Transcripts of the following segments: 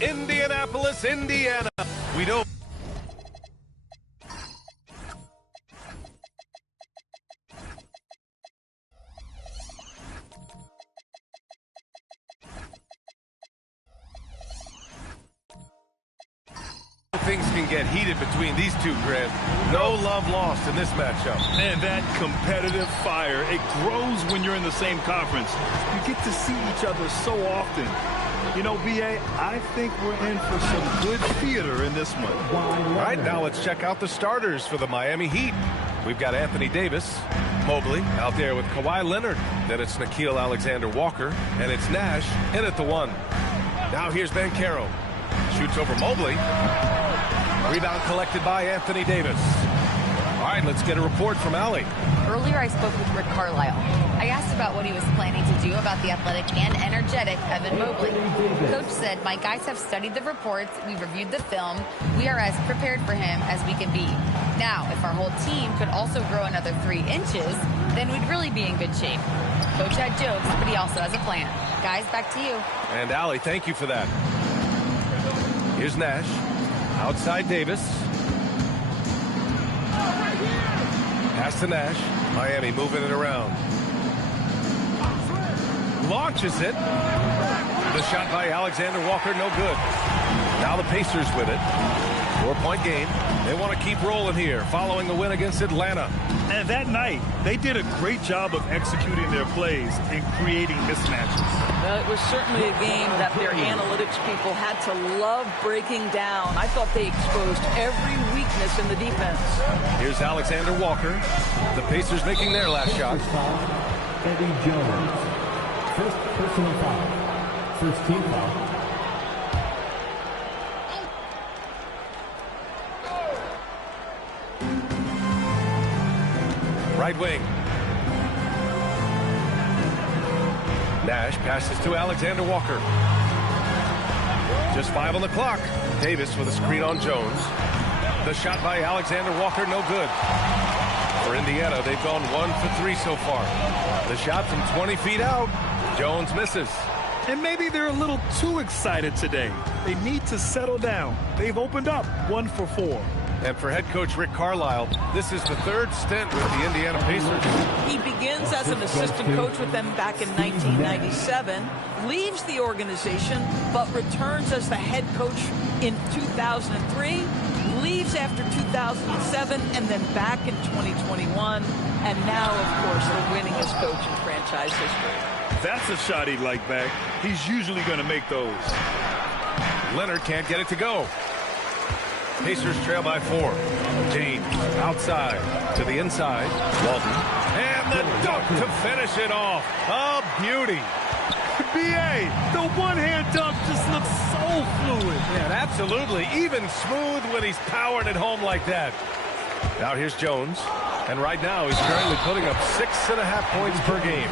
Indianapolis, Indiana. We don't. Things can get heated between these two, Grant. No love lost in this matchup. And that competitive fire, it grows when you're in the same conference. You get to see each other so often. You know, B.A., I think we're in for some good theater in this one. All right, now let's check out the starters for the Miami Heat. We've got Anthony Davis, Mobley out there with Kawhi Leonard. Then it's Nickeil Alexander-Walker, and it's Nash in at the 1. Now here's Banchero. Shoots over Mobley. Rebound collected by Anthony Davis. All right, let's get a report from Allie. Earlier, I spoke with Rick Carlisle. I asked about what he was planning to do about the athletic and energetic Evan Mobley. Coach said, my guys have studied the reports, we've reviewed the film, we are as prepared for him as we can be. Now, if our whole team could also grow another 3 inches, then we'd really be in good shape. Coach had jokes, but he also has a plan. Guys, back to you. And Allie, thank you for that. Here's Nash. Outside Davis. Pass to Nash. Miami moving it around. Launches it. The shot by Alexander Walker, no good. Now the Pacers with it. 4-point game. They want to keep rolling here following the win against Atlanta. And that night, they did a great job of executing their plays and creating mismatches. Well, it was certainly a game that their analytics people had to love breaking down. I thought they exposed every weakness in the defense. Here's Alexander Walker. The Pacers making their last shot. Eddie Jones. First personal foul. First team foul. Right wing. Nash passes to Alexander Walker. Just 5 on the clock. Davis with a screen on Jones. The shot by Alexander Walker, no good. For Indiana, they've gone 1 for 3 so far. The shot from 20 feet out. Jones misses. And maybe they're a little too excited today. They need to settle down. They've opened up 1 for 4. And for head coach Rick Carlisle, this is the third stint with the Indiana Pacers. He begins as an assistant coach with them back in 1997, leaves the organization, but returns as the head coach in 2003, leaves after 2007, and then back in 2021, and now, of course, the winningest coach in franchise history. That's a shot he'd like back. He's usually going to make those. Leonard can't get it to go. Pacers trail by 4. James outside to the inside. Walton. And the dunk to finish it off. A beauty. B.A., the one-hand dunk just looks so fluid. Yeah, absolutely. Even smooth when he's powering it home like that. Now here's Jones. And right now he's currently putting up 6.5 points per game.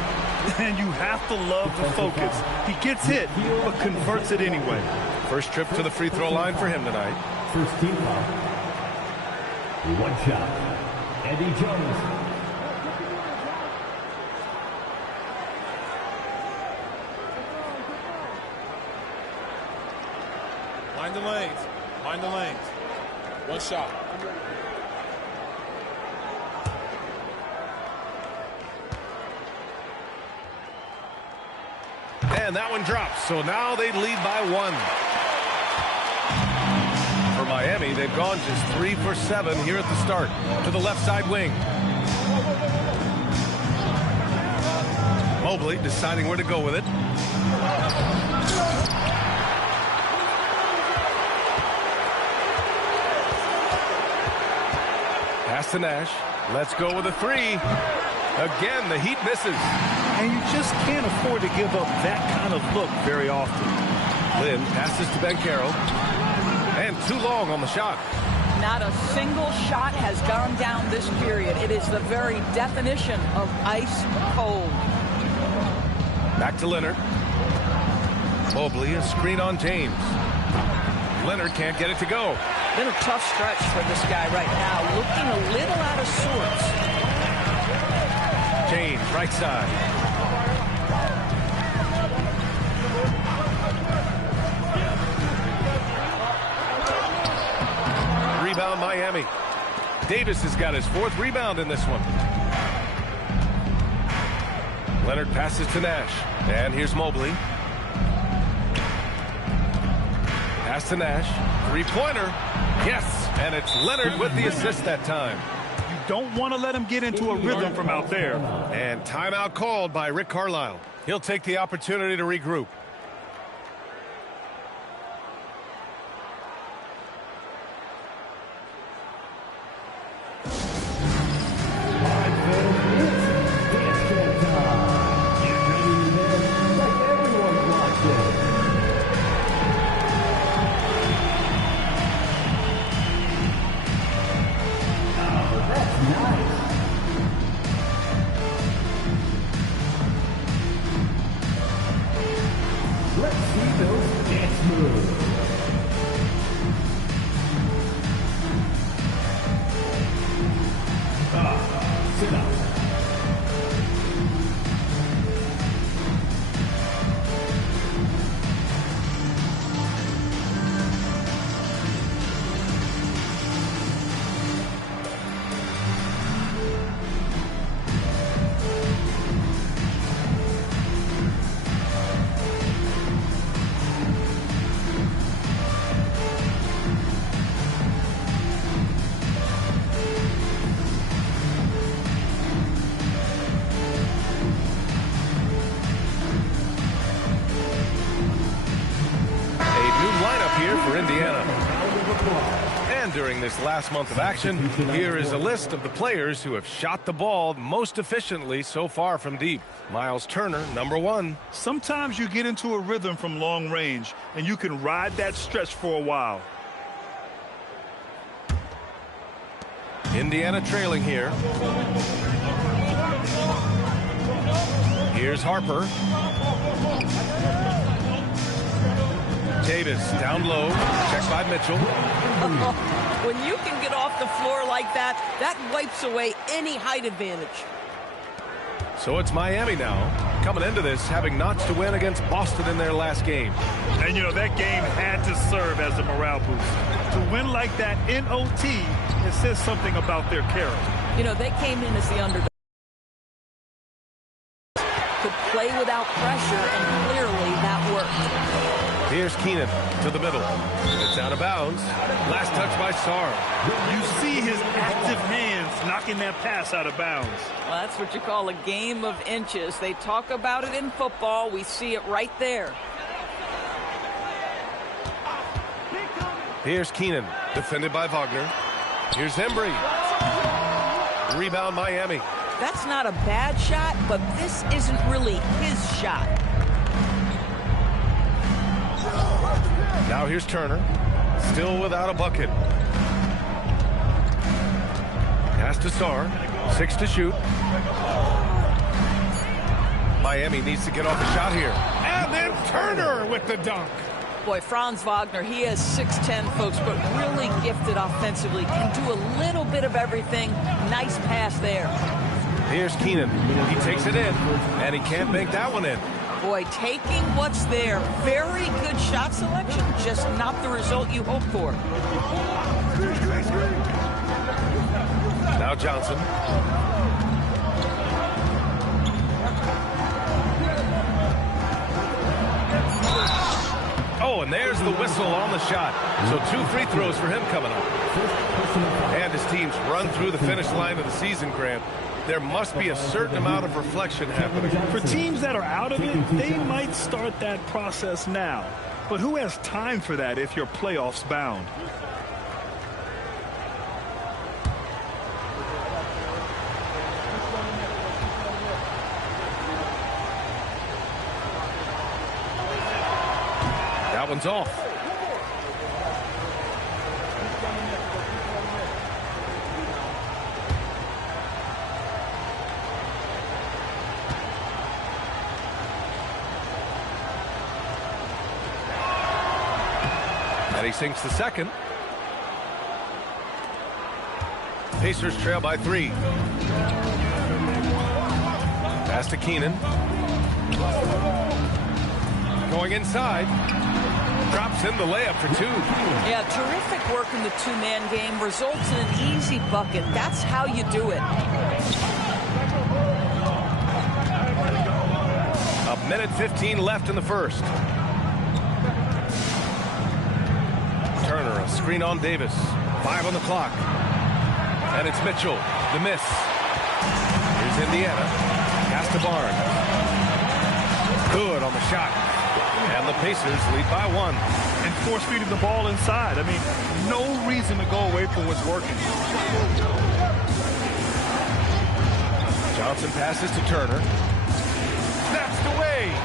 And you have to love the focus. He gets hit, but converts it anyway. First trip to the free throw line for him tonight. First team foul. One shot. Eddie Jones. Mind the lanes. Mind the lanes. One shot. And that one drops. So now they lead by 1. For Miami, they've gone just 3 for 7 here at the start. To the left side wing. Mobley deciding where to go with it. Pass to Nash. Let's go with a 3. Again, the Heat misses. And you just can't afford to give up that kind of look very often. Lynn passes to Banchero. And too long on the shot. Not a single shot has gone down this period. It is the very definition of ice cold. Back to Leonard. Mobley, a screen on James. Leonard can't get it to go. Been a tough stretch for this guy right now. Looking a little out of sorts. James, right side. Rebound Miami. Davis has got his 4th rebound in this one. Leonard passes to Nash. And here's Mobley. Pass to Nash. 3-pointer. Yes. And it's Leonard with the assist that time. You don't want to let him get into a rhythm from out there. And timeout called by Rick Carlisle. He'll take the opportunity to regroup. During this last month of action, here is a list of the players who have shot the ball most efficiently so far from deep. Miles Turner, number 1. Sometimes you get into a rhythm from long range, and you can ride that stretch for a while. Indiana trailing here. Here's Harper. Davis down low. Checked by Mitchell. When you can get off the floor like that, that wipes away any height advantage. So it's Miami now, coming into this having notched to win against Boston in their last game. And, you know, that game had to serve as a morale boost. To win like that in OT, it says something about their character. You know, they came in as the underdog. Could play without pressure, and clearly that worked. Here's Keenan to the middle. It's out of bounds. Last touch by Sarr. You see his active hands knocking that pass out of bounds. Well, that's what you call a game of inches. They talk about it in football. We see it right there. Here's Keenan, defended by Wagner. Here's Embry. Rebound Miami. That's not a bad shot, but this isn't really his shot. Now here's Turner, still without a bucket. Pass to Sarr, 6 to shoot. Miami needs to get off a shot here. And then Turner with the dunk. Boy, Franz Wagner, he is 6'10", folks, but really gifted offensively. Can do a little bit of everything. Nice pass there. Here's Keenan. He takes it in, and he can't make that one in. Boy, taking what's there. Very good shot selection, just not the result you hope for. Now Johnson. Oh, and there's the whistle on the shot. So 2 free throws for him coming up. And his teams run through the finish line of the season, Grant. There must be a certain amount of reflection happening. For teams that are out of it, they might start that process now. But who has time for that if you're playoffs bound? That one's off. And he sinks the second. Pacers trail by 3. Pass to Keenan. Going inside. Drops in the layup for 2. Yeah, terrific work in the two-man game. Results in an easy bucket. That's how you do it. A minute 15 left in the first. Turner, a screen on Davis. 5 on the clock. And it's Mitchell. The miss. Here's Indiana. Pass to Barnes. Good on the shot. And the Pacers lead by 1. And force feeding the ball inside. I mean, no reason to go away from what's working. Johnson passes to Turner. Snatched away.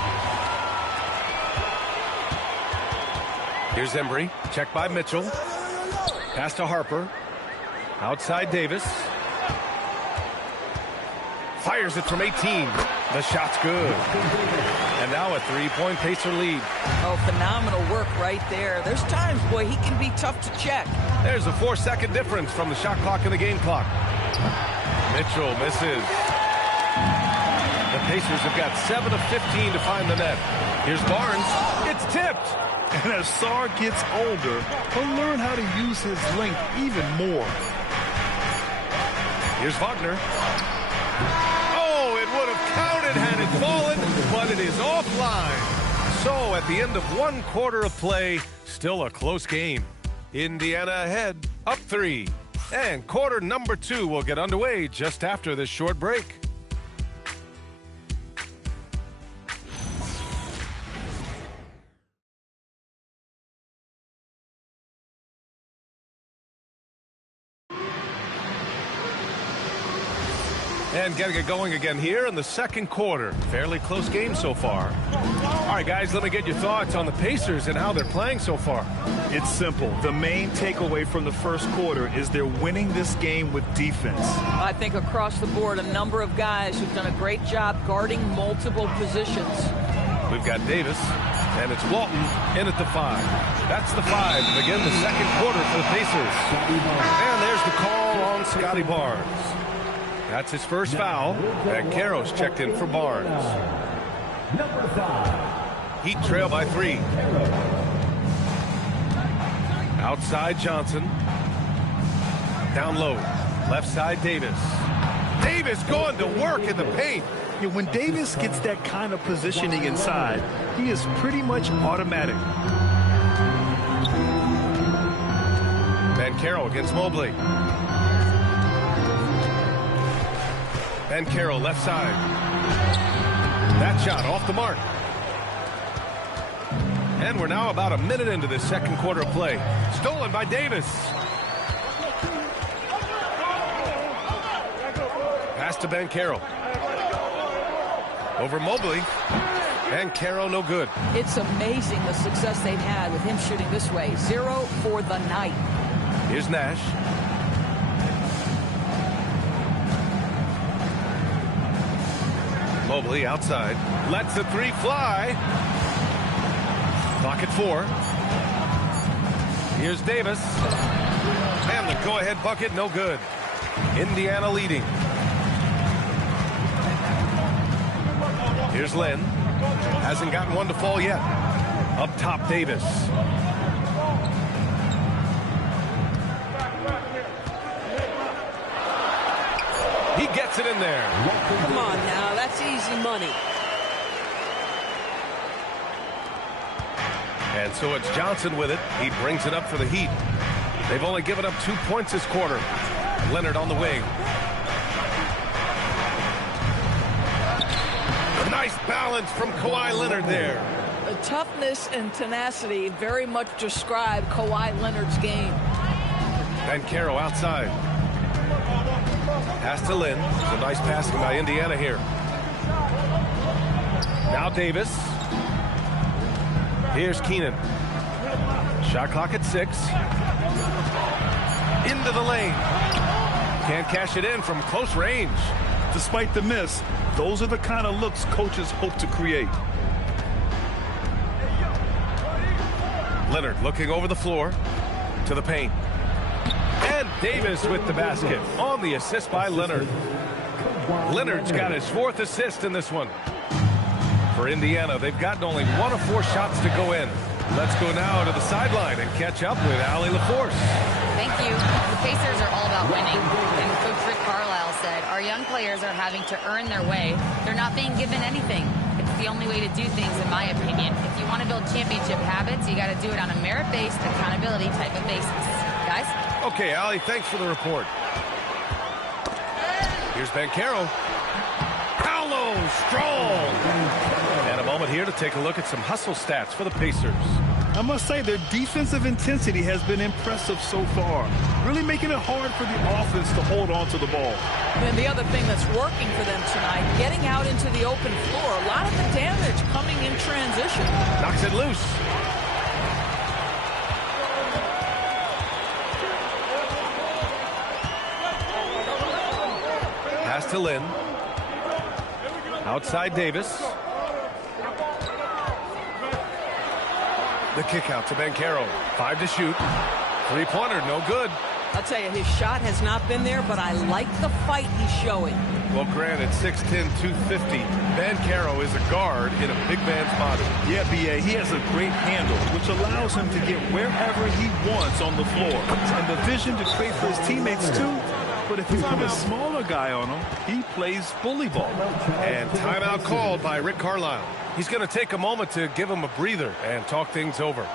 Here's Embry. Checked by Mitchell. Pass to Harper. Outside Davis. Fires it from 18. The shot's good. And now a 3-point Pacer lead. Oh, phenomenal work right there. There's times, boy, he can be tough to check. There's a 4-second difference from the shot clock and the game clock. Mitchell misses. The Pacers have got 7 of 15 to find the net. Here's Barnes. It's tipped. And as Sarr gets older, he'll learn how to use his length even more. Here's Wagner. Oh, it would have counted had it fallen, but it is offline. So at the end of 1 quarter of play, still a close game. Indiana ahead, up 3. And quarter number 2 will get underway just after this short break. And getting it going again here in the second quarter. Fairly close game so far. All right, guys, let me get your thoughts on the Pacers and how they're playing so far. It's simple. The main takeaway from the first quarter is they're winning this game with defense. I think across the board, a number of guys who've done a great job guarding multiple positions. We've got Davis, and it's Walton in at the 5. That's the 5 to begin the second quarter for the Pacers. And there's the call on Scotty Barnes. That's his first foul, and Caro's checked in for Barnes. Number 5. Heat trail by 3. Outside Johnson. Down low. Left side Davis. Davis going to work in the paint. Yeah, when Davis gets that kind of positioning inside, he is pretty much automatic. Banchero against Mobley. Banchero left side. That shot off the mark. And we're now about a minute into this second quarter of play. Stolen by Davis. Pass to Banchero. Over Mobley. Banchero no good. It's amazing the success they've had with him shooting this way. 0 for the night. Here's Nash. Mobley outside. Lets the three fly. Clock at 4. Here's Davis. And the go-ahead bucket, no good. Indiana leading. Here's Lynn. Hasn't gotten one to fall yet. Up top, Davis. He gets it in there. Come on now, that's easy money. And so it's Johnson with it. He brings it up for the Heat. They've only given up 2 points this quarter. Leonard on the wing. A nice balance from Kawhi Leonard there. The toughness and tenacity very much describe Kawhi Leonard's game. Banchero outside. Pass to Lynn. It's a nice passing by Indiana here. Now Davis. Here's Keenan. Shot clock at 6. Into the lane. Can't cash it in from close range. Despite the miss, those are the kind of looks coaches hope to create. Leonard looking over the floor to the paint. And Davis with the basket on the assist by Leonard. Leonard's got his 4th assist in this one. For Indiana, they've gotten only 1 of 4 shots to go in. Let's go now to the sideline and catch up with Allie LaForce. Thank you. The Pacers are all about winning. And Coach Rick Carlisle said, our young players are having to earn their way. They're not being given anything. It's the only way to do things, in my opinion. If you want to build championship habits, you got to do it on a merit-based, accountability type of basis. Guys? Okay, Allie, thanks for the report. Here's Banchero. Paolo, strong. And a moment here to take a look at some hustle stats for the Pacers. I must say their defensive intensity has been impressive so far, really making it hard for the offense to hold on to the ball. And the other thing that's working for them tonight, getting out into the open floor. A lot of the damage coming in transition. Knocks it loose. Pass to Lynn. Outside Davis. The kick out to Banchero. 5 to shoot. 3-pointer, no good. I'll tell you, his shot has not been there, but I like the fight he's showing. Well, granted, 6'10", 250. Banchero is a guard in a big man's body. Yeah, B.A., he has a great handle, which allows him to get wherever he wants on the floor. And the vision to create for his teammates, too. But if you put a smaller guy on him, he plays bully ball. And timeout called by Rick Carlisle. He's going to take a moment to give him a breather and talk things over.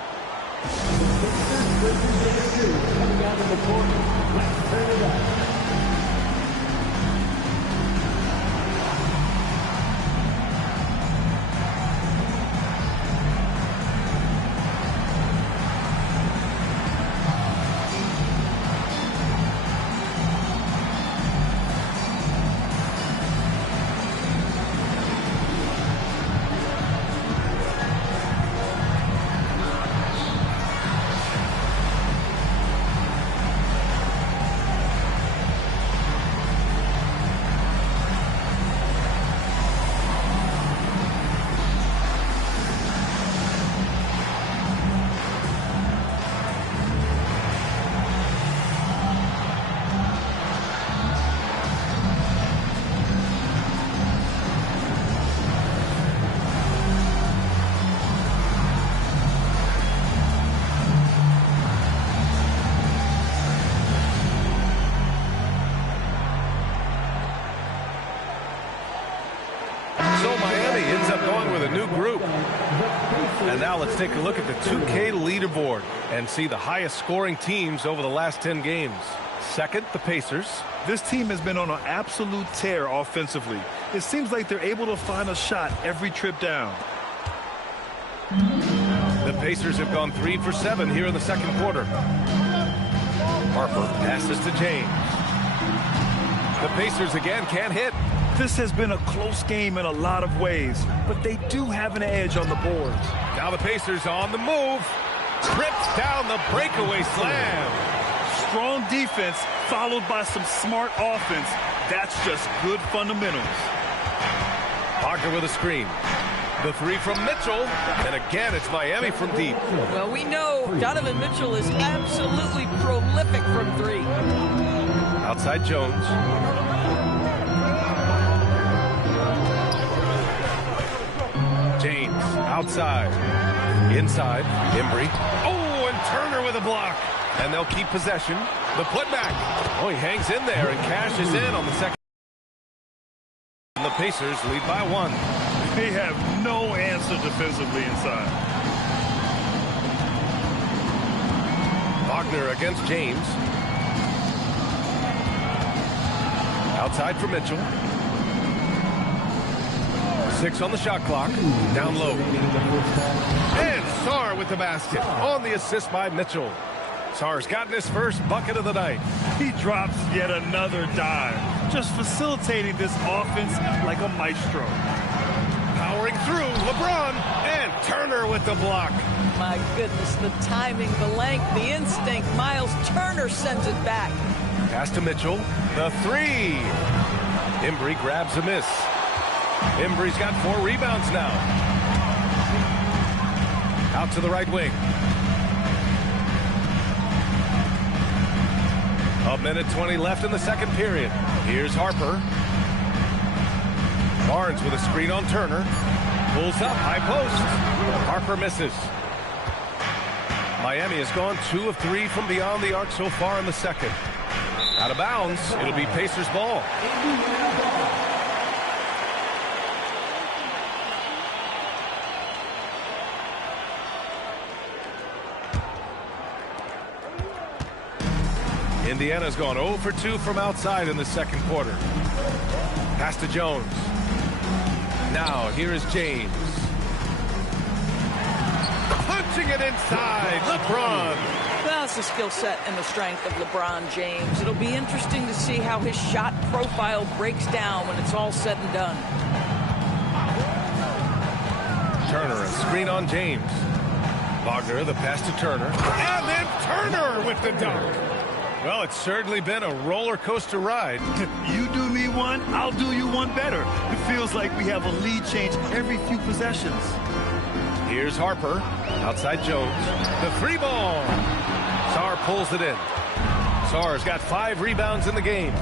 a new group. And now let's take a look at the 2K leaderboard and see the highest scoring teams over the last 10 games. Second, the Pacers. This team has been on an absolute tear offensively. It seems like they're able to find a shot every trip down. The Pacers have gone 3 for 7 here in the second quarter. Harper passes to James. The Pacers again can't hit. This has been a close game in a lot of ways, but they do have an edge on the boards. Now the Pacers on the move. Trips down the breakaway slam. Strong defense followed by some smart offense. That's just good fundamentals. Wagner with a screen. The three from Mitchell. And again, it's Miami from deep. Well, we know Donovan Mitchell is absolutely prolific from three. Outside Jones. James outside. Inside. Embry. Oh, and Turner with a block. And they'll keep possession. The putback. Oh, he hangs in there and cashes in on the second. And the Pacers lead by 1. They have no answer defensively inside. Wagner against James. Outside for Mitchell. 6 on the shot clock. Down low. And Sarr with the basket. On the assist by Mitchell. Sarr's gotten his first bucket of the night. He drops yet another dime. Just facilitating this offense like a maestro. Powering through, LeBron, and Turner with the block. My goodness, the timing, the length, the instinct. Miles Turner sends it back. Pass to Mitchell. The three. Embry grabs a miss. Embry's got 4 rebounds now. Out to the right wing. A minute 20 left in the second period. Here's Harper. Barnes with a screen on Turner. Pulls up, high post. Harper misses. Miami has gone 2 of 3 from beyond the arc so far in the second. Out of bounds, it'll be Pacers ball. Indiana's gone 0 for 2 from outside in the second quarter. Pass to Jones. Now, here is James. Punching it inside, LeBron. That's the skill set and the strength of LeBron James. It'll be interesting to see how his shot profile breaks down when it's all said and done. Turner, a screen on James. Wagner, the pass to Turner. And then Turner with the dunk. Well, it's certainly been a roller coaster ride. You do me one, I'll do you one better. It feels like we have a lead change every few possessions. Here's Harper. Outside Jones. The 3 ball. Sarr pulls it in. Sarr's got 5 rebounds in the game.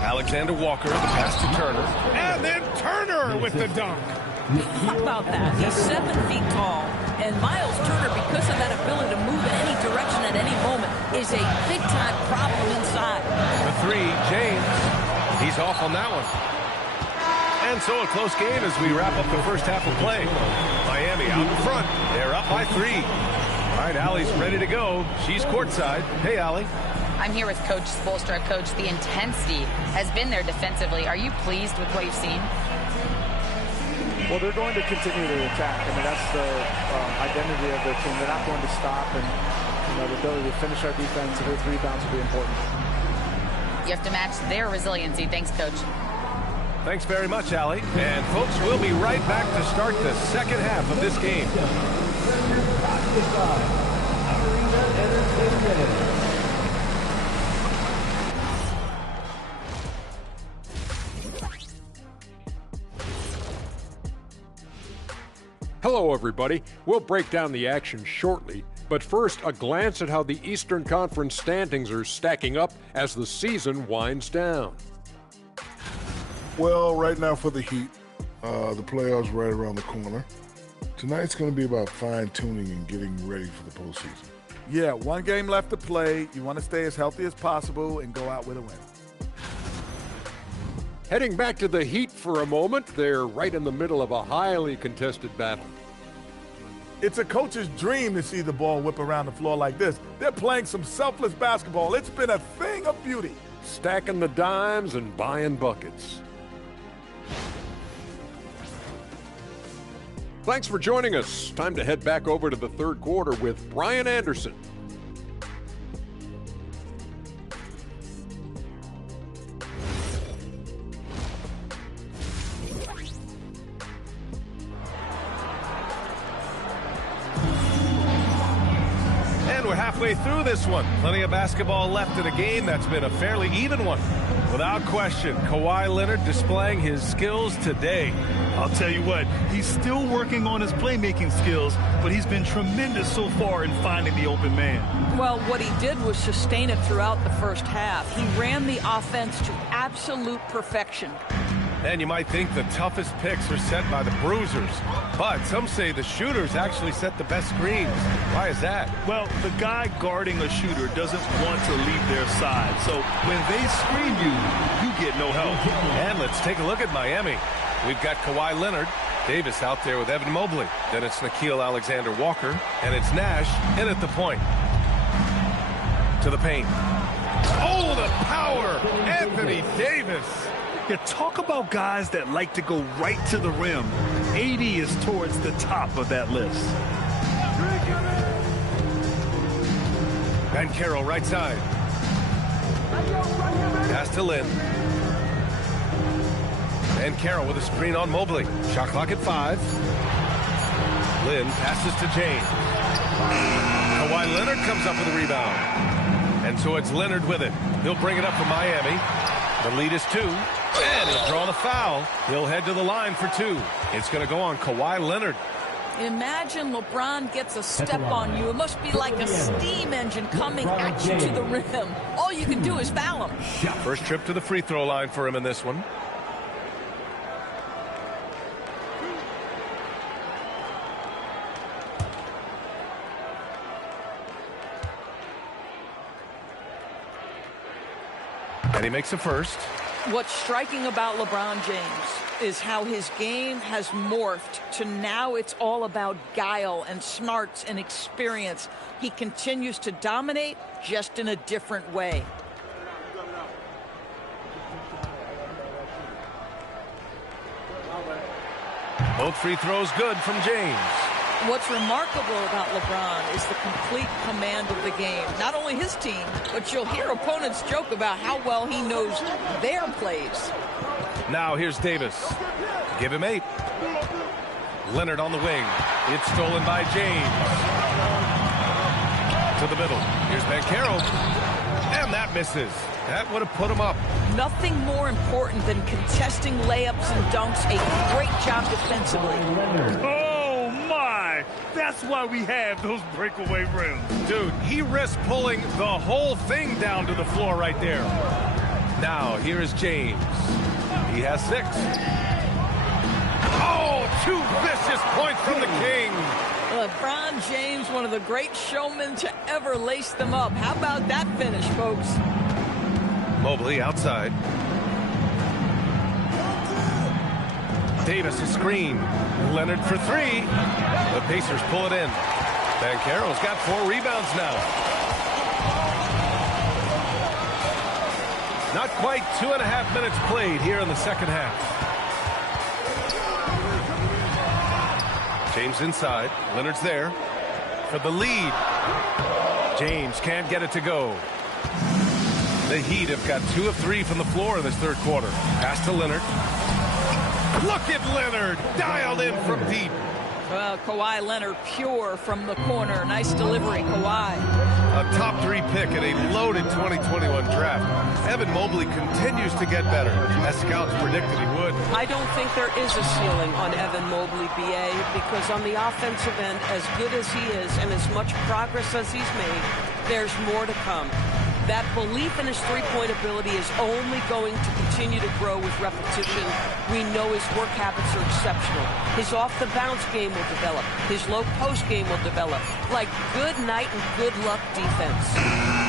Alexander Walker, the pass to Turner. And then Turner with the dunk. How about that? He's 7 feet tall. And Miles Turner, because of that ability to move in any direction at any moment, is a big-time problem inside. The 3, James. He's off on that one. And so a close game as we wrap up the first half of play. Miami out in front. They're up by 3. All right, Allie's ready to go. She's courtside. Hey, Allie. I'm here with Coach Spoelstra. Coach, the intensity has been there defensively. Are you pleased with what you've seen? Well, they're going to continue to attack. I mean, that's the identity of their team. They're not going to stop, and the ability to finish our defense and hit rebounds will be important. You have to match their resiliency. Thanks, Coach. Thanks very much, Allie. And, folks, we'll be right back to start the second half of this game. Hello, everybody. We'll break down the action shortly, but first, a glance at how the Eastern Conference standings are stacking up as the season winds down. Well, right now for the Heat, the playoffs right around the corner. Tonight's going to be about fine-tuning and getting ready for the postseason. Yeah, 1 game left to play. You want to stay as healthy as possible and go out with a win. Heading back to the Heat for a moment, they're right in the middle of a highly contested battle. It's a coach's dream to see the ball whip around the floor like this. They're playing some selfless basketball. It's been a thing of beauty. Stacking the dimes and buying buckets. Thanks for joining us. Time to head back over to the third quarter with Brian Anderson. We're halfway through this one. Plenty of basketball left in a game that's been a fairly even one. Without question, Kawhi Leonard displaying his skills today. I'll tell you what, he's still working on his playmaking skills, but he's been tremendous so far in finding the open man. Well, what he did was sustain it throughout the first half. He ran the offense to absolute perfection. And you might think the toughest picks are set by the bruisers, but some say the shooters actually set the best screens. Why is that? Well, the guy guarding a shooter doesn't want to leave their side, so when they screen you, you get no help. And let's take a look at Miami. We've got Kawhi Leonard, Davis out there with Evan Mobley. Then it's Nickeil Alexander-Walker, and it's Nash in at the point. To the paint. Oh, the power! Anthony Davis! Yeah, talk about guys that like to go right to the rim. AD is towards the top of that list. Van Carroll right side. Pass to Lynn. Van Carroll with a screen on Mobley. Shot clock at 5. Lynn passes to James. Kawhi Leonard comes up with a rebound. And so it's Leonard with it. He'll bring it up for Miami. The lead is 2. And he'll draw the foul. He'll head to the line for 2. It's going to go on Kawhi Leonard. Imagine LeBron gets a step on you. It must be like a steam engine coming at you to the rim. All you can do is foul him. First trip to the free throw line for him in this one. And he makes a first. What's striking about LeBron James is how his game has morphed to now it's all about guile and smarts and experience. He continues to dominate just in a different way. Both free throws good from James. What's remarkable about LeBron is the complete command of the game. Not only his team, but you'll hear opponents joke about how well he knows their plays. Now here's Davis. Give him 8. Leonard on the wing. It's stolen by James. To the middle. Here's Van Carroll. And that misses. That would have put him up. Nothing more important than contesting layups and dunks. A great job defensively. Oh, my! That's why we have those breakaway rims. Dude, he risked pulling the whole thing down to the floor right there. Now, here is James. He has 6. Oh, 2 vicious points from the King. LeBron James, one of the great showmen to ever lace them up. How about that finish, folks? Mobley outside. Davis a screen. Leonard for 3. The Pacers pull it in. Van Carroll's got 4 rebounds now. Not quite 2.5 minutes played here in the second half. James inside. Leonard's there for the lead. James can't get it to go. The Heat have got 2 of 3 from the floor in this third quarter. Pass to Leonard. Look at Leonard, dialed in from deep. Well, Kawhi Leonard pure from the corner. Nice delivery, Kawhi. A top 3 pick in a loaded 2021 draft. Evan Mobley continues to get better, as scouts predicted he would. I don't think there is a ceiling on Evan Mobley, BA, because on the offensive end, as good as he is and as much progress as he's made, there's more to come. That belief in his three-point ability is only going to continue to grow with repetition. We know his work habits are exceptional. His off-the-bounce game will develop. His low-post game will develop. Like good night and good luck defense.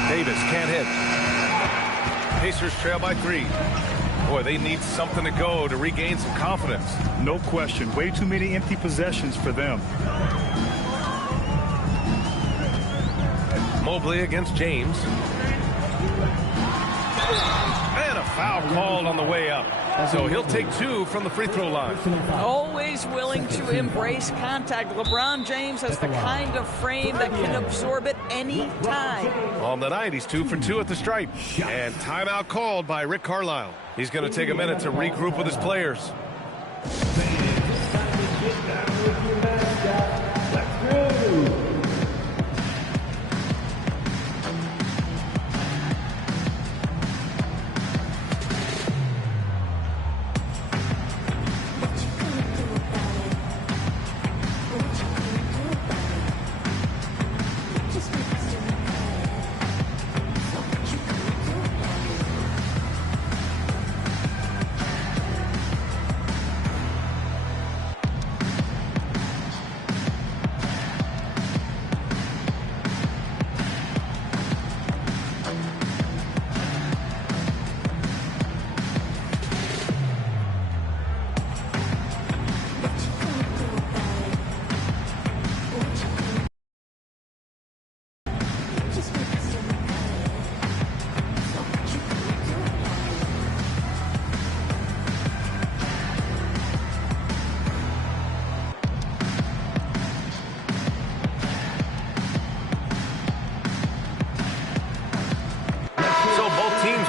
Davis can't hit. Pacers trail by 3. Boy, they need something to go to regain some confidence. No question. Way too many empty possessions for them. Mobley against James. And a foul called on the way up. So he'll take 2 from the free throw line. Always willing to embrace contact. LeBron James has the kind of frame that can absorb it any time. On the night, he's 2 for 2 at the stripe. And timeout called by Rick Carlisle. He's going to take a minute to regroup with his players.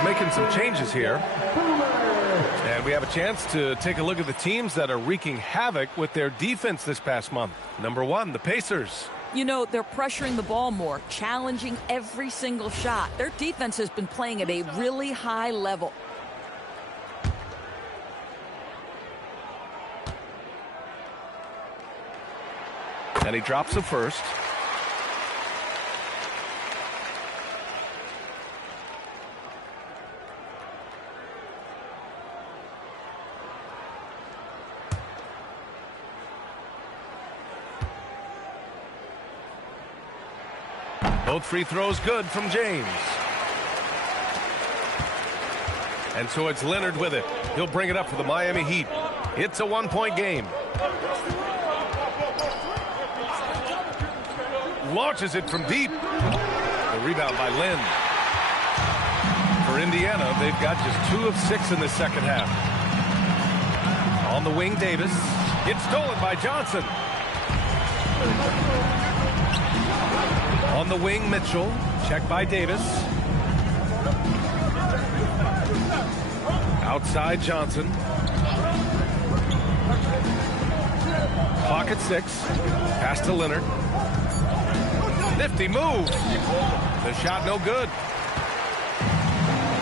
Making some changes here. And we have a chance to take a look at the teams that are wreaking havoc with their defense this past month. Number 1, the Pacers. You know, they're pressuring the ball more, challenging every single shot. Their defense has been playing at a really high level. And he drops the first. Both free throws good from James. And so it's Leonard with it. He'll bring it up for the Miami Heat. It's a 1-point game. Launches it from deep. The rebound by Lynn. For Indiana, they've got just 2 of 6 in the second half. On the wing, Davis. It's stolen by Johnson. On the wing, Mitchell. Check by Davis. Outside, Johnson. Clock at 6. Pass to Leonard. Nifty move. The shot no good.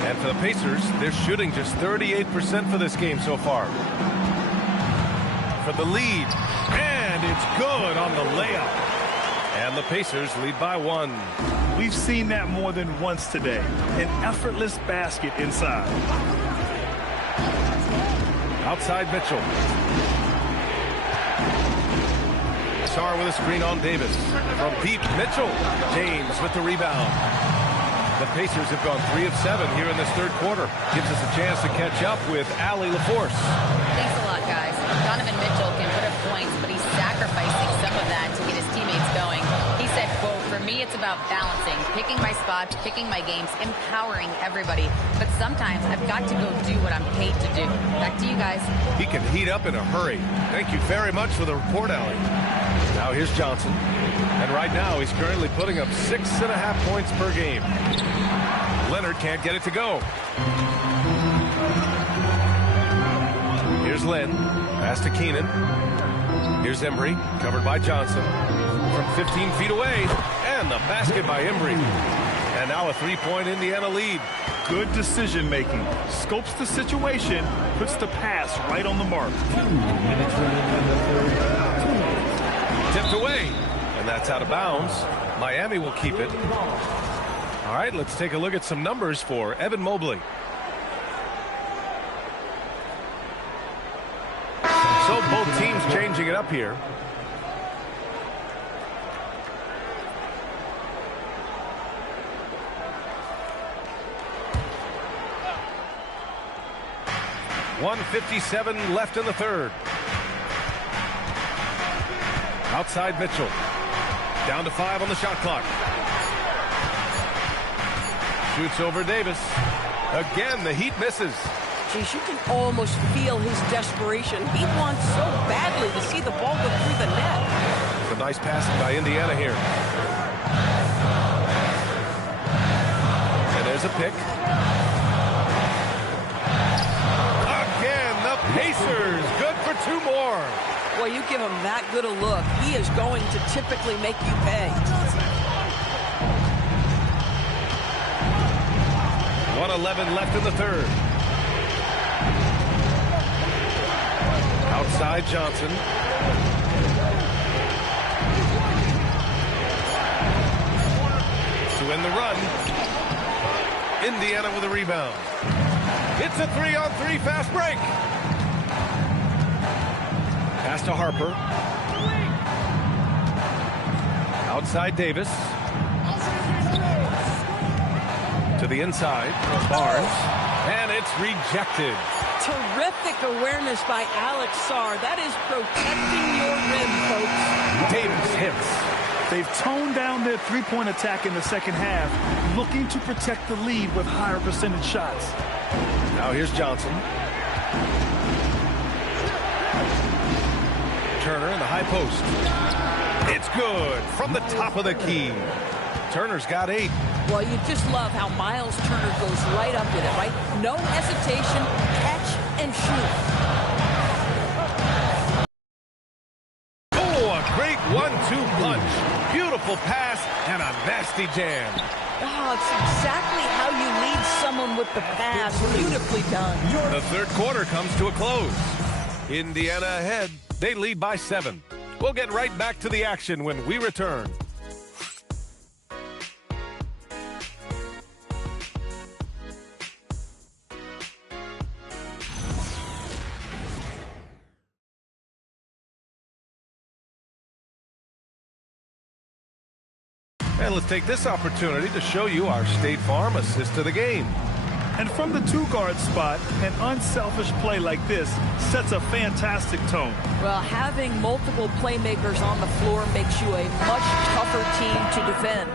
And for the Pacers, they're shooting just 38% for this game so far. For the lead. And it's good on the layup. And the Pacers lead by 1. We've seen that more than once today. An effortless basket inside. Outside Mitchell. Sarr with a screen on Davis. From deep, Mitchell. James with the rebound. The Pacers have gone 3 of 7 here in this third quarter. Gives us a chance to catch up with Allie LaForce. Thanks a lot, guys. Donovan Mitchell can put up points, but he's sacrificing some of that to get his teammates going. He said, quote, "For me, it's about balancing, picking my spots, picking my games, empowering everybody. But sometimes I've got to go do what I'm paid to do." Back to you guys. He can heat up in a hurry. Thank you very much for the report, Allie. Now here's Johnson. And right now, he's currently putting up 6.5 points per game. Leonard can't get it to go. Here's Lynn. Pass to Keenan. Here's Embry, covered by Johnson. From 15 feet away. And the basket by Embry. And now a 3-point Indiana lead. Good decision making. Scopes the situation, puts the pass right on the mark. Tipped away. And that's out of bounds. Miami will keep it. All right, let's take a look at some numbers for Evan Mobley. So both teams changing it up here. 1:57 left in the third. Outside Mitchell. Down to 5 on the shot clock. Shoots over Davis. Again, the Heat misses. Geez, you can almost feel his desperation. He wants so badly to see the ball go through the net. It's a nice passing by Indiana here. And there's a pick. Again, the Pacers. Good for 2 more. Well, you give him that good a look, he is going to typically make you pay. 1:11 left in the third. Outside Johnson. To win the run. Indiana with a rebound. It's a 3-on-3 fast break. Pass to Harper. Outside Davis. To the inside. Barnes. And it's rejected. Terrific awareness by Alex Sarr. That is protecting your rim, folks. Davis hits. They've toned down their three-point attack in the second half, looking to protect the lead with higher percentage shots. Now here's Johnson. Turner in the high post. It's good from the top of the key. Turner's got 8. Well, you just love how Miles Turner goes right up with it, right? No hesitation, catch and shoot. Oh, a great 1-2 punch. Beautiful pass and a nasty jam. Oh, it's exactly how you lead someone with the pass. Beautifully done. The third quarter comes to a close. Indiana ahead. They lead by 7. We'll get right back to the action when we return. And let's take this opportunity to show you our State Farm assist to the game. And from the 2-guard spot, an unselfish play like this sets a fantastic tone. Well, having multiple playmakers on the floor makes you a much tougher team to defend.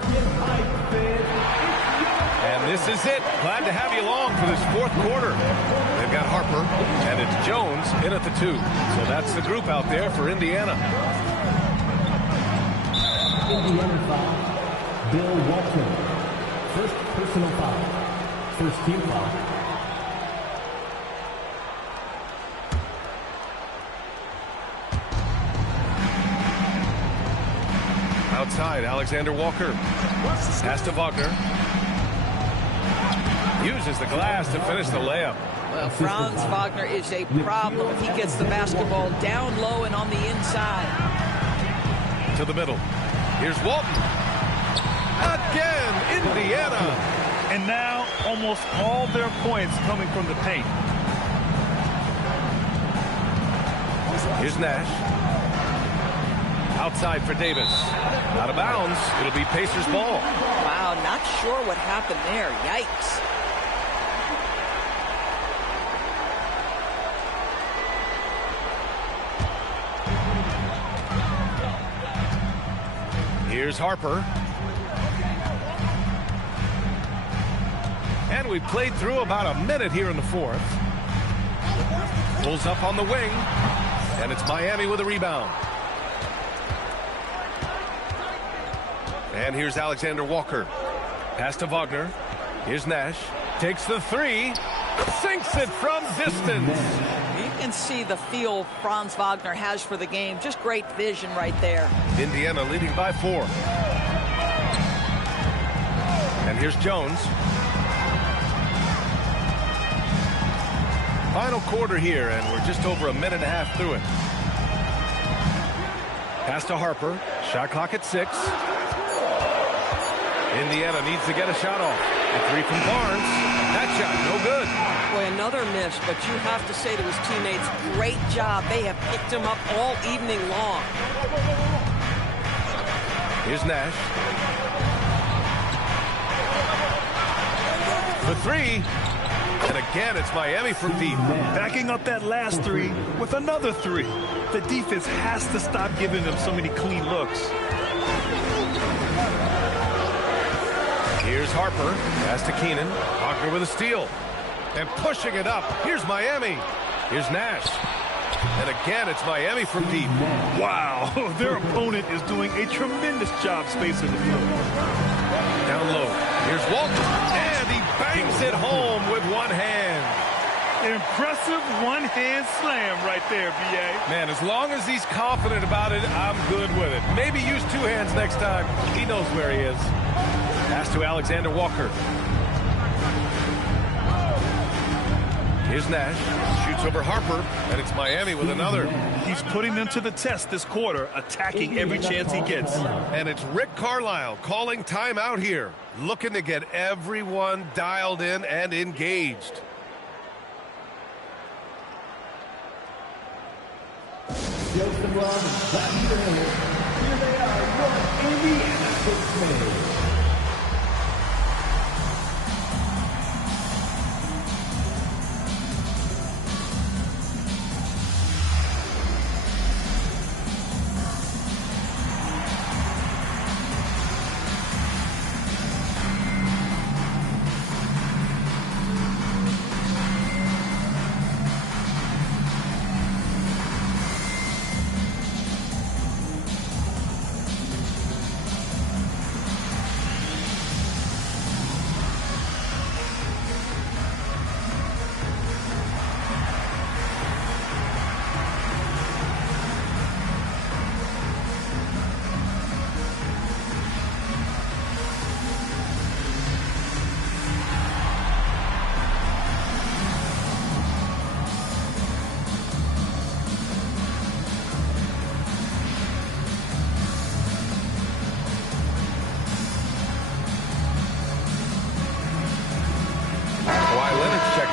And this is it. Glad to have you along for this fourth quarter. They've got Harper, and it's Jones in at the 2. So that's the group out there for Indiana. Indiana foul, Bill Walton. First personal foul. First team foul. Outside, Alexander Walker. Pass to Wagner. Uses the glass to finish the layup. Well, Franz Wagner is a problem if he gets the basketball down low and on the inside. To the middle. Here's Walton. Again, Indiana. And now almost all their points coming from the paint. Here's Nash. Outside for Davis. Out of bounds. It'll be Pacers ball. Wow, not sure what happened there. Yikes. Here's Harper. And we played through about a minute here in the fourth. Pulls up on the wing. And it's Miami with a rebound. And here's Alexander Walker. Pass to Wagner. Here's Nash. Takes the 3. Sinks it from distance. You can see the feel Franz Wagner has for the game. Just great vision right there. Indiana leading by 4. And here's Jones. Final quarter here, and we're just over a minute and a half through it. Pass to Harper. Shot clock at 6. Indiana needs to get a shot off. A 3 from Barnes. That shot, no good. Boy, another miss, but you have to say to his teammates, great job. They have picked him up all evening long. Here's Nash. For 3. And again, it's Miami from deep. Backing up that last three with another three. The defense has to stop giving them so many clean looks. Here's Harper. Pass to Keenan. Wagner with a steal. And pushing it up. Here's Miami. Here's Nash. And again, it's Miami from deep. Wow, their opponent is doing a tremendous job spacing the floor. Down low. Here's Walton. And he bangs it home with one hand. Impressive one-hand slam right there, B.A. Man, as long as he's confident about it, I'm good with it. Maybe use two hands next time. He knows where he is. Pass to Alexander Walker. Here's Nash. Shoots over Harper, and it's Miami with another. He's putting them to the test this quarter, attacking every chance he gets. And it's Rick Carlisle calling timeout here, looking to get everyone dialed in and engaged. Justin Robbins, back to the hill. Here they are, your Indiana Six-Man.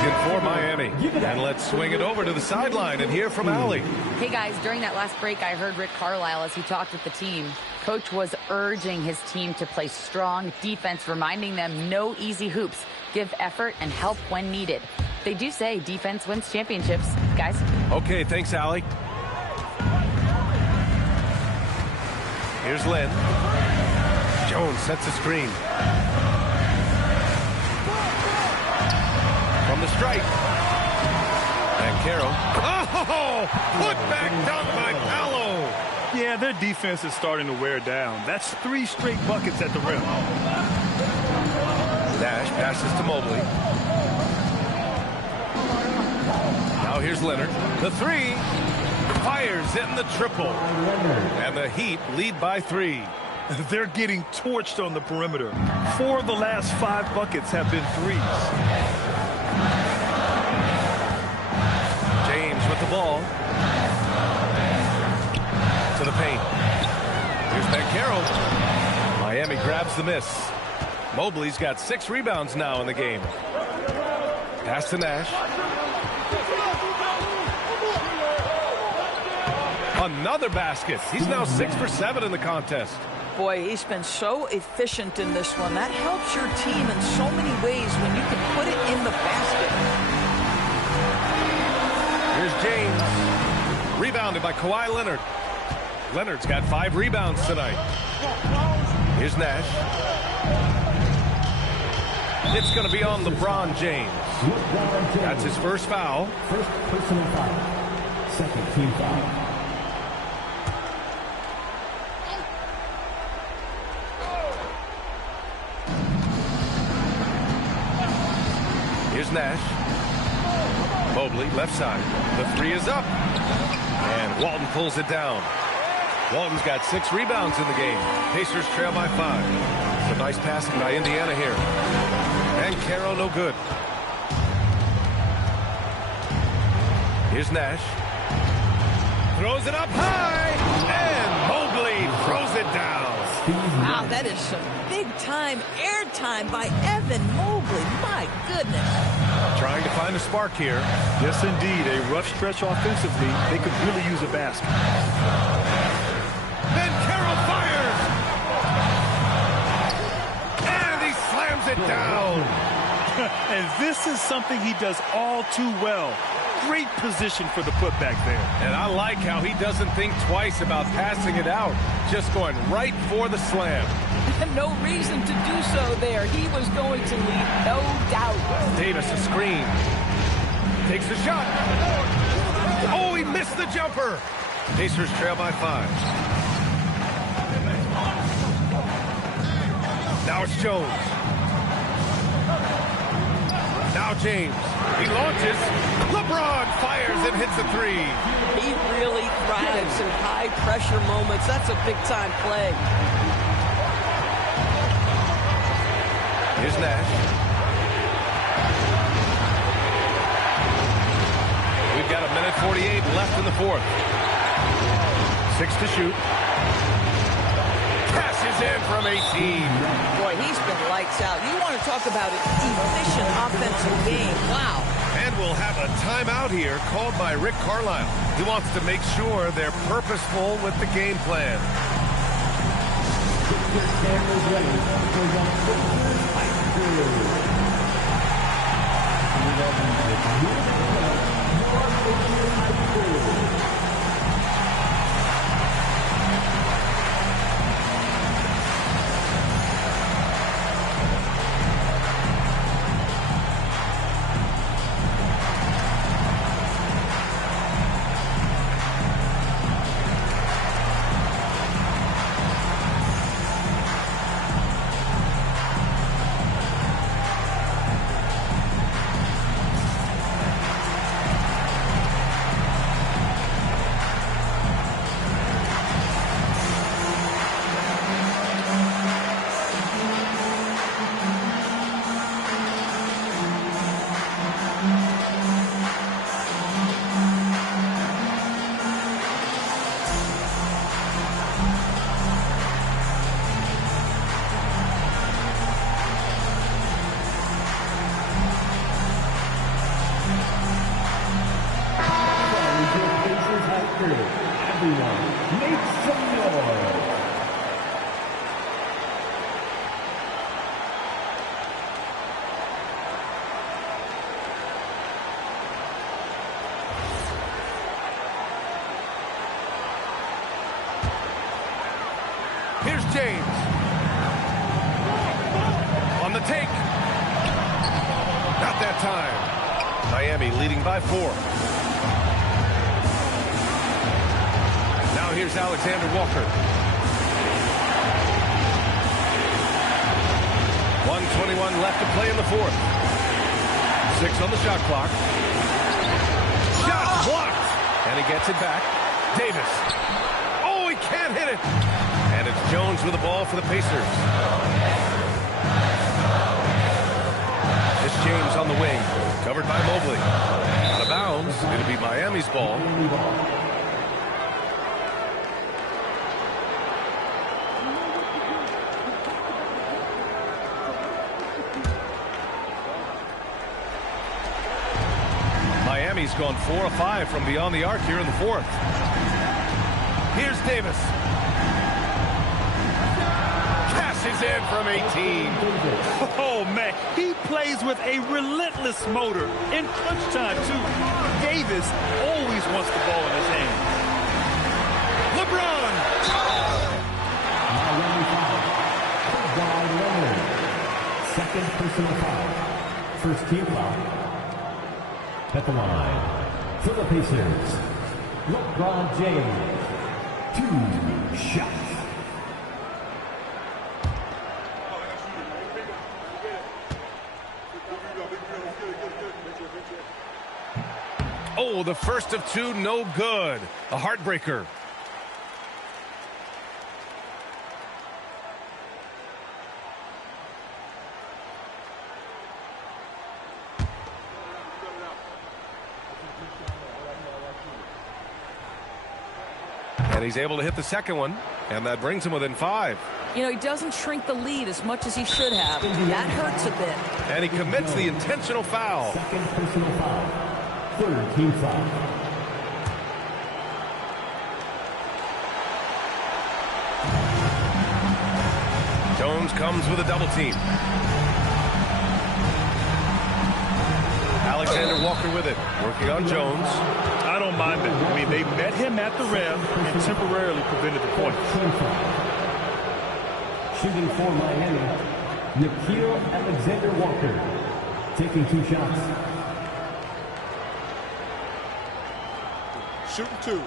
For Miami. And let's swing it over to the sideline and hear from Allie. Hey guys, during that last break, I heard Rick Carlisle as he talked with the team. Coach was urging his team to play strong defense, reminding them no easy hoops, give effort and help when needed. They do say defense wins championships, guys. Okay, thanks, Allie. Here's Lynn. Jones sets a screen. From the stripe. And Carroll. Oh! Put back dunk by Paolo. Yeah, their defense is starting to wear down. That's 3 straight buckets at the rim. Nash passes to Mobley. Now here's Leonard. The 3. Fires in the triple. And the Heat lead by 3. They're getting torched on the perimeter. 4 of the last 5 buckets have been threes. James with the ball. To the paint. Here's Banchero. Miami grabs the miss. Mobley's got 6 rebounds now in the game. Pass to Nash. Another basket. He's now 6 for 7 in the contest. Boy, he's been so efficient in this one. That helps your team in so many ways when you can put it in the basket. Here's James. Rebounded by Kawhi Leonard. Leonard's got 5 rebounds tonight. Here's Nash. It's going to be on LeBron James. That's his first foul. First personal foul. Second team foul. Here's Nash. Mobley, left side. The 3 is up. And Walton pulls it down. Walton's got 6 rebounds in the game. Pacers trail by 5. It's a nice passing by Indiana here. And Caro no good. Here's Nash. Throws it up high. And Mobley throws it down. Wow, that is some big-time airtime by Evan Mobley. My goodness. Trying to find a spark here. Yes, indeed. A rough stretch offensively. They could really use a basket. Then Carroll fires. And he slams it down. And this is something he does all too well. Great position for the putback there. And I like how he doesn't think twice about passing it out, just going right for the slam. No reason to do so there. He was going to lead, no doubt. Davis a screen. Takes a shot. Oh, he missed the jumper. Pacers trail by 5. Now it's Jones. Now James. He launches. LeBron fires and hits a 3. He really thrives in high-pressure moments. That's a big-time play. Here's Nash. We've got 1:48 left in the 4th. 6 to shoot. Cashes in from 18. Boy, he's been lights out. You want to talk about an efficient offensive game. Wow. And we'll have a timeout here called by Rick Carlisle. He wants to make sure they're purposeful with the game plan. Everyone, make some noise. Here's James. On the take. Not that time. Miami leading by 4. Now here's Alexander Walker. 1:21 left to play in the 4th. 6 on the shot clock. Shot blocked. And he gets it back. Davis. Oh, he can't hit it. And it's Jones with the ball for the Pacers. It's James on the wing. Covered by Mobley. Out of bounds. It'll be Miami's ball. Miami's gone 4 of 5 from beyond the arc here in the 4th. Here's Davis. Cashes in from 18. Oh, man, he plays with a relentless motor in crunch time, too. Davis always wants the ball in his hand. LeBron. Second personal foul. First team foul. At the line for the Pacers, LeBron James. 2 shots. Oh, the first of 2, no good. A heartbreaker. And he's able to hit the second one, and that brings him within 5. You know, he doesn't shrink the lead as much as he should have. That hurts a bit. And he commits the intentional foul. Second personal foul. Third team foul. Jones comes with a double team. Alexander Walker with it, working on Jones. I don't mind it. I mean, they met him at the rim and temporarily prevented the point. Shooting for Miami, Nikhil Alexander Walker, taking 2 shots. Shooting 2.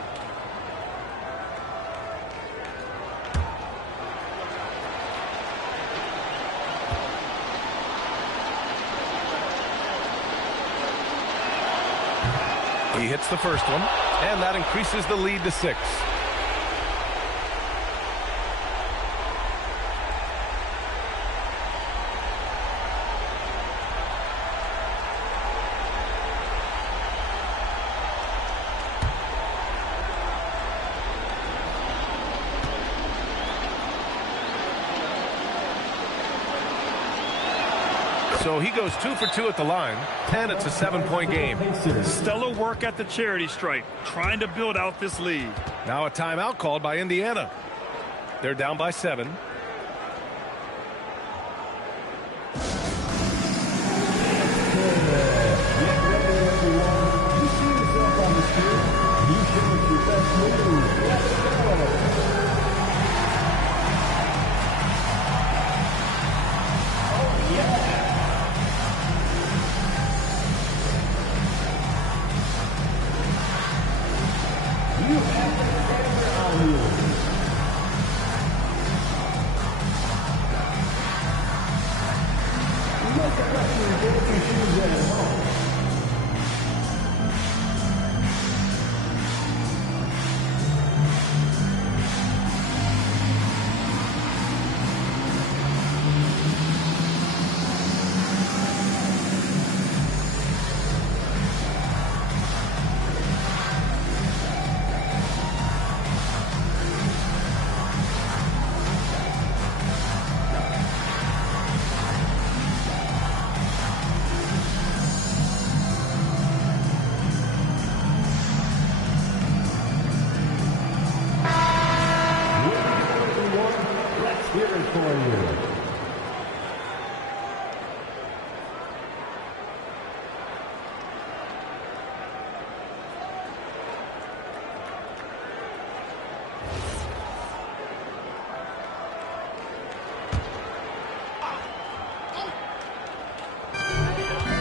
He hits the first one, and that increases the lead to 6. So he goes 2 for 2 at the line, and it's a 7-point game. Stellar work at the charity stripe, trying to build out this lead. Now a timeout called by Indiana. They're down by 7.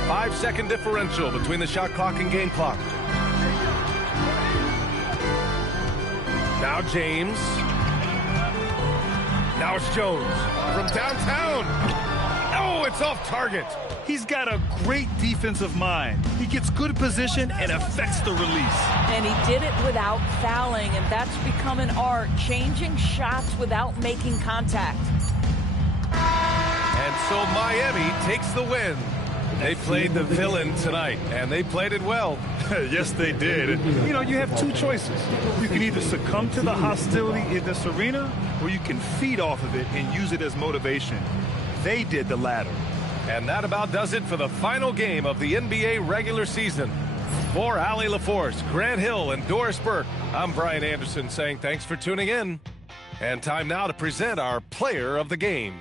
Five-second differential between the shot clock and game clock. Now James. Now it's Jones from downtown. Oh, it's off target. He's got a great defensive mind. He gets good position and affects the release. And he did it without fouling, and that's become an art, changing shots without making contact. And so Miami takes the win. They played the villain tonight, and they played it well. Yes, they did. You know, you have 2 choices. You can either succumb to the hostility in this arena, or you can feed off of it and use it as motivation. They did the latter. And that about does it for the final game of the NBA regular season. For Allie LaForce, Grant Hill, and Doris Burke, I'm Brian Anderson saying thanks for tuning in. And time now to present our player of the game.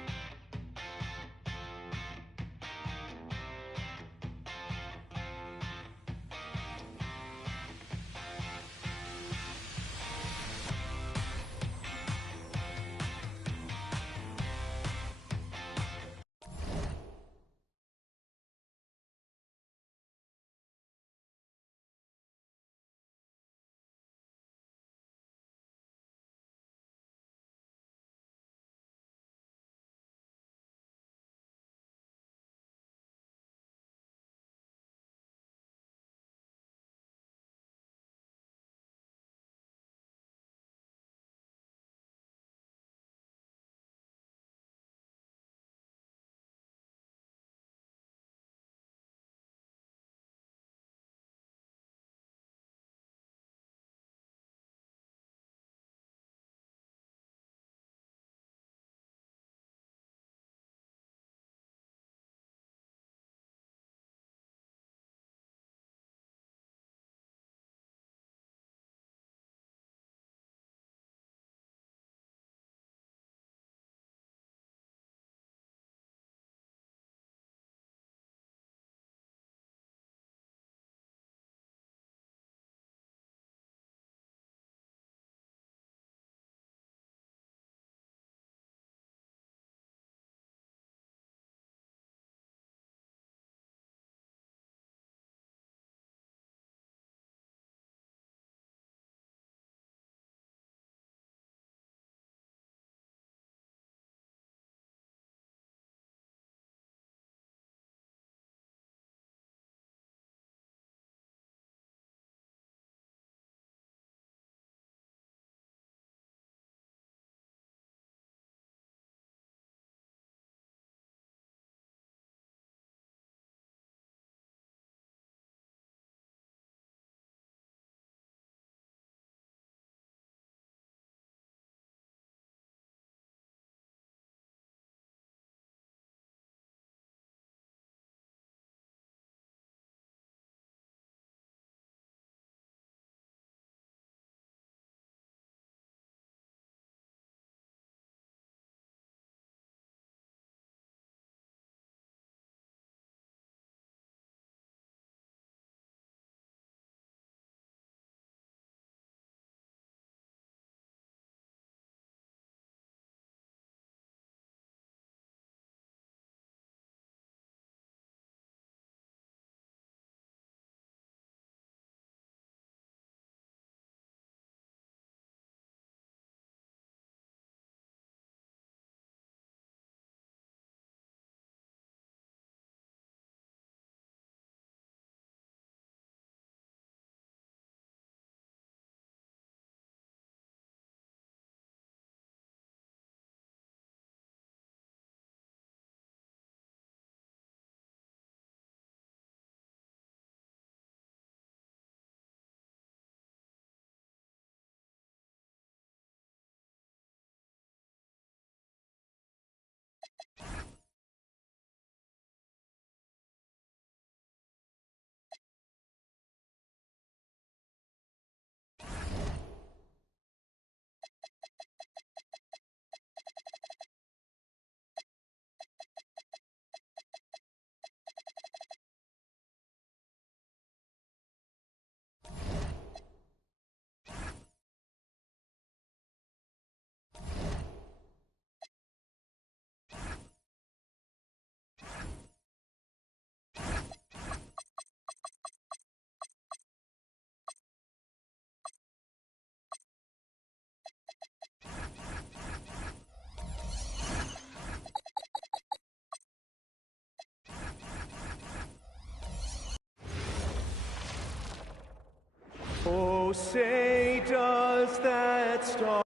Oh, say does that star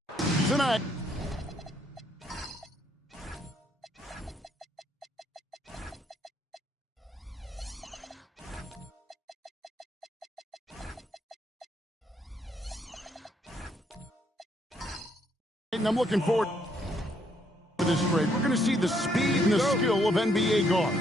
tonight. And I'm looking forward to this trade. We're going to see the speed and the skill of NBA guards.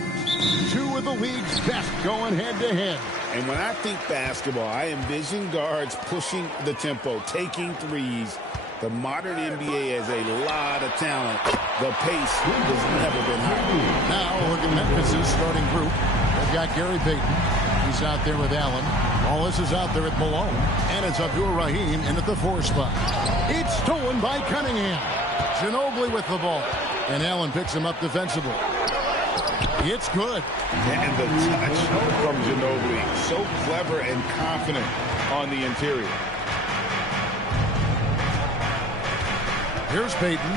Two of the league's best going head-to-head. And when I think basketball, I envision guards pushing the tempo, taking threes. The modern NBA has a lot of talent. The pace has never been higher. Now, look at Memphis' starting group. They've got Gary Payton. He's out there with Allen. Wallace is out there at Malone. And it's Abdul Rahim in at the 4 spot. It's stolen by Cunningham. Ginobili with the ball. And Allen picks him up defensively. It's good. And the touch from Ginobili. So clever and confident on the interior. Here's Payton.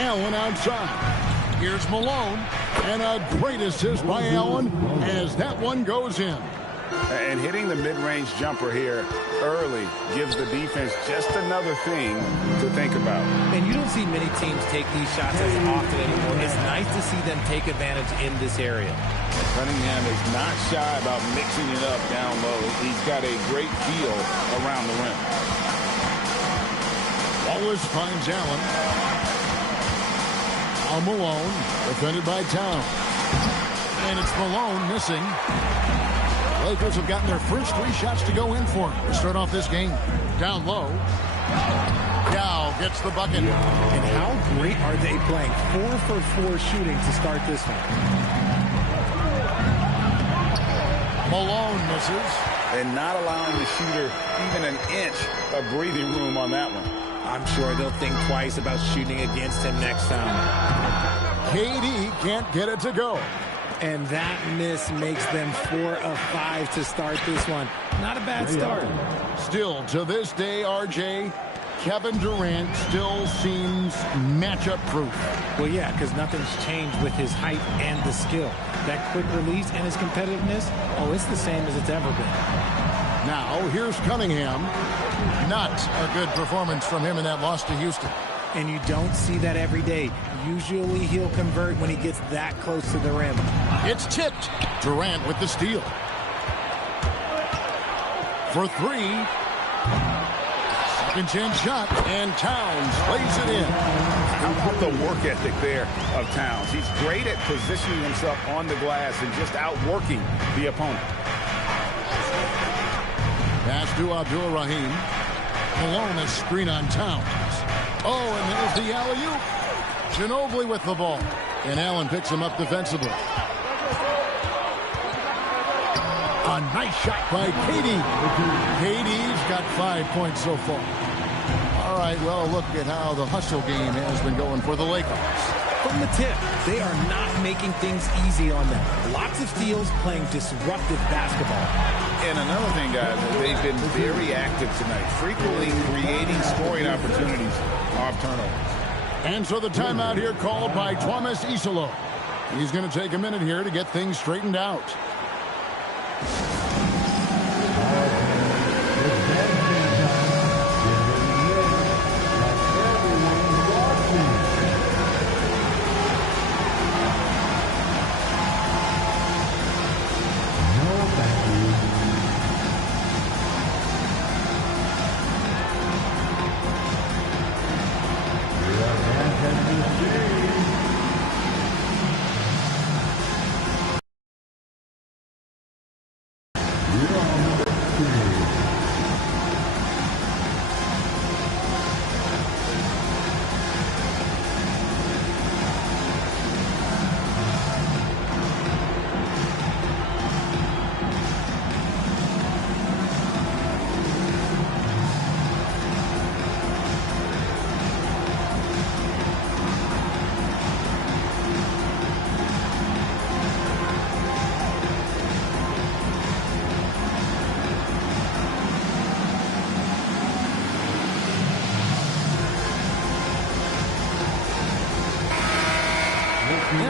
Allen outside. Here's Malone. And a great assist by Allen as that one goes in. And hitting the mid-range jumper here early gives the defense just another thing to think about. And you don't see many teams take these shots as often anymore. It's nice to see them take advantage in this area. Cunningham is not shy about mixing it up down low. He's got a great feel around the rim. Wallace finds Allen. Now Malone, defended by Towns. And it's Malone missing. Lakers have gotten their first 3 shots to go in for him to start off this game. Down low. Yao gets the bucket. And how great are they playing? 4 for 4 shooting to start this one. Malone misses. And not allowing the shooter even an inch of breathing room on that one. I'm sure they'll think twice about shooting against him next time. KD can't get it to go. And that miss makes them 4 of 5 to start this one. Not a bad start. Still, to this day, RJ, Kevin Durant still seems matchup proof. Well, yeah, because nothing's changed with his height and the skill. That quick release and his competitiveness, oh, it's the same as it's ever been. Now, here's Cunningham. Not a good performance from him in that loss to Houston. And you don't see that every day. Usually he'll convert when he gets that close to the rim. It's tipped. Durant with the steal. For 3. Second chance shot. And Towns lays it in. How about the work ethic there of Towns? He's great at positioning himself on the glass and just outworking the opponent. Pass to Abdul Rahim. Malone, a screen on Towns. Oh, and there's the alley-oop. Ginobili with the ball. And Allen picks him up defensively. A nice shot by KD. KD's got 5 points so far. All right, well, look at how the hustle game has been going for the Lakers. From the tip, they are not making things easy on them. Lots of steals, playing disruptive basketball. And another thing, guys, they've been very active tonight, frequently creating scoring opportunities off turnovers. And so the timeout here called by Thomas Isolo. He's going to take a minute here to get things straightened out.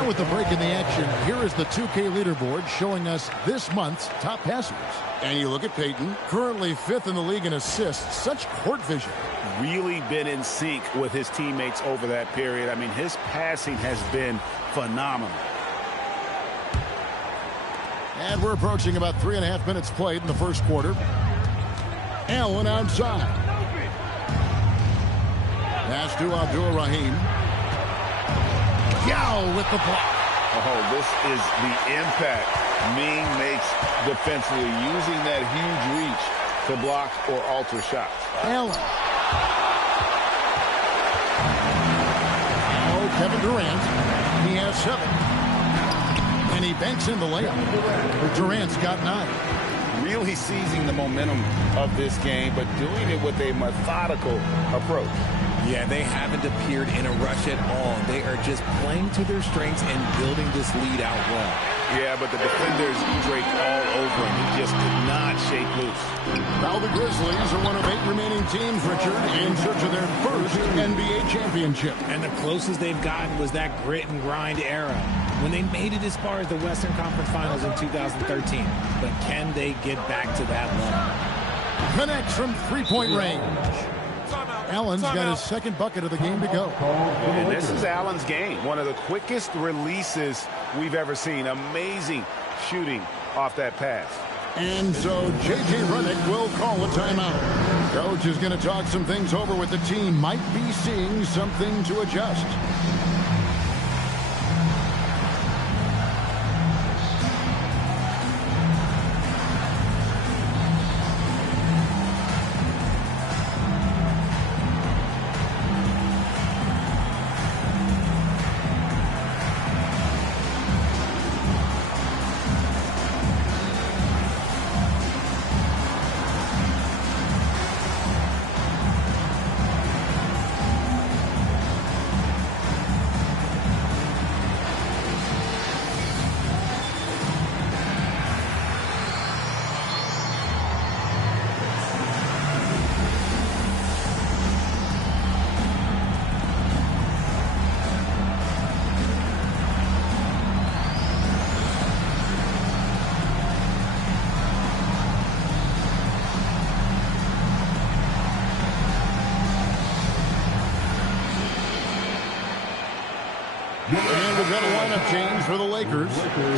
with the break in the action, here is the 2K leaderboard showing us this month's top passers. And you look at Peyton, currently 5th in the league in assists. Such court vision. Really been in sync with his teammates over that period. I mean, his passing has been phenomenal. And we're approaching about 3.5 minutes played in the first quarter. Allen outside. Pass to Abdul-Rahim. Yao with the block. Oh, this is the impact Ming makes defensively, using that huge reach to block or alter shots. Allen. Oh, Kevin Durant. He has 7. And he banks in the layup. Durant's got 9. Really seizing the momentum of this game, but doing it with a methodical approach. Yeah, they haven't appeared in a rush at all. They are just playing to their strengths and building this lead out well. Yeah, but the defenders draped all over him. He just could not shake loose. Now the Grizzlies are one of 8 remaining teams, Richard, in search of their first NBA championship. And the closest they've gotten was that grit and grind era, when they made it as far as the Western Conference Finals in 2013. But can they get back to that level? Connects from three-point range. Allen's got his second bucket of the game to go. And this is Allen's game. One of the quickest releases we've ever seen. Amazing shooting off that pass. And so J.J. Redick will call a timeout. Coach is going to talk some things over with the team. Might be seeing something to adjust. And we've got a lineup change for the Lakers.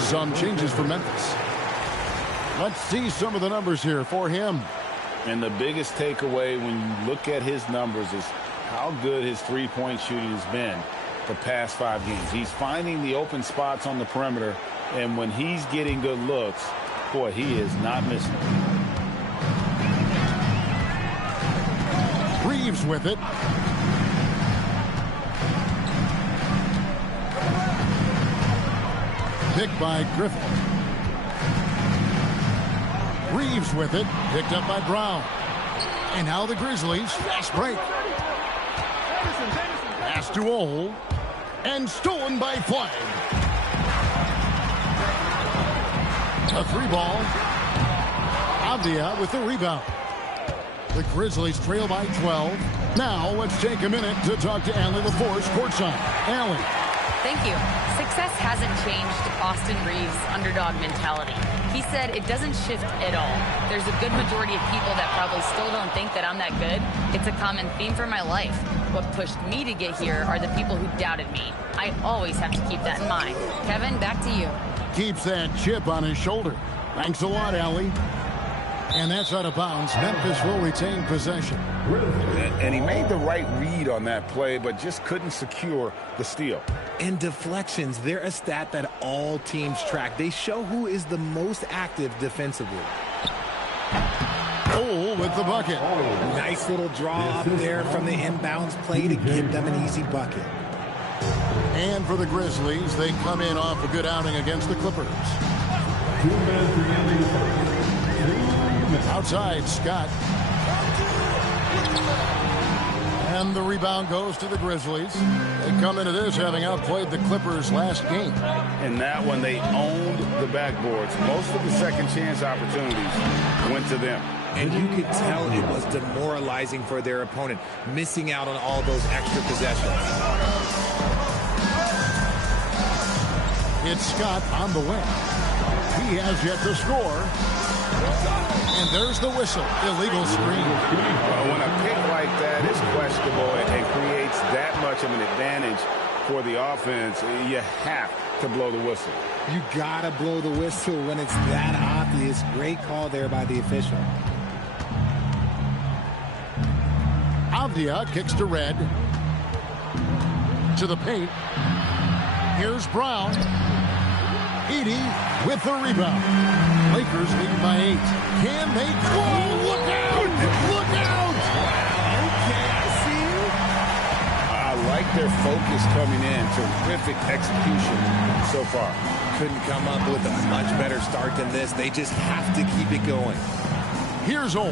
Some changes for Memphis. Let's see some of the numbers here for him. And the biggest takeaway when you look at his numbers is how good his three-point shooting has been the past 5 games. He's finding the open spots on the perimeter, and when he's getting good looks, boy, he is not missing. Reeves with it. Picked by Griffin. Reeves with it. Picked up by Brown. And now the Grizzlies. Fast break. Pass to Ole. And stolen by Flagg. A 3-ball. Avdia with the rebound. The Grizzlies trail by 12. Now let's take a minute to talk to Allie LaForce courtside. Allie. Thank you. Success hasn't changed Austin Reeves' underdog mentality. He said it doesn't shift at all. There's a good majority of people that probably still don't think that I'm that good. It's a common theme for my life. What pushed me to get here are the people who doubted me. I always have to keep that in mind. Kevin, back to you. Keeps that chip on his shoulder. Thanks a lot, Allie. And that's out of bounds. Memphis will retain possession. And he made the right read on that play, but just couldn't secure the steal. And deflections, they're a stat that all teams track. They show who is the most active defensively. Cole with the bucket. Nice little draw up there from the inbounds play to give them an easy bucket. And for the Grizzlies, they come in off a good outing against the Clippers. Outside, Scott. And the rebound goes to the Grizzlies. They come into this having outplayed the Clippers last game. In that one, they owned the backboards. Most of the second chance opportunities went to them. And you could tell it was demoralizing for their opponent, missing out on all those extra possessions. It's Scott on the wing. He has yet to score. And there's the whistle. Illegal screen. Well, when a pick like that is questionable and creates that much of an advantage for the offense, you have to blow the whistle. You got to blow the whistle when it's that obvious. Great call there by the official. Avdia kicks to Red. To the paint. Here's Brown. Edie with the rebound. Lakers lead by 8. Can they? Whoa, look out! Look out! Wow, okay, I see you. I like their focus coming in. Terrific execution so far. Couldn't come up with a much better start than this. They just have to keep it going. Here's Ole.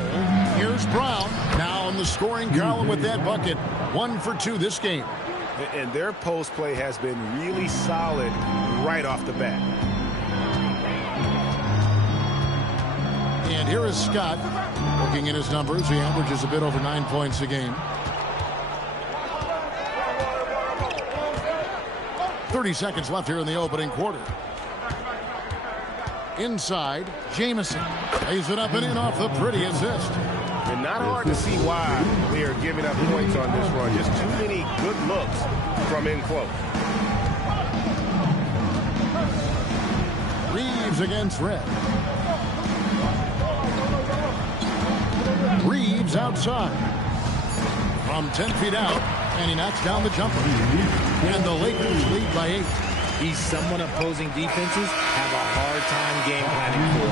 Here's Brown. Now in the scoring column with that bucket. 1 for 2 this game. And their post play has been really solid right off the bat. And here is Scott. Looking at his numbers, he averages a bit over 9 points a game. 30 seconds left here in the opening quarter. Inside, Jamison lays it up and in off the pretty assist. And not hard to see why they are giving up points on this run. Just too many good looks from in close. Reeves against Red. Reeves outside. From 10 feet out, and he knocks down the jumper. And the Lakers lead by 8. He's someone opposing defenses have a hard time game planning for.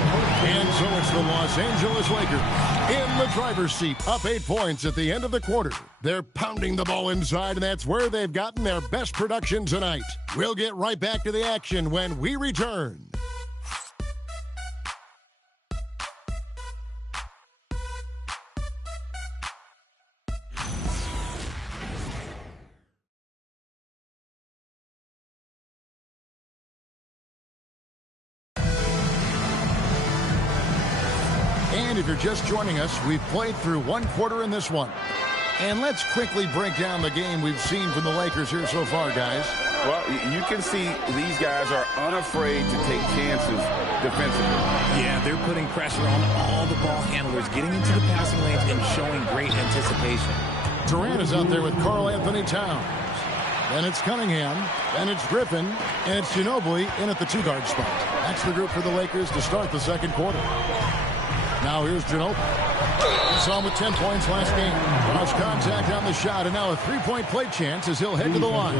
And so it's the Los Angeles Lakers in the driver's seat, up 8 points at the end of the quarter. They're pounding the ball inside, and that's where they've gotten their best production tonight. We'll get right back to the action when we return. And if you're just joining us, we've played through 1 quarter in this one. And let's quickly break down the game we've seen from the Lakers here so far, guys. Well, you can see these guys are unafraid to take chances defensively. Yeah, they're putting pressure on all the ball handlers, getting into the passing lanes and showing great anticipation. Durant is out there with Karl Anthony Towns. Then it's Cunningham, then it's Griffin, and it's Ginobili in at the 2-guard spot. That's the group for the Lakers to start the second quarter. Now here's Ginobili. We saw him with 10 points last game. Lost contact on the shot, and now a 3-point play chance as he'll head to the line.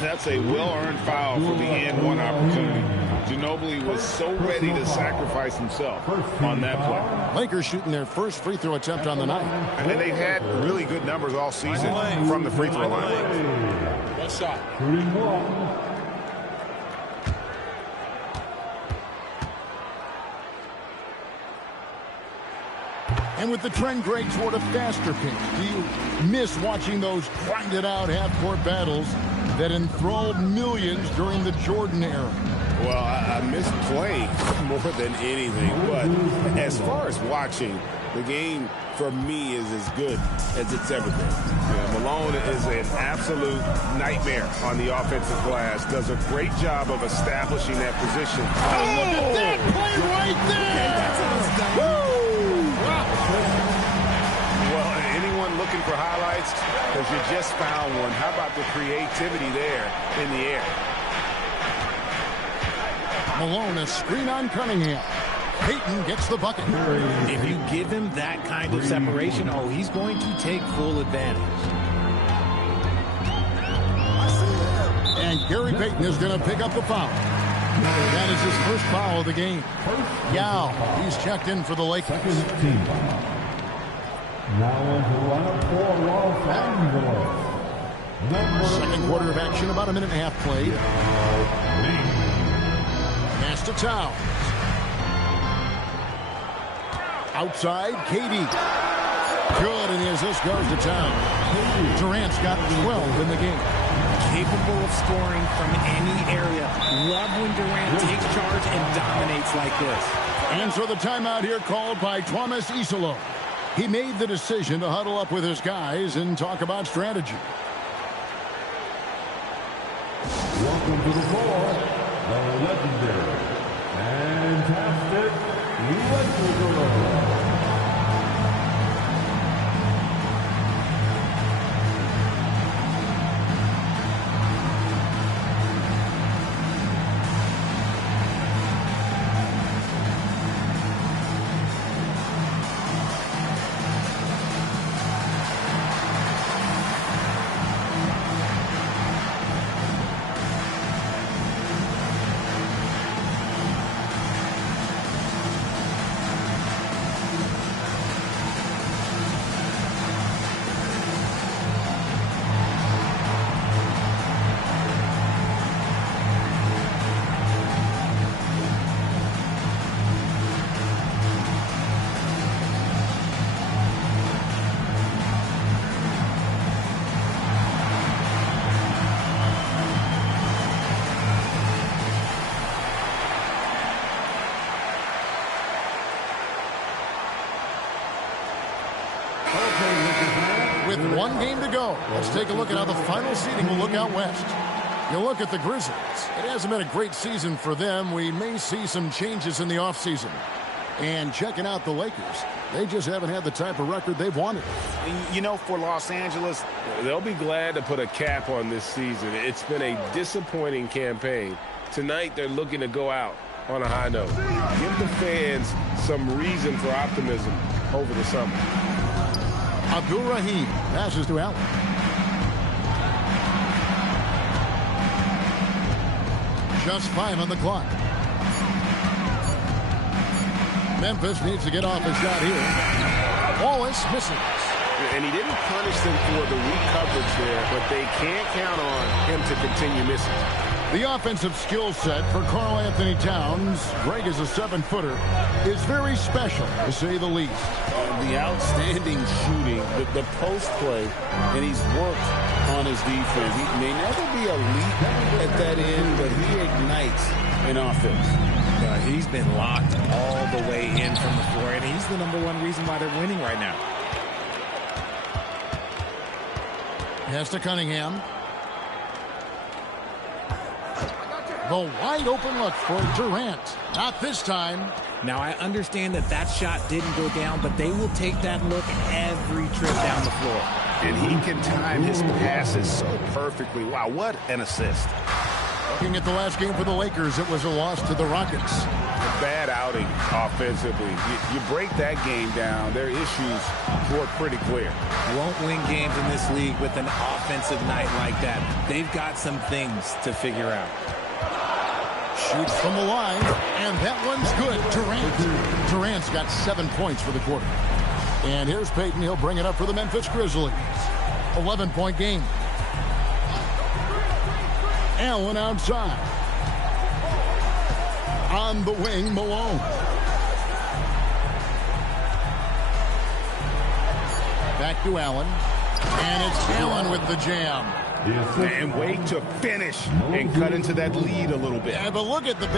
That's a well-earned foul for the and-one opportunity. Ginobili was so ready to sacrifice himself on that play. Lakers shooting their first free throw attempt on the night. And they've had really good numbers all season from the free throw line. One shot. And with the trend great toward a faster pace, do you miss watching those grinded-out half-court battles that enthralled millions during the Jordan era? Well, I miss playing more than anything, but as far as watching, the game for me is as good as it's ever been. Yeah, Malone is an absolute nightmare on the offensive glass, does a great job of establishing that position. Oh, look at that play right there! Woo! Well, anyone looking for highlights, because you just found one. How about the creativity there in the air? Malone, a screen on Cunningham. Payton gets the bucket. If you give him that kind of separation, oh, he's going to take full advantage. And Gary Payton is going to pick up the foul. That is his first foul of the game. Yao, he's checked in for the Lakers. Now into lineup for Los Angeles. Second quarter of action, about a minute and a half played. Pass to Towns. Outside, KD. Good, and the assist goes to Towns. Durant's got 12 in the game. Capable of scoring from any area. Love when Durant takes charge and dominates like this. And so the timeout here called by Thomas Isolo. He made the decision to huddle up with his guys and talk about strategy. Welcome to the floor, With one game to go, let's take a look at how the final seeding will look out west. You look at the Grizzlies. It hasn't been a great season for them. We may see some changes in the offseason. And checking out the Lakers, they just haven't had the type of record they've wanted. You know, for Los Angeles, they'll be glad to put a cap on this season. It's been a disappointing campaign. Tonight, they're looking to go out on a high note. Give the fans some reason for optimism over the summer. Abdul-Rahim passes to Allen. Just 5 on the clock. Memphis needs to get off a shot here. Wallace misses. And he didn't punish them for the weak coverage there, but they can't count on him to continue missing. The offensive skill set for Karl Anthony Towns, Greg is a 7-footer, is very special, to say the least. The outstanding shooting, the post play, and he's worked on his defense. He may never be elite at that end, but he ignites an offense. He's been locked all the way in from the floor, and he's the #1 reason why they're winning right now. Pass to Cunningham. The wide open look for Durant. Not this time. Now, I understand that that shot didn't go down, but they will take that look every trip down the floor. And he can time his passes so perfectly. Wow, what an assist. Looking at the last game for the Lakers, it was a loss to the Rockets. A bad outing offensively. You break that game down, their issues were pretty clear. Won't win games in this league with an offensive night like that. They've got some things to figure out. Shoots from the line, and that one's good. Durant's got 7 points for the quarter. And here's Payton. He'll bring it up for the Memphis Grizzlies. 11-point game. Allen outside. On the wing, Malone. Back to Allen. And it's Allen with the jam. And wait to finish and cut into that lead a little bit. Yeah, but look at the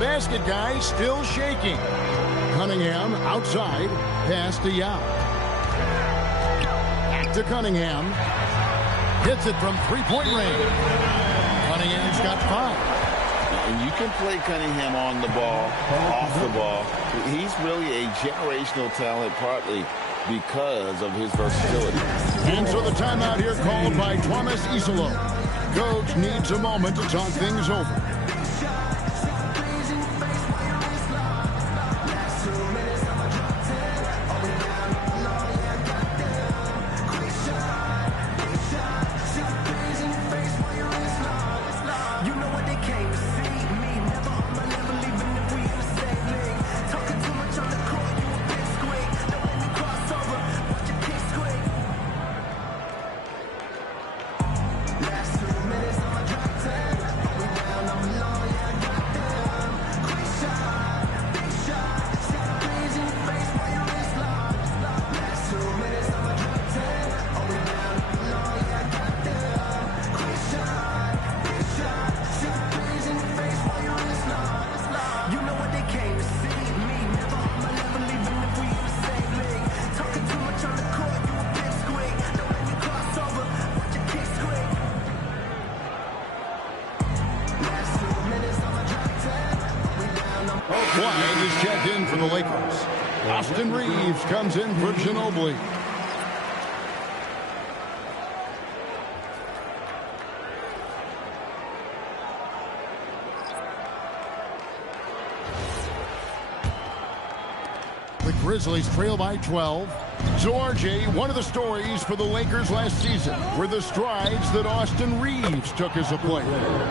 basket guy still shaking. Cunningham outside. Pass to Yao. Back to Cunningham. Hits it from three-point range. Cunningham's got 5. And you can play Cunningham on the ball, off the ball. He's really a generational talent, partly because of his versatility. And so the timeout here called by Thomas Isolo. Coach needs a moment to talk things over. Wyatt is checked in for the Lakers. Austin Reeves comes in for Ginobili. The Grizzlies trail by 12. George, one of the stories for the Lakers last season were the strides that Austin Reeves took as a player.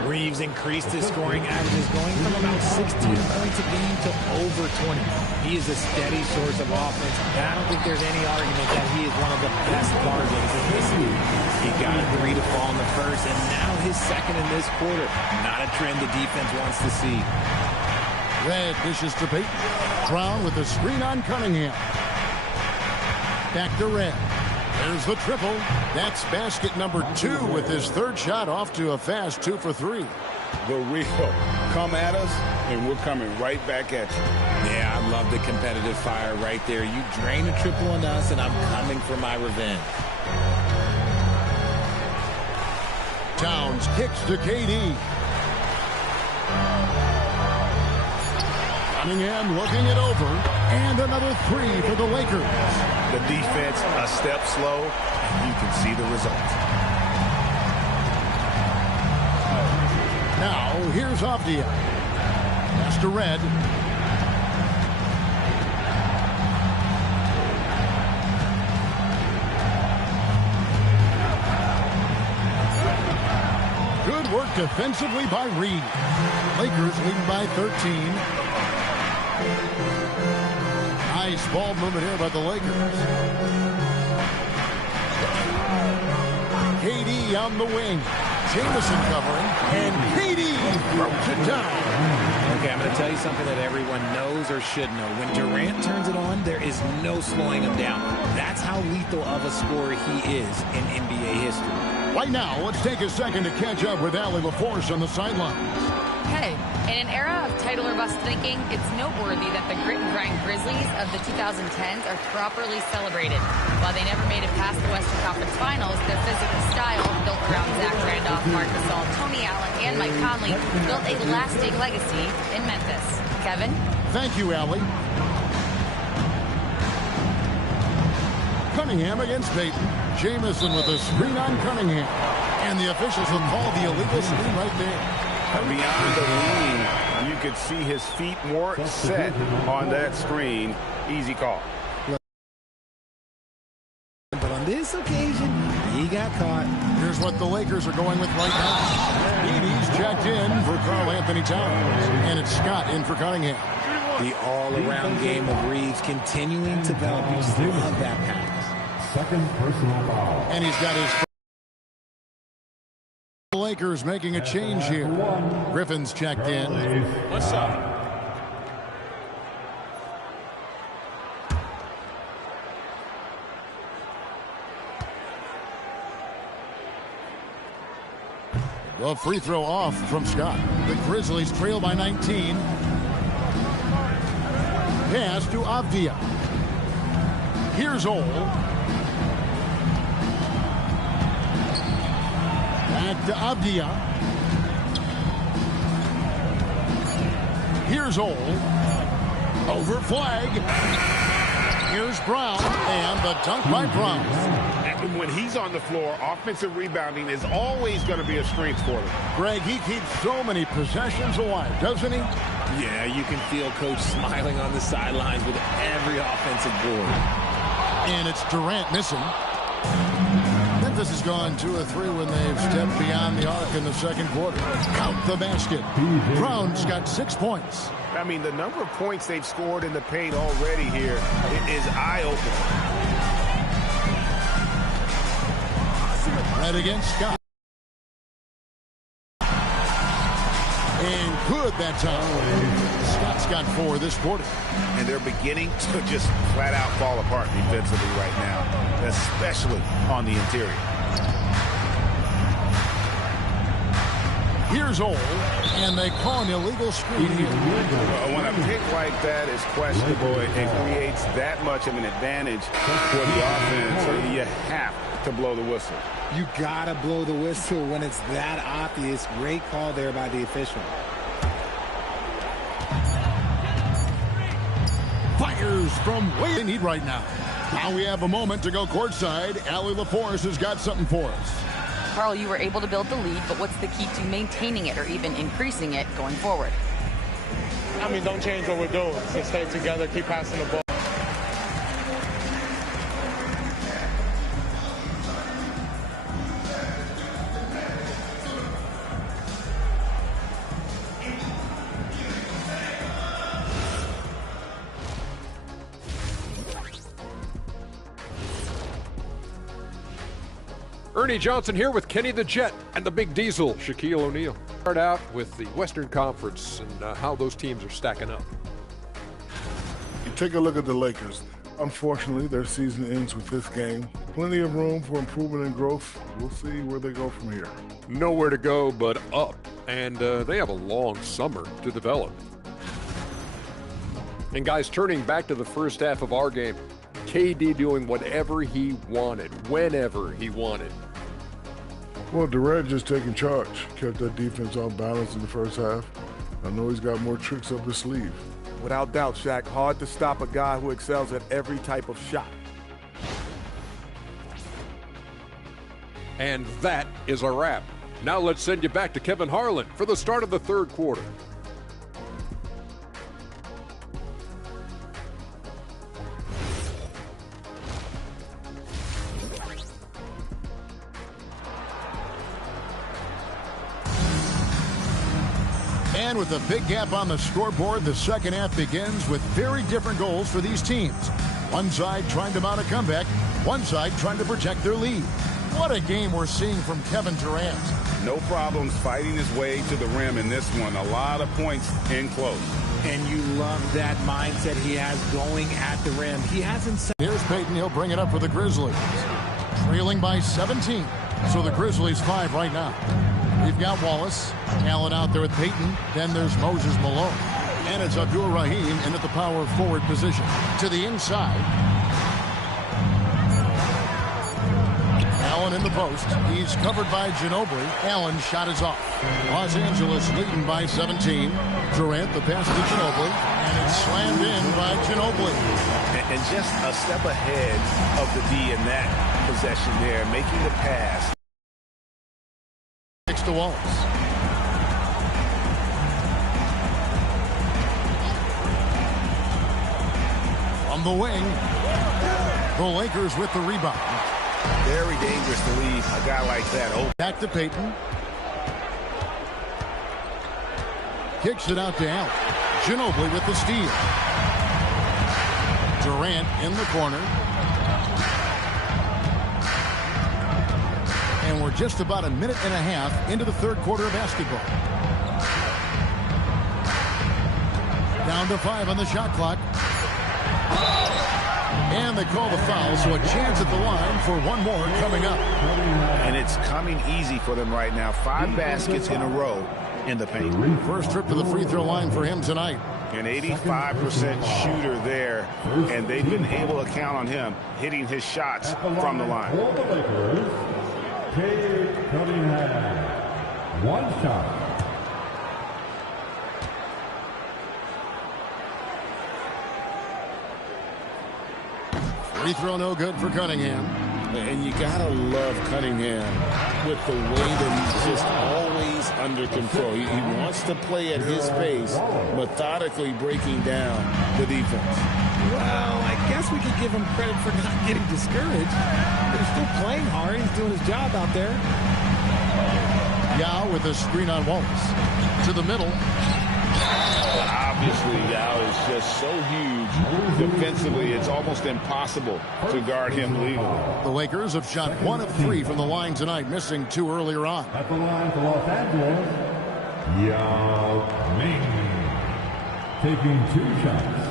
Reeves increased his scoring averages, going from about 16 points a game to over 20. He is a steady source of offense, and I don't think there's any argument that he is one of the best guardians in this league. He got a 3 to fall in the first, and now his second in this quarter. Not a trend the defense wants to see. Red dishes to Payton. Brown with the screen on Cunningham. Back to Red. There's the triple. That's basket number 2 with his third shot off to a fast 2 for 3. The real come at us, and we're coming right back at you. Yeah, I love the competitive fire right there. You drain a triple on us, and I'm coming for my revenge. Towns kicks to KD. Cunningham looking it over, and another three for the Lakers. The defense a step slow, and you can see the result. Now, here's Avdia. Pass to Red. Good work defensively by Reed. Lakers leading by 13. Nice ball movement here by the Lakers. KD on the wing. Jamison covering, and KD throws it down. Okay, I'm going to tell you something that everyone knows or should know. When Durant turns it on, there is no slowing him down. That's how lethal of a scorer he is in NBA history. Right now, let's take a second to catch up with Allie LaForce on the sidelines. Hey, in an era of title or bust thinking, it's noteworthy that the grit and grind Grizzlies of the 2010s are properly celebrated. While they never made it past the Western Conference Finals, their physical style, built around Zach Randolph, Marc Gasol, Tony Allen, and Mike Conley, built a lasting legacy in Memphis. Kevin? Thank you, Allie. Cunningham against Payton. Jamison with a screen on Cunningham. And the officials will call the illegal screen right there. And beyond the lean, you could see his feet more set on that screen. Easy call. But on this occasion, he got caught. Here's what the Lakers are going with right now. Edie's checked in for Karl Anthony Towns. And it's Scott in for Cunningham. The all-around game of Reeves continuing to develop. You just love that pass. Second personal foul. And he's got his... The Lakers making a change here. Griffin's checked in. What's up? The free throw off from Scott. The Grizzlies trail by 19. Pass to Avdia. Here's Ole. Back to Avdia. Here's Ole. Over flag. Here's Brown. And the dunk by Brown. And when he's on the floor, offensive rebounding is always going to be a strength for him. Greg, he keeps so many possessions alive, doesn't he? Yeah, you can feel Coach smiling on the sidelines with every offensive board. And it's Durant missing. Memphis has gone 2 of 3 when they've stepped beyond the arc in the second quarter. Count the basket. Brown's got 6 points. I mean, the number of points they've scored in the paint already here is eye-opening. Right against Scott. And good that time. Scott's got 4 this quarter. And they're beginning to just flat out fall apart defensively right now, especially on the interior. Here's Ole, and they call an illegal screen here. When a pick like that is questionable, it creates that much of an advantage for the offense, so you have to blow the whistle. You gotta blow the whistle when it's that obvious. Great call there by the official. Fires from way they need right now. Now we have a moment to go courtside. Allie LaForce has got something for us. Karl, you were able to build the lead, but what's the key to maintaining it or even increasing it going forward? I mean, don't change what we're doing. Just stay together, keep passing the ball. Ernie Johnson here with Kenny the Jet and the Big Diesel, Shaquille O'Neal. Start out with the Western Conference and how those teams are stacking up. You take a look at the Lakers. Unfortunately, their season ends with this game. Plenty of room for improvement and growth. We'll see where they go from here. Nowhere to go but up, and they have a long summer to develop. And guys, turning back to the first half of our game, KD doing whatever he wanted, whenever he wanted. Well, Durant just taking charge, kept that defense off balance in the first half. I know he's got more tricks up his sleeve. Without doubt, Shaq, hard to stop a guy who excels at every type of shot. And that is a wrap. Now let's send you back to Kevin Harlan for the start of the third quarter. And with a big gap on the scoreboard, the second half begins with very different goals for these teams. One side trying to mount a comeback, one side trying to protect their lead. What a game we're seeing from Kevin Durant. No problems fighting his way to the rim in this one. A lot of points in close. And you love that mindset he has going at the rim. He hasn't... Here's Payton. He'll bring it up for the Grizzlies. Trailing by 17. So the Grizzlies 5 right now. We've got Wallace. Allen out there with Payton. Then there's Moses Malone. And it's Abdul Rahim in at the power forward position. To the inside. Allen in the post. He's covered by Ginobili. Allen's shot is off. Los Angeles leading by 17. Durant the pass to Ginobili. And it's slammed in by Ginobili. And just a step ahead of the D in that possession there, making the pass. Next to Wallace. On the wing, the Lakers with the rebound. Very dangerous to leave a guy like that open. Back to Payton. Kicks it out to Allen. Ginobili with the steal. Durant in the corner. And we're just about a minute and a half into the third quarter of basketball. Down to 5 on the shot clock. And they call the foul, so a chance at the line for one more coming up. And it's coming easy for them right now. 5 baskets in a row in the paint. First trip to the free throw line for him tonight. An 85% shooter there, and they've been able to count on him hitting his shots from the line. Cade Cunningham. One shot. Free throw no good for Cunningham. And you gotta love Cunningham with the way that he's just always under control. He wants to play at his pace, methodically breaking down the defense. Well, I guess we could give him credit for not getting discouraged. He's still playing hard. He's doing his job out there. Yao with a screen on Wallace. To the middle. Obviously, Yao is just so huge. Defensively, it's almost impossible to guard him legally. The Lakers have shot 1 of 3 from the line tonight, missing 2 earlier on. At the line for Los Angeles, Yao Ming. Taking 2 shots.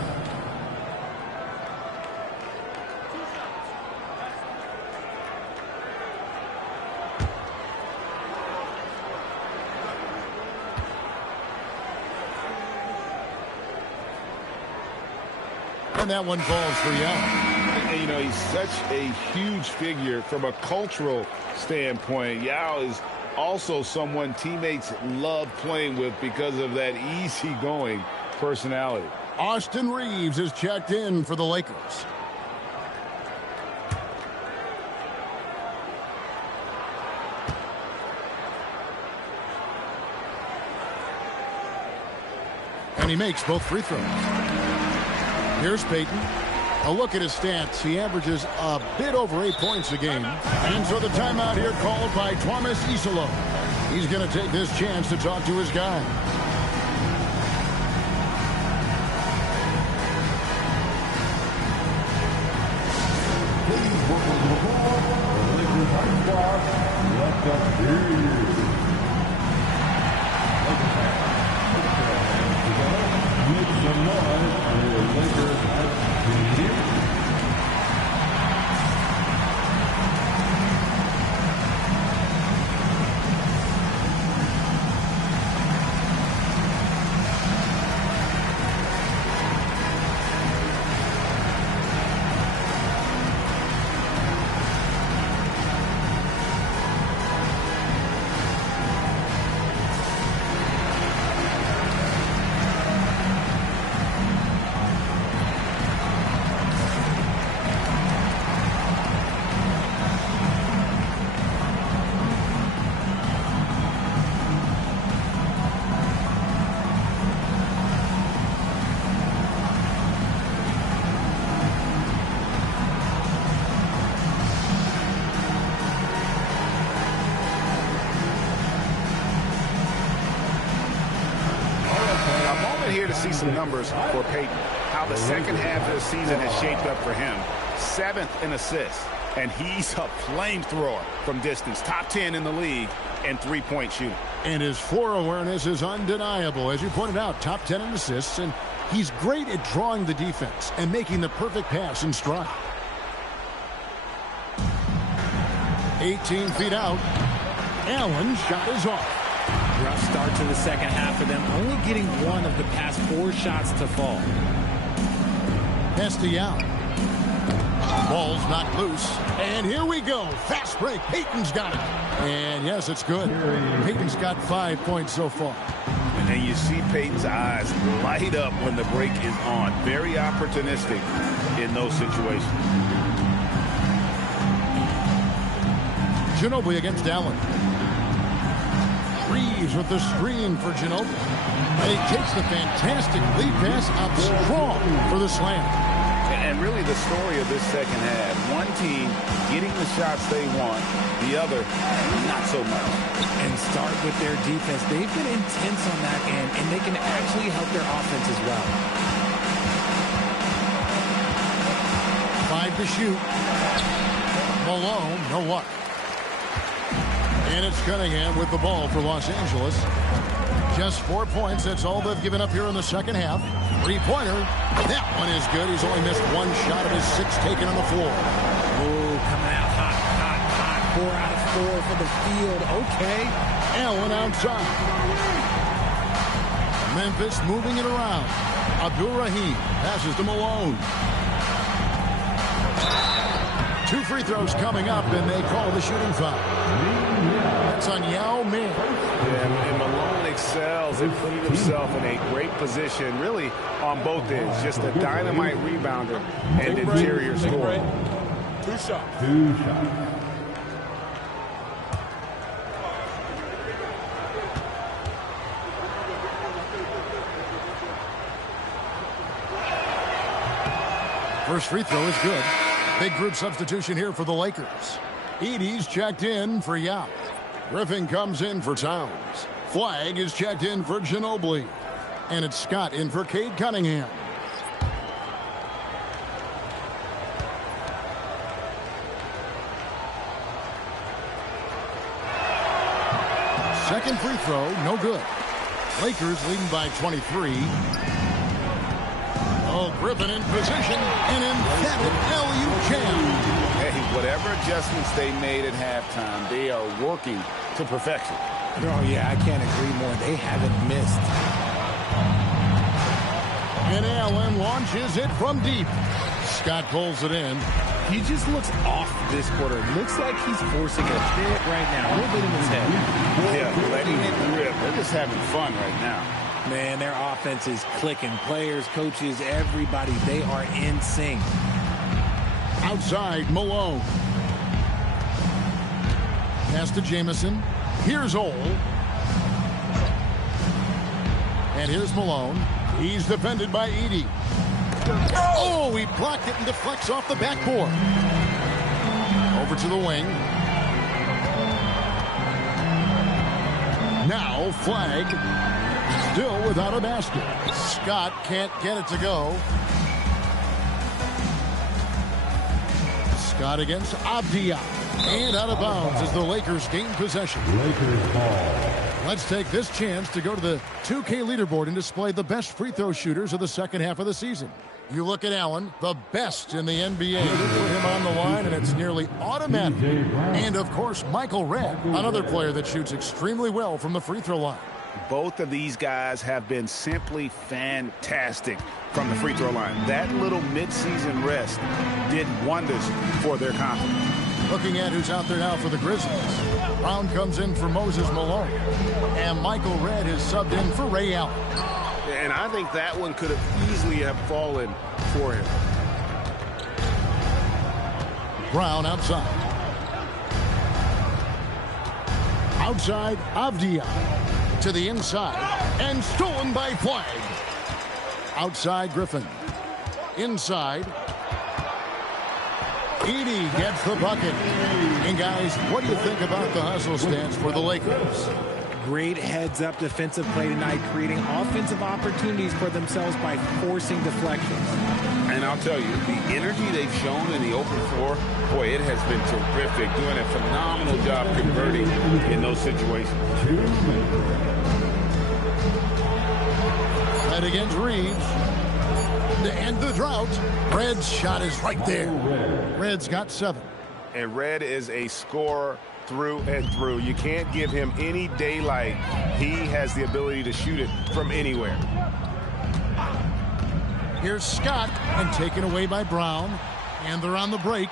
And that one falls for Yao. And, you know, he's such a huge figure from a cultural standpoint. Yao is also someone teammates love playing with because of that easygoing personality. Austin Reeves is checked in for the Lakers. And he makes both free throws. Here's Payton. A look at his stats. He averages a bit over 8 points a game. And so the timeout here called by Thomas Isolo. He's going to take this chance to talk to his guy. Please welcome to the floor, the Lakers high squad, left up here. Make some noise for the Lakers high squad. to see some numbers for Peyton. How the second half of the season has shaped up for him. 7th in assists. And he's a flamethrower from distance. Top 10 in the league in three-point shooting. And his floor awareness is undeniable. As you pointed out, top 10 in assists. And he's great at drawing the defense and making the perfect pass in stride. 18 feet out. Allen's shot is off. Rough start to the second half for them. Only getting one of the past 4 shots to fall. Out. Ball's knocked loose. And here we go. Fast break. Peyton's got it. And yes, it's good. Peyton's got 5 points so far. And you see Peyton's eyes light up when the break is on. Very opportunistic in those situations. Ginobili against Allen. Reeves with the screen for Ginobili. And he takes the fantastic lead pass up strong for the slam. And really the story of this second half, one team getting the shots they want, the other not so much. And start with their defense. They've been intense on that end, and they can actually help their offense as well. 5 to shoot. Malone, no luck. And it's Cunningham with the ball for Los Angeles. Just 4 points. That's all they've given up here in the second half. 3-pointer. That one is good. He's only missed 1 shot of his 6 taken on the floor. Oh, coming out hot, hot, hot. 4 out of 4 for the field. Okay. Allen outside. Memphis moving it around. Abdul-Rahim passes to Malone. 2 free throws coming up, and they call the shooting foul. That's on Yao Ming. Yeah, and Malone excels at putting himself in a great position, really on both ends. Just a dynamite rebounder and interior scorer. 2 shots. 2 shots. First free throw is good. Big group substitution here for the Lakers. Edey's checked in for Yao. Griffin comes in for Towns. Flag is checked in for Ginobili. And it's Scott in for Cade Cunningham. Second free throw, no good. Lakers leading by 23. Oh, Griffin in position. An emphatic alley-oop jam. Hey, whatever adjustments they made at halftime, they are working to perfection. Oh, yeah, I can't agree more. They haven't missed. And Allen launches it from deep. Scott pulls it in. He just looks off this quarter. Looks like he's forcing a bit right now. A little bit in his head. Yeah, letting it rip. They're just having fun right now. Man, their offense is clicking. Players, coaches, everybody, they are in sync. Outside, Malone. Pass to Jamison. Here's Ole. And here's Malone. He's defended by Edey. Oh, he blocked it and deflects off the backboard. Over to the wing. Now, Flag. Still without a basket. Scott can't get it to go. Scott against Abdia. And out of bounds as the Lakers gain possession. Lakers ball. Let's take this chance to go to the 2K leaderboard and display the best free throw shooters of the second half of the season. You look at Allen, the best in the NBA. Put him on the line, and it's nearly automatic. And, of course, Michael Redd, another player that shoots extremely well from the free throw line. Both of these guys have been simply fantastic from the free throw line. That little midseason rest did wonders for their confidence. Looking at who's out there now for the Grizzlies. Brown comes in for Moses Malone. And Michael Redd is subbed in for Ray Allen. And I think that one could have easily have fallen for him. Brown outside. Outside, Avdia. To the inside. And stolen by Flag. Outside, Griffin. Inside. Edey gets the bucket. And guys, what do you think about the hustle stance for the Lakers? Great heads-up defensive play tonight, creating offensive opportunities for themselves by forcing deflections. And I'll tell you, the energy they've shown in the open floor, boy, it has been terrific, doing a phenomenal job converting in those situations. Right against Reeves. To end the drought, Red's shot is right there. Red's got 7. And Red is a scorer through and through. You can't give him any daylight. He has the ability to shoot it from anywhere. Here's Scott, and taken away by Brown. And they're on the break.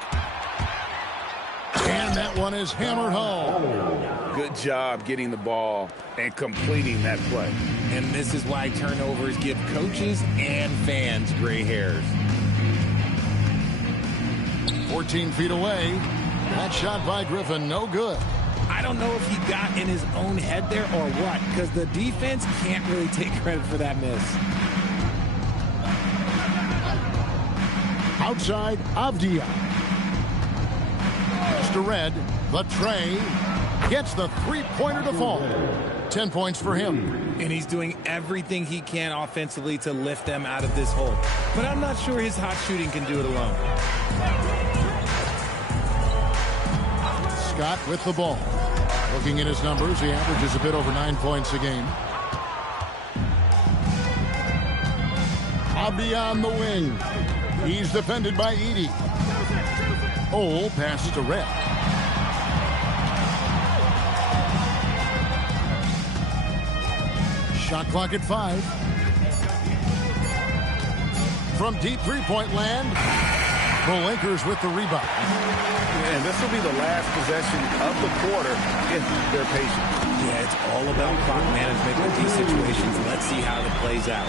And that one is hammered home. Good job getting the ball and completing that play. And this is why turnovers give coaches and fans gray hairs. 14 feet away. That shot by Griffin, no good. I don't know if he got in his own head there or what, because the defense can't really take credit for that miss. Outside, Avdia. Mr. Red, the tray, gets the three-pointer to fall. 10 points for him. And he's doing everything he can offensively to lift them out of this hole. But I'm not sure his hot shooting can do it alone. Scott with the ball. Looking at his numbers, he averages a bit over 9 points a game. Avdia on the wing. He's defended by Edey. Ole passes to Red. Shot clock at 5. From deep three-point land, the Lakers with the rebound. And this will be the last possession of the quarter if they're patient. Yeah, it's all about clock management with these situations. Let's see how it plays out.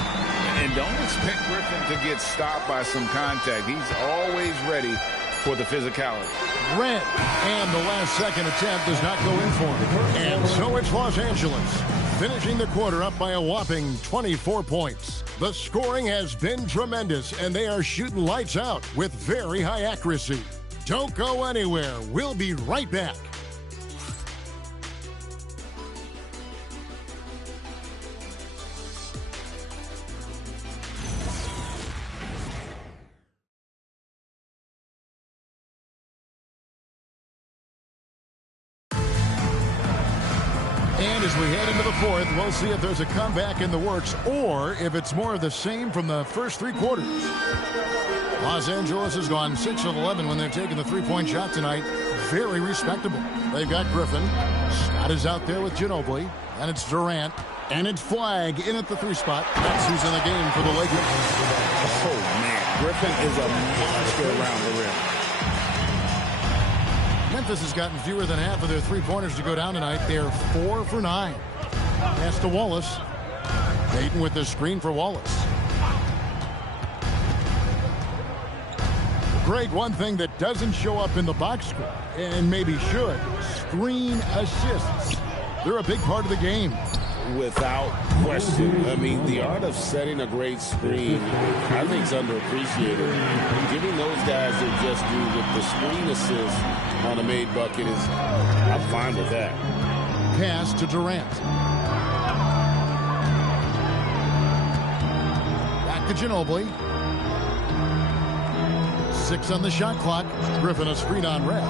And don't expect Griffin to get stopped by some contact. He's always ready for the physicality. Red, and the last second attempt does not go in for him. And so it's Los Angeles, finishing the quarter up by a whopping 24 points. The scoring has been tremendous, and they are shooting lights out with very high accuracy. Don't go anywhere. We'll be right back. And as we head into the fourth, we'll see if there's a comeback in the works or if it's more of the same from the first 3 quarters. Los Angeles has gone 6 of 11 when they're taking the three-point shot tonight. Very respectable. They've got Griffin. Scott is out there with Ginobili. And it's Durant. And it's Flag in at the 3 spot. That's who's in the game for the Lakers. Oh, man. Griffin is a monster around the rim. Memphis has gotten fewer than half of their three-pointers to go down tonight. They're 4 for 9. Pass to Wallace. Payton with the screen for Wallace. Greg, one thing that doesn't show up in the box score, and maybe should, screen assists. They're a big part of the game. Without question. I mean, the art of setting a great screen, I think, is underappreciated. Giving those guys their just due with the screen assist on a made bucket is, I'm fine with that. Pass to Durant. Back to Ginobili. 6 on the shot clock. Griffin a screen on Red.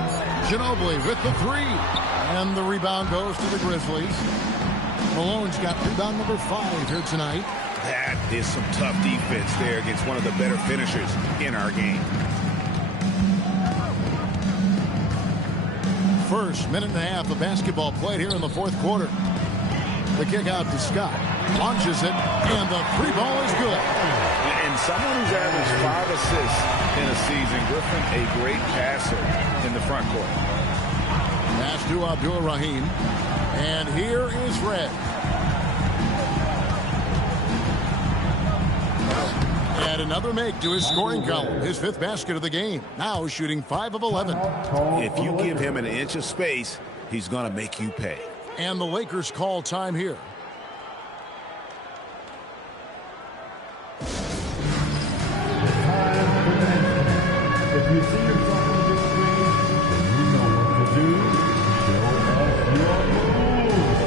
Ginobili with the 3. And the rebound goes to the Grizzlies. Malone's got rebound number 5 here tonight. That is some tough defense there against one of the better finishers in our game. First minute and a half of basketball played here in the fourth quarter. The kick out to Scott. Launches it, and the 3 ball is good. And someone who's averaged 5 assists in a season, Griffin, a great passer in the front court. Pass to Abdul-Rahim. And here is Red. And another make to his scoring column. His 5th basket of the game. Now shooting 5 of 11. If you give him an inch of space, he's going to make you pay. And the Lakers call time here. If you see yourself on the big screen, then you know what to do. Show us your moves.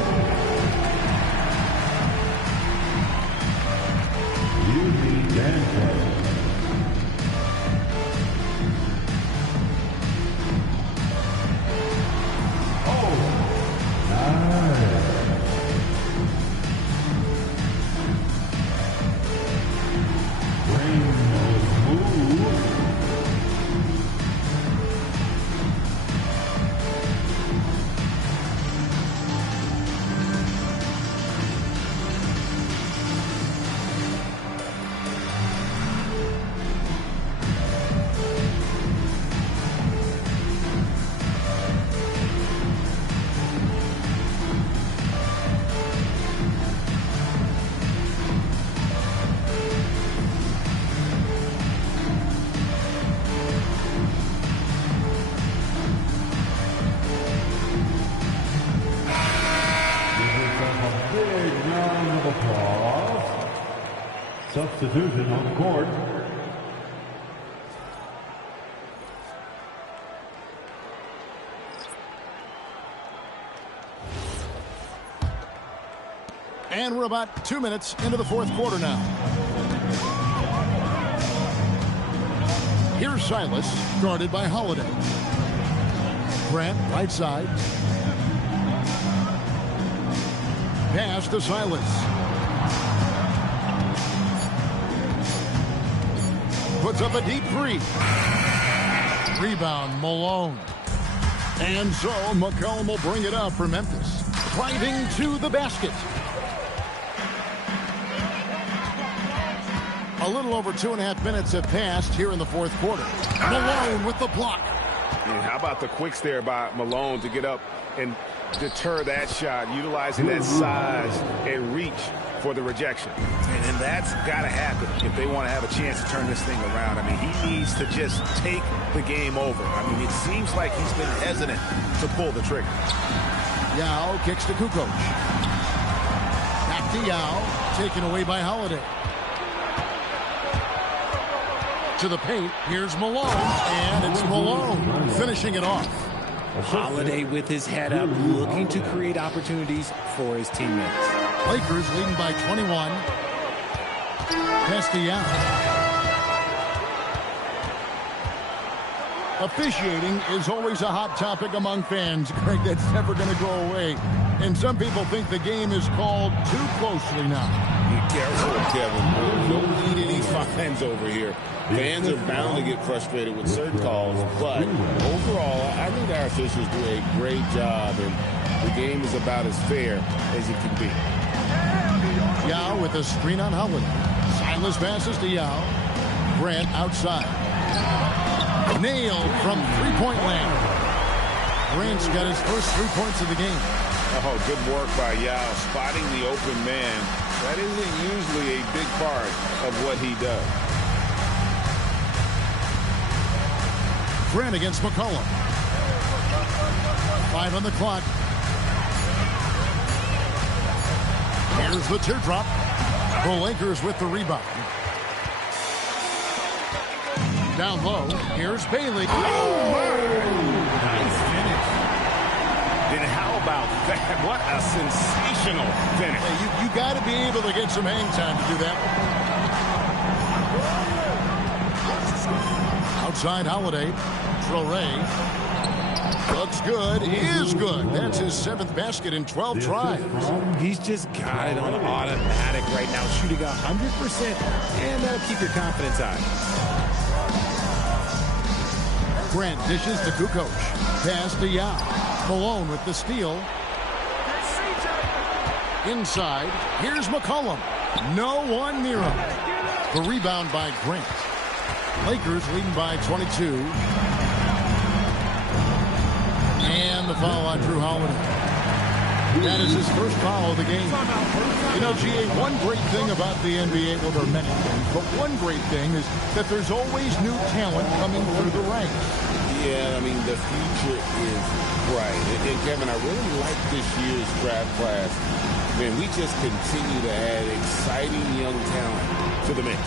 Substitution on the court. And we're about 2 minutes into the fourth quarter now. Here's Silas, guarded by Holiday. Grant, right side. Pass to Silas. Puts up a deep three. Rebound, Malone. And so McCollum will bring it up for Memphis. Driving to the basket. A little over 2.5 minutes have passed here in the fourth quarter. Malone with the block. And how about the quicks there by Malone to get up and deter that shot, utilizing that size and reach for the rejection. And that's got to happen if they want to have a chance to turn this thing around. I mean, he needs to just take the game over. I mean, it seems like he's been hesitant to pull the trigger. Yao kicks to Kukoc. Back to Yao, taken away by Holiday. To the paint, here's Malone, and it's Malone finishing it off. Holiday with his head up, looking to create opportunities for his teammates. Lakers leading by 21. Pass to Yao. Officiating is always a hot topic among fans, Greg. That's never going to go away. And some people think the game is called too closely now. Be careful, Kevin. Don't eat any fines over here. Fans are bound to get frustrated with certain calls, but overall, I think our officials do a great job, and the game is about as fair as it can be. Yao with a screen on Holiday. Silas passes to Yao. Grant outside. Nailed from three-point land. Grant's got his first 3 points of the game. Oh, good work by Yao, spotting the open man. That isn't usually a big part of what he does. Grant against McCollum. 5 on the clock. Here's the teardrop. The Lakers with the rebound. Down low, here's Bailey. Oh, nice finish. Then how about that? What a sensational finish. Hey, you got to be able to get some hang time to do that. Outside Holiday. Traore. Looks good. Is good. That's his 7th basket in 12 tries. He's just got it on automatic right now, shooting 100%, and that'll keep your confidence high. Grant dishes to Kukoc. Pass to Yao. Malone with the steal. Inside. Here's McCollum. No one near him. The rebound by Grant. Lakers leading by 22. And the foul on Drew Holiday. That is his first foul of the game. You know, GA, one great thing about the NBA, well, there are many things, but one great thing is that there's always new talent coming through the ranks. Yeah, I mean, the future is bright. And Kevin, I really like this year's draft class. Man, we just continue to add exciting young talent to the mix.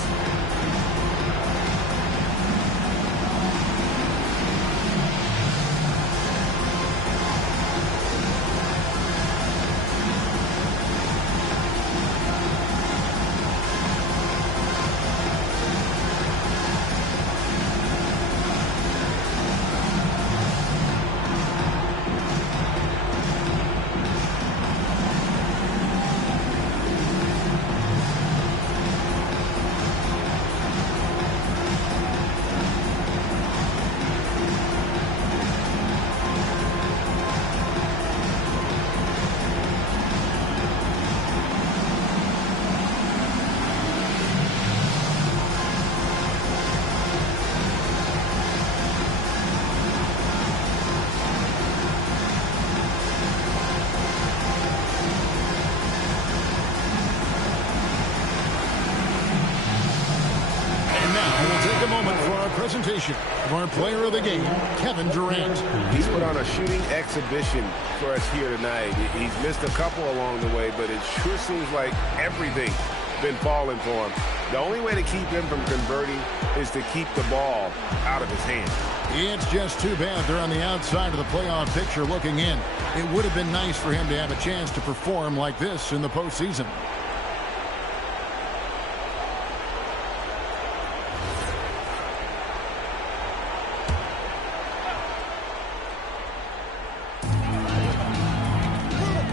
Presentation of our player of the game, Kevin Durant. He's put on a shooting exhibition for us here tonight. He's missed a couple along the way, but it sure seems like everything been falling for him. The only way to keep him from converting is to keep the ball out of his hand. It's just too bad they're on the outside of the playoff picture looking in. It would have been nice for him to have a chance to perform like this in the postseason.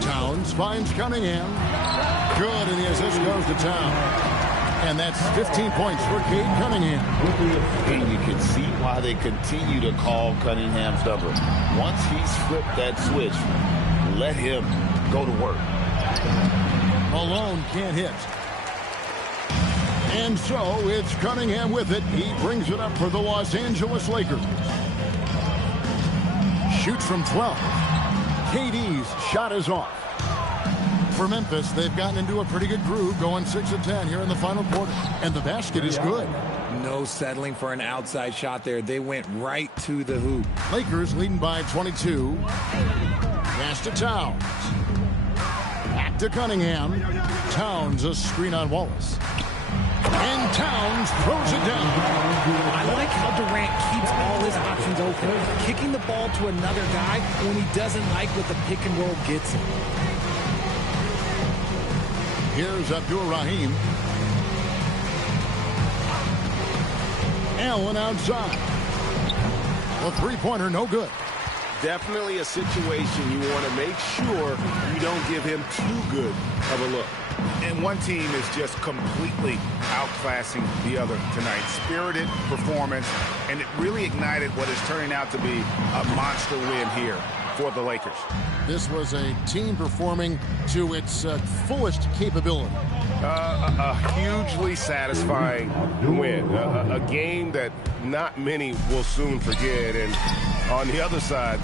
Towns finds Cunningham. Good, and the assist goes to Towns. And that's 15 points for Cade Cunningham. And you can see why they continue to call Cunningham stubborn. Once he's flipped that switch, let him go to work. Malone can't hit. And so it's Cunningham with it. He brings it up for the Los Angeles Lakers. Shoots from 12. KD's shot is off. For Memphis, they've gotten into a pretty good groove, going 6 of 10 here in the final quarter. And the basket is good. No settling for an outside shot there. They went right to the hoop. Lakers leading by 22. Pass to Towns. Back to Cunningham. Towns a screen on Wallace. And Towns throws it down. I like how Durant keeps all his options open. Kicking the ball to another guy when he doesn't like what the pick and roll gets him. Here's Abdur-Rahim. Allen outside. A three-pointer, no good. Definitely a situation you want to make sure you don't give him too good of a look. And one team is just completely outclassing the other tonight. Spirited performance, and it really ignited what is turning out to be a monster win here for the Lakers. This was a team performing to its fullest capability. A hugely satisfying win. A game that not many will soon forget. And on the other side,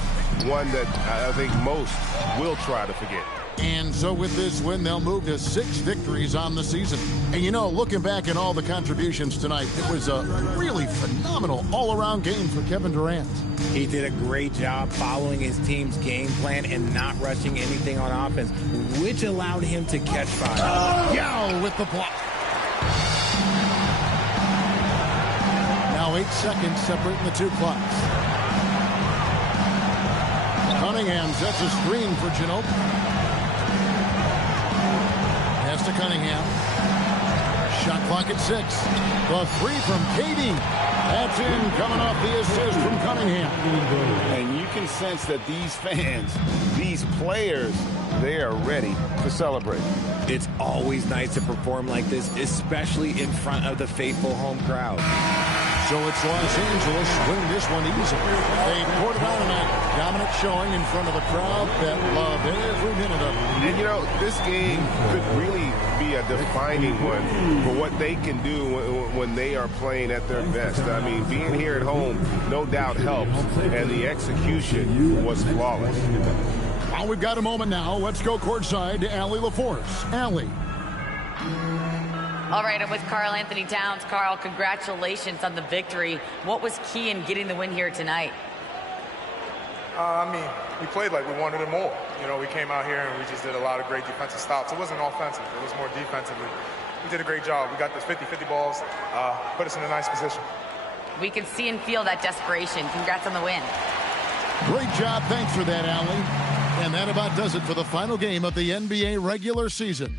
one that I think most will try to forget. And so with this win, they'll move to 6 victories on the season. And you know, looking back at all the contributions tonight, it was a really phenomenal all-around game for Kevin Durant. He did a great job following his team's game plan and not rushing anything on offense, which allowed him to catch fire. Yao with the block. Now 8 seconds separating the two clocks. Cunningham sets a screen for Ginobili. Pass to Cunningham. Shot clock at 6. The three from KD. That's in, coming off the assist from Cunningham. And you can sense that these fans, these players, they are ready to celebrate. It's always nice to perform like this, especially in front of the faithful home crowd. So it's Los Angeles winning this one easily. They poured it on tonight. Dominant showing in front of a crowd that loved every minute of it. And, you know, this game could really be a defining one for what they can do when they are playing at their best. I mean, being here at home, no doubt helps, and the execution was flawless. Well, we've got a moment now. Let's go courtside to Allie LaForce. Allie. All right, I'm with Karl Anthony Towns. Karl, congratulations on the victory. What was key in getting the win here tonight? I mean, we played like we wanted it more. You know, we came out here and we just did a lot of great defensive stops. It wasn't offensive. It was more defensively. We did a great job. We got those 50-50 balls, put us in a nice position. We can see and feel that desperation. Congrats on the win. Great job. Thanks for that, Allie. And that about does it for the final game of the NBA regular season.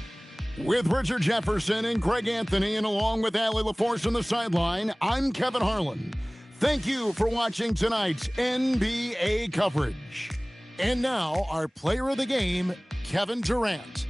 With Richard Jefferson and Greg Anthony, and along with Allie LaForce on the sideline, I'm Kevin Harlan. Thank you for watching tonight's NBA coverage. And now, our player of the game, Kevin Durant.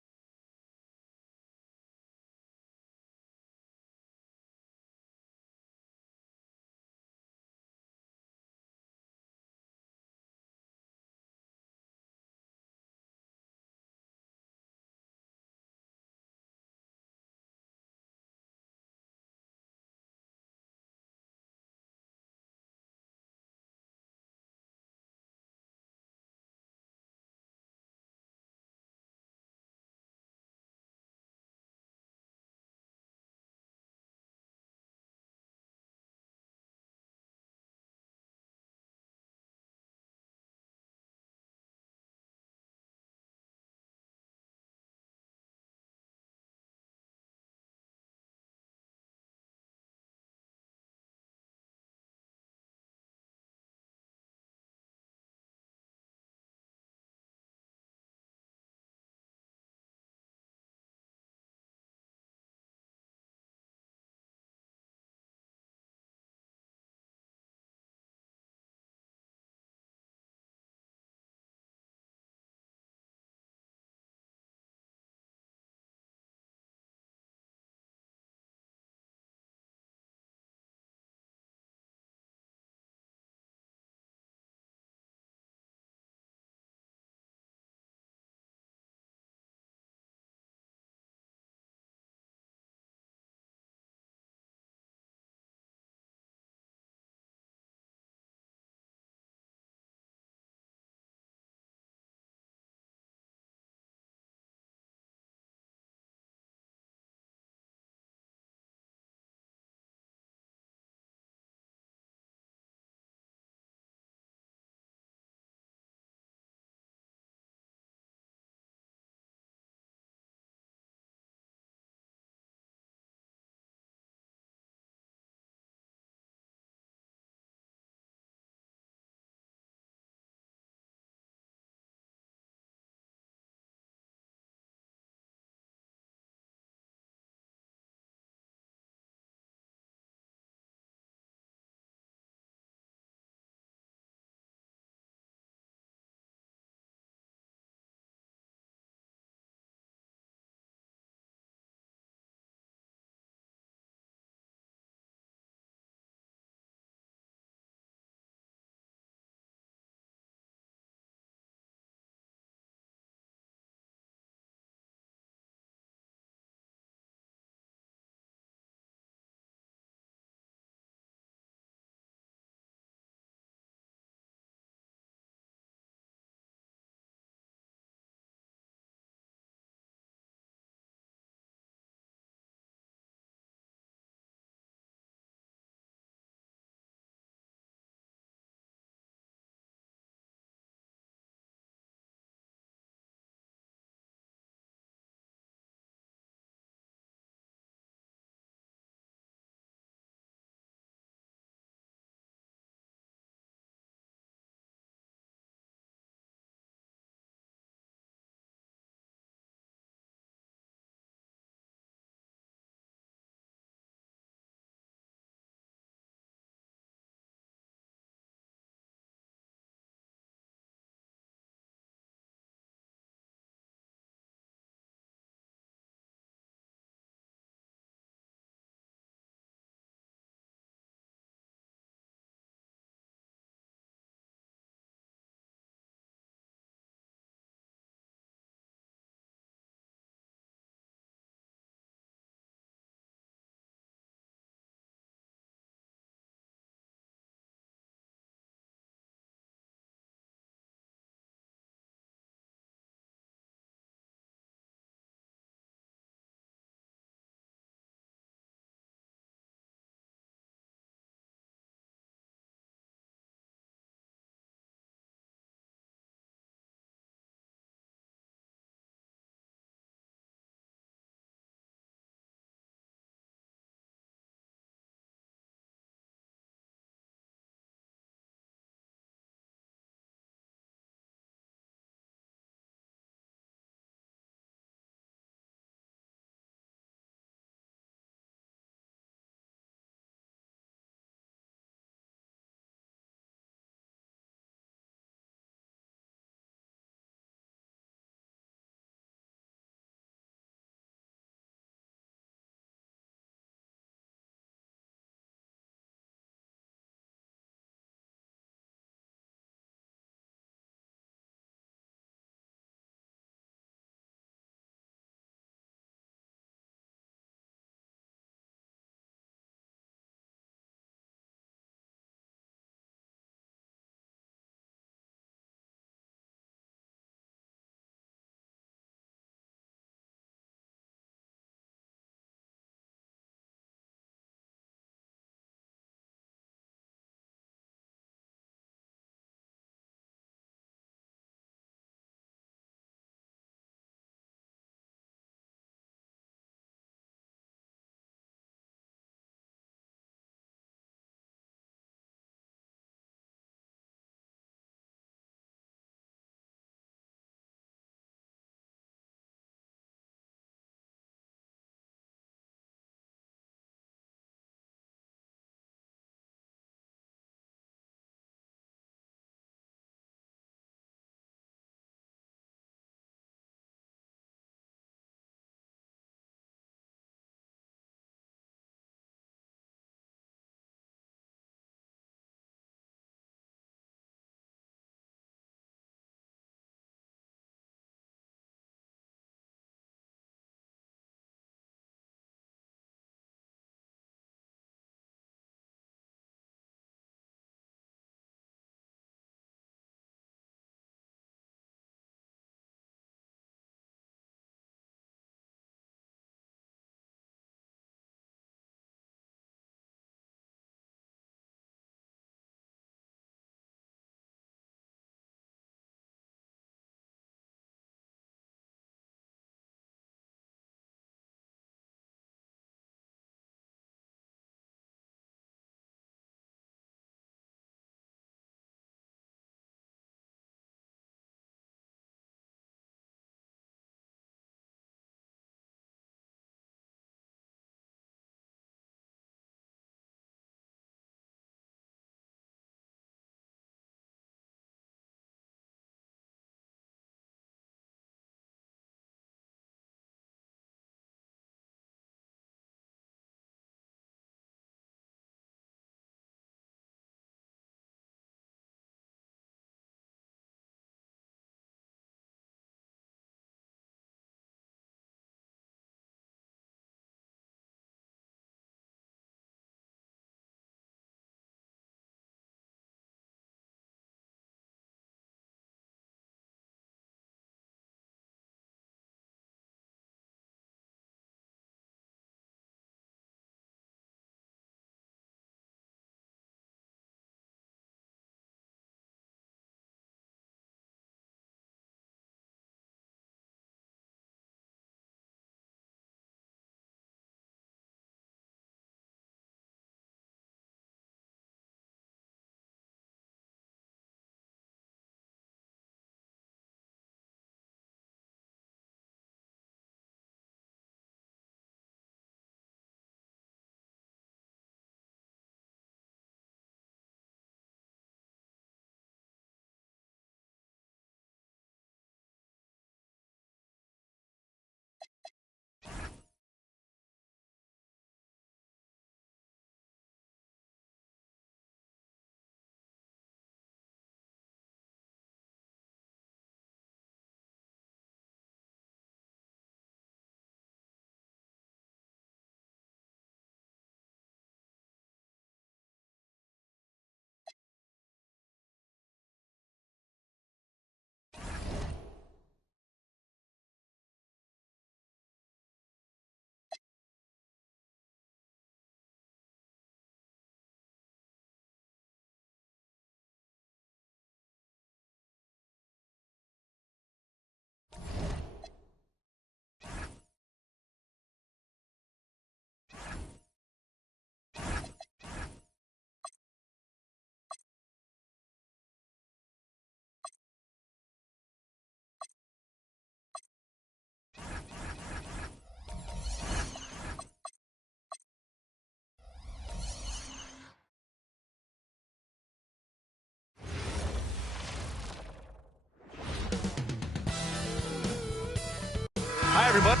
Hi, everybody.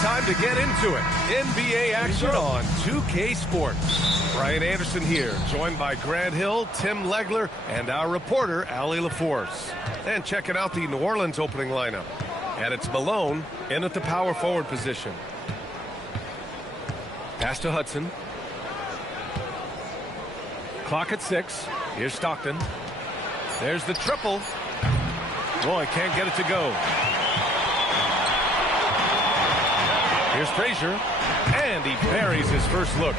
Time to get into it. NBA action on 2K Sports. Brian Anderson here, joined by Grant Hill, Tim Legler, and our reporter, Allie LaForce. And checking out the New Orleans opening lineup. And it's Malone in at the power forward position. Pass to Hudson. Clock at 6. Here's Stockton. There's the triple. Roy can't get it to go. Here's Frazier, and he buries his first look.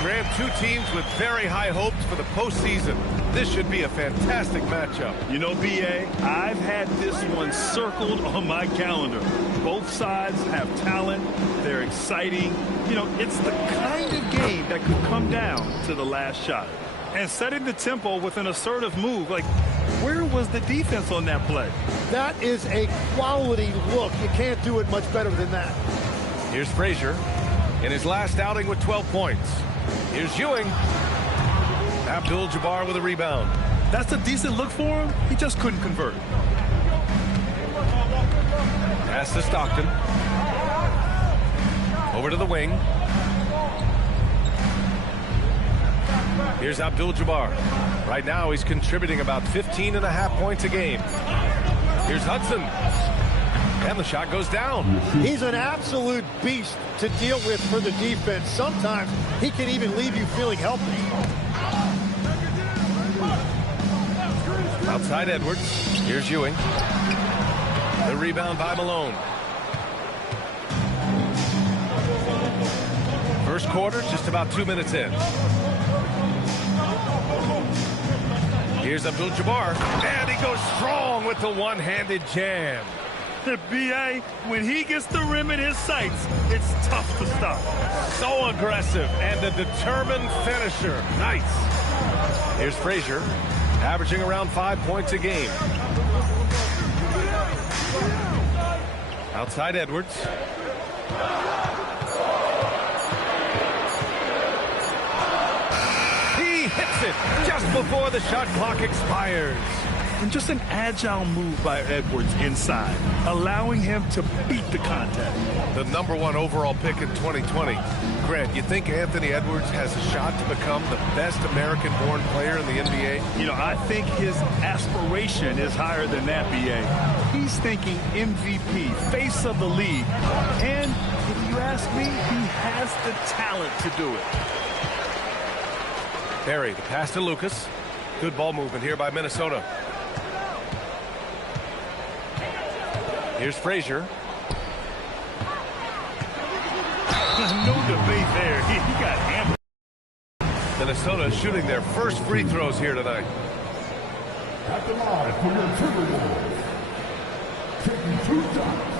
Grant, two teams with very high hopes for the postseason. This should be a fantastic matchup. You know, B.A., I've had this one circled on my calendar. Both sides have talent. They're exciting. You know, it's the kind of game that could come down to the last shot. And setting the tempo with an assertive move, like, where was the defense on that play? That is a quality look. You can't do it much better than that. Here's Frazier in his last outing with 12 points. Here's Ewing. Abdul-Jabbar with a rebound. That's a decent look for him. He just couldn't convert. Pass to Stockton. Over to the wing. Here's Abdul-Jabbar. Right now he's contributing about 15.5 points a game. Here's Hudson. And the shot goes down. He's an absolute beast to deal with for the defense. Sometimes he can even leave you feeling helpless. Outside Edwards. Here's Ewing. The rebound by Malone. First quarter, just about 2 minutes in. Here's Abdul-Jabbar. And he goes strong with the one-handed jam. B.A., when he gets the rim in his sights, it's tough to stop. So aggressive and a determined finisher. Nice. Here's Frazier, averaging around 5 points a game. Outside Edwards. He hits it just before the shot clock expires. And just an agile move by Edwards inside, allowing him to beat the contact. The #1 overall pick in 2020. Grant, you think Anthony Edwards has a shot to become the best American-born player in the NBA? You know, I think his aspiration is higher than that, B.A. He's thinking MVP, face of the league. And if you ask me, he has the talent to do it. Barry, the pass to Lucas. Good ball movement here by Minnesota. Here's Frazier. No debate there. He got hammered. Minnesota shooting their first free throws here tonight. At the line for your Timberwolves, taking 2 shots.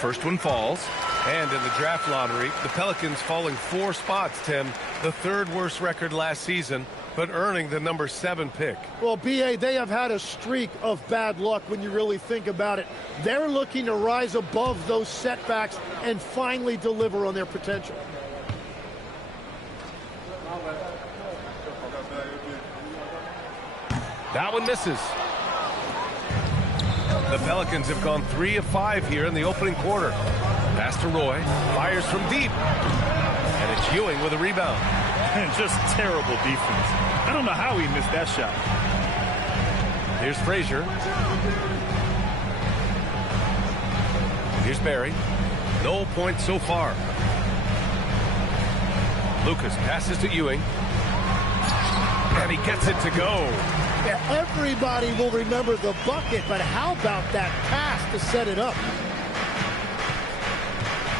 First one falls, and in the draft lottery, the Pelicans falling 4 spots, Tim. The 3rd worst record last season, but earning the #7 pick. Well, B.A., they have had a streak of bad luck when you really think about it. They're looking to rise above those setbacks and finally deliver on their potential. That one misses. The Pelicans have gone 3 of 5 here in the opening quarter. Pass to Roy, fires from deep. And it's Ewing with a rebound. And just terrible defense. I don't know how he missed that shot. Here's Frazier. Here's Barry. No points so far. Lucas passes to Ewing. And he gets it to go. Yeah, everybody will remember the bucket, but how about that pass to set it up?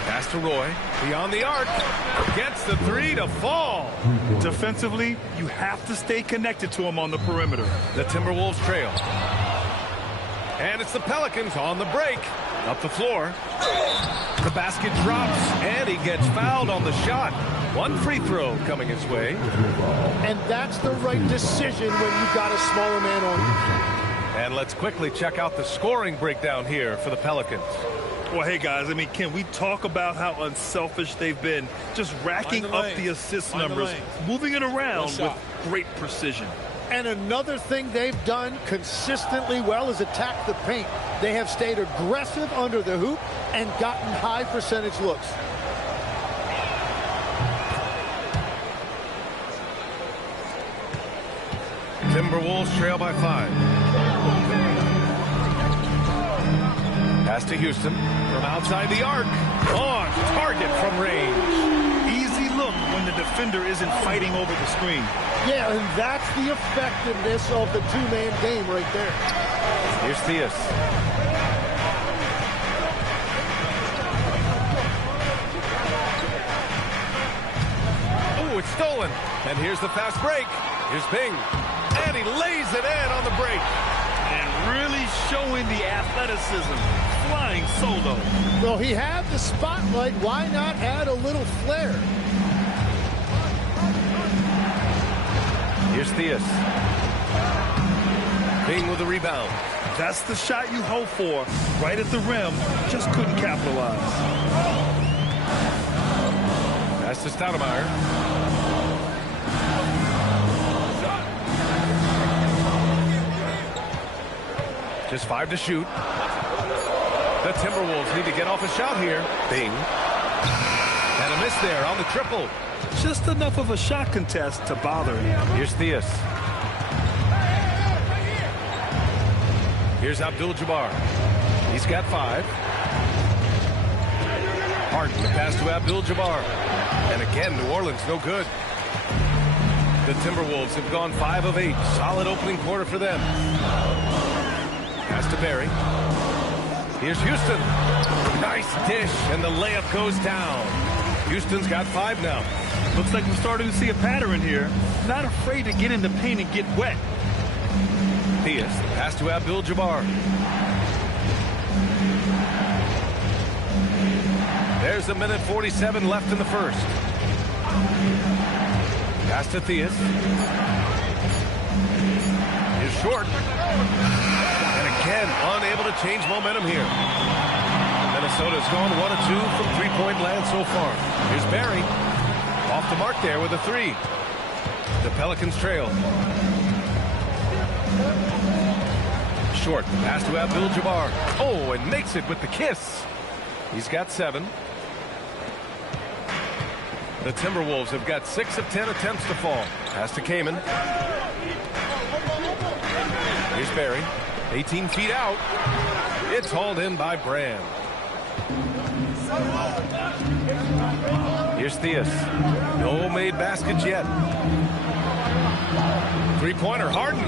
Pass to Roy. Beyond the arc. Gets the three to fall. Defensively, you have to stay connected to him on the perimeter. The Timberwolves trail. And it's the Pelicans on the break. Up the floor. The basket drops, and he gets fouled on the shot. One free throw coming his way. And that's the right decision when you've got a smaller man on you. And let's quickly check out the scoring breakdown here for the Pelicans. Well, hey, guys, I mean, can we talk about how unselfish they've been? Just racking up the assist numbers, moving it around with great precision. And another thing they've done consistently well is attack the paint. They have stayed aggressive under the hoop and gotten high percentage looks. Timberwolves trail by 5. Pass to Houston from outside the arc. On target from range. Easy look when the defender isn't fighting over the screen. Yeah, and that's the effectiveness of the two-man game right there. Here's Theus. Oh, it's stolen. And here's the fast break. Here's Bing. And he lays it in on the break. And really showing the athleticism. Flying solo. Well, he had the spotlight. Why not add a little flair? Here's Theus. Bing with the rebound. That's the shot you hope for. Right at the rim. Just couldn't capitalize. Pass to Stoudemire. Just 5 to shoot. The Timberwolves need to get off a shot here. Bing. And a miss there on the triple. Just enough of a shot contest to bother him. Here's Theus. Here's Abdul-Jabbar. He's got 5. Harden, the pass to Abdul-Jabbar. And again, New Orleans no good. The Timberwolves have gone 5 of 8. Solid opening quarter for them. Pass to Barry. Here's Houston. Nice dish, and the layup goes down. Houston's got 5 now. Looks like we're starting to see a pattern here. Not afraid to get in the paint and get wet. Theus, the pass to Abdul-Jabbar. There's a minute 47 left in the first. Pass to Theus. Here's Short. And again, unable to change momentum here. Minnesota's gone 1 of 2 from three-point land so far. Here's Barry. Off the mark there with a 3. The Pelicans trail. Short, pass to Abdul-Jabbar. Oh, and makes it with the kiss. He's got 7. The Timberwolves have got 6 of 10 attempts to fall. Pass to Kaman. Here's Barry. 18 feet out. It's hauled in by Brand. Here's Theus. No made baskets yet. Three-pointer, Harden.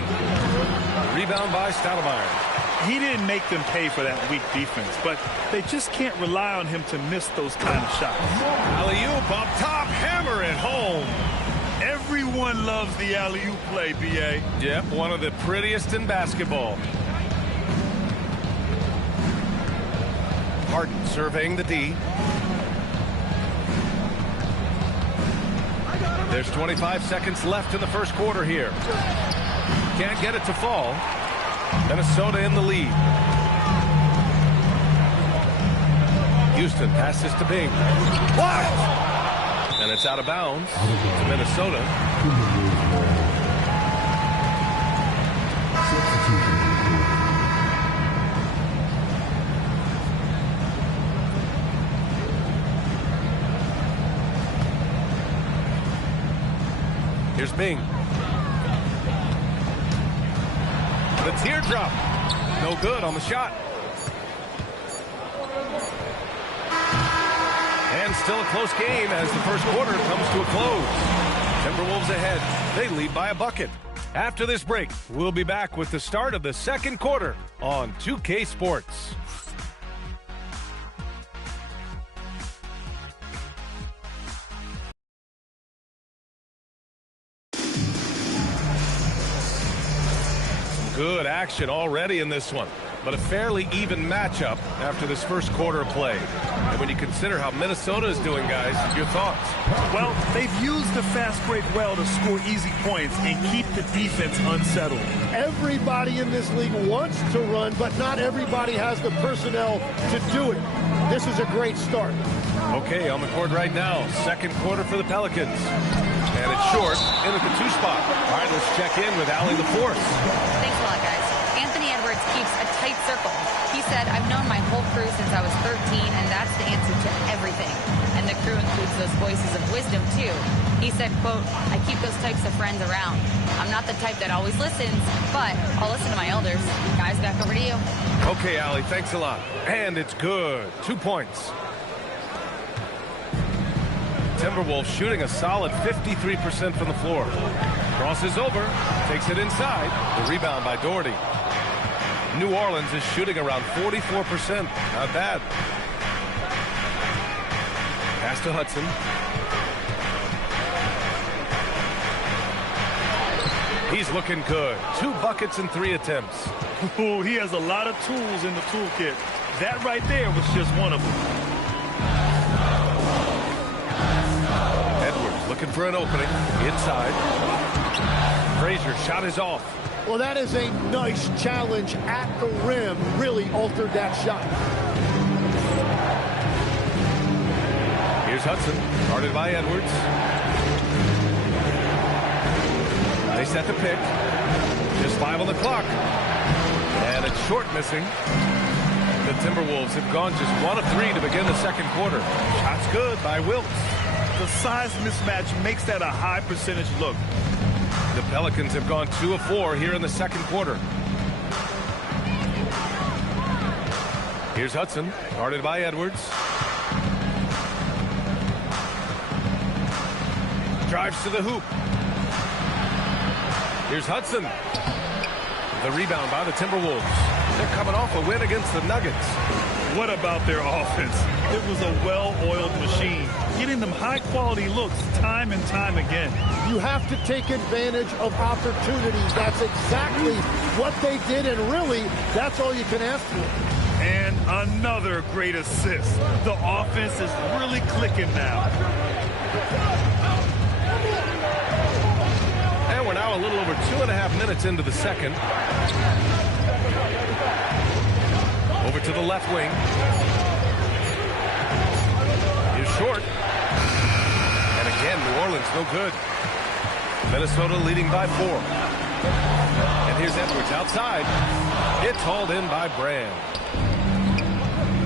Rebound by Stoudemire. He didn't make them pay for that weak defense, but they just can't rely on him to miss those kind of shots. Alley-oop up top, hammer it home. Everyone loves the alley-oop play, B.A. Yep, one of the prettiest in basketball. Harden surveying the D. There's 25 seconds left in the first quarter here. Can't get it to fall. Minnesota in the lead. Houston passes to Bing. Blocked! And it's out of bounds to Minnesota. Here's Bing. The teardrop. No good on the shot. And still a close game as the first quarter comes to a close. Timberwolves ahead. They lead by a bucket. After this break, we'll be back with the start of the second quarter on 2K Sports. Good action already in this one, but a fairly even matchup after this first quarter of play. And when you consider how Minnesota is doing, guys, your thoughts? Well, they've used the fast break well to score easy points and keep the defense unsettled. Everybody in this league wants to run, but not everybody has the personnel to do it. This is a great start. Okay, on the court right now, second quarter for the Pelicans. And it's short, in at the 2 spot. All right, let's check in with Allie the Fourth. Thanks a lot, guys. Anthony Edwards keeps a tight circle. He said, I've known my whole crew since I was 13, and that's the answer to everything. And the crew includes those voices of wisdom, too. He said, quote, I keep those types of friends around. I'm not the type that always listens, but I'll listen to my elders. Guys, back over to you. Okay, Allie, thanks a lot. And it's good. 2 points. Timberwolves shooting a solid 53% from the floor. Crosses over, takes it inside. The rebound by Doherty. New Orleans is shooting around 44%. Not bad. Pass to Hudson. He's looking good. 2 buckets and 3 attempts. Ooh, he has a lot of tools in the toolkit. That right there was just one of them. Looking for an opening inside. Frazier shot is off. Well, that is a nice challenge at the rim. Really altered that shot. Here's Hudson, guarded by Edwards. They set the pick. Just 5 on the clock. And it's short missing. The Timberwolves have gone just 1 of 3 to begin the second quarter. Shots good by Wilkes. The size mismatch makes that a high percentage look. The Pelicans have gone 2 of 4 here in the second quarter. Here's Hudson, guarded by Edwards. Drives to the hoop. Here's Hudson. The rebound by the Timberwolves. They're coming off a win against the Nuggets. What about their offense? It was a well-oiled machine, getting them high-quality looks time and time again. You have to take advantage of opportunities. That's exactly what they did, and really, that's all you can ask for. And another great assist. The offense is really clicking now. And we're now a little over 2.5 minutes into the second. Over to the left wing. Here's short. And again, New Orleans no good. Minnesota leading by 4. And here's Edwards outside. It's hauled in by Brand.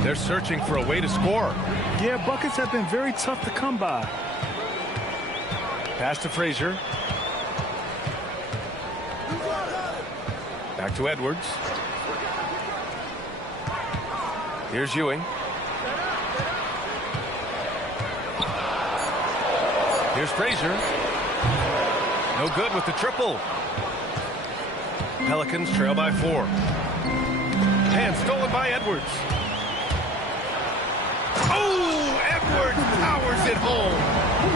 They're searching for a way to score. Yeah, buckets have been very tough to come by. Pass to Frazier. Back to Edwards. Here's Ewing. Here's Frazier. No good with the triple. Pelicans trail by 4. And stolen by Edwards. Oh, Edwards powers it home.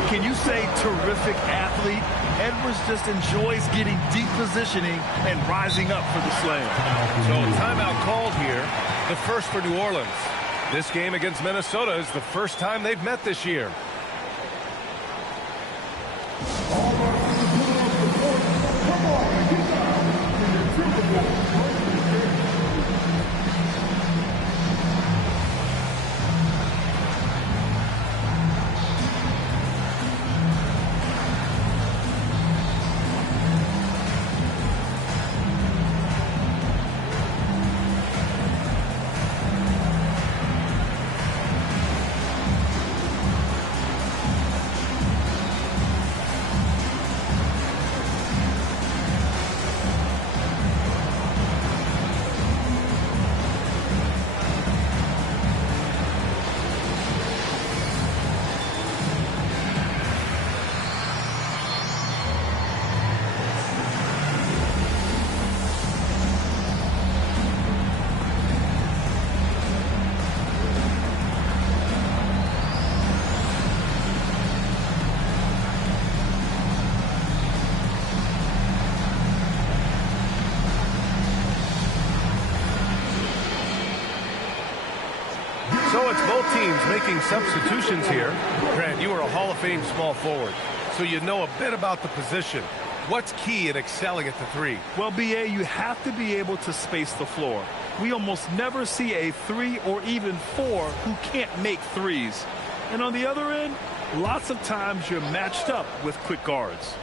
Can you say terrific athlete? Edwards just enjoys getting deep positioning and rising up for the slam. So timeout called here, the first for New Orleans. This game against Minnesota is the first time they've met this year. So it's both teams making substitutions here. Grant, you are a Hall of Fame small forward, so you know a bit about the position. What's key in excelling at the 3? Well, B.A., you have to be able to space the floor. We almost never see a 3 or even 4 who can't make threes. And on the other end, lots of times you're matched up with quick guards.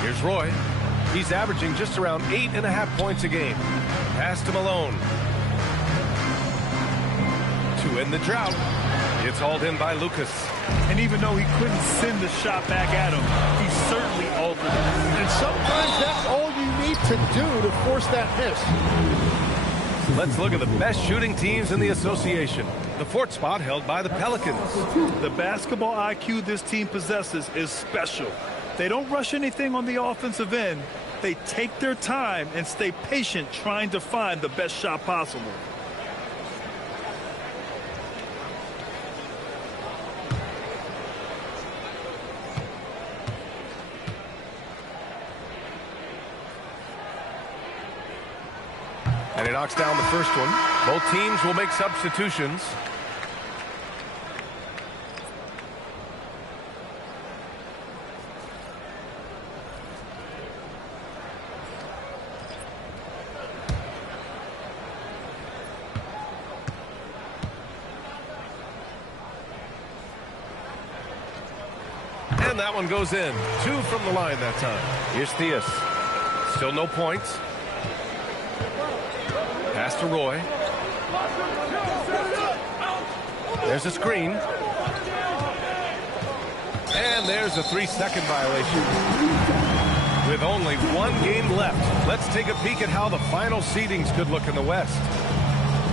Here's Roy. He's averaging just around 8.5 points a game. Pass to Malone. To end the drought. It's hauled in by Lucas. And even though he couldn't send the shot back at him, he certainly altered it. And sometimes that's all you need to do to force that miss. Let's look at the best shooting teams in the association. The 4th spot held by the Pelicans. The basketball IQ this team possesses is special. They don't rush anything on the offensive end. They take their time and stay patient trying to find the best shot possible. And he knocks down the first one. Both teams will make substitutions. And that one goes in. 2 from the line that time. Here's Theus. Still no points. Pass to Roy. There's a screen. And there's a 3-second violation. With only 1 game left, let's take a peek at how the final seedings could look in the West.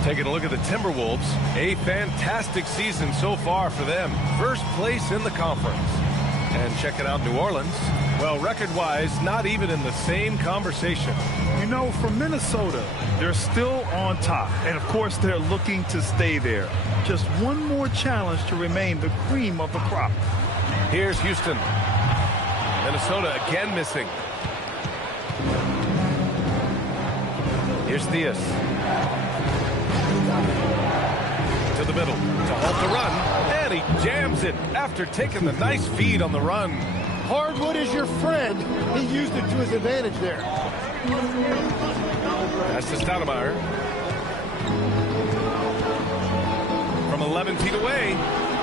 Taking a look at the Timberwolves, a fantastic season so far for them. First place in the conference. And checking out New Orleans, well, record-wise, not even in the same conversation. You know, for Minnesota, they're still on top. And, of course, they're looking to stay there. Just one more challenge to remain the cream of the crop. Here's Houston. Minnesota again missing. Here's Theus. To the middle to halt the run. And he jams it after taking the nice feed on the run. Hardwood is your friend. He used it to his advantage there. Pass to Stoudemire. From 11 feet away.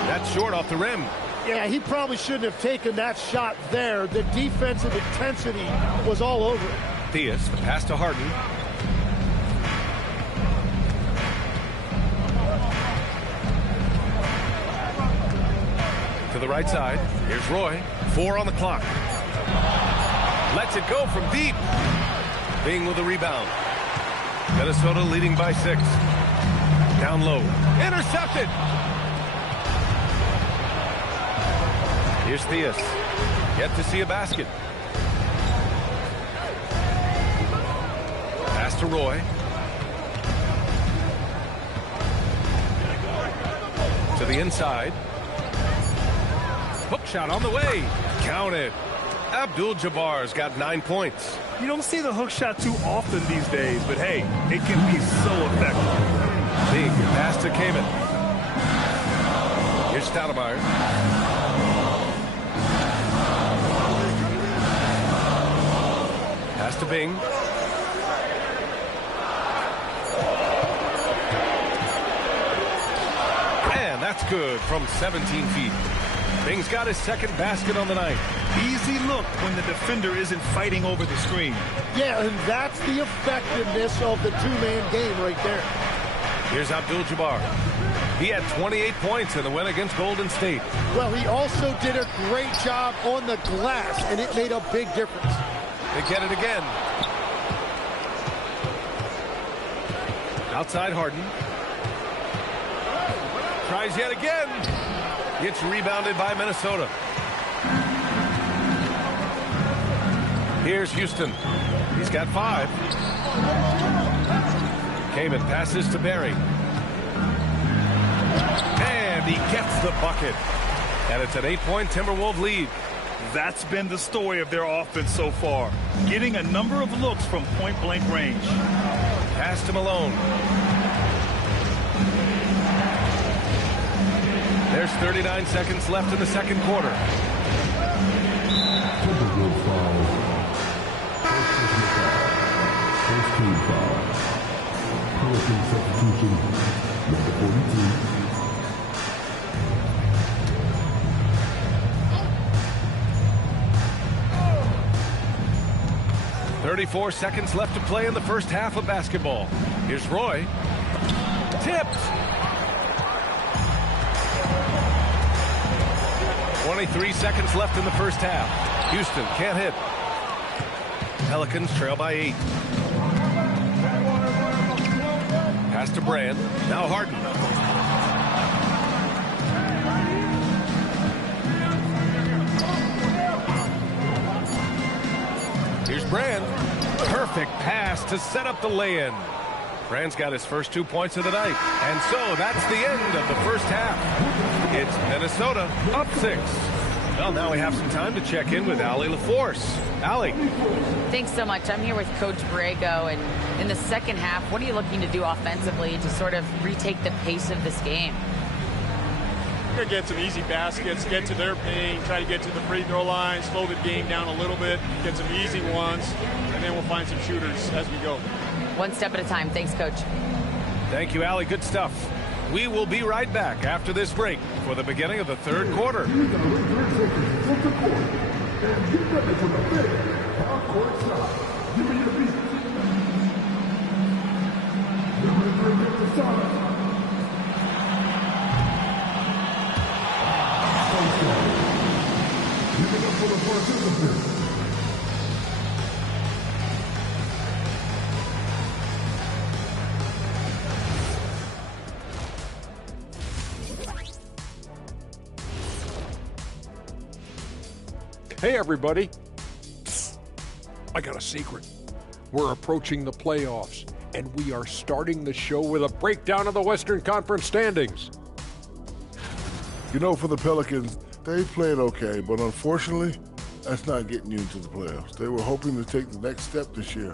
That's short off the rim. Yeah, he probably shouldn't have taken that shot there. The defensive intensity was all over it. Theus, the pass to Harden. To the right side. Here's Roy. 4 on the clock. Lets it go from deep. Bing with a rebound. Minnesota leading by 6. Down low. Intercepted. Here's Theus. Yet to see a basket. Pass to Roy. To the inside. Hook shot on the way. Count it. Abdul-Jabbar's got 9 points. You don't see the hook shot too often these days, but hey, it can be so effective. Big pass to Kamen. Here's Stoudemire. Pass to Bing. And that's good from 17 feet. Bing's got his second basket on the night. Easy look when the defender isn't fighting over the screen. Yeah, and that's the effectiveness of the two-man game right there. Here's Abdul-Jabbar. He had 28 points in the win against Golden State. Well, he also did a great job on the glass, and it made a big difference. They get it again. Outside Harden. Tries yet again. Gets rebounded by Minnesota. Here's Houston. He's got 5. Kamen passes to Barry. And he gets the bucket. And it's an 8-point Timberwolves lead. That's been the story of their offense so far. Getting a number of looks from point-blank range. Pass to Malone. There's 39 seconds left in the second quarter. First team foul. Pelican substitution, number 42. 34 seconds left to play in the first half of basketball. Here's Roy. Tipped. 23 seconds left in the first half. Houston can't hit. Pelicans trail by 8. Pass to Brand. Now Harden. Here's Brand. Perfect pass to set up the lay-in. Brand's got his first 2 points of the night. And so that's the end of the first half. It's Minnesota up 6. Well, now we have some time to check in with Allie LaForce. Allie. Thanks so much. I'm here with Coach Borrego. And in the second half, what are you looking to do offensively to sort of retake the pace of this game? We're going to get some easy baskets, get to their paint, try to get to the free throw line, slow the game down a little bit, get some easy ones, and then we'll find some shooters as we go. One step at a time. Thanks, Coach. Thank you, Allie. Good stuff. We will be right back after this break for the beginning of the third quarter. Hey, everybody. I got a secret. We're approaching the playoffs, and we are starting the show with a breakdown of the Western Conference standings. You know, for the Pelicans, they played okay, but unfortunately, that's not getting you into the playoffs. They were hoping to take the next step this year.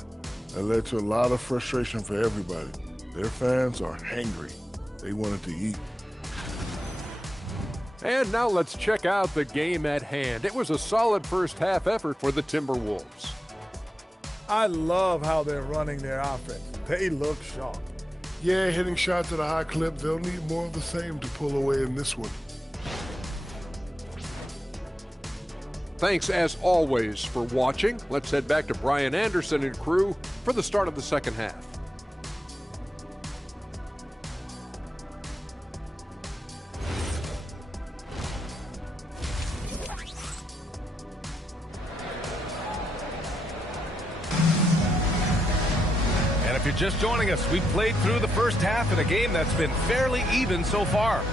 That led to a lot of frustration for everybody. Their fans are hangry. They wanted to eat. And now let's check out the game at hand. It was a solid first half effort for the Timberwolves. I love how they're running their offense. They look sharp. Yeah, hitting shots at a high clip. They'll need more of the same to pull away in this one. Thanks, as always, for watching. Let's head back to Brian Anderson and crew for the start of the second half. And if you're just joining us, we've played through the first half in a game that's been fairly even so far.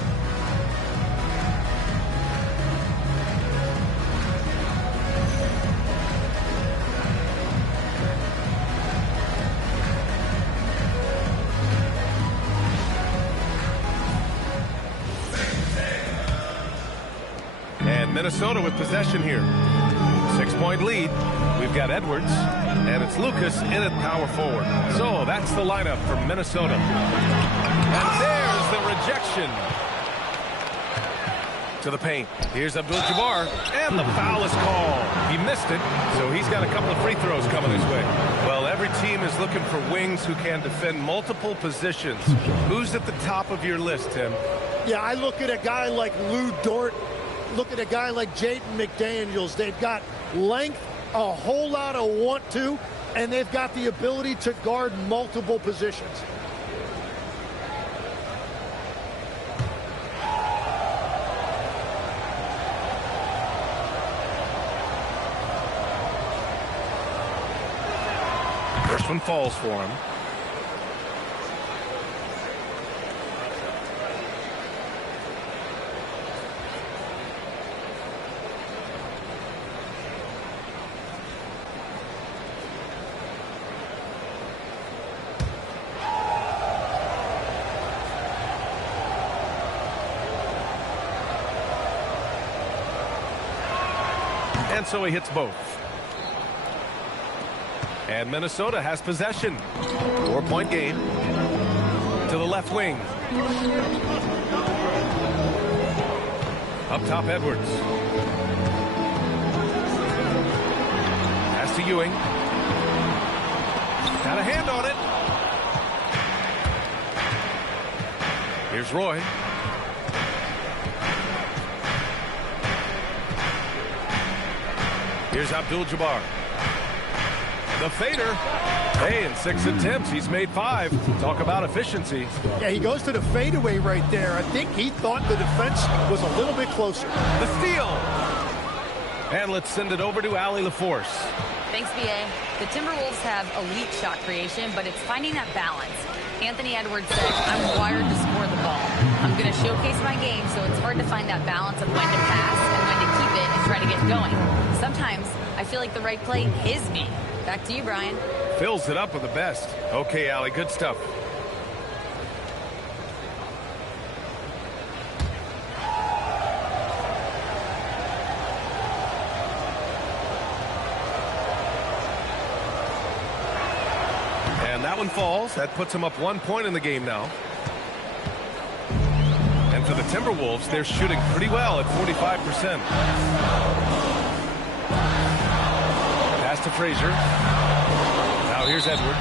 And Minnesota with possession here. 6-point lead. We've got Edwards, and it's Lucas in at power forward. So that's the lineup for Minnesota. And there's the rejection. To the paint. Here's Abdul-Jabbar, and the foul is called. He missed it, so he's got a couple of free throws coming his way. Well, every team is looking for wings who can defend multiple positions. Who's at the top of your list, Tim? Yeah, I look at a guy like Lou Dort. Look at a guy like Jaden McDaniels. They've got length, a whole lot of want to, and they've got the ability to guard multiple positions. First one falls for him. And so he hits both. And Minnesota has possession. 4-point game. To the left wing. Up top, Edwards. Pass to Ewing. Got a hand on it. Here's Roy. Here's Abdul-Jabbar. The fader. Hey, in 6 attempts, he's made 5. Talk about efficiency. Yeah, he goes to the fadeaway right there. I think he thought the defense was a little bit closer. The steal. And let's send it over to Allie LaForce. Thanks, B.A. The Timberwolves have elite shot creation, but it's finding that balance. Anthony Edwards said, I'm wired to score the ball. I'm going to showcase my game, so it's hard to find that balance of when to pass and when to keep it and try to get going. Sometimes I feel like the right play is me. Back to you, Brian. Fills it up with the best. Okay, Allie, good stuff. And that one falls. That puts them up 1 point in the game now. And for the Timberwolves, they're shooting pretty well at 45%. Pass to Frazier. Now here's Edwards.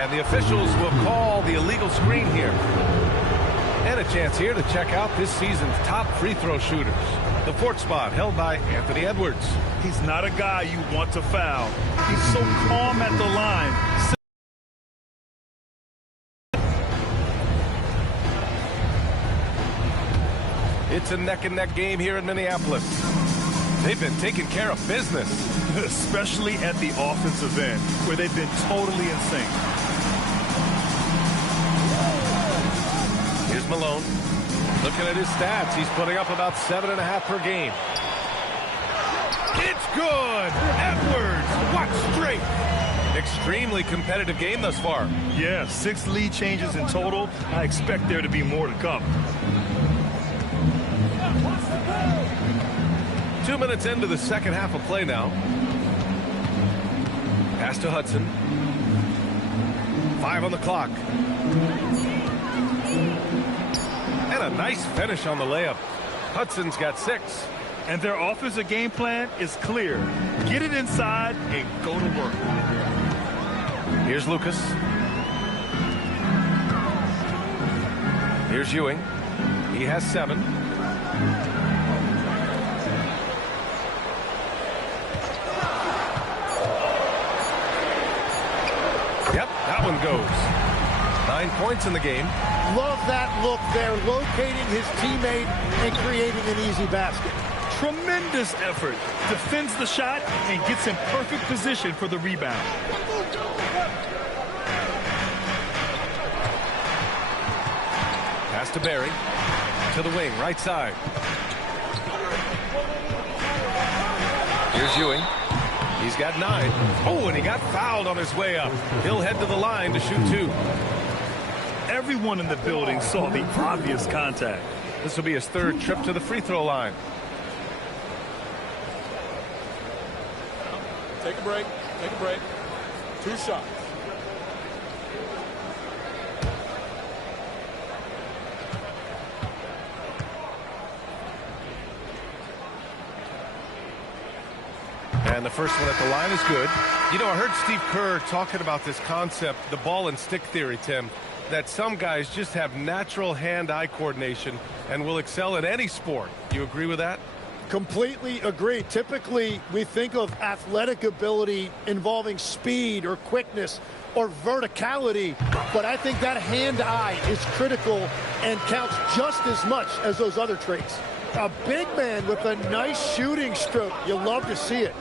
And the officials will call the illegal screen here. And a chance here to check out this season's top free throw shooters. The 4th spot held by Anthony Edwards. He's not a guy you want to foul. He's so calm at the line. It's a neck-and-neck game here in Minneapolis. They've been taking care of business. Especially at the offensive end, where they've been totally in sync. Here's Malone. Looking at his stats, he's putting up about 7.5 per game. It's good! Edwards, what strength! Extremely competitive game thus far. Yeah, 6 lead changes in total. I expect there to be more to come. 2 minutes into the second half of play now. Pass to Hudson. 5 on the clock. And a nice finish on the layup. Hudson's got 6. And their offensive game plan is clear. Get it inside and go to work. Here's Lucas. Here's Ewing. He has 7. Yep, that one goes. 9 points in the game. Love that look there, locating his teammate and creating an easy basket. Tremendous effort. Defends the shot and gets in perfect position for the rebound. Pass to Barry. To the wing, right side. Here's Ewing. He's got 9. Oh, and he got fouled on his way up. He'll head to the line to shoot 2. Everyone in the building saw the obvious contact. This will be his 3rd trip to the free throw line. Take a break. Take a break. 2 shots. And the first one at the line is good. You know, I heard Steve Kerr talking about this concept, the ball and stick theory, Tim, that some guys just have natural hand-eye coordination and will excel in any sport. You agree with that? Completely agree. Typically, we think of athletic ability involving speed or quickness or verticality, but I think that hand-eye is critical and counts just as much as those other traits. A big man with a nice shooting stroke. You love to see it.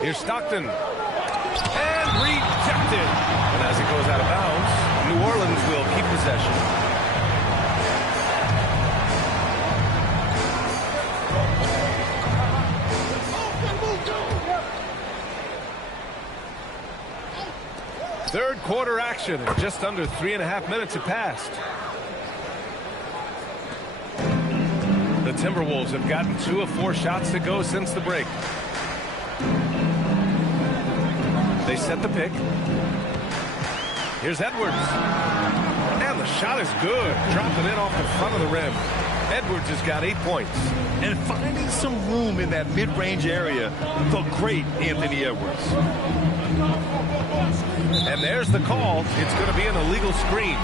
Here's Stockton. And rejected. And as it goes out of bounds, New Orleans will keep possession. Third quarter action. Just under 3.5 minutes have passed. The Timberwolves have gotten 2 of 4 shots to go since the break. They set the pick. Here's Edwards. And the shot is good. Dropping it off the front of the rim. Edwards has got 8 points. And finding some room in that mid-range area, the great Anthony Edwards. And there's the call. It's going to be an illegal screen.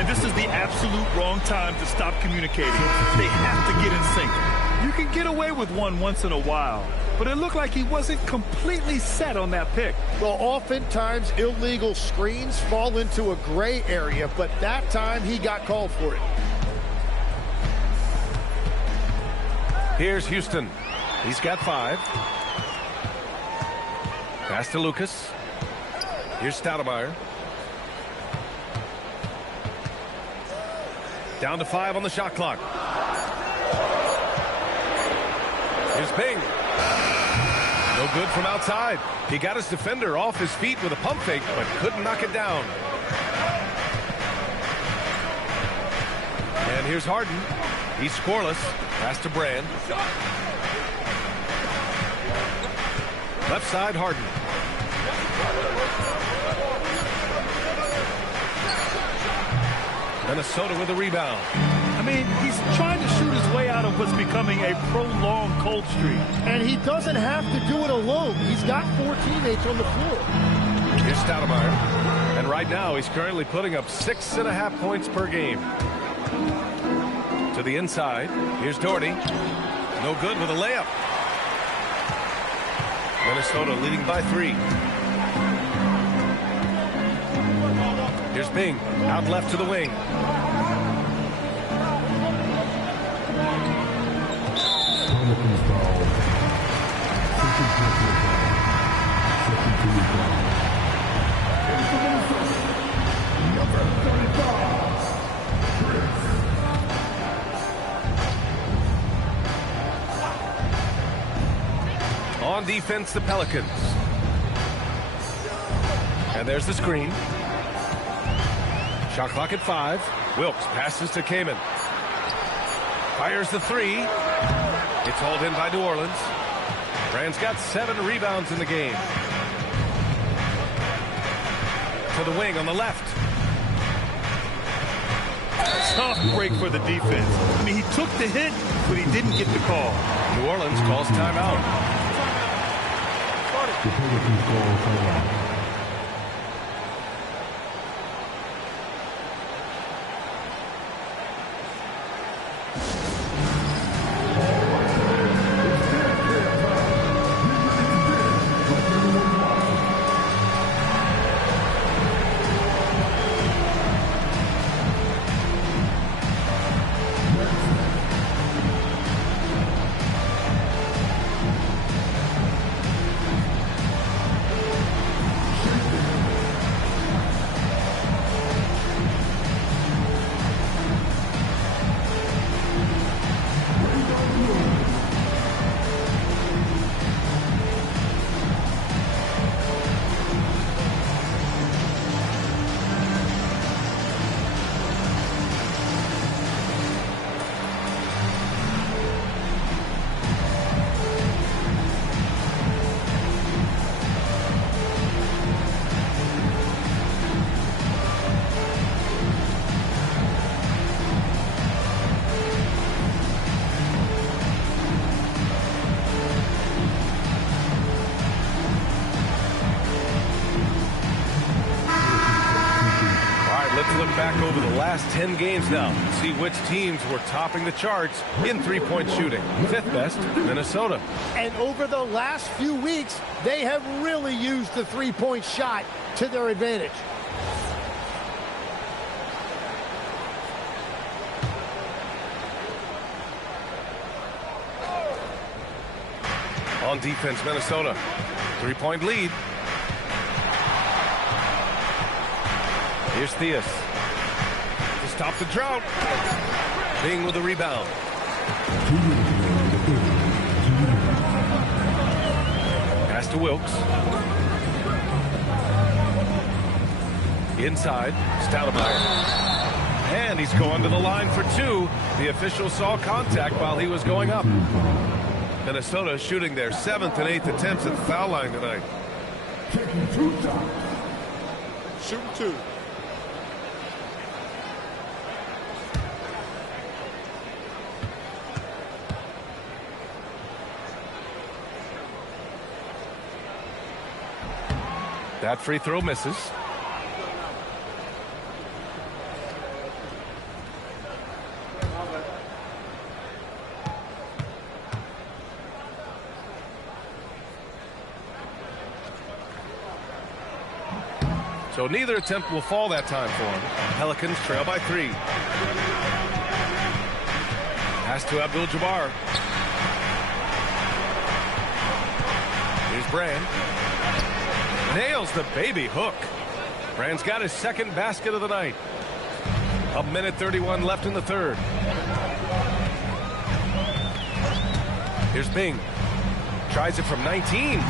And this is the absolute wrong time to stop communicating. They have to get in sync. You can get away with one once in a while, but it looked like he wasn't completely set on that pick. Well, oftentimes illegal screens fall into a gray area, but that time he got called for it. Here's Houston. He's got 5. Pass to Lucas. Here's Stoudemire. Down to 5 on the shot clock. Here's Ping. No good from outside. He got his defender off his feet with a pump fake, but couldn't knock it down. And here's Harden. He's scoreless. Pass to Brand. Left side, Harden. Minnesota with a rebound. I mean, he's trying to shoot his way out of what's becoming a prolonged cold streak. And he doesn't have to do it alone. He's got 4 teammates on the floor. Here's Stoudemire. And right now, he's currently putting up 6.5 points per game. To the inside. Here's Doherty. No good with a layup. Minnesota leading by 3. Here's Ping. Out left to the wing. On defense, the Pelicans. And there's the screen. Shot clock at 5. Wilkes passes to Kaman. Fires the 3. It's hauled in by New Orleans. Brand's got 7 rebounds in the game. To the wing on the left. Tough break for the defense. I mean, he took the hit, but he didn't get the call. New Orleans calls timeout. Let's look back over the last 10 games now and see which teams were topping the charts in three-point shooting. 5th best, Minnesota. And over the last few weeks, they have really used the three-point shot to their advantage. On defense, Minnesota. 3-point lead. Here's Theus. To stop the drought. Bing with the rebound. Pass to Wilkes. Inside, Stoudemire. And he's going to the line for 2. The official saw contact while he was going up. Minnesota shooting their 7th and 8th attempts at the foul line tonight. taking 2 shots. Shooting 2. That free throw misses. So neither attempt will fall that time for him. Pelicans trail by 3. Pass to Abdul-Jabbar. Here's Brand. Nails the baby hook. Brand's got his second basket of the night. 1:31 left in the third. Here's Bing. Tries it from 19.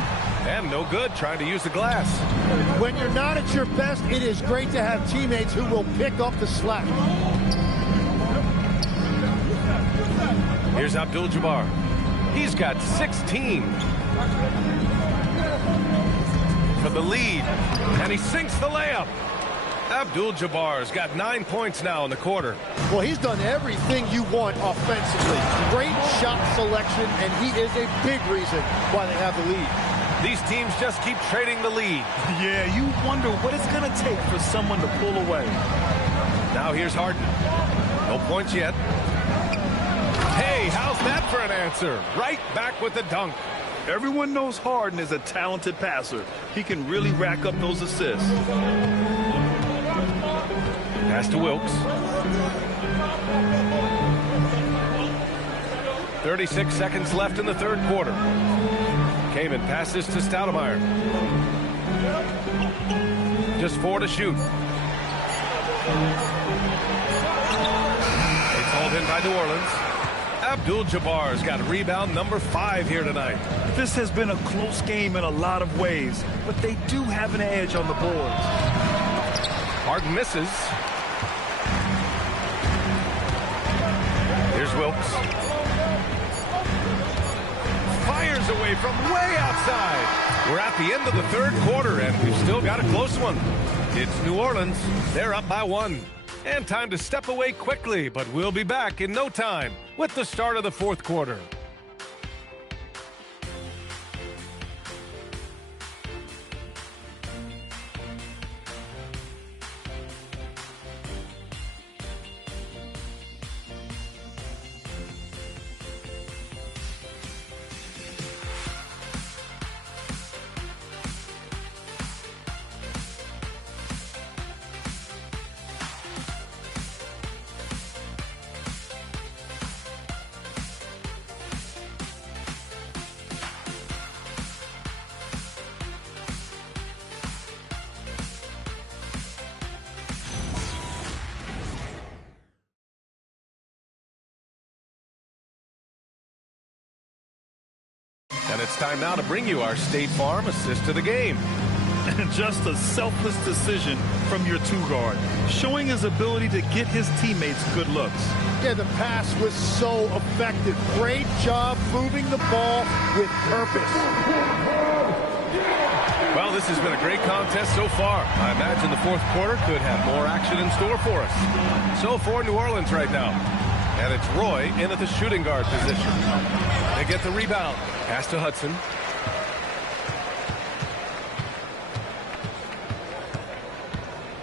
And no good, trying to use the glass. When you're not at your best, it is great to have teammates who will pick up the slack. Here's Abdul-Jabbar. He's got 16. For the lead. And he sinks the layup. Abdul-Jabbar's got 9 points now in the quarter. Well, he's done everything you want offensively. Great shot selection, and he is a big reason why they have the lead. These teams just keep trading the lead. Yeah, you wonder what it's going to take for someone to pull away. Now here's Harden. No points yet. Hey, how's that for an answer? Right back with the dunk. Everyone knows Harden is a talented passer. He can really rack up those assists. Pass to Wilkes. 36 seconds left in the third quarter. Kamen passes to Stoudemire. Just 4 to shoot. It's hauled in by New Orleans. Abdul-Jabbar's got rebound number 5 here tonight. This has been a close game in a lot of ways, but they do have an edge on the boards. Harden misses. Here's Wilkes. Fires away from way outside. We're at the end of the third quarter, and we've still got a close one. It's New Orleans. They're up by 1. And time to step away quickly, but we'll be back in no time with the start of the fourth quarter. And it's time now to bring you our State Farm assist to the game. And just a selfless decision from your 2-guard, showing his ability to get his teammates good looks. Yeah, the pass was so effective. Great job moving the ball with purpose. Well, this has been a great contest so far. I imagine the fourth quarter could have more action in store for us. So for New Orleans right now. And it's Roy in at the shooting guard position. They get the rebound. Pass to Hudson.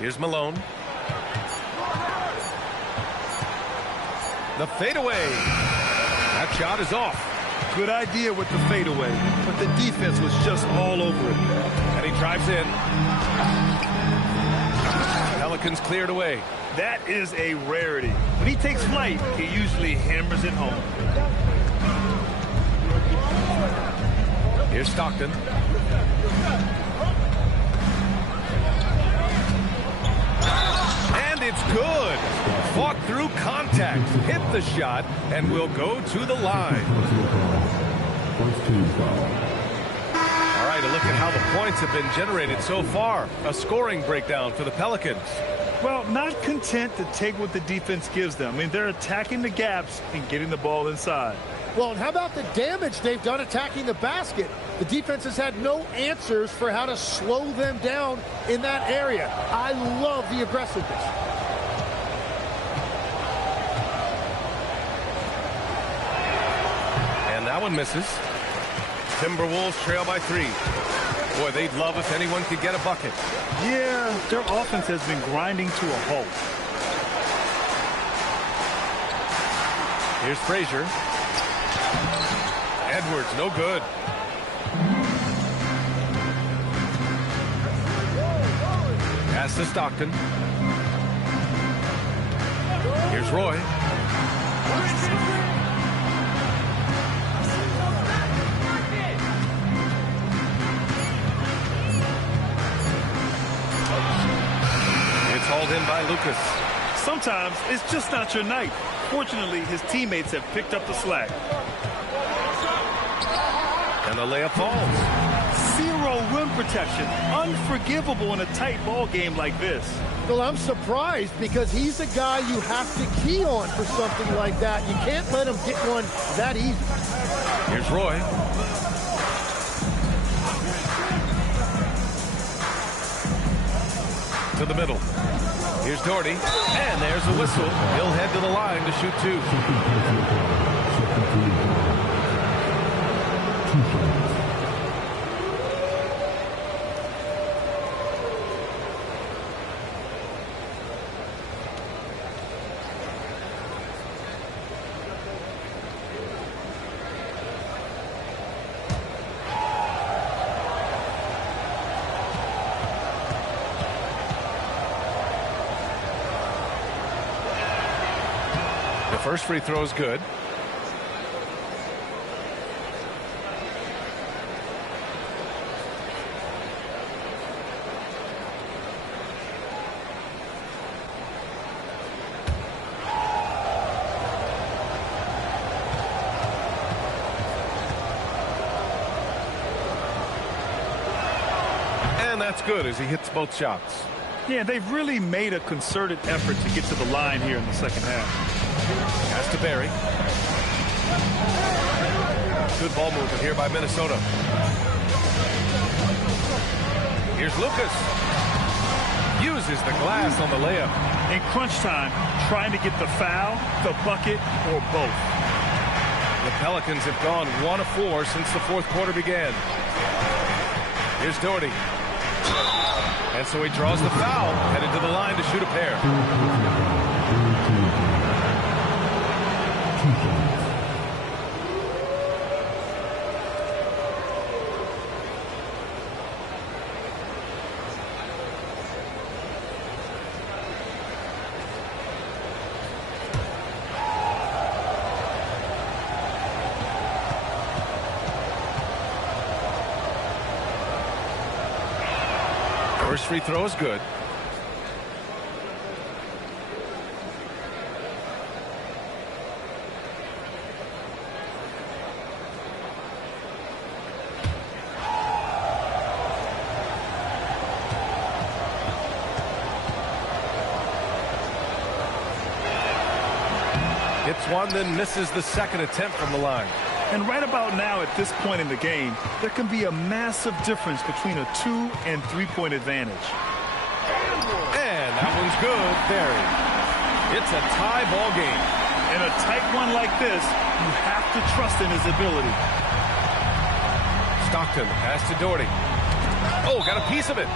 Here's Malone. The fadeaway. That shot is off. Good idea with the fadeaway, but the defense was just all over it. And he drives in. Pelicans cleared away. That is a rarity. When he takes flight, he usually hammers it home. Here's Stockton. And it's good. Fought through contact, hit the shot, and will go to the line. All right, a look at how the points have been generated so far. A scoring breakdown for the Pelicans. Well, not content to take what the defense gives them. I mean, they're attacking the gaps and getting the ball inside. Well, and how about the damage they've done attacking the basket? The defense has had no answers for how to slow them down in that area. I love the aggressiveness. And that one misses. Timberwolves trail by 3. Boy, they'd love if anyone could get a bucket. Yeah, their offense has been grinding to a halt. Here's Frazier. Edwards, no good. Pass to Stockton. Here's Roy. It's hauled in by Lucas. Sometimes it's just not your night. Fortunately, his teammates have picked up the slack. And the layup falls. Zero rim protection. Unforgivable in a tight ball game like this. Well, I'm surprised because he's a guy you have to key on for something like that. You can't let him get one that easy. Here's Roy. To the middle. Here's Doherty. And there's a whistle. He'll head to the line to shoot 2. First free throw is good. And that's good as he hits both shots. Yeah, they've really made a concerted effort to get to the line here in the second half. Pass to Barry. Good ball movement here by Minnesota. Here's Lucas. Uses the glass on the layup. In crunch time, trying to get the foul, the bucket, or both. The Pelicans have gone 1 of 4 since the fourth quarter began. Here's Doherty. And so he draws the foul, headed to the line to shoot a pair. First free throw is good. Hits one, then misses the second attempt from the line. And right about now, at this point in the game, there can be a massive difference between a 2- and 3-point advantage. And that one's good, Barry. It's a tie ball game. In a tight one like this, you have to trust in his ability. Stockton, pass to Doherty. Oh, got a piece of it.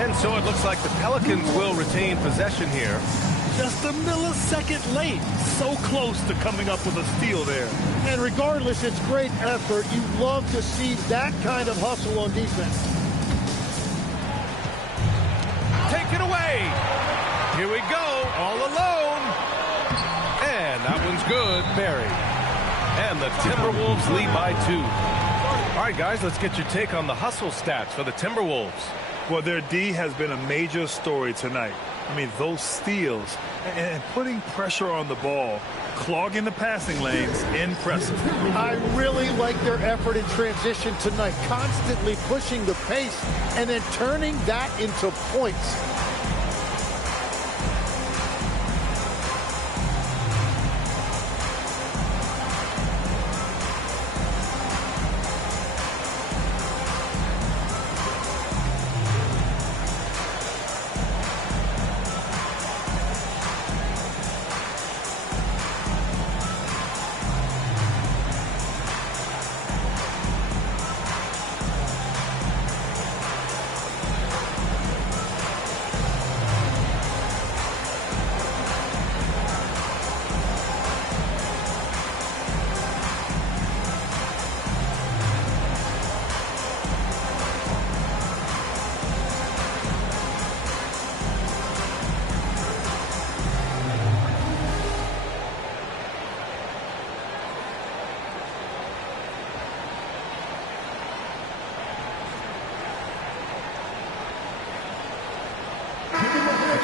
And so it looks like the Pelicans will retain possession here. Just a millisecond late. So close to coming up with a steal there. And regardless, it's great effort. You love to see that kind of hustle on defense. Take it away. Here we go, all alone. And that one's good, Barry. And the Timberwolves lead by 2. All right, guys, let's get your take on the hustle stats for the Timberwolves. Well, their D has been a major story tonight. I mean, those steals and putting pressure on the ball, clogging the passing lanes, impressive. I really like their effort in transition tonight, constantly pushing the pace and then turning that into points.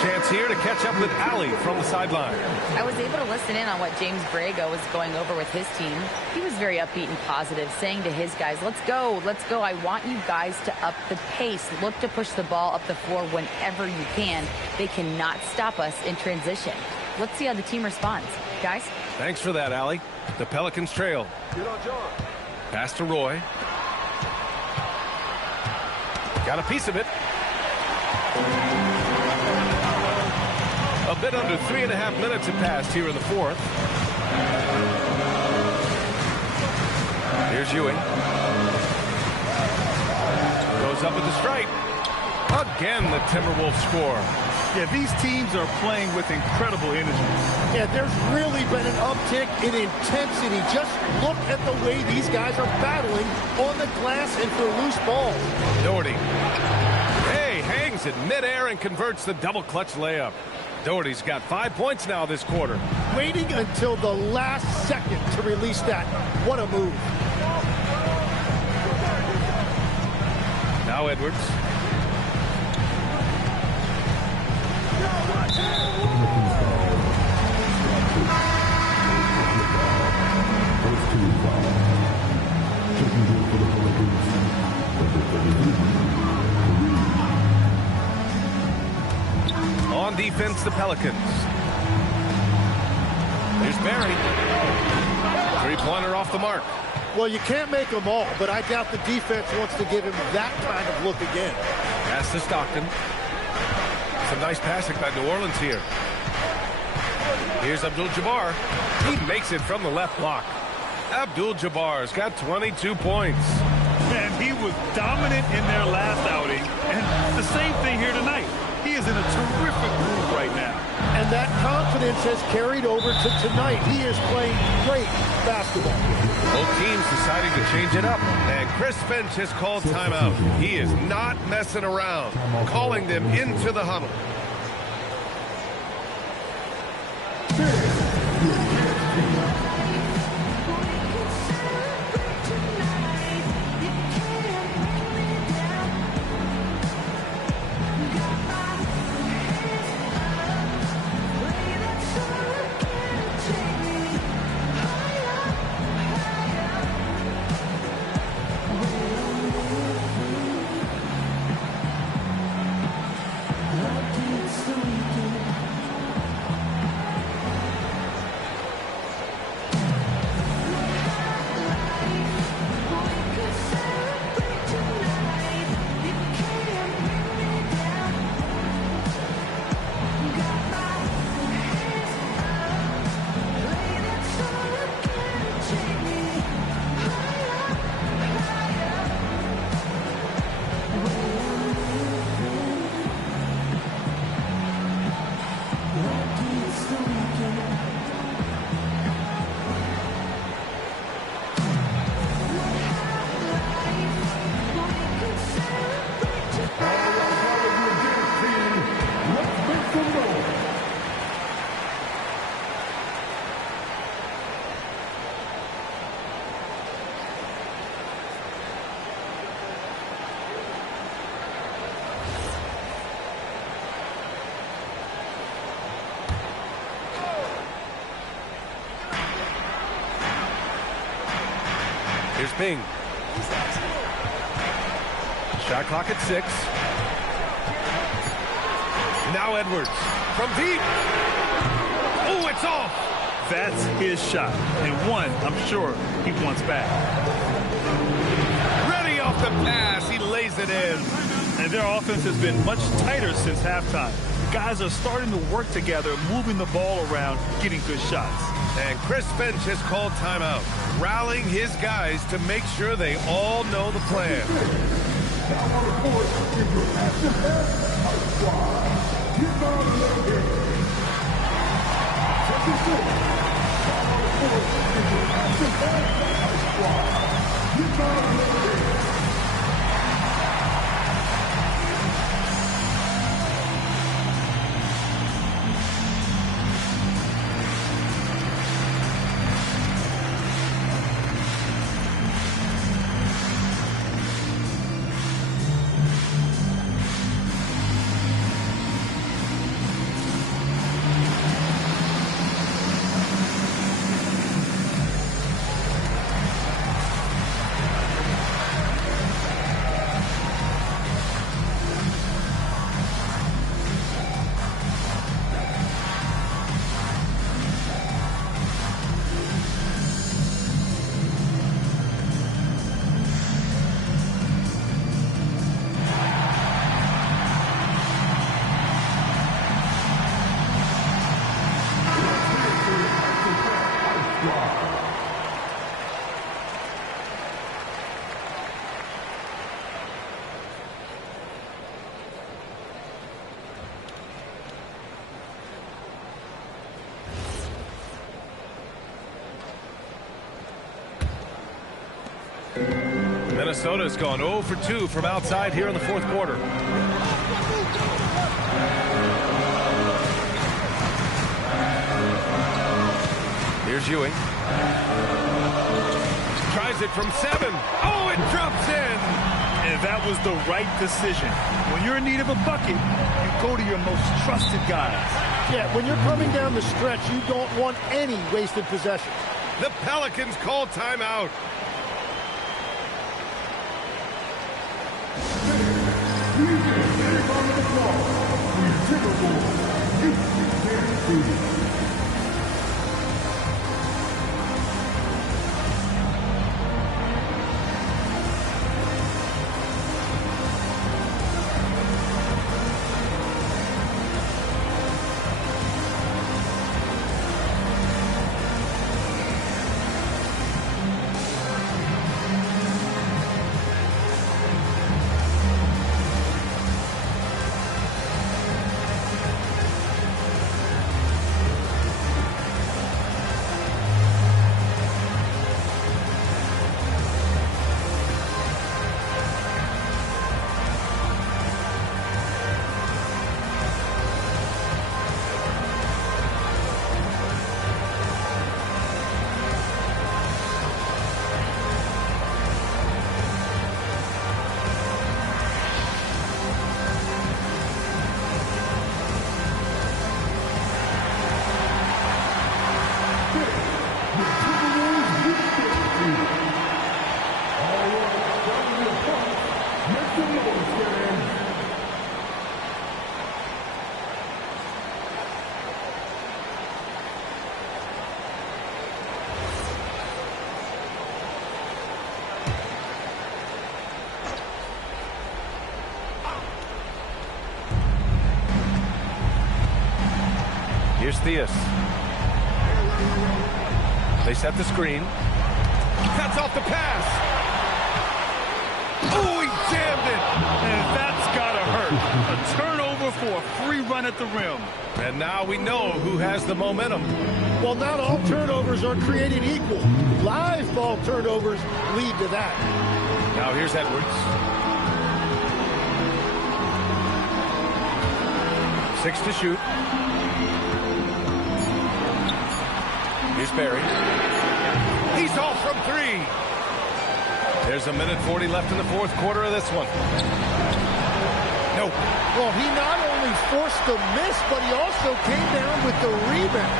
Chance here to catch up with Allie from the sideline. I was able to listen in on what James Borrego was going over with his team. He was very upbeat and positive, saying to his guys, let's go. I want you guys to up the pace. Look to push the ball up the floor whenever you can. They cannot stop us in transition. Let's see how the team responds. Guys? Thanks for that, Allie. The Pelicans trail. Pass to Roy. Got a piece of it. A bit under 3.5 minutes have passed here in the fourth. Here's Ewing. Goes up at the stripe. Again, the Timberwolves score. Yeah, these teams are playing with incredible energy. Yeah, there's really been an uptick in intensity. Just look at the way these guys are battling on the glass and for loose balls. Doherty. Hey, hangs in midair and converts the double clutch layup. Doherty's got 5 points now this quarter. Waiting until the last second to release that. What a move. Now Edwards. On defense, the Pelicans. Here's Barry. Three-pointer off the mark. Well, you can't make them all, but I doubt the defense wants to give him that kind of look again. Pass to Stockton. Some nice passing by New Orleans here. Here's Abdul-Jabbar. He makes it from the left block. Abdul-Jabbar's got 22 points. Man, he was dominant in their last outing, and the same thing here tonight. He is in a terrific groove right now. And that confidence has carried over to tonight. He is playing great basketball. Both teams deciding to change it up. And Chris Finch has called timeout. He is not messing around, calling them into the huddle. Here's Bing. Shot clock at 6. Now Edwards from deep. Oh, it's off. That's his shot, and one I'm sure he wants back. Ready off the pass. He lays it in. And their offense has been much tighter since halftime. The guys are starting to work together, moving the ball around, getting good shots. And Chris Finch has called timeout, rallying his guys to make sure they all know the plan. Minnesota's gone 0 for 2 from outside here in the fourth quarter. Here's Ewing. Tries it from 7. Oh, it drops in. And that was the right decision. When you're in need of a bucket, you go to your most trusted guys. Yeah, when you're coming down the stretch, you don't want any wasted possessions. The Pelicans call timeout. Here's Theus. They set the screen. Cuts off the pass. Oh, he jammed it. And that's got to hurt. A turnover for a free run at the rim. And now we know who has the momentum. Well, not all turnovers are created equal. Live ball turnovers lead to that. Now here's Edwards. 6 to shoot. Here's Barry. He's off from 3. There's 1:40 left in the fourth quarter of this one. Nope. Well, he not only forced the miss, but he also came down with the rebound.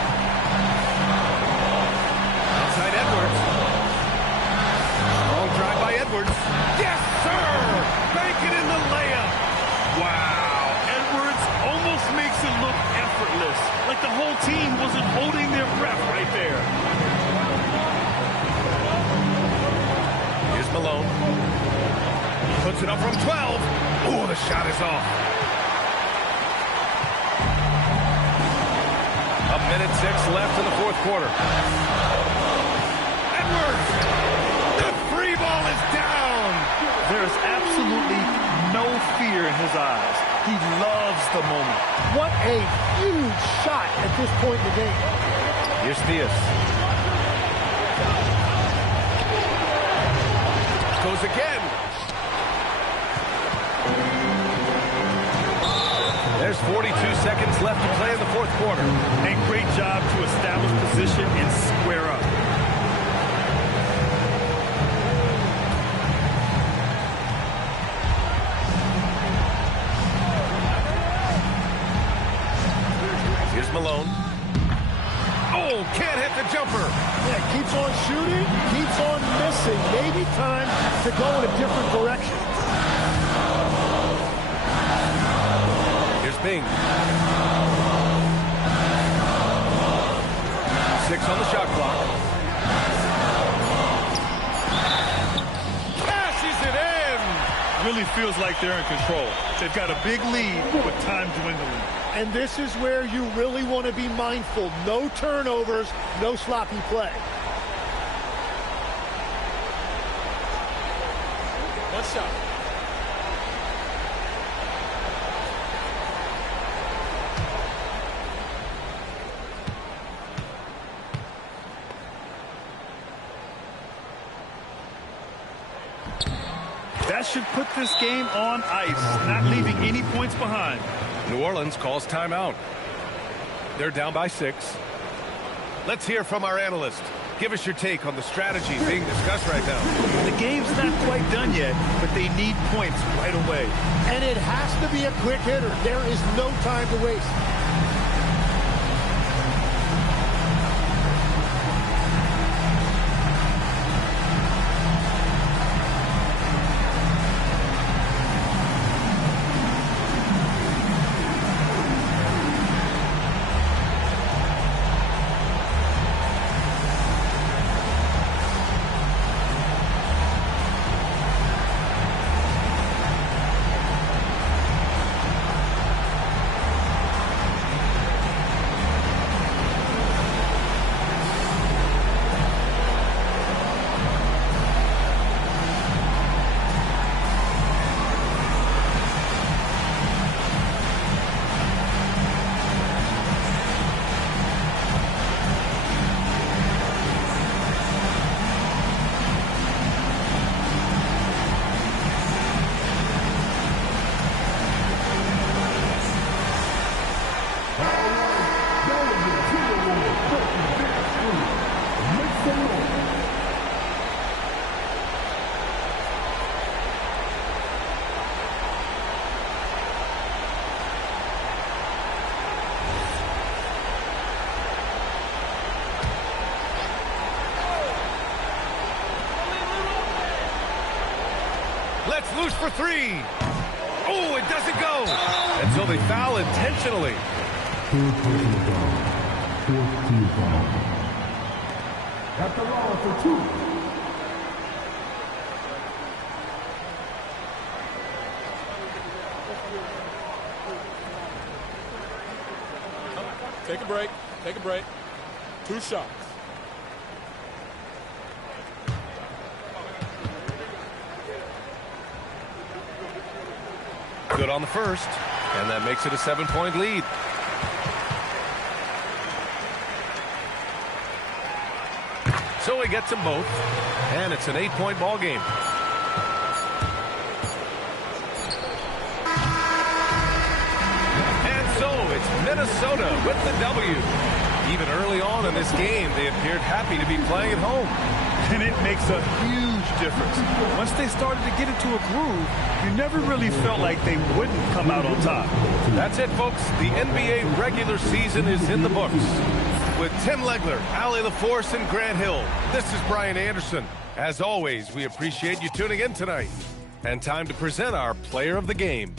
Outside Edwards. Strong drive by Edwards. Yes, sir! Bank it in the layup. Wow. Edwards almost makes it look effortless. Like the whole team wasn't holding their breath right there. Here's Malone. Puts it up from 12. Oh, the shot is off. 1:06 left in the fourth quarter. Edwards! The free ball is down! There's absolutely no fear in his eyes. He loves the moment. What a huge shot at this point in the game. Here's Theus. Goes again. There's 42 seconds left to play in the fourth quarter. And great job to establish position and square up. Here's Malone. Oh, can't hit the jumper. Yeah, keeps on shooting, keeps on missing. Maybe time to go in a different direction. Here's Bing. 6 on the shot clock. Cashes it in. Really feels like they're in control. They've got a big lead with time dwindling. And this is where you really want to be mindful. No turnovers, no sloppy play. One shot. That should put this game on ice, not leaving any points behind. New Orleans calls timeout. They're down by 6. Let's hear from our analyst. Give us your take on the strategy being discussed right now. The game's not quite done yet, but they need points right away. And it has to be a quick hitter. There is no time to waste. Let's loose for 3. Oh, it doesn't go. And so they foul intentionally. At the line for 2. Take a break. Take a break. 2 shots. Good on the first, and that makes it a 7-point lead. So he gets them both, and it's an 8-point ball game. And so it's Minnesota with the W. Even early on in this game, they appeared happy to be playing at home. And it makes a huge difference. Once they started to get into a groove, you never really felt like they wouldn't come out on top. That's it, folks. The NBA regular season is in the books. With Tim Legler, Allie LaForce, and Grant Hill, this is Brian Anderson. As always, we appreciate you tuning in tonight. And time to present our player of the game.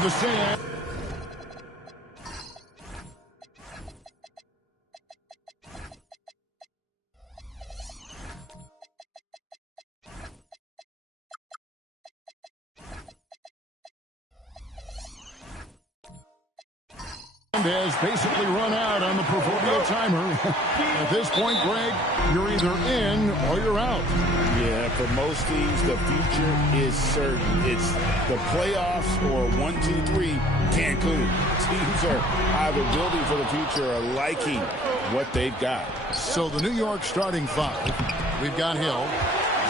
And the sand. Has basically run out on the proverbial timer. At this point, Greg, you're either in or you're out. Yeah, for most teams, the future is certain. It's the playoffs or 1, 2, 3, Cancun. Teams are either building for the future or liking what they've got. So the New York starting five, we've got Hill.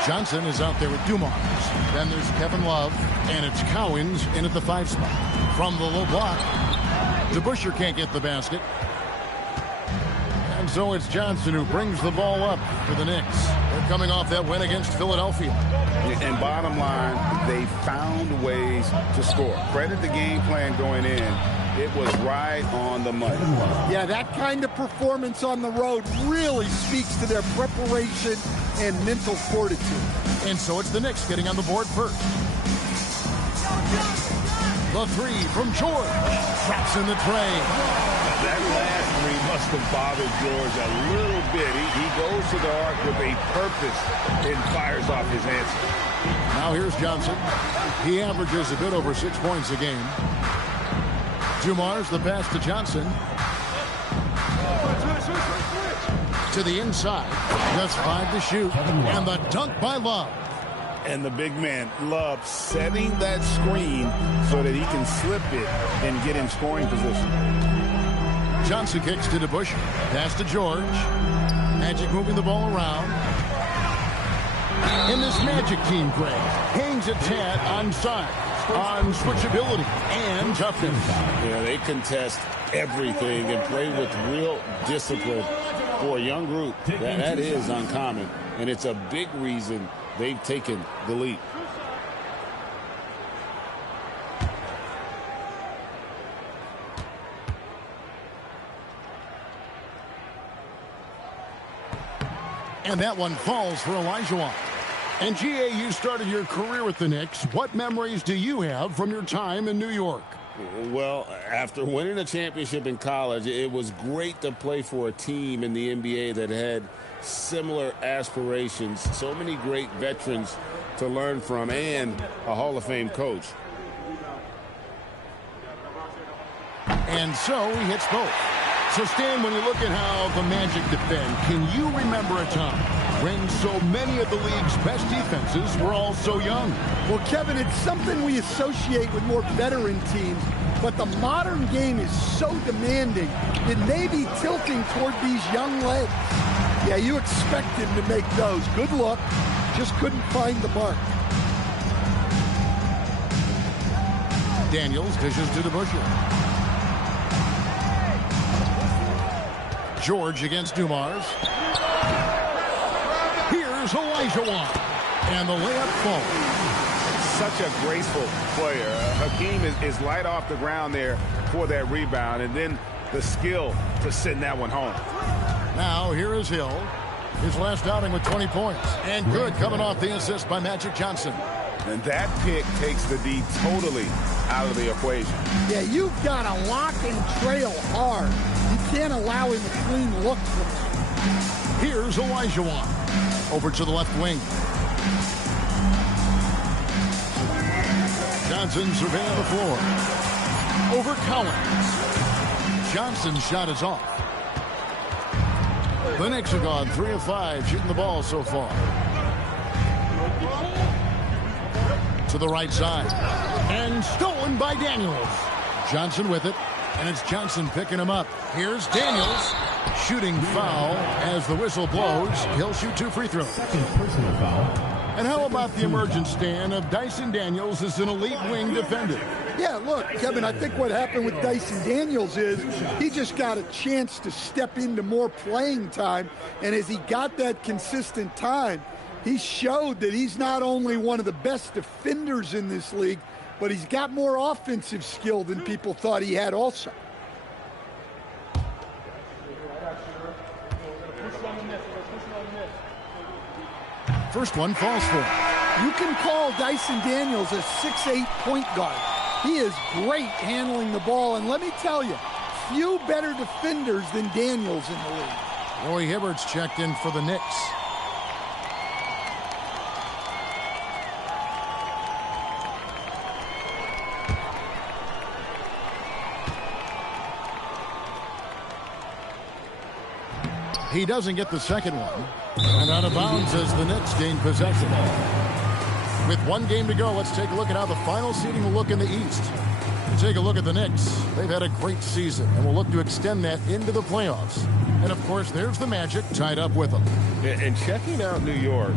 Johnson is out there with Dumars. Then there's Kevin Love, and it's Cowens in at the 5 spot. From the low block, DeBusschere can't get the basket. And so it's Johnson who brings the ball up for the Knicks. They're coming off that win against Philadelphia. And bottom line, they found ways to score. Credit the game plan going in. It was right on the money. Yeah, that kind of performance on the road really speaks to their preparation and mental fortitude. And so it's the Knicks getting on the board first. The 3 from George. Drops in the tray. That last 3 must have bothered George a little bit. He goes to the arc with a purpose and fires off his answer. Now here's Johnson. He averages a bit over 6 points a game. Dumars, the pass to Johnson. To the inside. Just 5 to shoot. And the dunk by Love. And the big man, Love, setting that screen so that he can slip it and get in scoring position. Johnson kicks to DeBusschere. Pass to George. Magic moving the ball around. And this Magic team, Greg, hangs its hat on size, on switchability, and toughness. Yeah, they contest everything and play with real discipline. For a young group, that is uncommon. And it's a big reason they've taken the lead. And that one falls for Elijah. And G.A., you started your career with the Knicks. What memories do you have from your time in New York? Well, after winning a championship in college, it was great to play for a team in the NBA that had similar aspirations. So many great veterans to learn from and a Hall of Fame coach. And so he hits both. So, Stan, when you look at how the Magic defend, can you remember a time when so many of the league's best defenses were all so young? Well, Kevin, it's something we associate with more veteran teams, but the modern game is so demanding, it may be tilting toward these young legs. Yeah, you expect him to make those. Good luck. Just couldn't find the mark. Daniels dishes to DeBusschere. George against Dumars. Here's Elijah. And the layup falls. Such a graceful player. Hakeem is light off the ground there for that rebound, and then the skill to send that one home. Now here is Hill. His last outing with 20 points. And good coming off the assist by Magic Johnson. And that pick takes the D totally out of the equation. Yeah, you've got to lock and trail hard. You can't allow him a clean look from him. Here's Elijah. Over to the left wing. Johnson surveying the floor. Over Cowens. Johnson's shot is off. The Knicks have gone 3 of 5 shooting the ball so far. To the right side. And stolen by Daniels. Johnson with it. And it's Johnson picking him up. Here's Daniels. Shooting foul as the whistle blows. He'll shoot 2 free throws. Second personal foul. And how about the emergence, Stan, of Dyson Daniels as an elite wing defender? Yeah, look, Kevin, I think what happened with Dyson Daniels is he just got a chance to step into more playing time. And as he got that consistent time, he showed that he's not only one of the best defenders in this league, but he's got more offensive skill than people thought he had also. First one falls for him. You can call Dyson Daniels a 6'8" point guard. He is great handling the ball, and let me tell you, few better defenders than Daniels in the league. Roy Hibbert's checked in for the Knicks. He doesn't get the second one. And out of bounds as the Knicks gain possession. With one game to go, let's take a look at how the final seeding will look in the East. Take a look at the Knicks. They've had a great season and will look to extend that into the playoffs. And, of course, there's the Magic tied up with them. And checking out New York,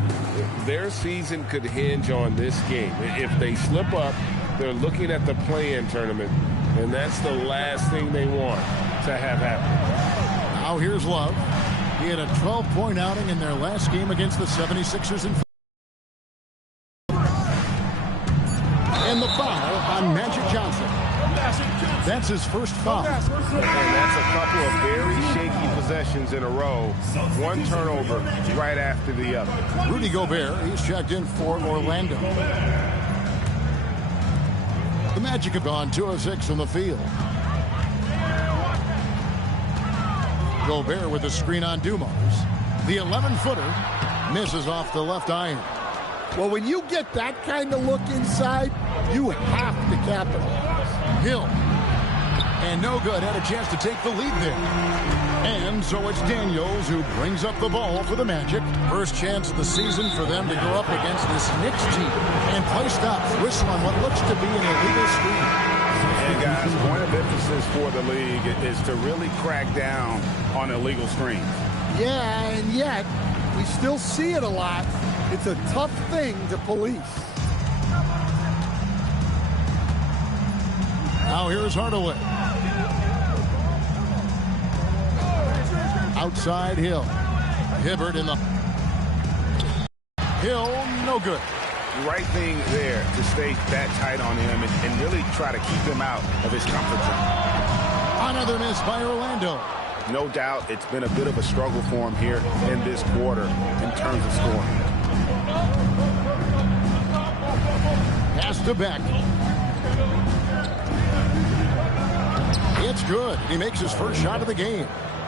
their season could hinge on this game. If they slip up, they're looking at the play-in tournament, and that's the last thing they want to have happen. Now here's Love. He had a 12-point outing in their last game against the 76ers. And the foul on Magic Johnson. That's his first foul. And that's a couple of very shaky possessions in a row. One turnover right after the other. Rudy Gobert, he's checked in for Orlando. The Magic have gone 2 of 6 from the field. Gobert with a screen on Dumars. The 11-footer misses off the left iron. Well, when you get that kind of look inside, you have to capitalize. Hill. And no good. Had a chance to take the lead there. And so it's Daniels who brings up the ball for the Magic. First chance of the season for them to go up against this Knicks team. And play stops. Whistle on what looks to be an illegal screen. And guys, point of emphasis for the league is to really crack down on illegal screens. Yeah, and yet we still see it a lot. It's a tough thing to police. Now here's Hardaway. Outside Hill. Hibbert in the... Hill, no good. Right thing there to stay that tight on him and really try to keep him out of his comfort zone. Another miss by Orlando. No doubt it's been a bit of a struggle for him here in this quarter in terms of scoring. Pass to Beck. It's good. He makes his first shot of the game.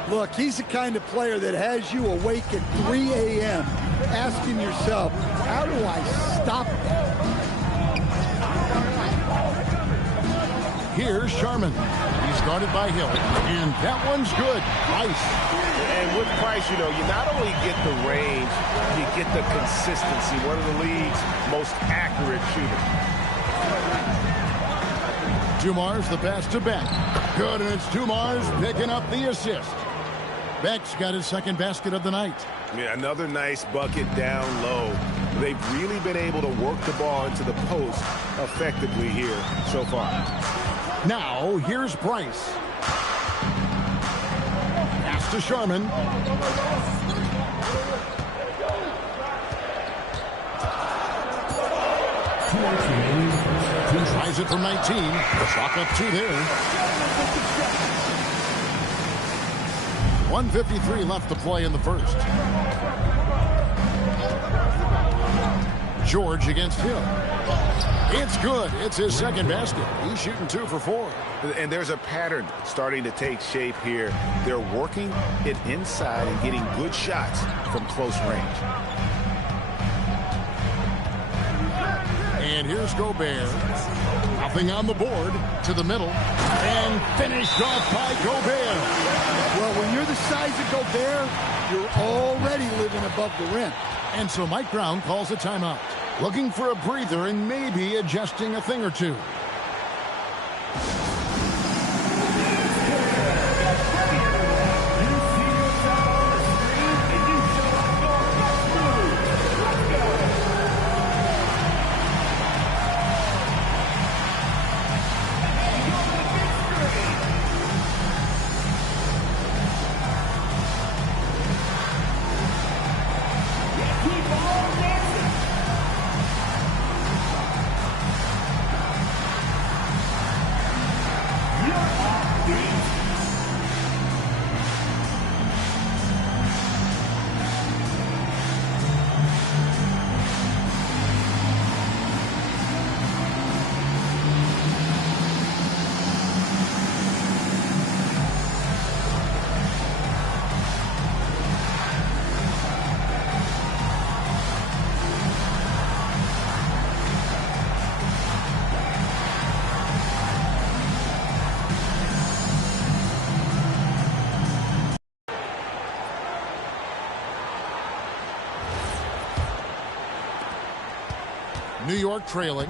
Look, he's the kind of player that has you awake at 3 a.m. asking yourself, how do I stop that? Here's Sharman. He's guarded by Hill. And that one's good. Price. And with Price, you know, you not only get the range, you get the consistency. One of the league's most accurate shooters. Dumars, the pass to Beck. Good, and it's Dumars picking up the assist. Beck's got his second basket of the night. Yeah, another nice bucket down low. They've really been able to work the ball into the post effectively here so far. Now, here's Price. Pass to Sharman. Tries it from 19. Chalk up 2 there. 1:53 left to play in the first. George against Hill. It's good. It's his second basket. He's shooting 2 for 4. And there's a pattern starting to take shape here. They're working it inside and getting good shots from close range. And here's Gobert. Nothing on the board. To the middle. And finished off by Gobert. Well, when you're the size of Gobert, you're already living above the rim. And so Mike Brown calls a timeout. Looking for a breather and maybe adjusting a thing or two. New York trailing.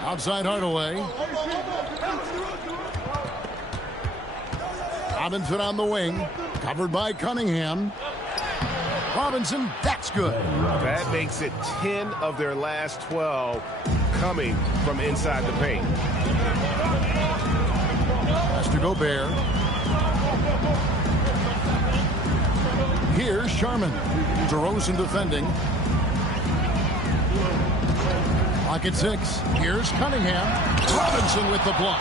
Outside Hardaway. Robinson on the wing. Covered by Cunningham. Robinson, that's good. That makes it 10 of their last 12 coming from inside the paint. Has to Gobert. Here's Sharman. DeRozan defending. Lock at 6. Here's Cunningham. Robinson with the block.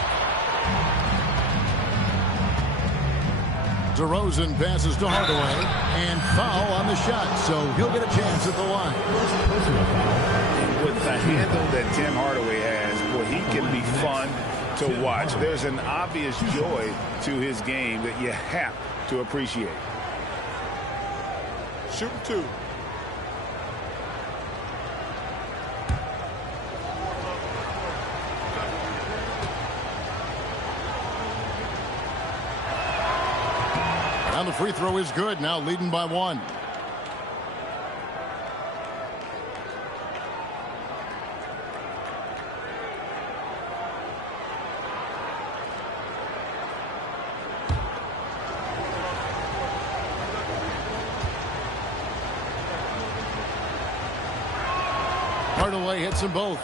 DeRozan passes to Hardaway. And foul on the shot, so he'll get a chance at the line. With the handle that Tim Hardaway has, boy, he can be fun to watch. There's an obvious joy to his game that you have to appreciate. Shooting 2. And the free throw is good. Now leading by 1. Hardaway hits them both.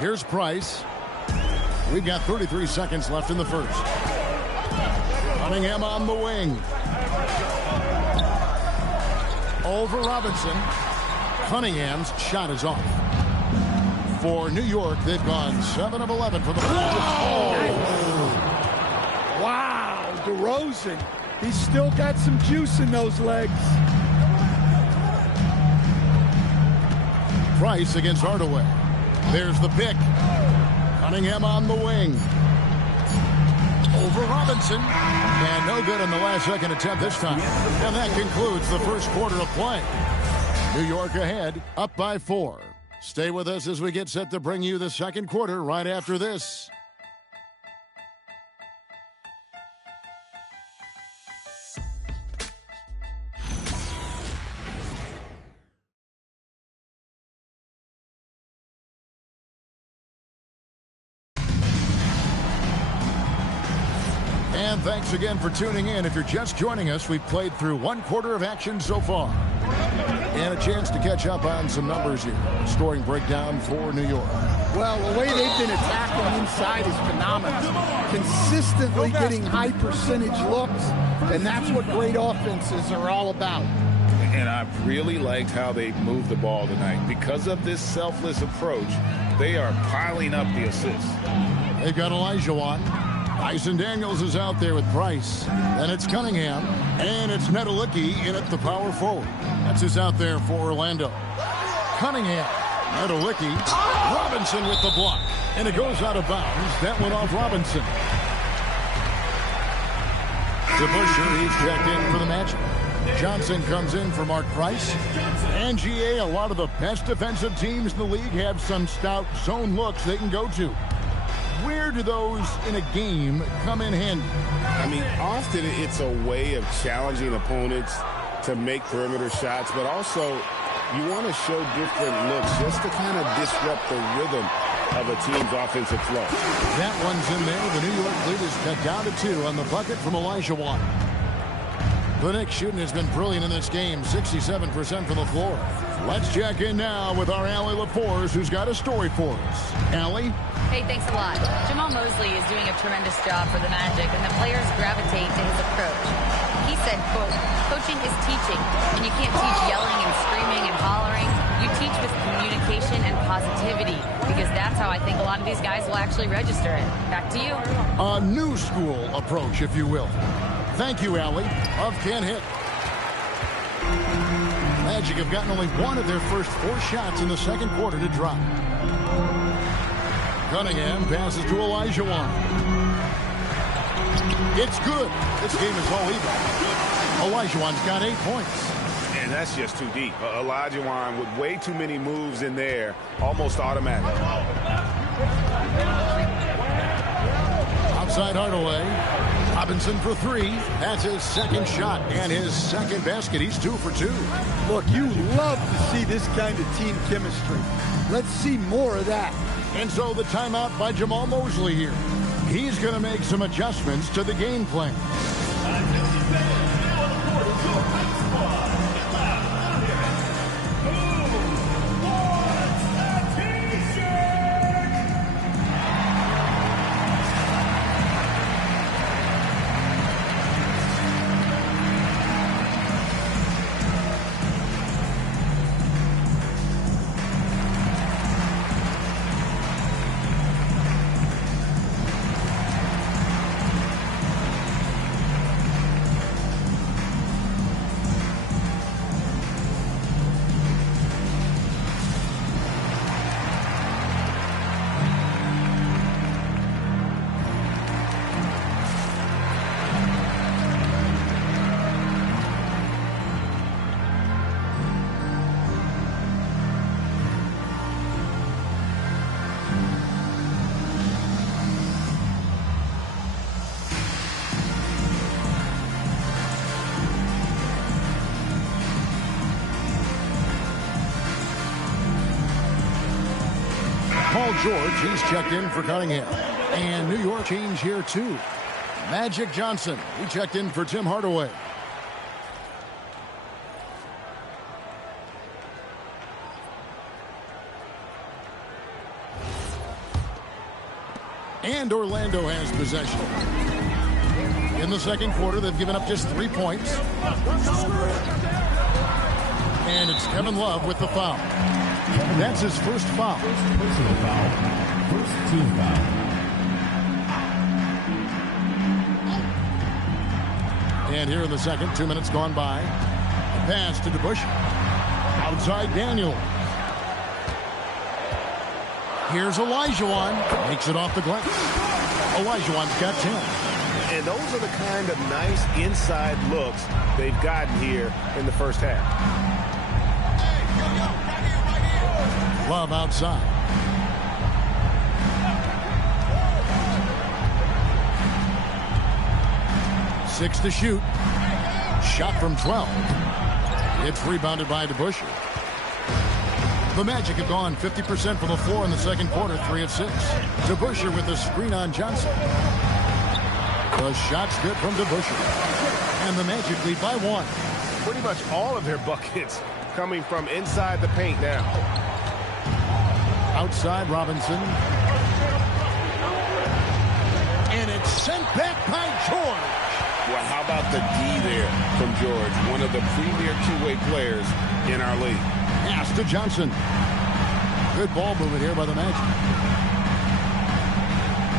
Here's Price. We've got 33 seconds left in the first. Cunningham on the wing. Over Robinson. Cunningham's shot is off. For New York, they've gone 7 of 11 for the Wow, DeRozan. He's still got some juice in those legs. Price against Hardaway. There's the pick. Cunningham on the wing. Over Robinson. And no good on the last second attempt this time. And that concludes the first quarter of play. New York ahead, up by 4. Stay with us as we get set to bring you the second quarter right after this. And thanks again for tuning in. If you're just joining us, we've played through 1 quarter of action so far. And a chance to catch up on some numbers here. Scoring breakdown for New York. Well, the way they've been attacking inside is phenomenal. Consistently getting high percentage looks, and that's what great offenses are all about. And I've really liked how they moved the ball tonight. Because of this selfless approach, they are piling up the assists. They've got Olajuwon. Tyson Daniels is out there with Price. Then it's Cunningham. And it's Nedelicki in at the power forward. That's who's out there for Orlando. Cunningham. Nedelicki. Robinson with the block. And it goes out of bounds. That went off Robinson. To Busher, he's checked in for the Magic. Johnson comes in for Mark Price. And GA, a lot of the best defensive teams in the league have some stout zone looks they can go to. Where do those in a game come in handy? I mean, often it's a way of challenging opponents to make perimeter shots, but also you want to show different looks just to kind of disrupt the rhythm of a team's offensive flow. That one's in there. The New York lead is cut down to 2 on the bucket from Olajuwon. The Knicks shooting has been brilliant in this game, 67% from the floor. Let's check in now with our Allie LaForce, who's got a story for us. Allie? Hey, thanks a lot. Jamal Mosley is doing a tremendous job for the Magic, and the players gravitate to his approach. He said, quote, coaching is teaching, and you can't teach yelling and screaming and hollering. You teach with communication and positivity, because that's how I think a lot of these guys will actually register it. Back to you. A new school approach, if you will. Thank you, Allie. Love can't hit. Magic have gotten only 1 of their first 4 shots in the second quarter to drop. Cunningham passes to Olajuwon. It's good. This game is all even. Olajuwon's got 8 points. And that's just too deep. Olajuwon with way too many moves in there, almost automatic. Outside Hardaway. Robinson for three. That's his second shot and his second basket. He's 2 for 2. Look, you love to see this kind of team chemistry. Let's see more of that. And so the timeout by Jamal Mosley here. He's going to make some adjustments to the game plan. Paul George, he's checked in for Cunningham. And New York change here too. Magic Johnson, he checked in for Tim Hardaway. And Orlando has possession. In the second quarter, they've given up just 3 points. And it's Kevin Love with the foul. That's his first foul. First personal foul. First team foul. And here in the second, 2 minutes gone by. A pass to DeBush. Outside Daniel. Here's Olajuwon. Makes it off the glass. Olajuwon's got 10. And those are the kind of nice inside looks they've gotten here in the first half. Love outside. Six to shoot. Shot from 12. It's rebounded by DeBusschere. The Magic have gone 50% from the floor in the second quarter, 3 of 6. DeBusschere with the screen on Johnson. The shot's good from DeBusschere. And the Magic lead by 1. Pretty much all of their buckets coming from inside the paint now. Outside Robinson. And it's sent back by George. Well, how about the D there from George? One of the premier two-way players in our league. Pass to Johnson. Good ball movement here by the Magic.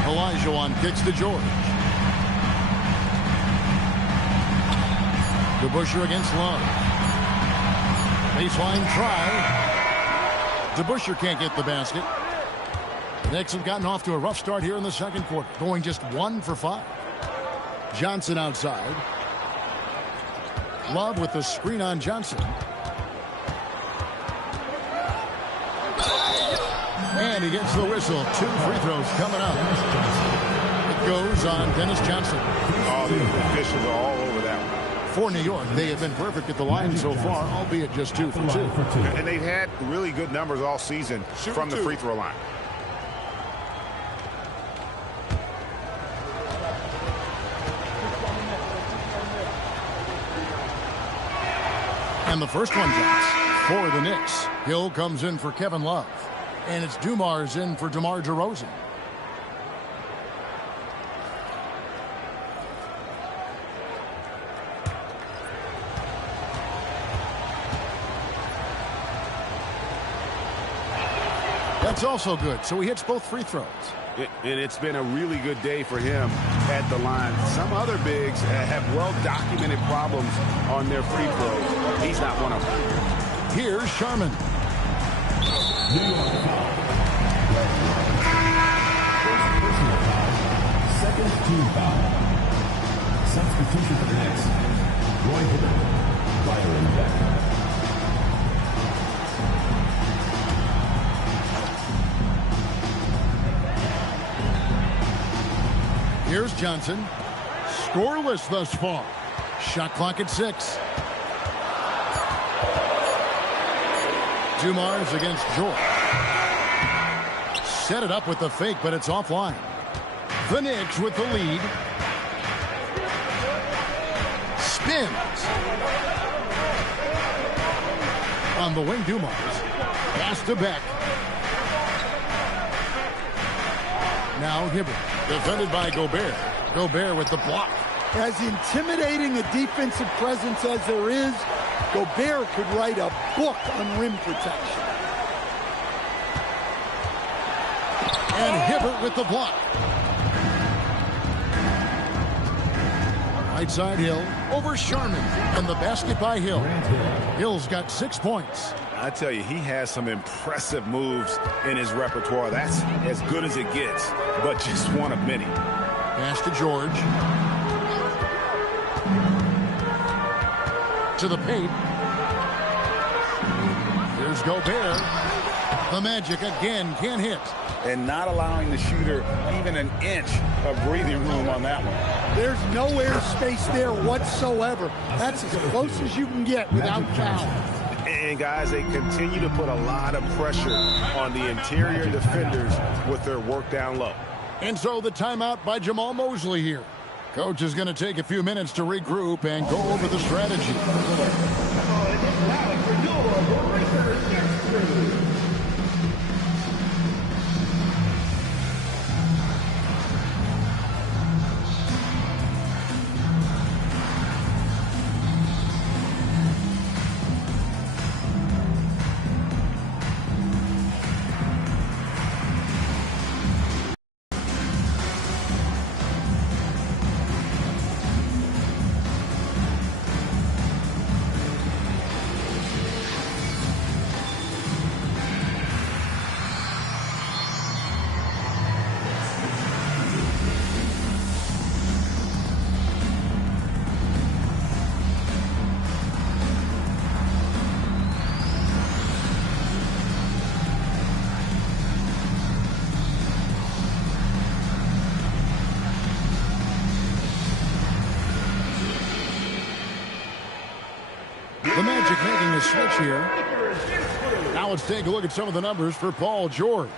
Olajuwon kicks to George. DeBusschere against Love. Baseline try. DeBusschere can't get the basket. Knicks have gotten off to a rough start here in the second quarter, going just 1 for 5. Johnson outside. Love with the screen on Johnson. And he gets the whistle. 2 free throws coming up. It goes on Dennis Johnson. Oh, the officials are all over that one. For New York, they have been perfect at the line so far, albeit just 2 for 2. And they've had really good numbers all season from the free throw line. And the first one drops for the Knicks. Hill comes in for Kevin Love. And it's Dumars in for DeMar DeRozan. That's also good. So he hits both free throws. And it's been a really good day for him at the line. Some other bigs have well-documented problems on their free throws. He's not one of them. Here's Sharman. New York foul. First personal foul. Second team foul. Substitution for the Knicks. Roy Hibbert. Byron Beck. Here's Johnson. Scoreless thus far. Shot clock at 6. Dumars against George. Set it up with the fake, but it's offline. The Knicks with the lead. Spins. On the wing, Dumars. Pass to Beck. Now Hibbert. Defended by Gobert. Gobert with the block. As intimidating a defensive presence as there is, Gobert could write a book on rim protection. And Hibbert with the block. Right side Hill over Sharman. And the basket by Hill. Hill's got 6 points. I tell you, he has some impressive moves in his repertoire. That's as good as it gets, but just one of many. Pass to George. To the paint. Here's Gobert. The Magic again can't hit. And not allowing the shooter even an inch of breathing room on that one. There's no air space there whatsoever. That's as close as you can get without foul. And guys, they continue to put a lot of pressure on the interior defenders with their work down low. And so the timeout by Jamal Mosley here. Coach is going to take a few minutes to regroup and go over the strategy. The Magic making a switch here. Now let's take a look at some of the numbers for Paul George.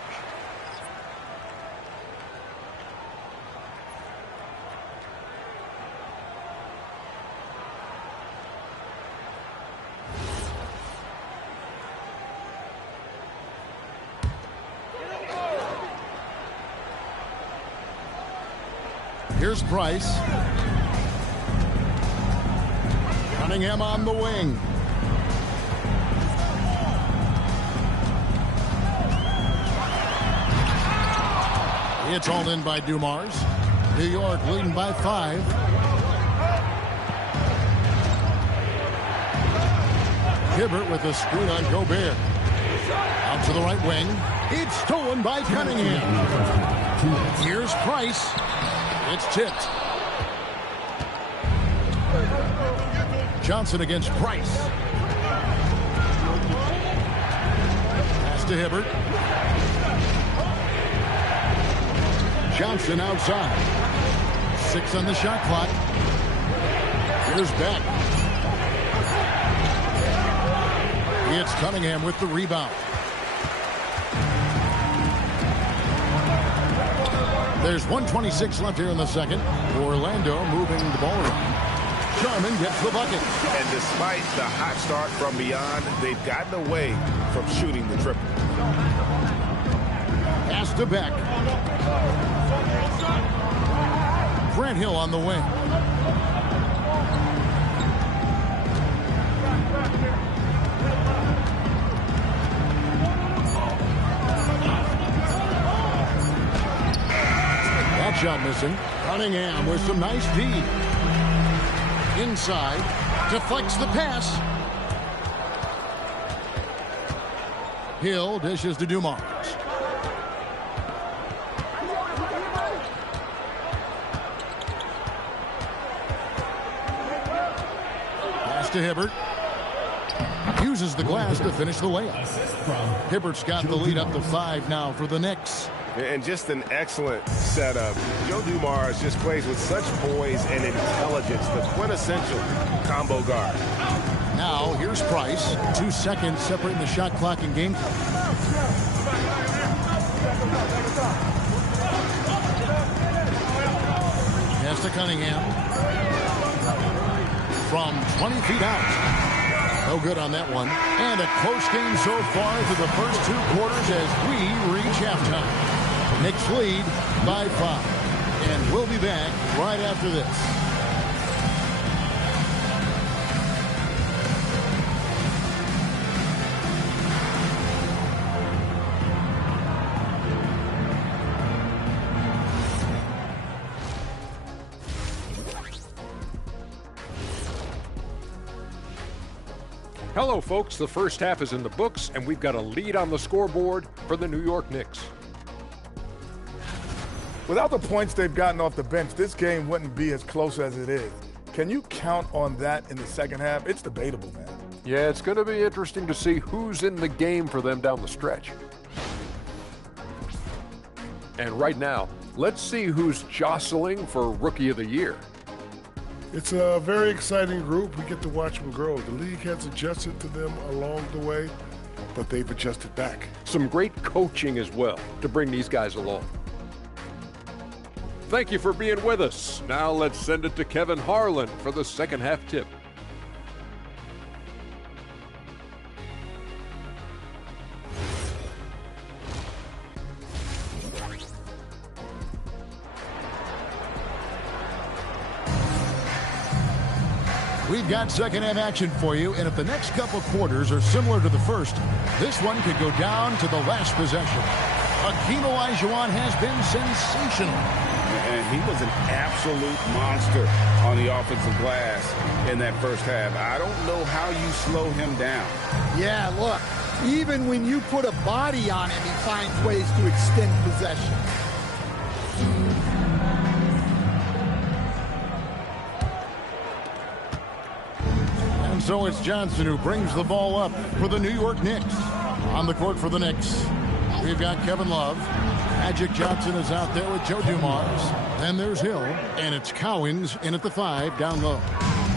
Here's Price. Cunningham on the wing. It's hauled in by Dumars. New York leading by 5. Hibbert with a screen on Gobert. Out to the right wing. It's stolen by Cunningham. Here's Price. It's tipped. Johnson against Price. Pass to Hibbert. Johnson outside. 6 on the shot clock. Here's Beck. It's Cunningham with the rebound. There's 1:26 left here in the second. Orlando moving the ball around. Sharman gets the bucket. And despite the hot start from beyond, they've gotten away from shooting the triple. Pass to Beck. Grant Hill on the wing. That shot missing. Cunningham with some nice D. Inside. Deflects the pass. Hill dishes to Dumars. Pass to Hibbert. Uses the glass to finish the layup. Hibbert's got the lead up to 5 now for the Knicks. And just an excellent setup. Joe Dumars just plays with such poise and intelligence, the quintessential combo guard. Now, here's Price. 2 seconds separating the shot clock and game clock. Pass to Cunningham. From 20 feet out. No good on that one. And a close game so far through the first 2 quarters as we reach halftime. Knicks lead by 5. And we'll be back right after this. Hello, folks. The first half is in the books, and we've got a lead on the scoreboard for the New York Knicks. Without the points they've gotten off the bench, this game wouldn't be as close as it is. Can you count on that in the second half? It's debatable, man. Yeah, it's going to be interesting to see who's in the game for them down the stretch. And right now, let's see who's jostling for Rookie of the Year. It's a very exciting group. We get to watch them grow. The league has adjusted to them along the way, but they've adjusted back. Some great coaching as well to bring these guys along. Thank you for being with us. Now let's send it to Kevin Harlan for the second half tip. We've got second half action for you, and if the next couple quarters are similar to the first, this one could go down to the last possession. Hakeem Olajuwon has been sensational. And he was an absolute monster on the offensive glass in that first half. I don't know how you slow him down. Yeah, look, even when you put a body on him, he finds ways to extend possession. And so it's Johnson who brings the ball up for the New York Knicks. On the court for the Knicks, we've got Kevin Love. Magic Johnson is out there with Joe Dumars. Then there's Hill, and it's Cowens in at the 5 down low.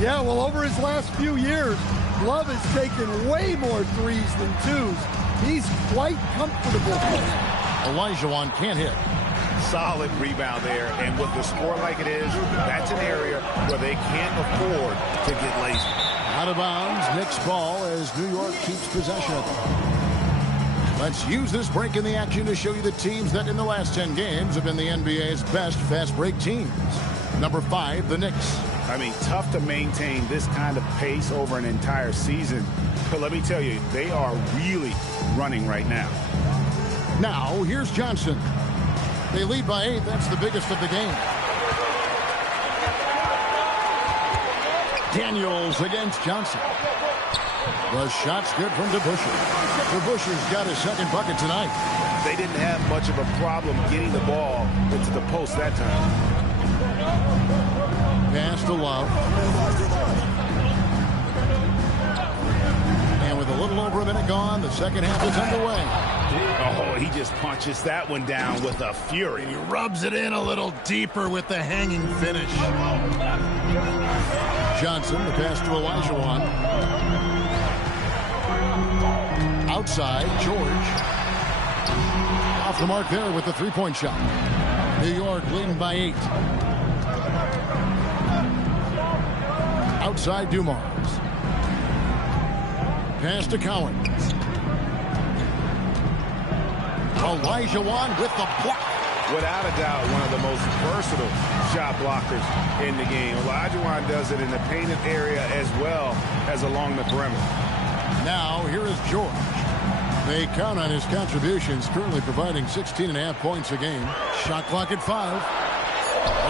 Yeah, well, over his last few years, Love has taken way more threes than twos. He's quite comfortable with him. Olajuwon can't hit. Solid rebound there, and with the score like it is, that's an area where they can't afford to get lazy. Out of bounds, Knicks ball as New York keeps possession of it. Let's use this break in the action to show you the teams that in the last 10 games have been the NBA's best fast break teams. Number 5, the Knicks. I mean, tough to maintain this kind of pace over an entire season. But let me tell you, they are really running right now. Now, here's Johnson. They lead by 8. That's the biggest of the game. Daniels against Johnson. The shot's good from DeBusschere. DeBusschere's got his second bucket tonight. They didn't have much of a problem getting the ball into the post that time. Pass to Love. And with a little over a minute gone, the second half is underway. Oh, he just punches that one down with a fury. He rubs it in a little deeper with the hanging finish. Johnson, the pass to Olajuwon. Outside, George. Off the mark there with the three-point shot. New York leading by 8. Outside, Dumars. Pass to Cowens. Olajuwon with the block. Without a doubt, one of the most versatile shot blockers in the game. Olajuwon does it in the painted area as well as along the perimeter. Now, here is George. They count on his contributions, currently providing 16.5 points a game. Shot clock at 5.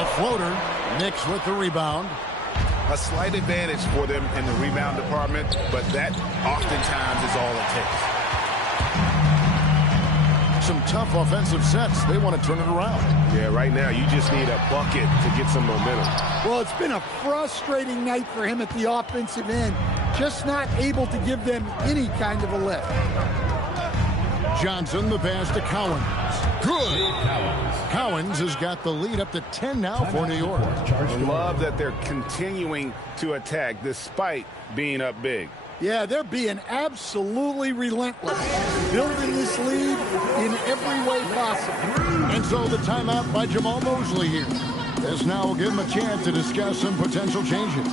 A floater. Knicks with the rebound. A slight advantage for them in the rebound department, but that oftentimes is all it takes. Some tough offensive sets. They want to turn it around. Yeah, right now you just need a bucket to get some momentum. Well, it's been a frustrating night for him at the offensive end. Just not able to give them any kind of a lift. Johnson, the pass to Cowens. Good. Cowens has got the lead up to 10 now for New York. I love that they're continuing to attack despite being up big. Yeah, they're being absolutely relentless, building this lead in every way possible. And so the timeout by Jamal Mosley here. This now will give him a chance to discuss some potential changes.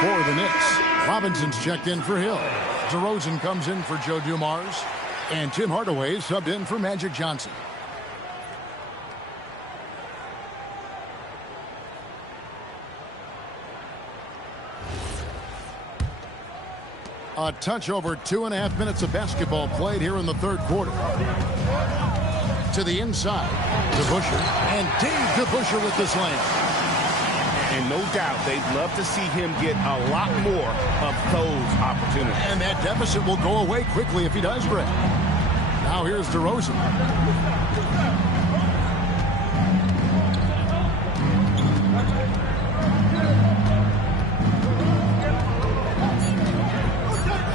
For the Knicks, Robinson's checked in for Hill. DeRozan comes in for Joe Dumars. And Tim Hardaway subbed in for Magic Johnson. A touch over 2.5 minutes of basketball played here in the third quarter. To the inside, DeBusschere. And Dave DeBusschere with the slam. And no doubt they'd love to see him get a lot more of those opportunities. And that deficit will go away quickly if he does, Brett. Now here's DeRozan.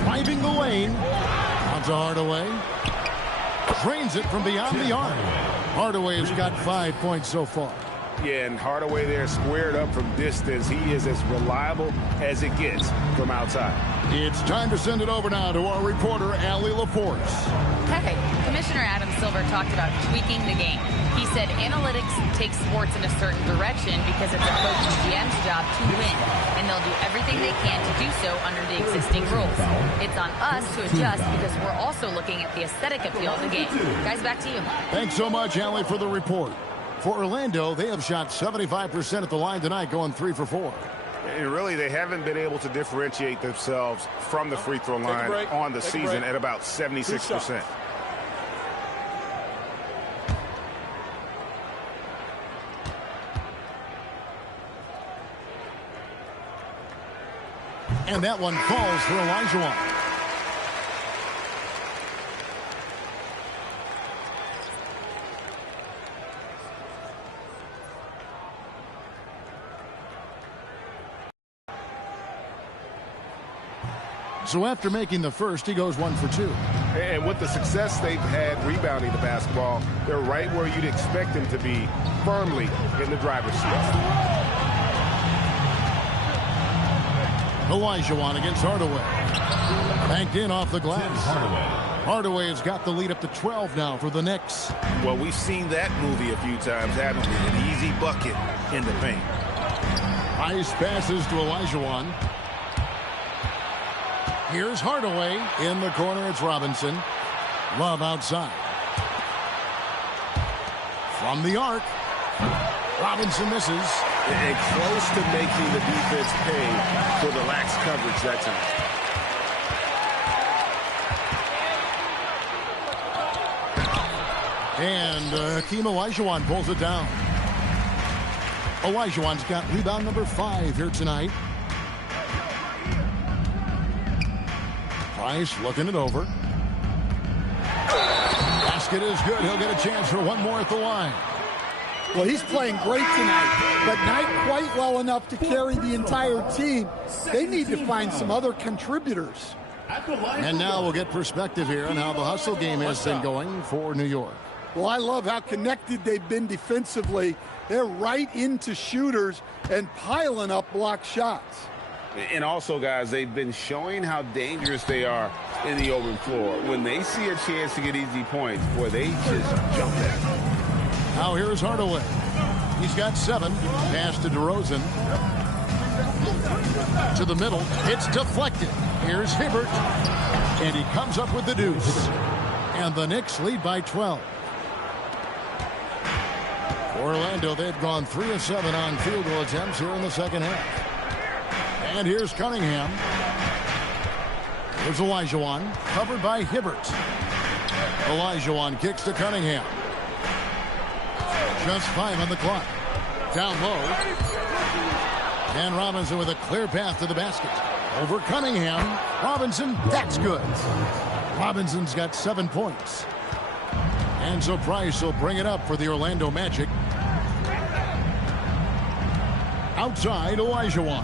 Driving the lane. Out to Hardaway. Drains it from beyond the arc. Hardaway has got 5 points so far. Yeah, and Hardaway there squared up from distance. He is as reliable as it gets from outside. It's time to send it over now to our reporter, Allie LaForce. Hey, Commissioner Adam Silver talked about tweaking the game. He said analytics take sports in a certain direction because it's a coach and GM's job to win, and they'll do everything they can to do so under the existing rules. It's on us to adjust because we're also looking at the aesthetic appeal of the game. Guys, back to you. Thanks so much, Allie, for the report. For Orlando, they have shot 75% at the line tonight, going 3 for 4. And really, they haven't been able to differentiate themselves from the free throw line on the season at about 76%. And that one falls for Olajuwon. So after making the first, he goes 1 for 2. And with the success they've had rebounding the basketball, they're right where you'd expect them to be, firmly in the driver's seat. Olajuwon against Hardaway. Banked in off the glass. Hardaway has got the lead up to 12 now for the Knicks. Well, we've seen that movie a few times, haven't we? An easy bucket in the paint. Nice passes to Olajuwon. Here's Hardaway. In the corner, it's Robinson. Love outside. From the arc. Robinson misses. And close to making the defense pay for the lax coverage that time. And Hakeem Olajuwon pulls it down. Olajuwon's got rebound number 5 here tonight. Price looking it over. Basket is good. He'll get a chance for one more at the line. Well, he's playing great tonight, but not quite well enough to carry the entire team. They need to find some other contributors. And now we'll get perspective here on how the hustle game has been going for New York. Well, I love how connected they've been defensively. They're right into shooters and piling up block shots. And also, guys, they've been showing how dangerous they are in the open floor. When they see a chance to get easy points, boy, they just jump at it. Now here's Hardaway. He's got 7. Pass to DeRozan. To the middle. It's deflected. Here's Hibbert. And he comes up with the deuce. And the Knicks lead by 12. Orlando, they've gone 3 of 7 on field goal attempts here in the second half. And here's Cunningham. Here's Olajuwon, covered by Hibbert. Olajuwon kicks to Cunningham. Just 5 on the clock. Down low. And Robinson with a clear path to the basket. Over Cunningham. Robinson, that's good. Robinson's got 7 points. And so Price will bring it up for the Orlando Magic. Outside, Olajuwon.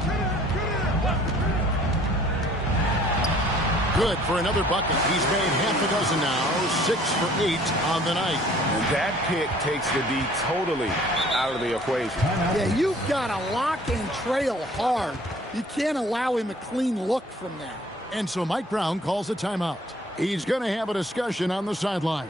Good for another bucket. He's made half a dozen now. 6 for 8 on the night. And that pick takes the D totally out of the equation. Yeah, you've got to lock and trail hard. You can't allow him a clean look from that. And so Mike Brown calls a timeout. He's going to have a discussion on the sideline.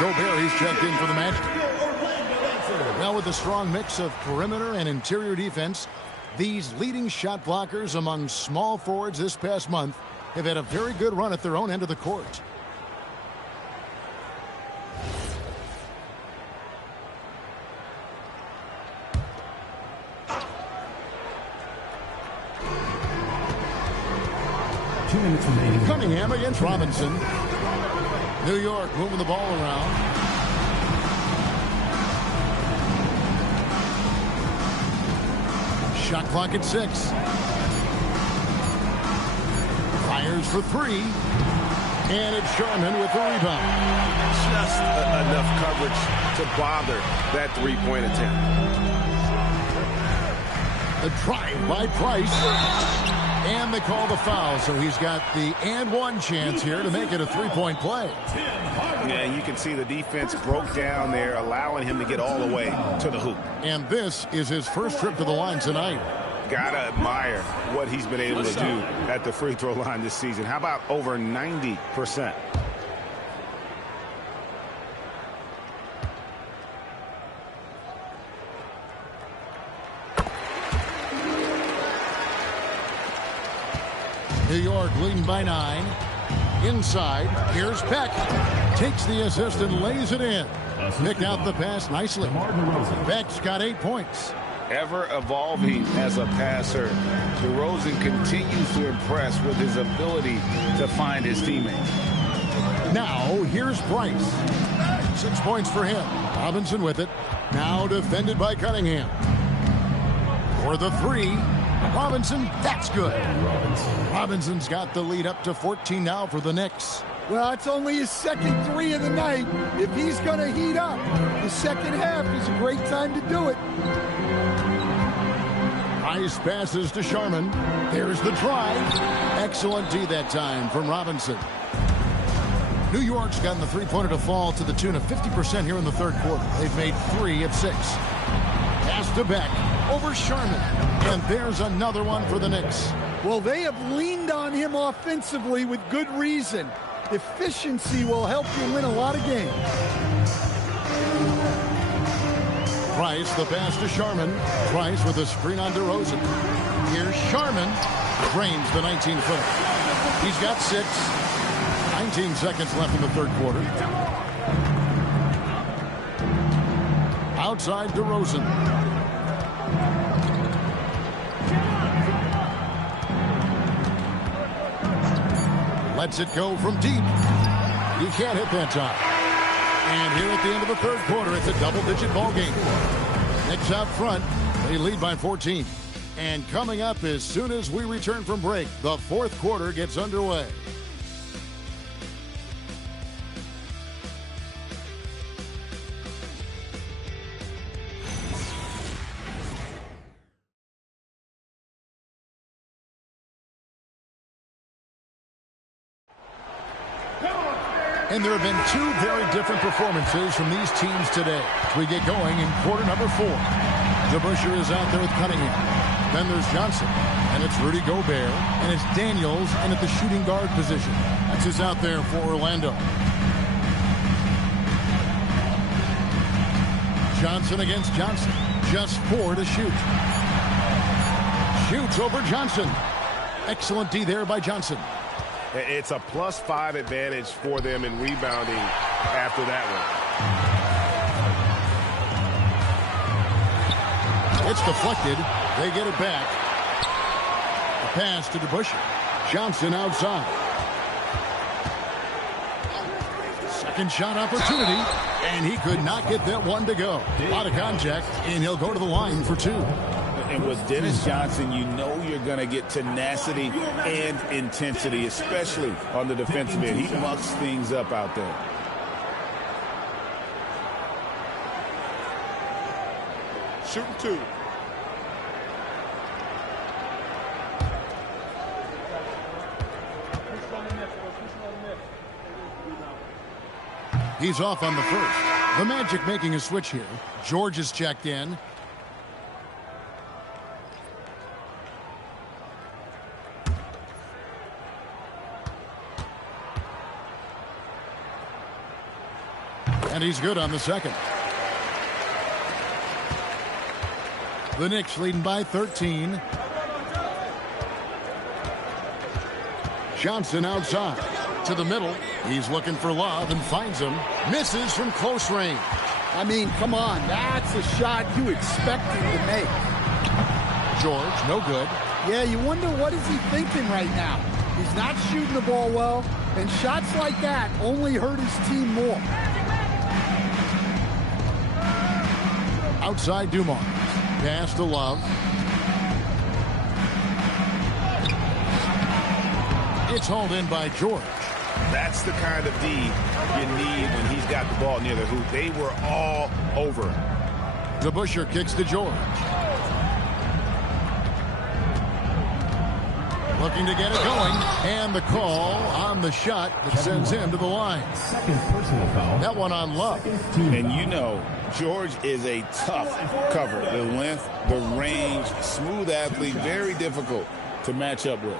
Gobert, he's checked in for the Magic. Now with a strong mix of perimeter and interior defense, these leading shot blockers among small forwards this past month have had a very good run at their own end of the court. Cunningham against Robinson. New York moving the ball around. Shot clock at 6. Fires for 3. And it's Sharman with the rebound. Just enough coverage to bother that three-point attempt. The drive by Price. And they call the foul, so he's got the and one chance here to make it a three-point play. Yeah, you can see the defense broke down there, allowing him to get all the way to the hoop. And this is his first trip to the line tonight. Gotta admire what he's been able to do at the free throw line this season. How about over 90%? New York leading by 9. Inside, here's Peck. Takes the assist and lays it in. Picked out the pass nicely. Peck's got 8 points. Ever evolving as a passer, DeRozan continues to impress with his ability to find his teammates. Now, here's Price. 6 points for him. Robinson with it. Now defended by Cunningham. For the 3. Robinson, that's good. Robinson's got the lead up to 14 now for the Knicks. Well, it's only his second 3 of the night. If he's going to heat up, the second half is a great time to do it. Nice passes to Sharman. There's the drive. Excellent D that time from Robinson. New York's gotten the three-pointer to fall to the tune of 50% here in the third quarter. They've made 3 of 6. Pass to Beck. Over Sharman. And there's another one for the Knicks. Well, they have leaned on him offensively with good reason. Efficiency will help you win a lot of games. Price, the pass to Sharman. Price with a screen on DeRozan. Here's Sharman. Drains the 19-footer. He's got 6. 19 seconds left in the third quarter. Outside DeRozan. Lets it go from deep. He can't hit that time. And here at the end of the third quarter, it's a double-digit ball game. Knicks out front. They lead by 14. And coming up as soon as we return from break, the fourth quarter gets underway. And there have been 2 very different performances from these teams today as we get going in quarter number 4. DeBusschere is out there with Cunningham. Then there's Johnson, and it's Rudy Gobert, and it's Daniels, and at the shooting guard position. That's who's out there for Orlando. Johnson against Johnson. Just 4 to shoot. Shoots over Johnson. Excellent D there by Johnson. It's a +5 advantage for them in rebounding after that one. It's deflected. They get it back. A pass to DeBusschere. Johnson outside. Second shot opportunity, and he could not get that one to go. A lot of contact, and he'll go to the line for 2. And with Dennis Johnson, you know you're going to get tenacity and intensity, especially on the defensive end. He mucks things up out there. Shooting 2. He's off on the first. The Magic making a switch here. George is checked in. And he's good on the second. The Knicks leading by 13. Johnson outside to the middle. He's looking for Love and finds him. Misses from close range. I mean, come on. That's a shot you expected to make. George, no good. Yeah, you wonder what is he thinking right now. He's not shooting the ball well, and shots like that only hurt his team more. Outside Dumars. Pass to Love. It's hauled in by George. That's the kind of D you need when he's got the ball near the hoop. They were all over him. DeBusschere kicks to George. Looking to get it going. And the call on the shot that sends him to the line. Second personal foul. That one on Love. And you know, George is a tough cover. The length, the range, smooth athlete, very difficult to match up with.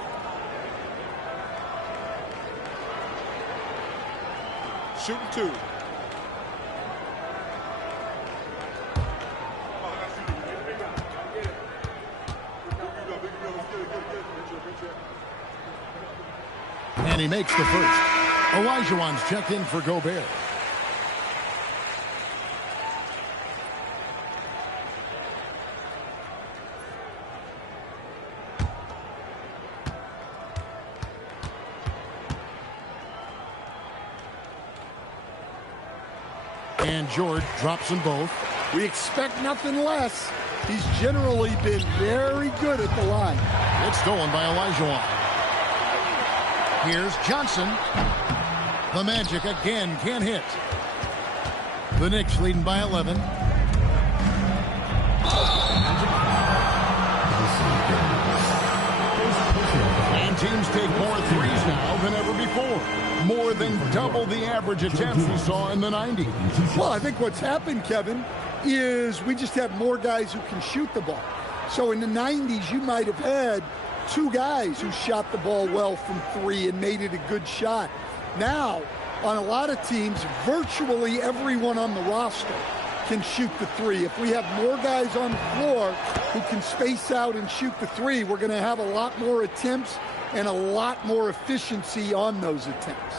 Shooting 2. And he makes the first. Olajuwon's checked in for Gobert. And George drops them both. We expect nothing less. He's generally been very good at the line. It's stolen by Olajuwon. Here's Johnson. The Magic again can't hit. The Knicks leading by 11. And teams take more threes now than ever before. More than double the average attempts we saw in the 90s. Well, I think what's happened, Kevin, is we just have more guys who can shoot the ball. So in the 90s, you might have had 2 guys who shot the ball well from 3 and made it a good shot. Now, on a lot of teams, virtually everyone on the roster can shoot the three. If we have more guys on the floor who can space out and shoot the three, we're going to have a lot more attempts and a lot more efficiency on those attempts.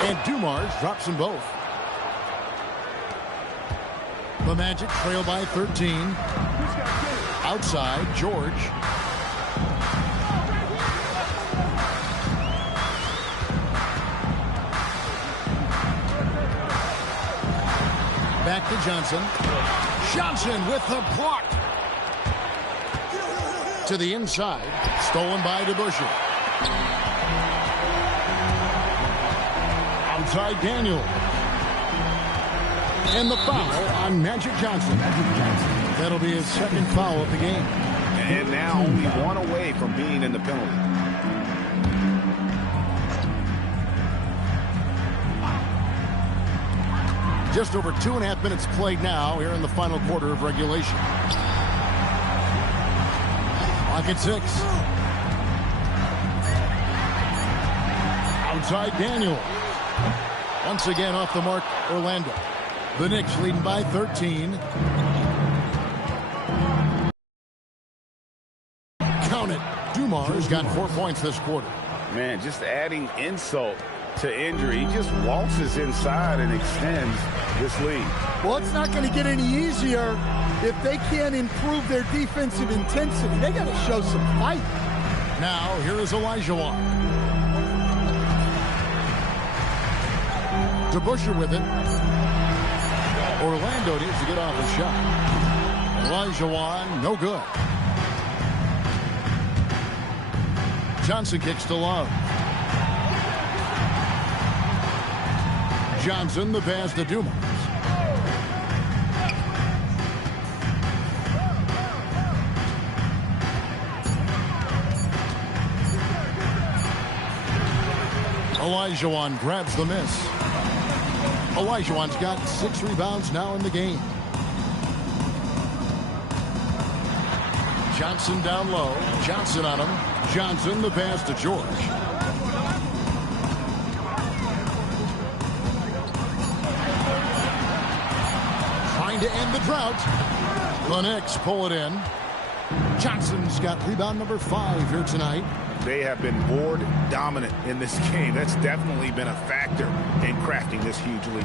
And Dumars drops them both. The Magic trail by 13. Outside, George. Back to Johnson. Johnson with the block. To the inside. Stolen by DeBusschere. Outside Daniel. And the foul on Magic Johnson. That'll be his second foul of the game. And now only one away from being in the penalty. Just over 2.5 minutes played now here in the final quarter of regulation. Clock at 6. Outside Daniel. Once again off the mark, Orlando. The Knicks leading by 13. Count it. Dumars got 4 points this quarter. Man, just adding insult to injury. He just waltzes inside and extends this lead. Well, it's not going to get any easier if they can't improve their defensive intensity. They got to show some fight. Now, here is Olajuwon. DeBusschere with it. Orlando needs to get off a shot. Olajuwon, no good. Johnson kicks to Love. Johnson, the pass to Dumars. Olajuwon grabs the miss. Olajuwon's got 6 rebounds now in the game. Johnson down low. Johnson on him. Johnson, the pass to George. Trying to end the drought. The Knicks pull it in. Johnson's got rebound number 5 here tonight. They have been board dominant in this game. That's definitely been a factor in crafting this huge lead.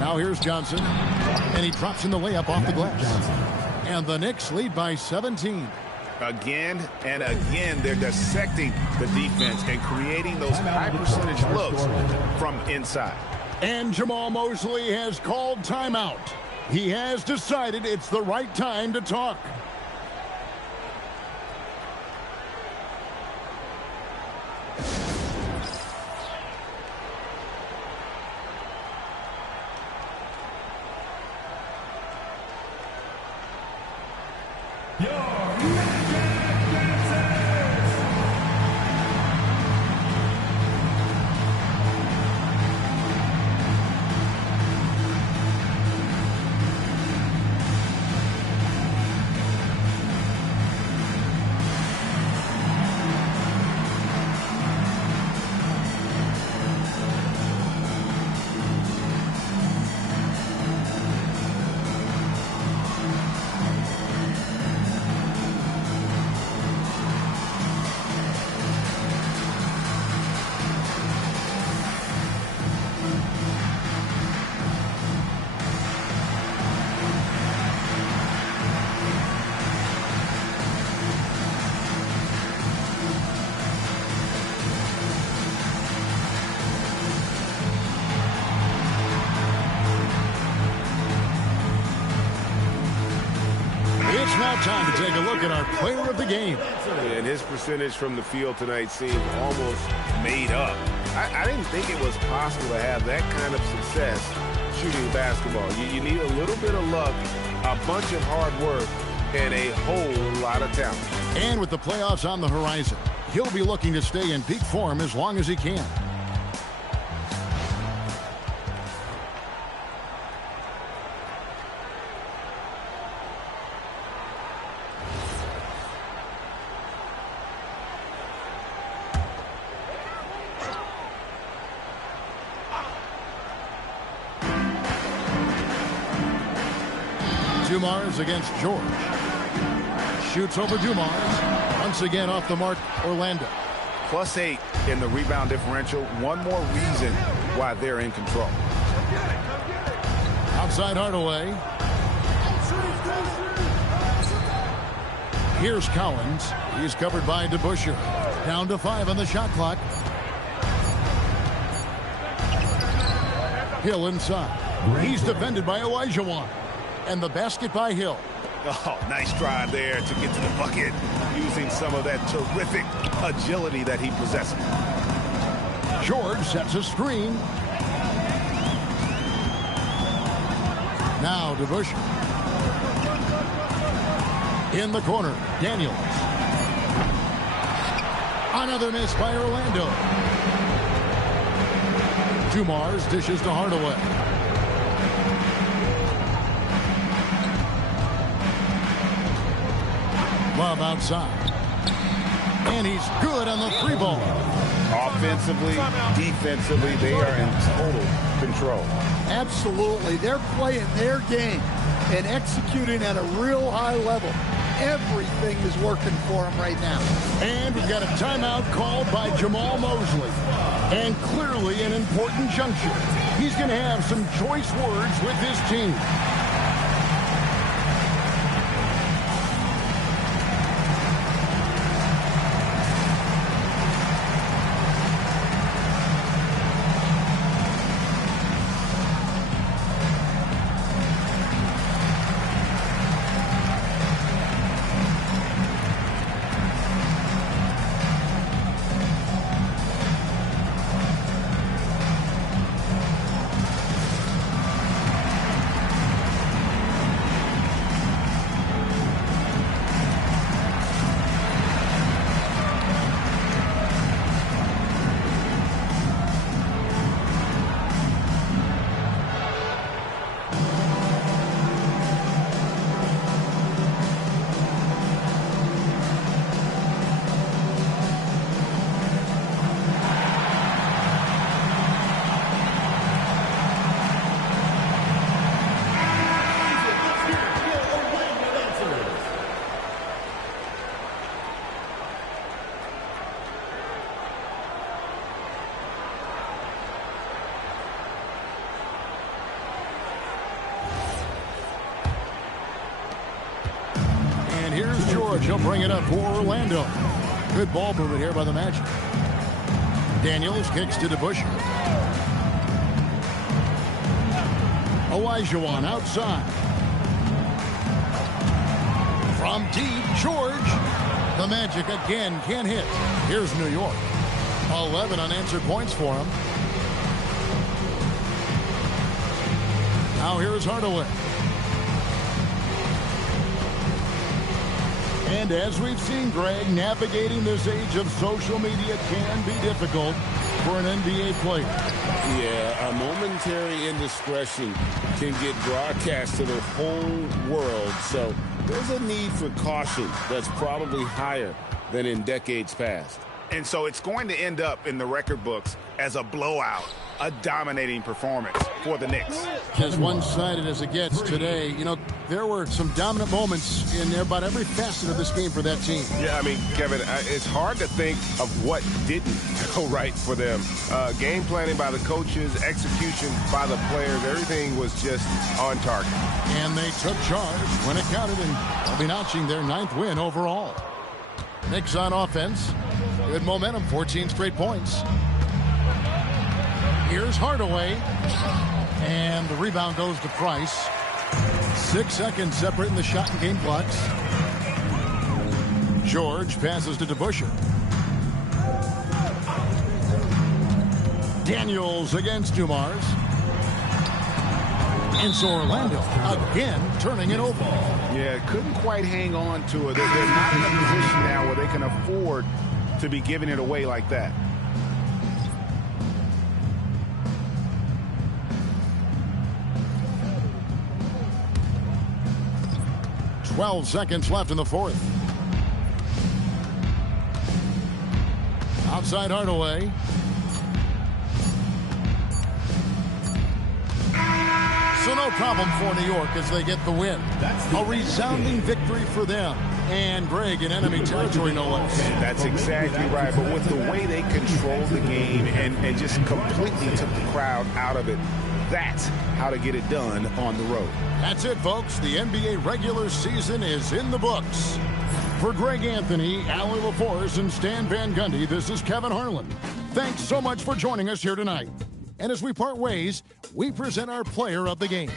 Now here's Johnson, and he drops in the layup off the glass. And the Knicks lead by 17. Again and again, they're dissecting the defense and creating those high percentage looks from inside. And Jamal Mosley has called timeout. He has decided it's the right time to talk. Time to take a look at our player of the game. And his percentage from the field tonight seemed almost made up. I didn't think it was possible to have that kind of success shooting basketball. You need a little bit of luck, a bunch of hard work, and a whole lot of talent. And with the playoffs on the horizon, he'll be looking to stay in peak form as long as he can. Dumars against George. Shoots over Dumars. Once again off the mark, Orlando. +8 in the rebound differential. One more reason why they're in control. Outside Hardaway. Here's Collins. He's covered by DeBusschere. Down to 5 on the shot clock. Hill inside. He's defended by Olajuwon. And the basket by Hill. Oh, nice drive there to get to the bucket using some of that terrific agility that he possesses. George sets a screen. Now DeBusschere. In the corner, Daniels. Another miss by Orlando. Dumars dishes to Hardaway. Love outside. And he's good on the 3-ball. Offensively, defensively, they are in total control. Absolutely. They're playing their game and executing at a real high level. Everything is working for them right now. And we've got a timeout called by Jamal Mosley. And clearly an important juncture. He's going to have some choice words with his team. He'll bring it up for Orlando. Good ball movement here by the Magic. Daniels kicks to DeBusschere. Olajuwon outside. From deep, George. The Magic again can't hit. Here's New York. 11 unanswered points for him. Now here's Hardaway. And as we've seen, Greg, navigating this age of social media can be difficult for an NBA player. Yeah, a momentary indiscretion can get broadcast to the whole world. So there's a need for caution that's probably higher than in decades past. And so it's going to end up in the record books as a blowout, a dominating performance for the Knicks. As one-sided as it gets today, you know, there were some dominant moments in there about every facet of this game for that team. Yeah, I mean, Kevin, it's hard to think of what didn't go right for them. Game planning by the coaches, execution by the players, everything was just on target. And they took charge when it counted, and they'll be notching their 9th win overall. Knicks on offense. Good momentum, 14 straight points. Here's Hardaway. And the rebound goes to Price. 6 seconds separating the shot and game clocks. George passes to DeBusschere. Daniels against Dumars. And so Orlando again turning it over. Yeah, couldn't quite hang on to it. They're not in a position now where they can afford to be giving it away like that. .12 seconds left in the 4th. Outside Hardaway. So no problem for New York as they get the win. A resounding victory for them. And Greg in enemy territory, no less. That's exactly right. But with the way they controlled the game and just completely took the crowd out of it, that's how to get it done on the road. That's it, folks. The NBA regular season is in the books. For Greg Anthony, Allie LaForce, and Stan Van Gundy, this is Kevin Harlan. Thanks so much for joining us here tonight. And as we part ways, we present our player of the game.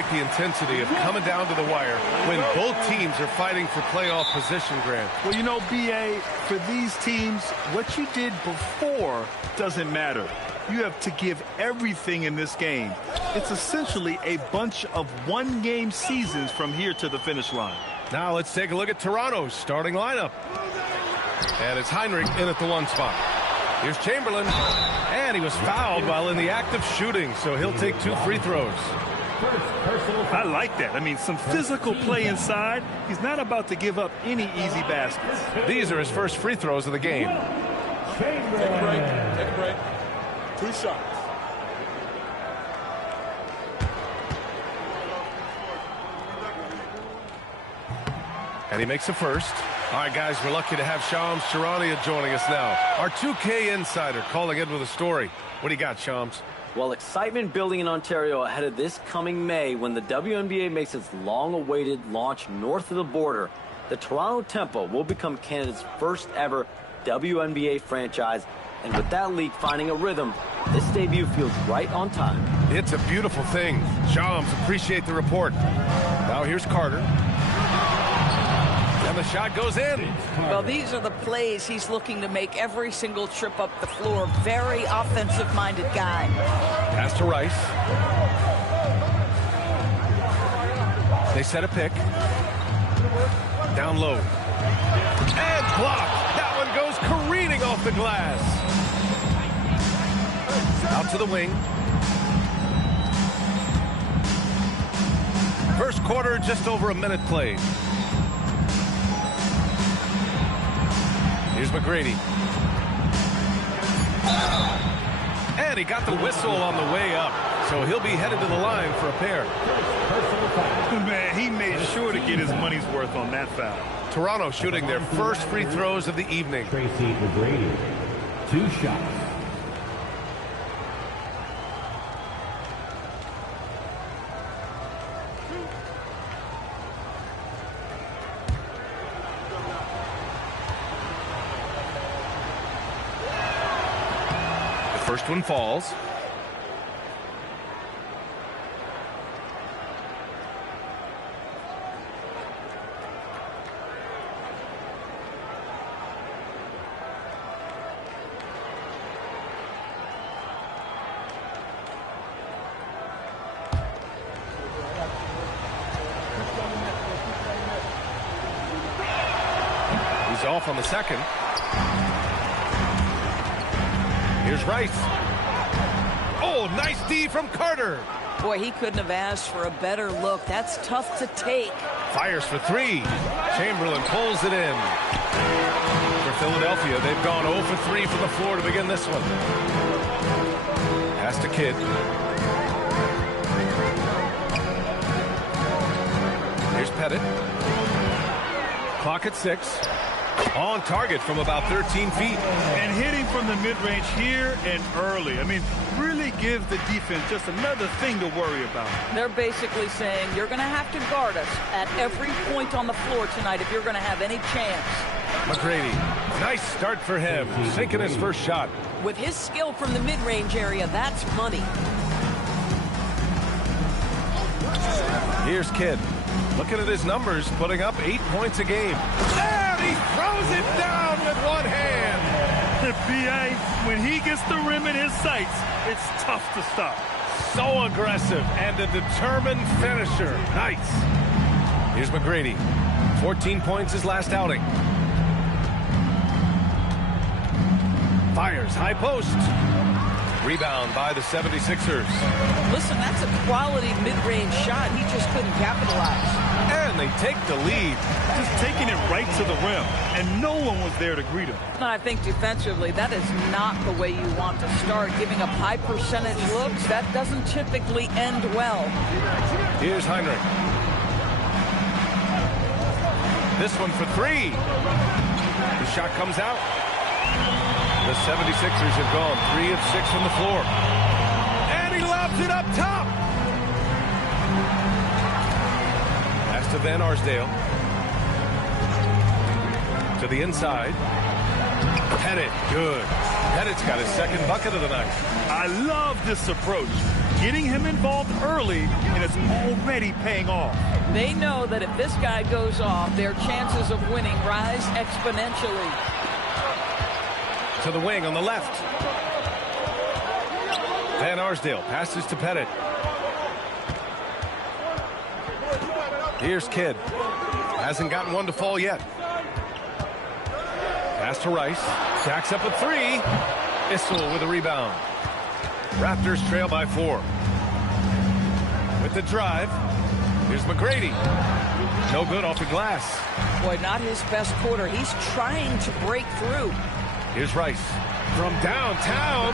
like the intensity of coming down to the wire when both teams are fighting for playoff position, Grant. Well, you know, B.A., for these teams, what you did before doesn't matter. You have to give everything in this game. It's essentially a bunch of one-game seasons from here to the finish line. Now let's take a look at Toronto's starting lineup. And it's Heinrich in at the 1 spot. Here's Chamberlain. And he was fouled while in the act of shooting, so he'll take 2 free throws. I like that. I mean, some physical play inside. He's not about to give up any easy baskets. These are his first free throws of the game. Take a break. Take a break. 2 shots. And he makes the first. All right, guys, we're lucky to have Shams Charania joining us now. Our 2K insider calling in with a story. What do you got, Shams? Well, excitement building in Ontario ahead of this coming May when the WNBA makes its long-awaited launch north of the border. The Toronto Tempo will become Canada's first ever WNBA franchise. And with that league finding a rhythm, this debut feels right on time. It's a beautiful thing. Shams, appreciate the report. Now here's Carter. And the shot goes in. Well, these are the plays he's looking to make every single trip up the floor. Very offensive-minded guy. Pass to Rice. They set a pick. Down low. And blocked. That one goes careening off the glass. Out to the wing. First quarter, just over a minute played. Here's McGrady. And he got the whistle on the way up, so he'll be headed to the line for a pair. Man, he made sure to get his money's worth on that foul. Toronto shooting their first free throws of the evening. Tracy McGrady, 2 shots. First one falls. He's off on the second. Here's Rice. Oh, nice D from Carter. Boy, he couldn't have asked for a better look. That's tough to take. Fires for 3. Chamberlain pulls it in. For Philadelphia, they've gone 0 for 3 from the floor to begin this one. Pass to Kidd. Here's Pettit. Clock at 6. On target from about 13 feet. And hitting from the mid-range here and early. I mean, really give the defense just another thing to worry about. They're basically saying you're going to have to guard us at every point on the floor tonight if you're going to have any chance. McGrady, nice start for him, sinking his first shot. With his skill from the mid-range area, that's money. Here's Kidd. Looking at his numbers, putting up 8 points a game. And he throws it down with one hand. B.A., when he gets the rim in his sights, it's tough to stop. So aggressive and a determined finisher. Nice. Here's McGrady. 14 points his last outing. Fires, high post. Rebound by the 76ers. Listen, that's a quality mid-range shot. He just couldn't capitalize. And they take the lead. Just taking it right to the rim, and no one was there to greet him. And I think defensively, that is not the way you want to start. Giving up high percentage looks, that doesn't typically end well. Here's Heinrich. This one for 3. The shot comes out. The 76ers have gone 3 of 6 from the floor. And he lobs it up top. Pass to Van Arsdale. To the inside. Pettit, good. Pettit's got his second bucket of the night. I love this approach. getting him involved early, and it's already paying off. They know that if this guy goes off, their chances of winning rise exponentially. To the wing on the left. Van Arsdale passes to Pettit. Here's Kidd. Hasn't gotten one to fall yet. Pass to Rice. Jacks up a three. Issel with a rebound. Raptors trail by 4. With the drive. Here's McGrady. No good off the glass. Boy, not his best quarter. He's trying to break through. Here's Rice. From downtown.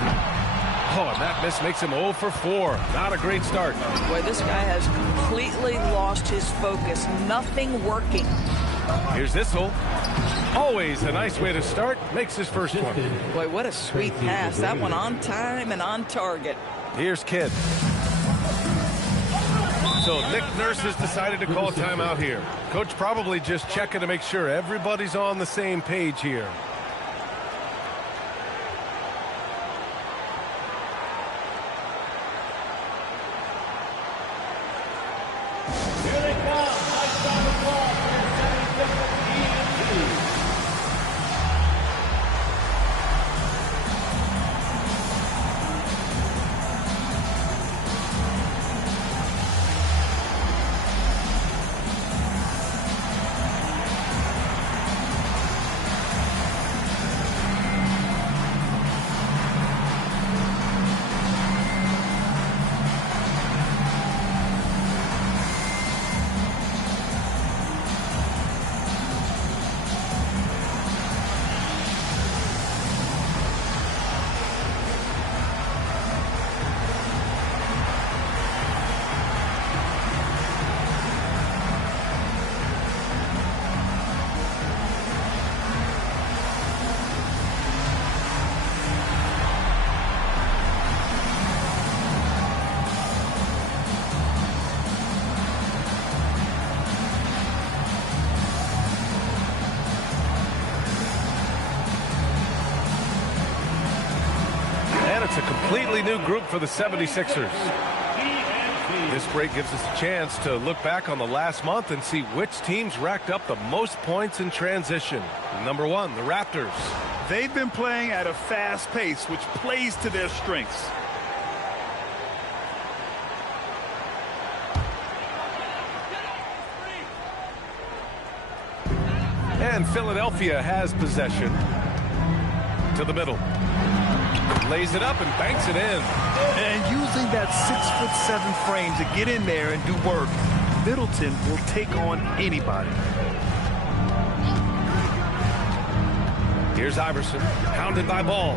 Oh, and that miss makes him 0 for 4. Not a great start. Boy, this guy has completely lost his focus. Nothing working. Here's Issel. Always a nice way to start. Makes his first one. Boy, what a sweet pass. That one on time and on target. Here's Kidd. So Nick Nurse has decided to call timeout here. Coach probably just checking to make sure everybody's on the same page here. It's a completely new group for the 76ers. This break gives us a chance to look back on the last month and see which teams racked up the most points in transition. Number 1, the Raptors. They've been playing at a fast pace, which plays to their strengths. And Philadelphia has possession. To the middle. Lays it up and banks it in. And using that 6'7" frame to get in there and do work, Middleton will take on anybody. Here's Iverson, hounded by Ball.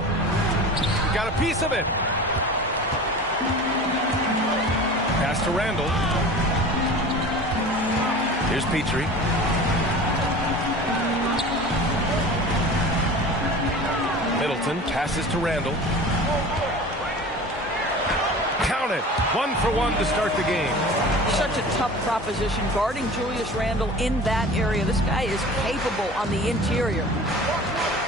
Got a piece of it. Pass to Randall. Here's Petrie. Middleton passes to Randall. Count it. 1 for 1 to start the game. Such a tough proposition guarding Julius Randle in that area. This guy is capable on the interior.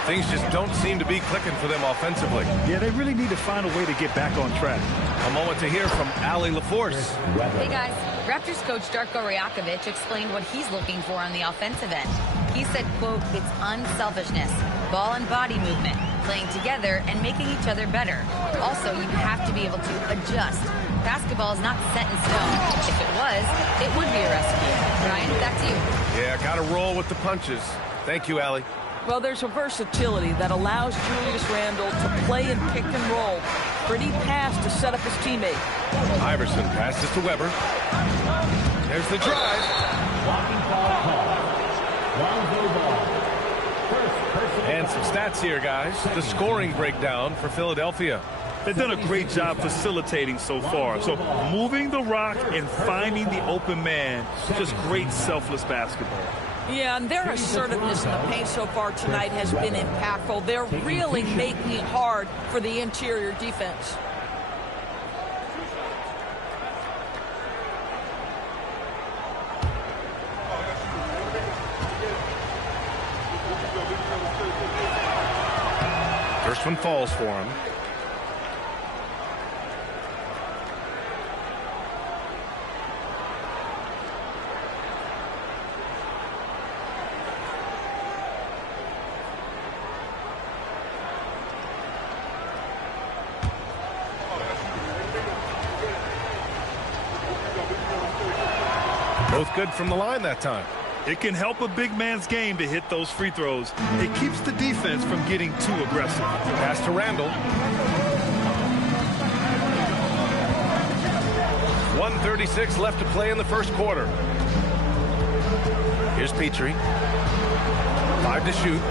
Things just don't seem to be clicking for them offensively. Yeah, they really need to find a way to get back on track. A moment to hear from Allie LaForce. Hey guys, Raptors coach Darko Rajakovic explained what he's looking for on the offensive end. He said, quote, it's unselfishness, ball and body movement, playing together and making each other better. Also, you have to be able to adjust. Basketball is not set in stone. If it was, it would be a recipe. Ryan, back to you. Yeah, got to roll with the punches. Thank you, Allie. Well, there's a versatility that allows Julius Randle to play in pick and roll. Pretty pass to set up his teammate. Iverson passes to Weber. There's the drive. Blocking foul call. And some stats here, guys. The scoring breakdown for Philadelphia. They've done a great job facilitating so far. So moving the rock and finding the open man, just great selfless basketball. Yeah, and their assertiveness in the paint so far tonight has been impactful. They're really making it hard for the interior defense. First one falls for him. Both good from the line that time. It can help a big man's game to hit those free throws. It keeps the defense from getting too aggressive. Pass to Randall. 1:36 left to play in the first quarter. Here's Petrie. 5 to shoot.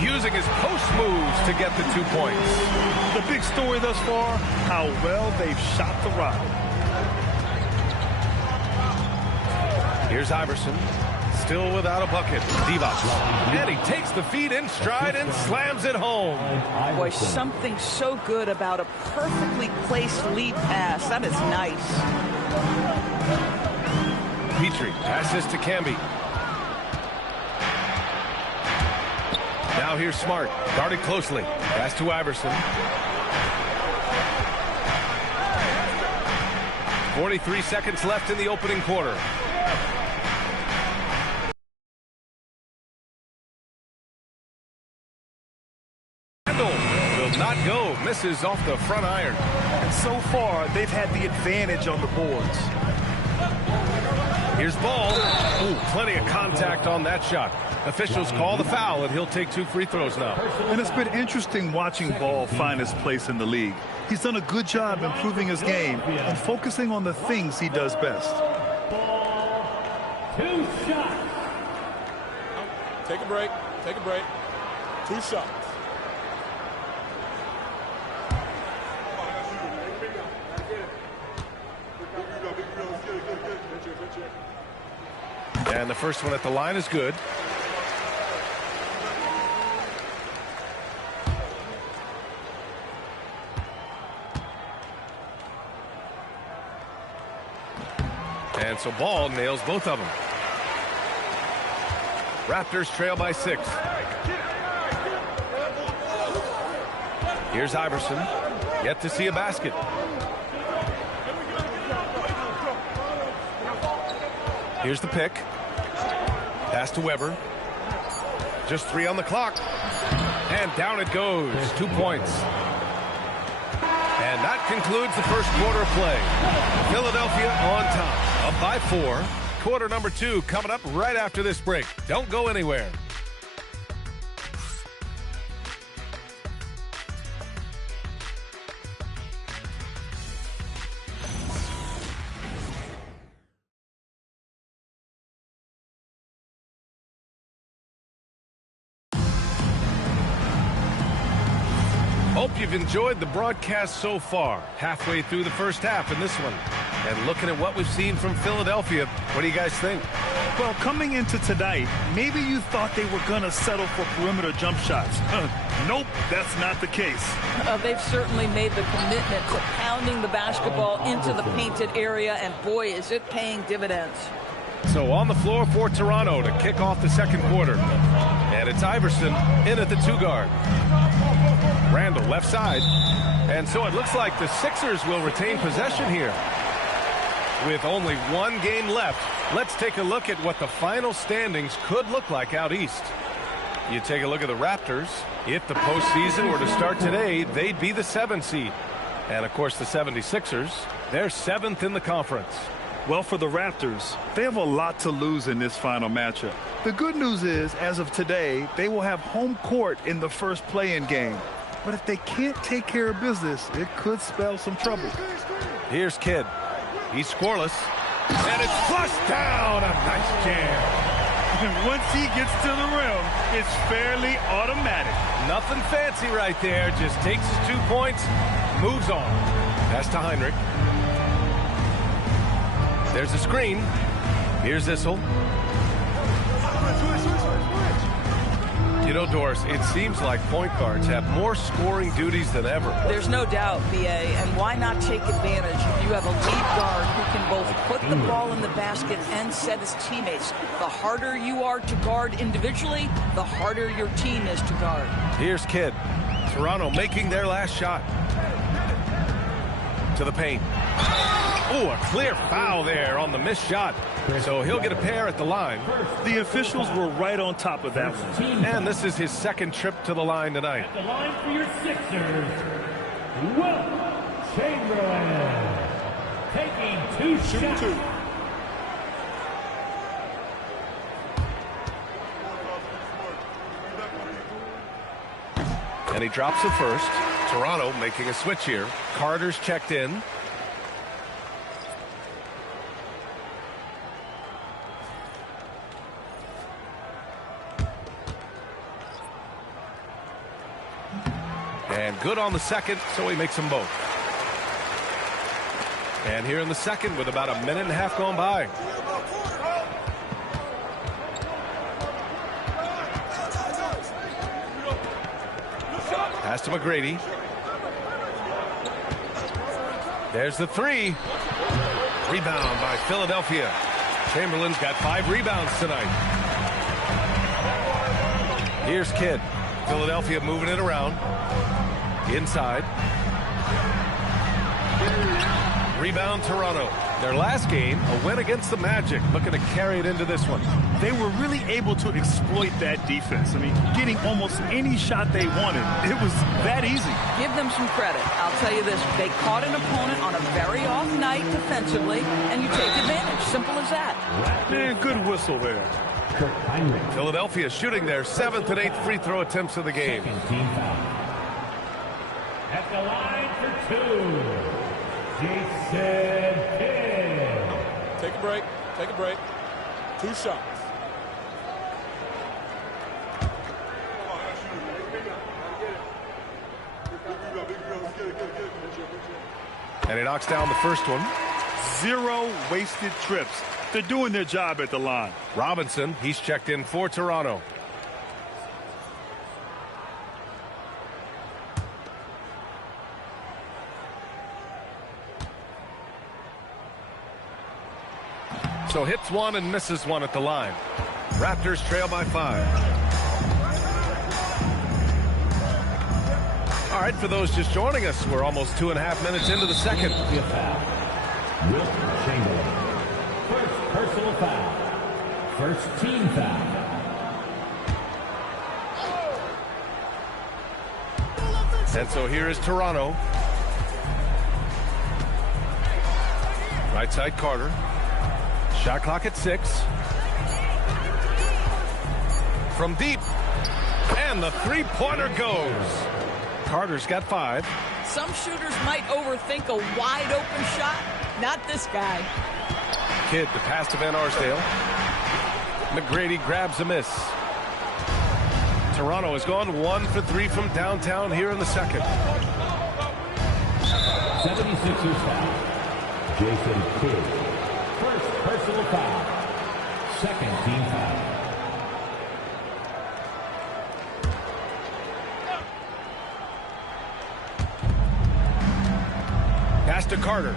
Using his post moves to get the 2 points. The big story thus far, how well they've shot the rock. Here's Iverson. Still without a bucket. Divac. And he takes the feed in stride and slams it home. Boy, something so good about a perfectly placed lead pass. That is nice. Petrie passes to Camby. Now here's Smart. Guarded closely. Pass to Iverson. 43 seconds left in the opening quarter. Will not go. Misses off the front iron. And so far, they've had the advantage on the boards. Here's Ball. Ooh, plenty of contact on that shot. Officials call the foul, and he'll take 2 free throws now. And it's been interesting watching Ball find his place in the league. He's done a good job improving his game and focusing on the things he does best. 2 shots. Take a break. Take a break. 2 shots. And the first one at the line is good. And so Ball nails both of them. Raptors trail by 6. Here's Iverson. Yet to see a basket. Here's the pick. Pass to Weber. Just 3 on the clock. And down it goes. 2 points. And that concludes the first quarter of play. Philadelphia on top, up by 4. Quarter number 2 coming up right after this break. Don't go anywhere. Hope you've enjoyed the broadcast so far. Halfway through the first half in this one. And looking at what we've seen from Philadelphia, what do you guys think? Well, coming into tonight, maybe you thought they were going to settle for perimeter jump shots. Nope, that's not the case. They've certainly made the commitment to pounding the basketball into the painted area, and boy, is it paying dividends. So on the floor for Toronto to kick off the second quarter. And it's Iverson in at the 2 guard. Randall left side. And so it looks like the Sixers will retain possession here. With only 1 game left, let's take a look at what the final standings could look like out east. You take a look at the Raptors. If the postseason were to start today, they'd be the 7th seed. And, of course, the 76ers, they're 7th in the conference. Well, for the Raptors, they have a lot to lose in this final matchup. The good news is, as of today, they will have home court in the first play-in game. But if they can't take care of business, it could spell some trouble. Here's Kidd. He's scoreless. And it's flushed down. A nice jam. Once he gets to the rim, it's fairly automatic. Nothing fancy right there. Just takes his 2 points, moves on. Pass to Heinrich. There's a screen. Here's Issel. You know, Doris, it seems like point guards have more scoring duties than ever. There's no doubt, BA, and why not take advantage? You have a lead guard who can both put the ball in the basket and set his teammates. The harder you are to guard individually, the harder your team is to guard. Here's Kidd. Toronto making their last shot. To the paint. Oh, a clear foul there on the missed shot. So he'll get a pair at the line. The officials were right on top of that one. And this is his 2nd trip to the line tonight. At the line for your Sixers, Will Chamberlain. taking 2 shots. And he drops the first. Toronto making a switch here. Carter's checked in. And good on the second, so he makes them both. And here in the second with about a minute and a half going by. Pass to McGrady. There's the three. Rebound by Philadelphia. Chamberlain's got 5 rebounds tonight. Here's Kidd. Philadelphia moving it around. Inside. Rebound Toronto. Their last game, a win against the Magic, looking to carry it into this one. They were really able to exploit that defense. I mean, getting almost any shot they wanted. It was that easy. Give them some credit. I'll tell you this. They caught an opponent on a very off night defensively, and you take advantage. Simple as that. Man, good whistle there. Philadelphia shooting their 7th and 8th free throw attempts of the game. At the line for 2, Jason Kidd. Take a break. Take a break. 2 shots. And he knocks down the first one. 0 wasted trips. They're doing their job at the line. Robinson, he's checked in for Toronto. So hits one and misses one at the line. Raptors trail by 5. All right, for those just joining us, we're almost 2.5 minutes into the second. Wilt Chamberlain. First personal foul. First team foul. And so here is Toronto. Right side Carter. Shot clock at 6. From deep. And the three-pointer goes. Carter's got 5. Some shooters might overthink a wide-open shot. Not this guy. Kidd, the pass to Van Arsdale. McGrady grabs a miss. Toronto has gone 1 for 3 from downtown here in the second. 76ers foul. Jason Kidd. First personal foul. Second team foul. Pass to Carter.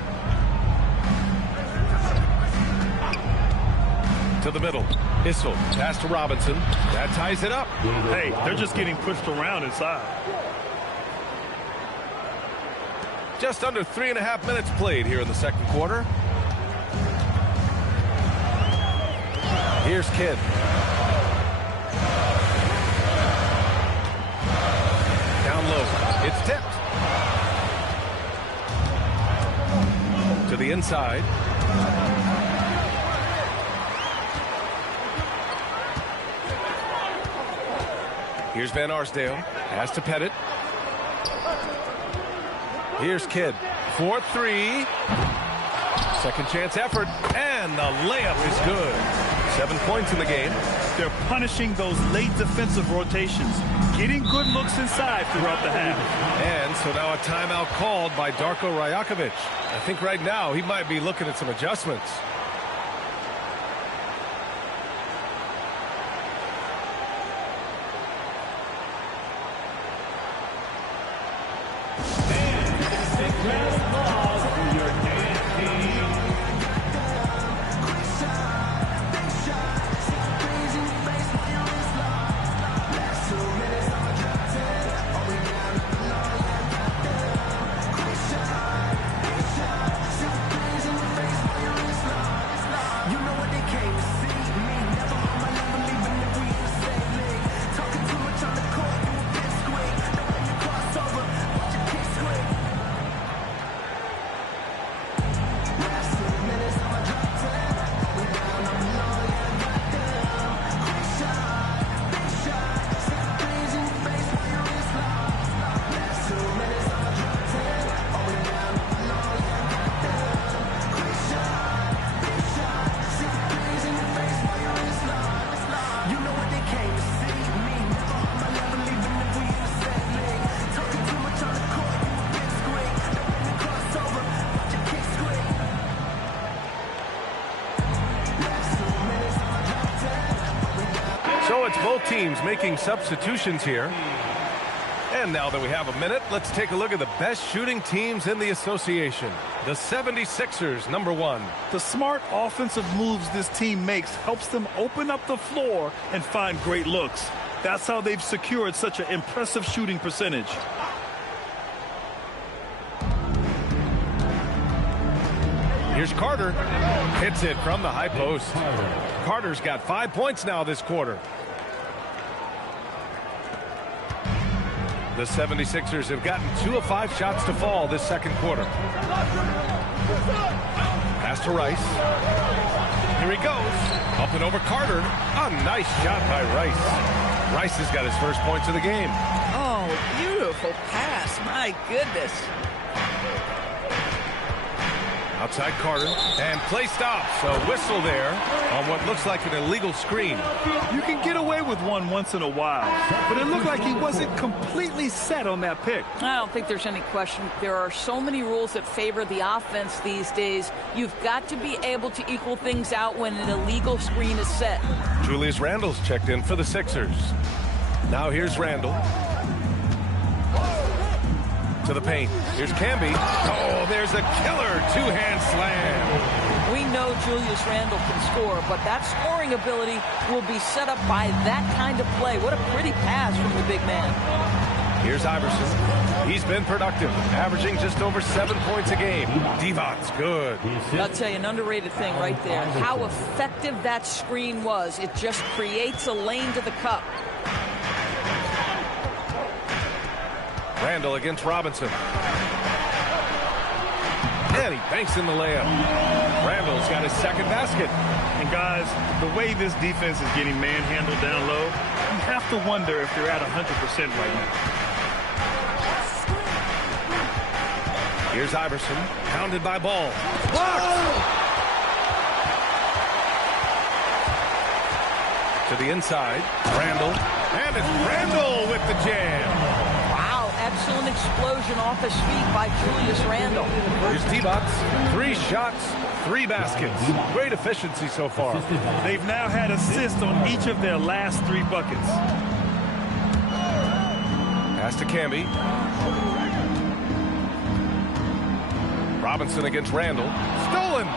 To the middle. Issel. Pass to Robinson. That ties it up. Hey, they're just getting pushed around inside. Just under 3.5 minutes played here in the second quarter. Here's Kidd. Down low. It's tipped. To the inside. Here's Van Arsdale. Pass to Pettit. Here's Kidd. 4-3. Second chance effort. And the layup is good. 7 points in the game. They're punishing those late defensive rotations. Getting good looks inside throughout the half. And so now a timeout called by Darko Rajakovic. I think right now he might be looking at some adjustments. So it's both teams making substitutions here. And now that we have a minute, let's take a look at the best shooting teams in the association. The 76ers, #1. The smart offensive moves this team makes helps them open up the floor and find great looks. That's how they've secured such an impressive shooting percentage. Here's Carter. Hits it from the high post. Carter's got 5 points now this quarter. The 76ers have gotten 2 of 5 shots to fall this second quarter. Pass to Rice. Here he goes. Up and over Carter. A nice shot by Rice. Rice has got his first points of the game. Oh, beautiful pass. My goodness. Outside Carter, and play stops. A whistle there on what looks like an illegal screen. You can get away with one once in a while, but it looked like he wasn't completely set on that pick. I don't think there's any question. There are so many rules that favor the offense these days. You've got to be able to equal things out when an illegal screen is set. Julius Randle's checked in for the Sixers. Now here's Randle. To the paint. Here's Camby. Oh, there's a killer two-hand slam. We know Julius Randle can score, but that scoring ability will be set up by that kind of play. What a pretty pass from the big man. Here's Iverson. He's been productive, averaging just over 7 points a game. Divot's good. I'll tell you, an underrated thing right there. How effective that screen was. It just creates a lane to the cup. Randle against Robinson. And he banks in the layup. Randle's got his second basket. And guys, the way this defense is getting manhandled down low, you have to wonder if they're at 100% right now. Here's Iverson, pounded by Ball. Blocked! To the inside, Randle. And it's Randle with the jam. Excellent explosion off his feet by Julius Randle. Here's T-Bots. 3 shots, 3 baskets. Great efficiency so far. They've now had assists on each of their last 3 buckets. Pass to Camby. Robinson against Randle. Stolen!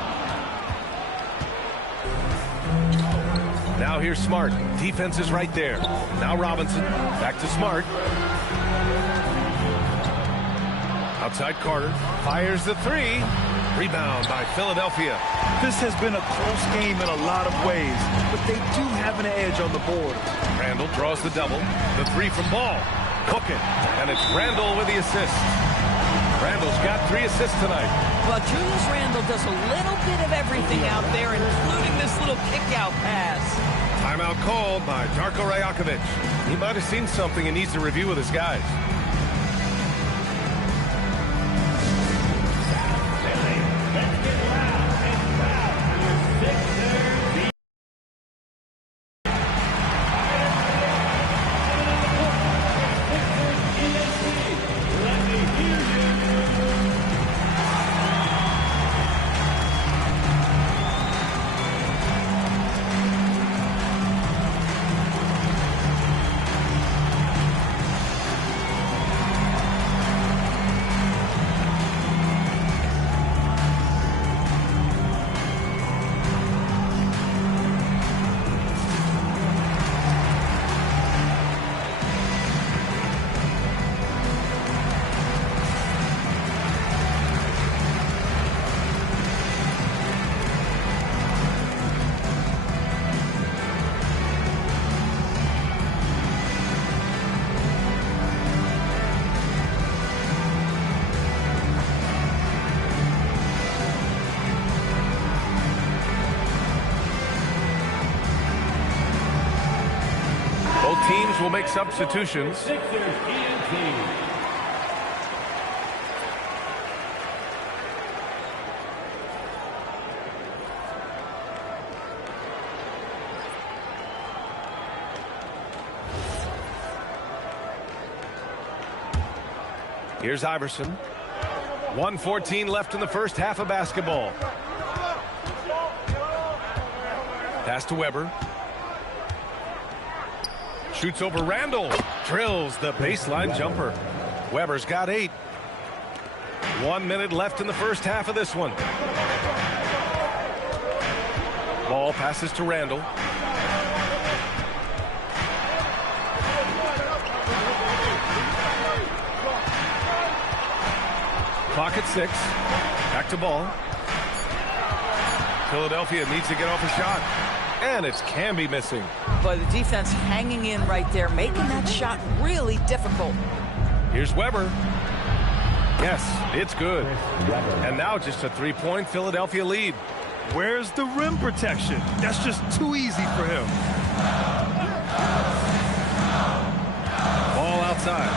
Now here's Smart. Defense is right there. Now Robinson. Back to Smart. Outside Carter, fires the 3. Rebound by Philadelphia. This has been a close game in a lot of ways, but they do have an edge on the board. Randle draws the double. The 3 from Ball. Cooking. And it's Randle with the assist. Randle's got 3 assists tonight. Well, Julius Randle does a little bit of everything out there, including this little kick-out pass. Timeout called by Darko Rajakovic. He might have seen something and needs to review with his guys. Teams will make substitutions. Here's Iverson. 1:14 left in the first half of basketball. Pass to Weber. Shoots over Randall. Drills the baseline jumper. Weber's got 8. 1 minute left in the first half of this one. Ball passes to Randall. Clock at 6. Back to ball. Philadelphia needs to get off a shot. And it's Camby missing. But the defense hanging in right there, making that shot really difficult. Here's Weber. Yes, it's good. And now just a 3-point Philadelphia lead. Where's the rim protection? That's just too easy for him. Ball outside.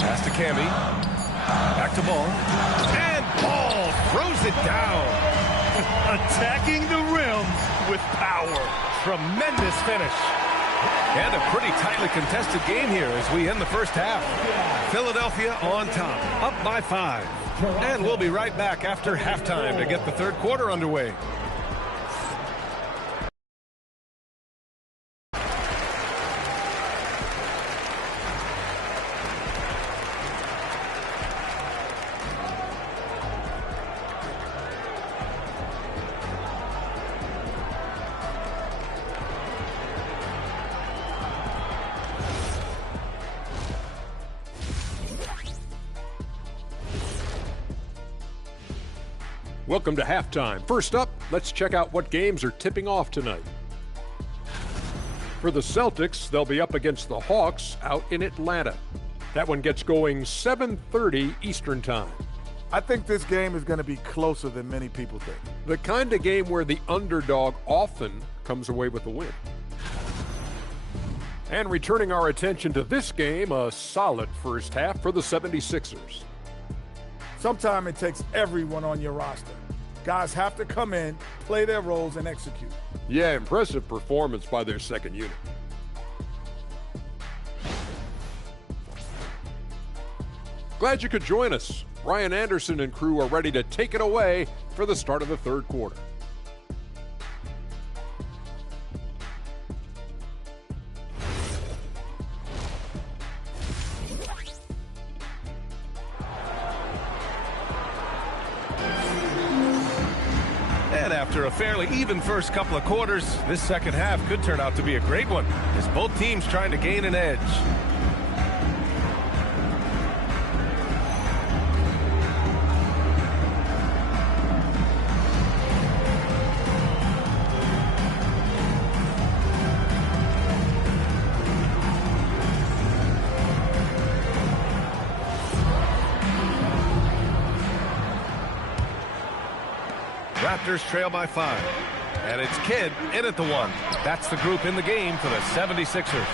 Pass to Camby. Back to Ball. And Ball throws it down. Attacking the rim with power. Tremendous finish. And a pretty tightly contested game here as we end the first half. Philadelphia on top, up by 5. And we'll be right back after halftime to get the third quarter underway. Welcome to halftime. First up, let's check out what games are tipping off tonight. For the Celtics, they'll be up against the Hawks out in Atlanta. That one gets going 7:30 Eastern Time. I think this game is going to be closer than many people think. The kind of game where the underdog often comes away with the win. And returning our attention to this game, a solid first half for the 76ers. Sometimes it takes everyone on your roster. Guys have to come in, play their roles, and execute. Yeah, impressive performance by their second unit. Glad you could join us. Ryan Anderson and crew are ready to take it away for the start of the third quarter. And after a fairly even first couple of quarters, this second half could turn out to be a great one as both teams trying to gain an edge. Raptors trail by 5. And it's Kidd in at the 1. That's the group in the game for the 76ers.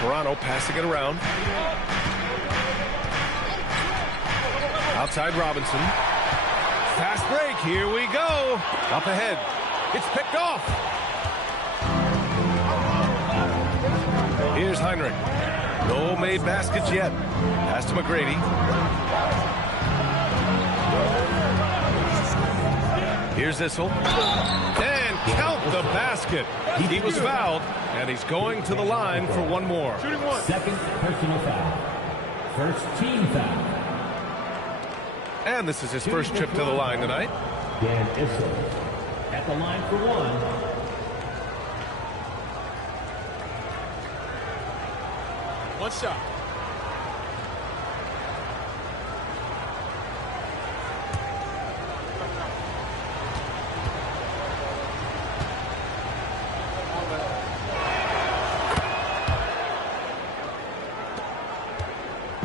Toronto passing it around. Outside Robinson. Fast break. Here we go. Up ahead. It's picked off. Here's Heinrich. No made baskets yet. Pass to McGrady. Here's Issel. And count the basket. He was fouled, and he's going to the line for one more. Shooting one. Second personal foul. First team foul. And this is his first trip to the line tonight. Dan Issel at the line for 1. One shot.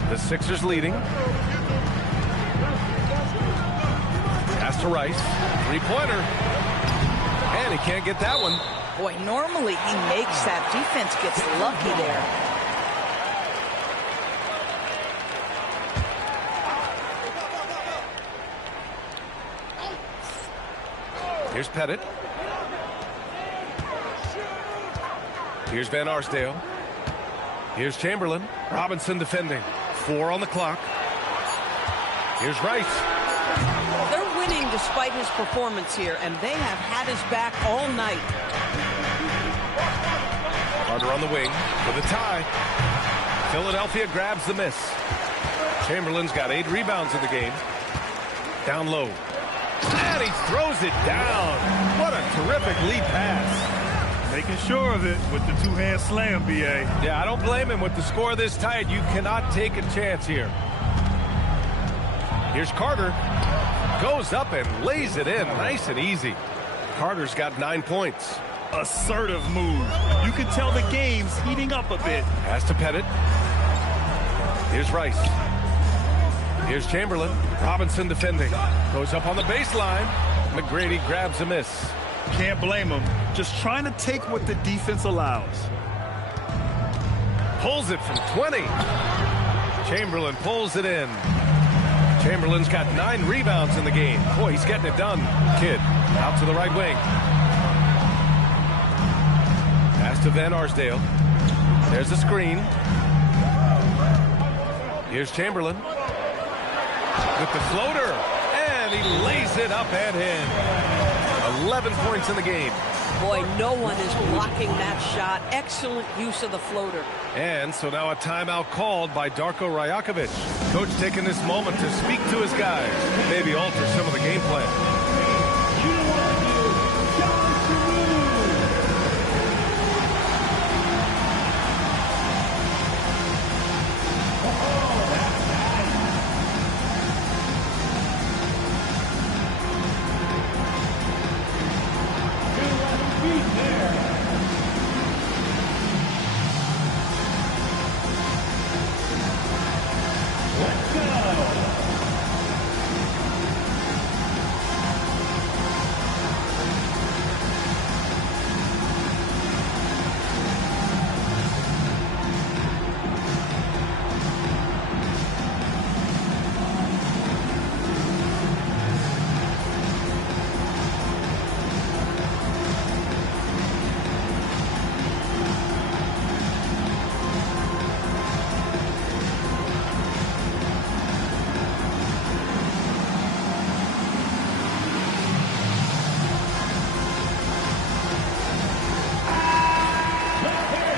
The Sixers leading. Pass to Rice. Three-pointer. And he can't get that one. Boy, normally he makes that. Defense gets lucky there. Here's Pettit. Here's Van Arsdale. Here's Chamberlain. Robinson defending. 4 on the clock. Here's Rice. They're winning despite his performance here, and they have had his back all night. Carter on the wing for the tie. Philadelphia grabs the miss. Chamberlain's got 8 rebounds in the game. Down low. And he throws it down. What a terrific lead pass. Making sure of it with the two-hand slam, B.A. Yeah, I don't blame him. With the score this tight, you cannot take a chance here. Here's Carter. Goes up and lays it in. Nice and easy. Carter's got 9 points. Assertive move. You can tell the game's heating up a bit. Has to Pettit. Here's Rice. Here's Chamberlain. Robinson defending. Goes up on the baseline. McGrady grabs a miss. Can't blame him. Just trying to take what the defense allows. Pulls it from 20. Chamberlain pulls it in. Chamberlain's got 9 rebounds in the game. Boy, he's getting it done. Kidd out to the right wing. Pass to Van Arsdale. There's a screen. Here's Chamberlain with the floater, and he lays it up and in. 11 points in the game. Boy, no one is blocking that shot. Excellent use of the floater. And so now a timeout called by Darko Rajakovic. Coach taking this moment to speak to his guys, maybe alter some of the game plan.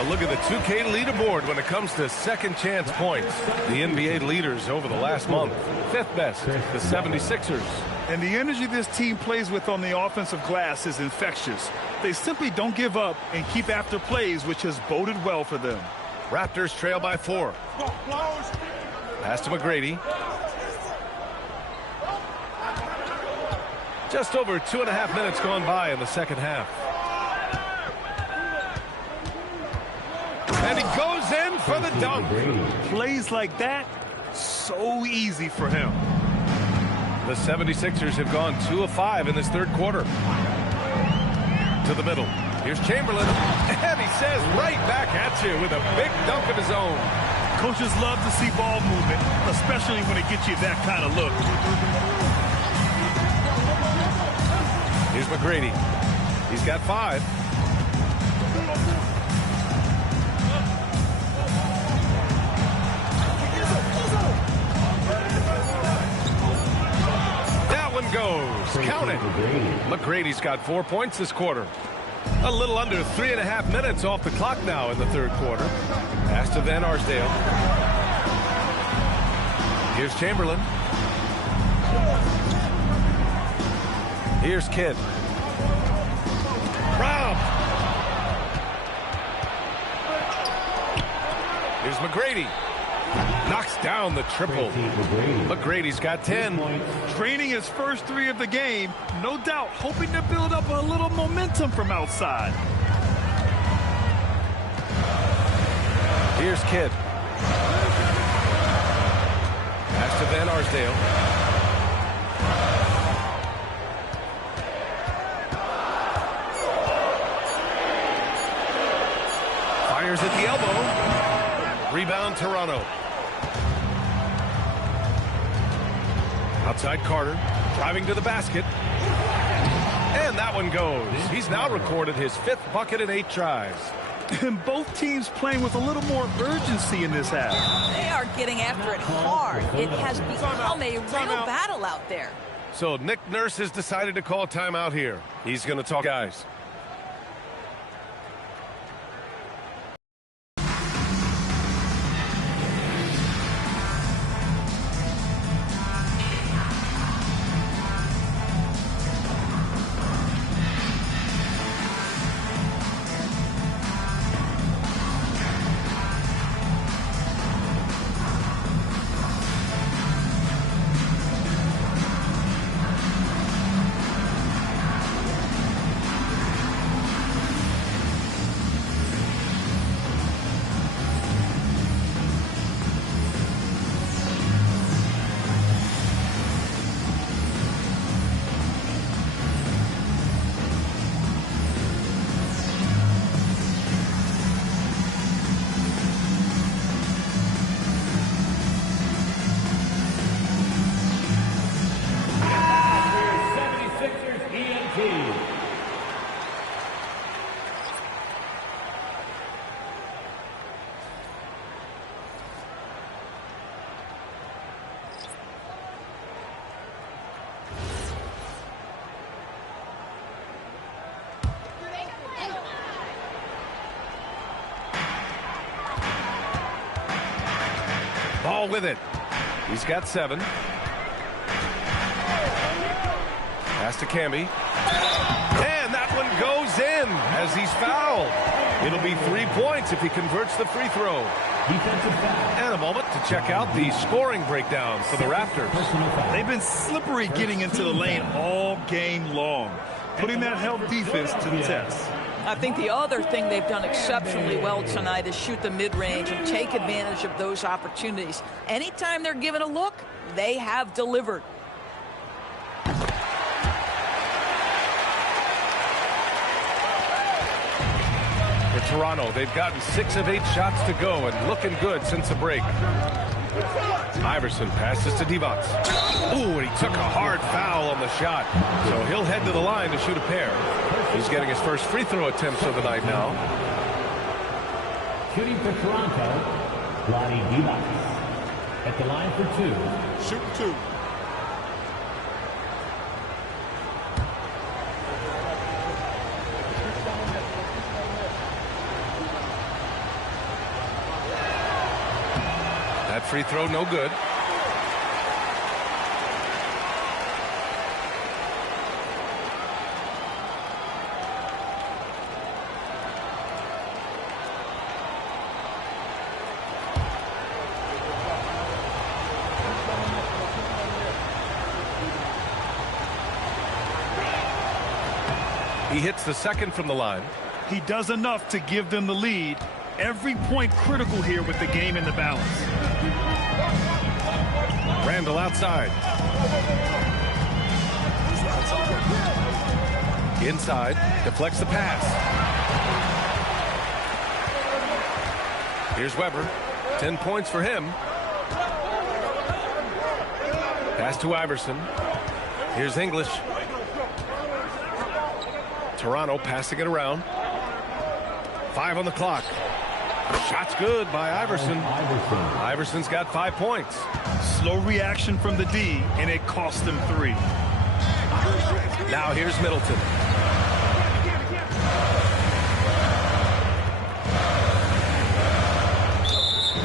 Look at the 2K leaderboard when it comes to second chance points. The NBA leaders over the last month. 5th best, the 76ers. And the energy this team plays with on the offensive glass is infectious. They simply don't give up and keep after plays, which has boded well for them. Raptors trail by 4. Pass to McGrady. Just over 2.5 minutes gone by in the second half. And he goes in for the dunk. Plays like that, so easy for him. The 76ers have gone 2 of 5 in this third quarter. To the middle. Here's Chamberlain. And he says right back at you with a big dunk of his own. Coaches love to see ball movement, especially when it gets you that kind of look. Here's McGrady. He's got 5. Goes. Count it. McGrady's got 4 points this quarter. A little under 3.5 minutes off the clock now in the third quarter. Pass to Van Arsdale. Here's Chamberlain. Here's Kidd. Rob. Here's McGrady. Knocks down the triple. McGrady's got 10. Draining his first 3 of the game, no doubt hoping to build up a little momentum from outside. Here's Kidd. Pass to Van Arsdale. Fires at the elbow. Rebound Toronto. Outside Carter, driving to the basket. And that one goes. He's now recorded his 5th bucket in 8 tries. And both teams playing with a little more urgency in this half. They are getting after it hard. It has become a real battle out there. So Nick Nurse has decided to call timeout here. He's going to talk guys. Ball with it. He's got 7. Pass to Camby. And that one goes in as he's fouled. It'll be 3 points if he converts the free throw. And a moment to check out the scoring breakdown for the Raptors. They've been slippery getting into the lane all game long, putting that help defense to the test. I think the other thing they've done exceptionally well tonight is shoot the mid-range and take advantage of those opportunities. Anytime they're given a look, they have delivered. For Toronto, they've gotten 6 of 8 shots to go and looking good since the break. Iverson passes to Divac. Ooh, and he took a hard foul on the shot. So he'll head to the line to shoot a pair. He's getting his first free throw attempts of the night now. Shooting for Toronto, Lonnie Divac. At the line for 2. Shoot 2. That free throw no good. He hits the second from the line. He does enough to give them the lead. Every point critical here with the game in the balance. Randall outside. Inside, deflects the pass. Here's Weber. 10 points for him. Pass to Iverson. Here's English. Toronto passing it around. 5 on the clock. Shot's good by Iverson. Iverson's got 5 points. Slow reaction from the D, and it cost them 3. Now here's Middleton.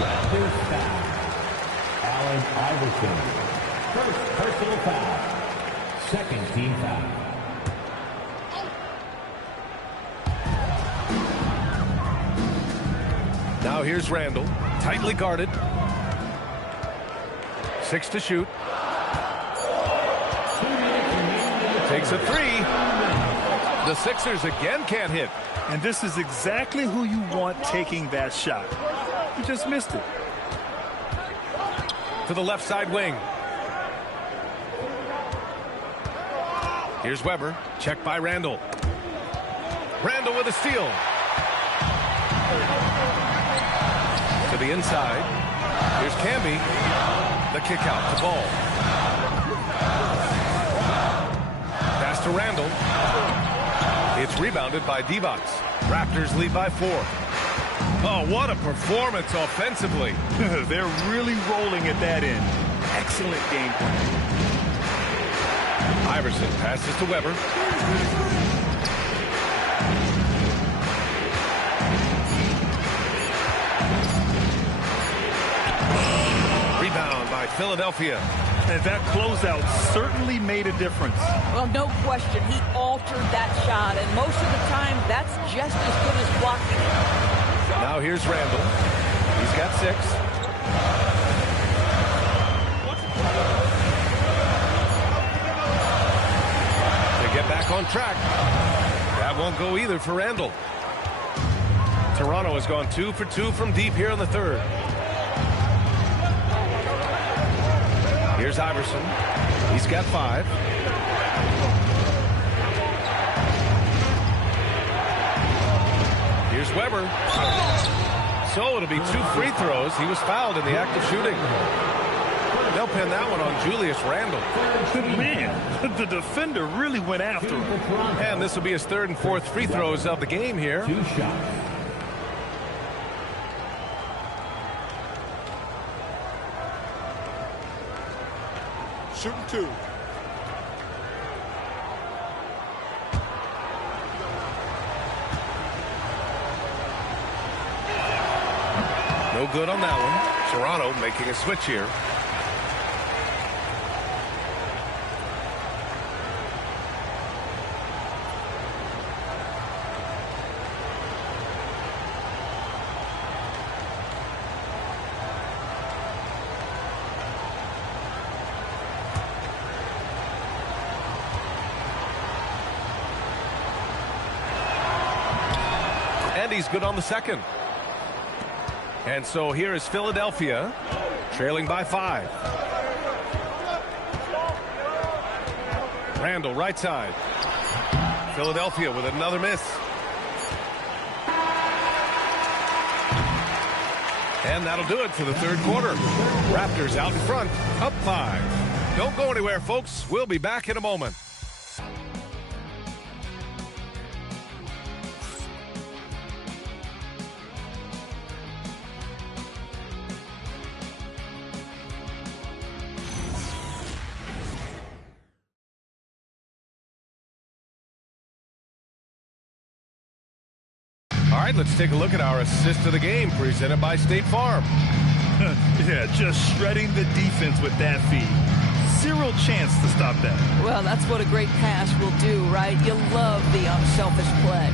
Raptors foul. Allen Iverson. First personal foul. Second team foul. Now here's Randall, tightly guarded. 6 to shoot. Takes a 3. The Sixers again can't hit. And this is exactly who you want taking that shot. He just missed it. To the left side wing. Here's Weber, checked by Randall. Randall with a steal. To the inside. Here's Camby. The kick out, the ball. Pass to Randall. It's rebounded by Divac. Raptors lead by 4. Oh, what a performance offensively. They're really rolling at that end. Excellent game plan. Iverson passes to Weber. Rebound by Philadelphia. And that closeout certainly made a difference. Well, no question. He altered that shot, and most of the time, that's just as good as blocking it. Now here's Randall. He's got 6. They get back on track. That won't go either for Randall. Toronto has gone 2 for 2 from deep here in the third. Here's Iverson. He's got 5. Here's Weber. So it'll be 2 free throws. He was fouled in the act of shooting. They'll pin that one on Julius Randle. Man, the defender really went after him. And this will be his 3rd and 4th free throws of the game here. 2 shots. Shooting 2. No good on that one. Toronto making a switch here. And he's good on the second. And so here is Philadelphia, trailing by 5. Randall, right side. Philadelphia with another miss. And that'll do it for the third quarter. Raptors out in front, up 5. Don't go anywhere, folks. We'll be back in a moment. All right, let's take a look at our assist of the game presented by State Farm. Yeah, just shredding the defense with that feed. Zero chance to stop that. Well, that's what a great pass will do, right? You love the unselfish play.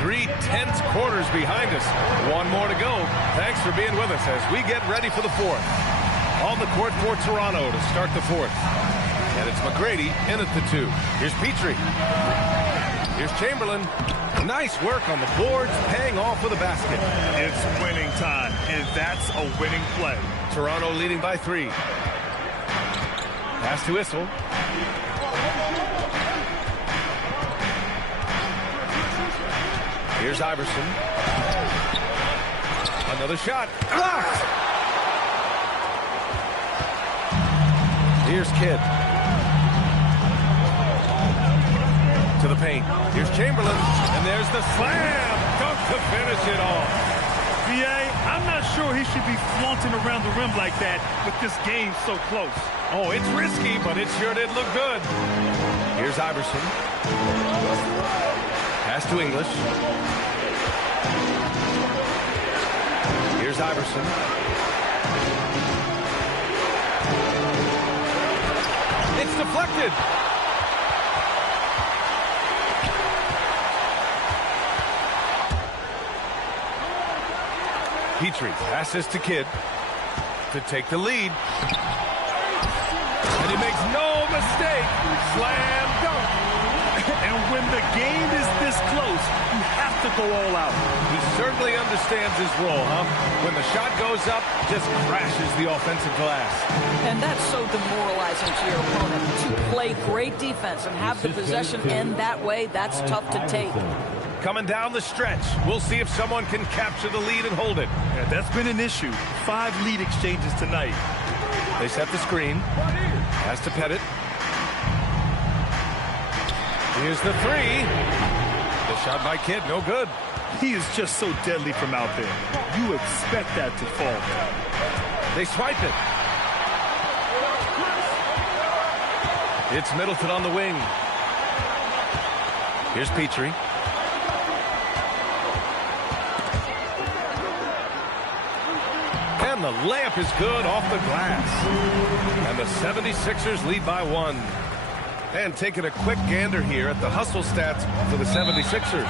3 tense quarters behind us. 1 more to go. Thanks for being with us as we get ready for the 4th. On the court for Toronto to start the 4th. And it's McGrady in at the 2. Here's Petrie. Here's Chamberlain. Nice work on the boards, paying off with a basket. It's winning time, and that's a winning play. Toronto leading by 3. Pass to Issel. Here's Iverson. Another shot. Blocked! Here's Kidd. To the paint. Here's Chamberlain. And there's the slam. Dunk to finish it off. B.A., I'm not sure he should be flaunting around the rim like that with this game so close. Oh, it's risky, but it sure did look good. Here's Iverson. Pass to English. Here's Iverson. It's deflected. Petrie passes to Kidd to take the lead. And he makes no mistake. Slam dunk. And when the game is this close, you have to go all out. He certainly understands his role, huh? When the shot goes up, just crashes the offensive glass. And that's so demoralizing to your opponent. To play great defense and have the possession end that way, that's tough to take. Coming down the stretch, we'll see if someone can capture the lead and hold it. Yeah, that's been an issue. 5 lead exchanges tonight. They set the screen. Has to Pettit. Here's the 3. The Shot by Kidd, no good. He is just so deadly from out there. You expect that to fall. They swipe it. It's Middleton on the wing. Here's Petrie. And the layup is good off the glass. And the 76ers lead by 1. And taking a quick gander here at the hustle stats for the 76ers.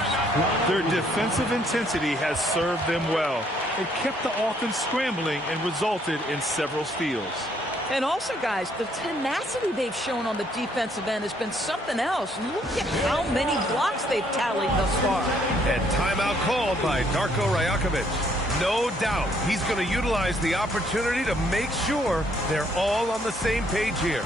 Their defensive intensity has served them well. It kept the offense scrambling and resulted in several steals. And also, guys, the tenacity they've shown on the defensive end has been something else. Look at how many blocks they've tallied thus far. And timeout called by Darko Rajakovic. No doubt he's going to utilize the opportunity to make sure they're all on the same page here.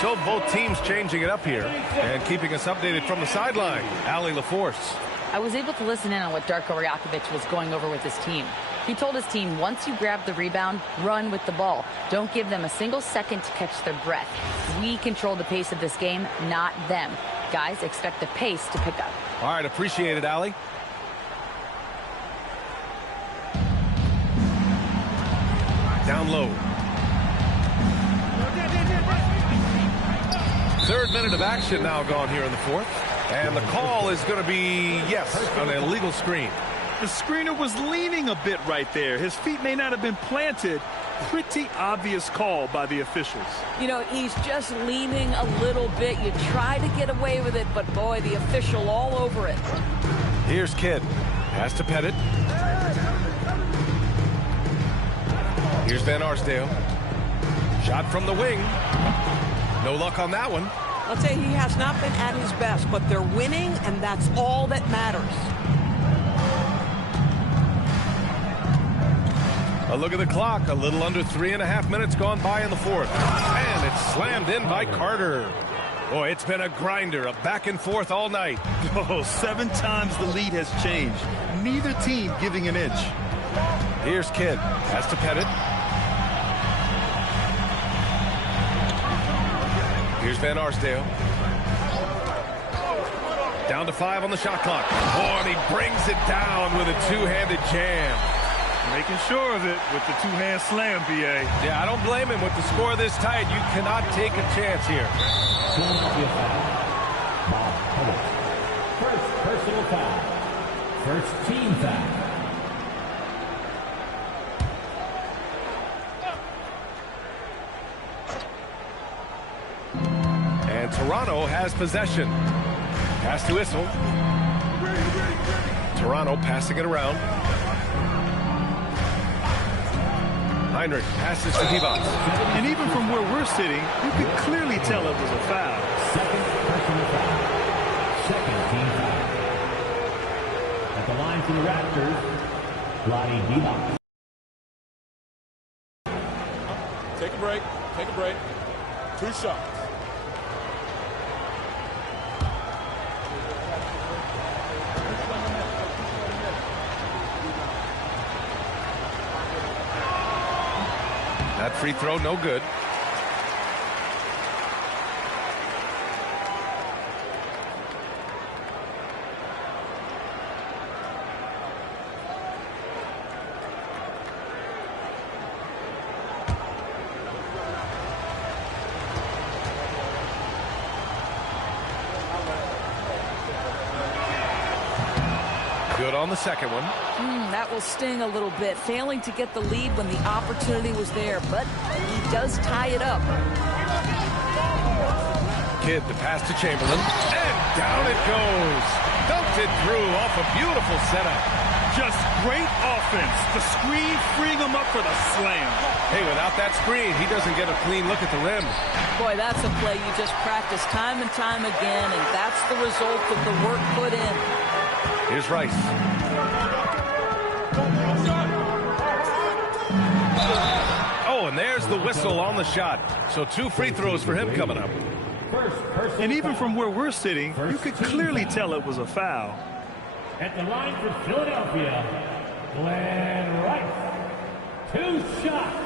So both teams changing it up here and keeping us updated from the sideline. Allie LaForce. I was able to listen in on what Darko Rajakovic was going over with his team. He told his team, once you grab the rebound, run with the ball. Don't give them a single second to catch their breath. We control the pace of this game, not them. Guys, expect the pace to pick up. All right, appreciate it, Allie. Down low. Third minute of action now gone here in the fourth. And the call is going to be, yes, an illegal screen. The screener was leaning a bit right there. His feet may not have been planted. Pretty obvious call by the officials. You know, he's just leaning a little bit. You try to get away with it, but boy, the official all over it. Here's Kidd. Has to Pettit. Here's Van Arsdale. Shot from the wing. No luck on that one. I'll tell you, he has not been at his best, but they're winning, and that's all that matters. A look at the clock. A little under 3.5 minutes gone by in the fourth. And it's slammed in by Carter. Boy, it's been a grinder, a back and forth all night. Oh, 7 times the lead has changed. Neither team giving an inch. Here's Kidd. Has to Pettit. Here's Van Arsdale. Down to 5 on the shot clock. Oh, and he brings it down with a two-handed jam. Making sure of it with the two-hand slam, B.A. Yeah, I don't blame him. With the score this tight, you cannot take a chance here. First personal foul. First team foul. And Toronto has possession. Pass to Issel. Toronto passing it around. Heinrich passes to Divac. And even from where we're sitting, you could clearly tell it was a foul. Second personal foul. Second team foul. At the line for the Raptors, Vlade Divac. Take a break. Take a break. 2 shots. That free throw, no good. Good on the second one. That will sting a little bit, failing to get the lead when the opportunity was there, but he does tie it up. Kidd, the pass to Chamberlain, and down it goes. Dumped it through off a beautiful setup. Just great offense. The screen freeing him up for the slam. Hey, without that screen, he doesn't get a clean look at the rim. Boy, that's a play you just practice time and time again, and that's the result of the work put in. Here's Rice. Oh, and there's the whistle on the shot. So 2 free throws for him coming up. And even from where we're sitting, you could clearly tell it was a foul. At the line for Philadelphia, Glenn Rice. 2 shots.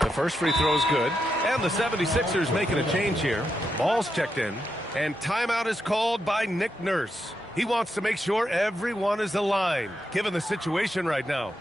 The first free throw is good, and the 76ers making a change here. Ball's checked in, and timeout is called by Nick Nurse. He wants to make sure everyone is aligned, given the situation right now.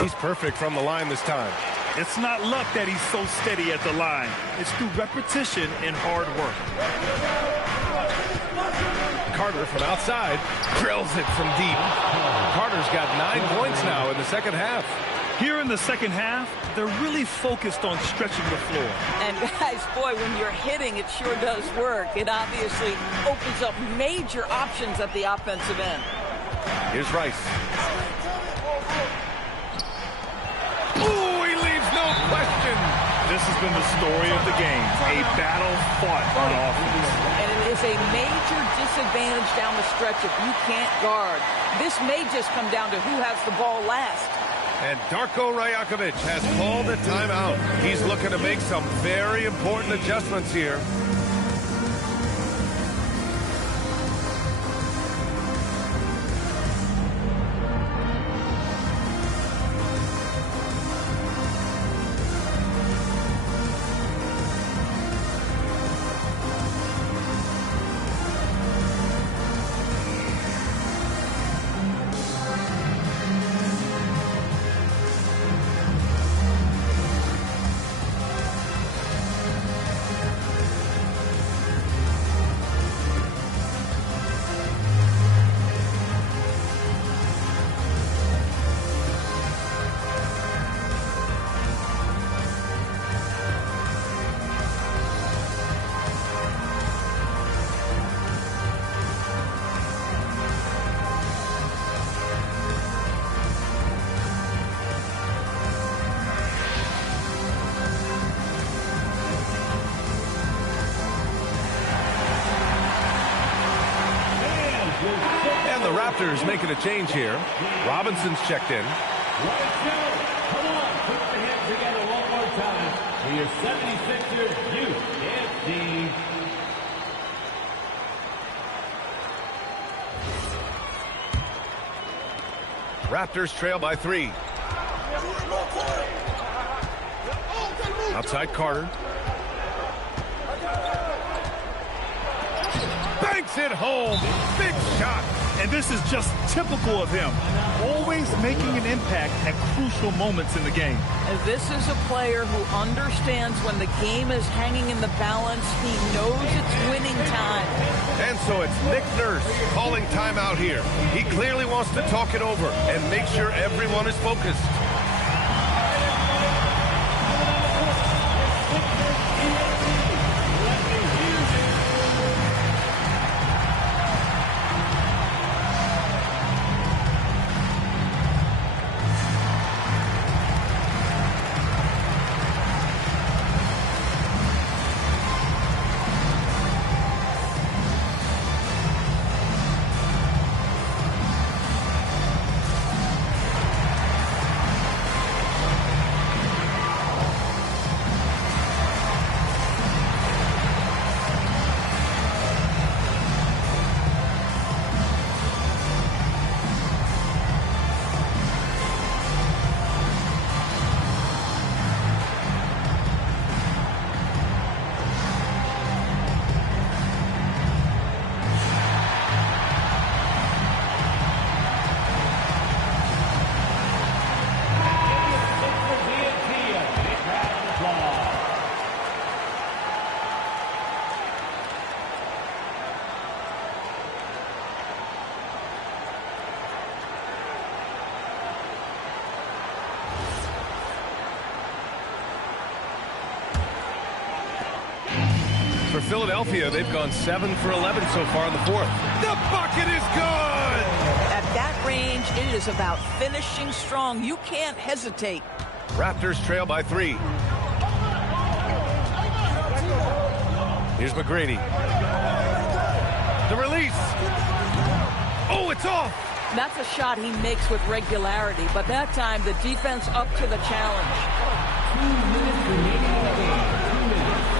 He's perfect from the line this time. It's not luck that he's so steady at the line. It's through repetition and hard work. Carter from outside drills it from deep. Carter's got 9 points now in the second half. Here in the second half, they're really focused on stretching the floor. And guys, boy, when you're hitting, it sure does work. It obviously opens up major options at the offensive end. Here's Rice. Ooh, he leaves no question. This has been the story of the game, a battle fought on offense. And it is a major disadvantage down the stretch if you can't guard. This may just come down to who has the ball last. And Darko Rajakovic has called a timeout. He's looking to make some very important adjustments here. The Raptors making a change here. Robinson's checked in. Come on, put your hands together one more time for your 76ers youth team. Raptors trail by 3. Outside Carter. Banks it home. Big shot. And this is just typical of him. Always making an impact at crucial moments in the game. And this is a player who understands when the game is hanging in the balance. He knows it's winning time. And so it's Nick Nurse calling timeout here. He clearly wants to talk it over and make sure everyone is focused. For Philadelphia, they've gone 7 for 11 so far in the fourth. The bucket is good! At that range, it is about finishing strong. You can't hesitate. Raptors trail by 3. Here's McGrady. The release. Oh, it's off! That's a shot he makes with regularity, but that time the defense up to the challenge.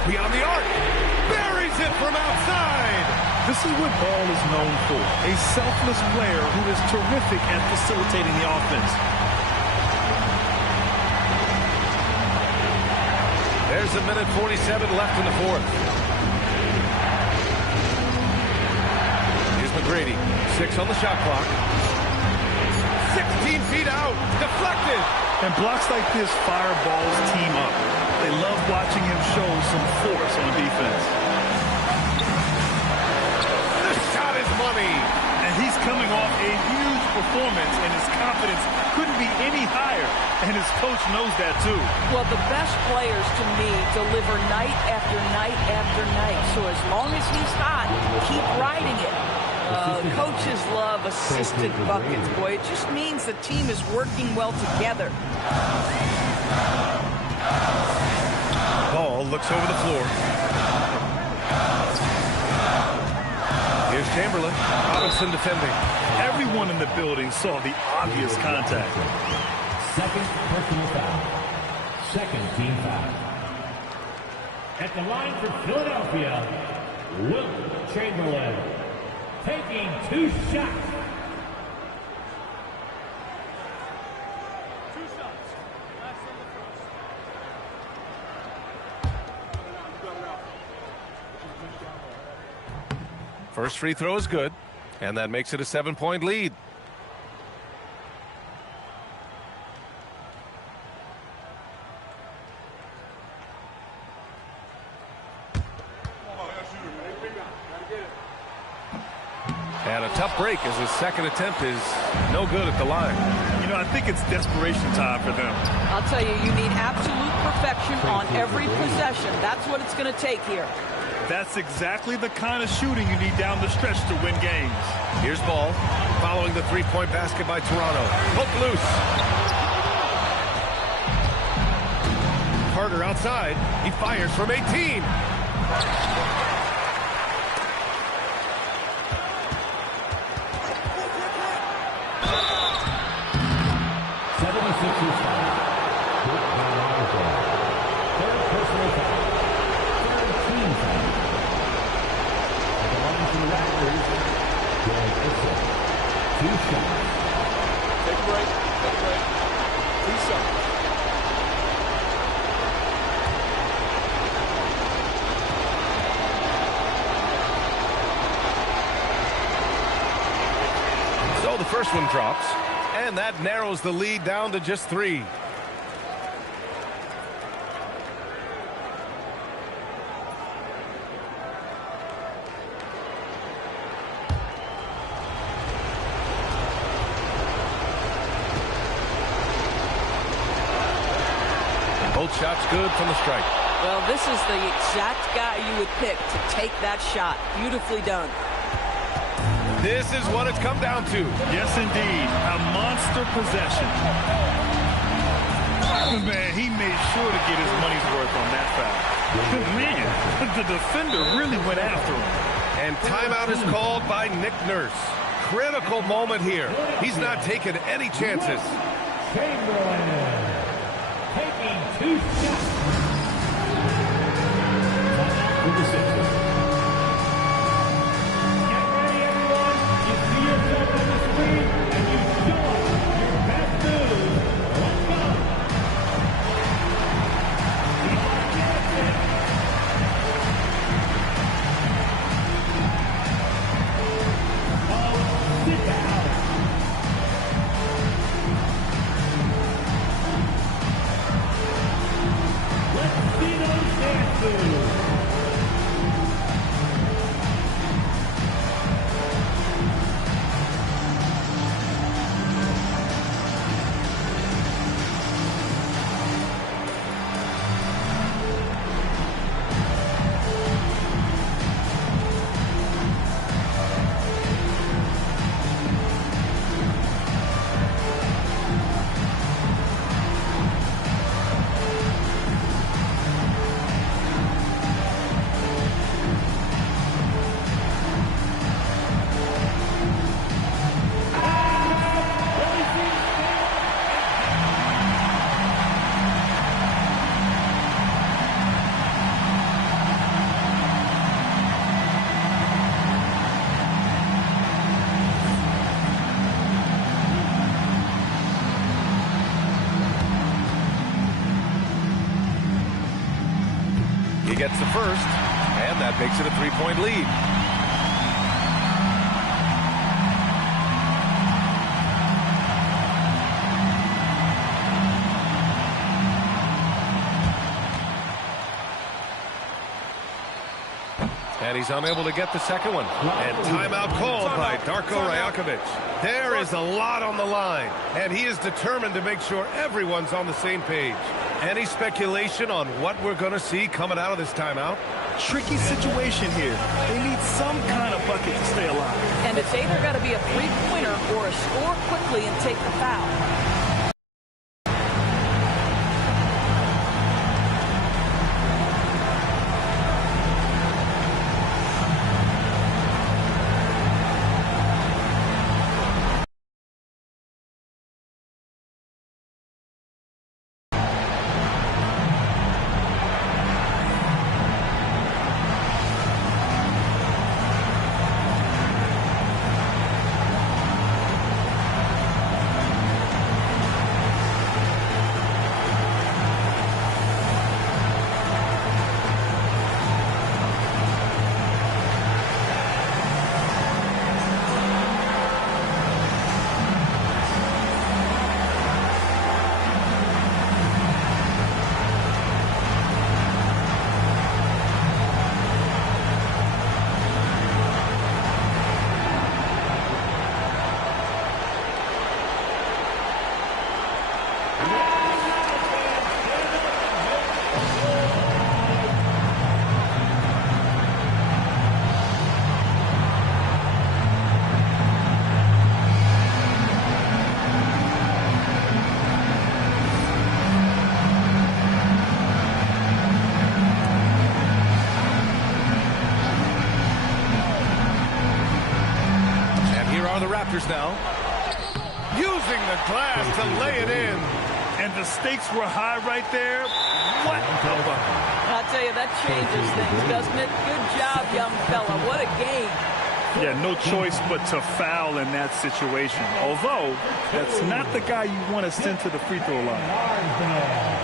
Beyond the arc. Buries it from outside. This is what Ball is known for. A selfless player who is terrific at facilitating the offense. There's a minute 47 left in the fourth. Here's McGrady. 6 on the shot clock. 16 feet out. Deflected. And blocks like this fire Ball's team up. They love watching him show some force on defense. The shot is money. And he's coming off a huge performance, and his confidence couldn't be any higher. And his coach knows that, too. Well, the best players, to me, deliver night after night after night. So as long as he's hot, keep riding it. Coaches love assisted buckets, boy. It just means the team is working well together. Ball looks over the floor. Here's Chamberlain. Robinson defending. Everyone in the building saw the obvious contact. Second personal foul. Second team foul. At the line for Philadelphia, Wilt Chamberlain. Taking 2 shots. First free throw is good, and that makes it a 7-point lead. And a tough break as his second attempt is no good at the line. You know, I think it's desperation time for them. I'll tell you, you need absolute perfection on every possession. That's what it's going to take here. That's exactly the kind of shooting you need down the stretch to win games. Here's Ball following the three-point basket by Toronto. Hook loose. Carter outside. He fires from 18. Take a break. first one drops, and that narrows the lead down to just 3. Both shots good from the strike. Well, this is the exact guy you would pick to take that shot. Beautifully done. This is what it's come down to. Yes, indeed. A monster possession. Man, he made sure to get his money's worth on that foul. Man, the defender really went after him. And timeout is called by Nick Nurse. Critical moment here. He's not taking any chances. Taking 2 shots. With the Sixers. Get ready, everyone. You see yourself on the screen, and you show us your best moves. Let's go. Keep on dancing. Oh, sit down. Let's see those dances. He gets the first, and that makes it a 3-point lead. And he's unable to get the second one. And timeout called by Darko Rajakovic. There is a lot on the line, and he is determined to make sure everyone's on the same page. Any speculation on what we're going to see coming out of this timeout? Tricky situation here. They need some kind of bucket to stay alive. And it's either got to be a three-pointer or a score quickly and take the foul. Now, using the glass to lay it in. And the stakes were high right there. What the fuck? I'll tell you, that changes things, doesn't it? Good job, young fella. What a game. Yeah, no choice but to foul in that situation. Although, that's not the guy you want to send to the free throw line.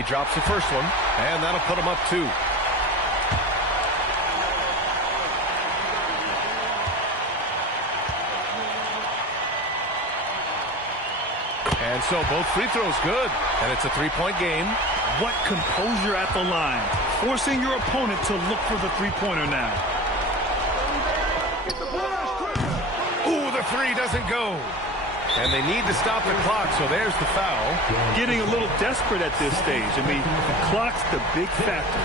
He drops the first one, and that'll put him up 2. And so both free throws good, and it's a 3-point game. What composure at the line, forcing your opponent to look for the three-pointer now. Ooh, the 3 doesn't go. And they need to stop the clock, so there's the foul. Getting a little desperate at this stage. I mean, the clock's the big factor.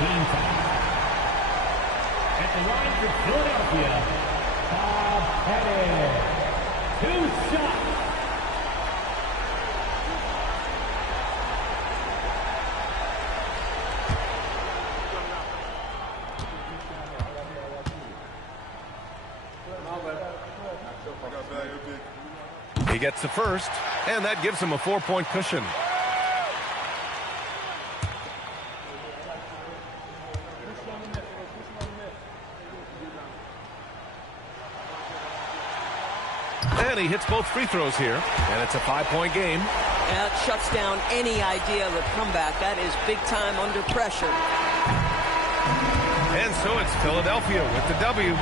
At the line for Philadelphia, Bob Pettit. 2 shots. He gets the first, and that gives him a 4-point cushion. And he hits both free throws here, and it's a 5-point game. That shuts down any idea of a comeback. That is big time under pressure. And so it's Philadelphia with the W.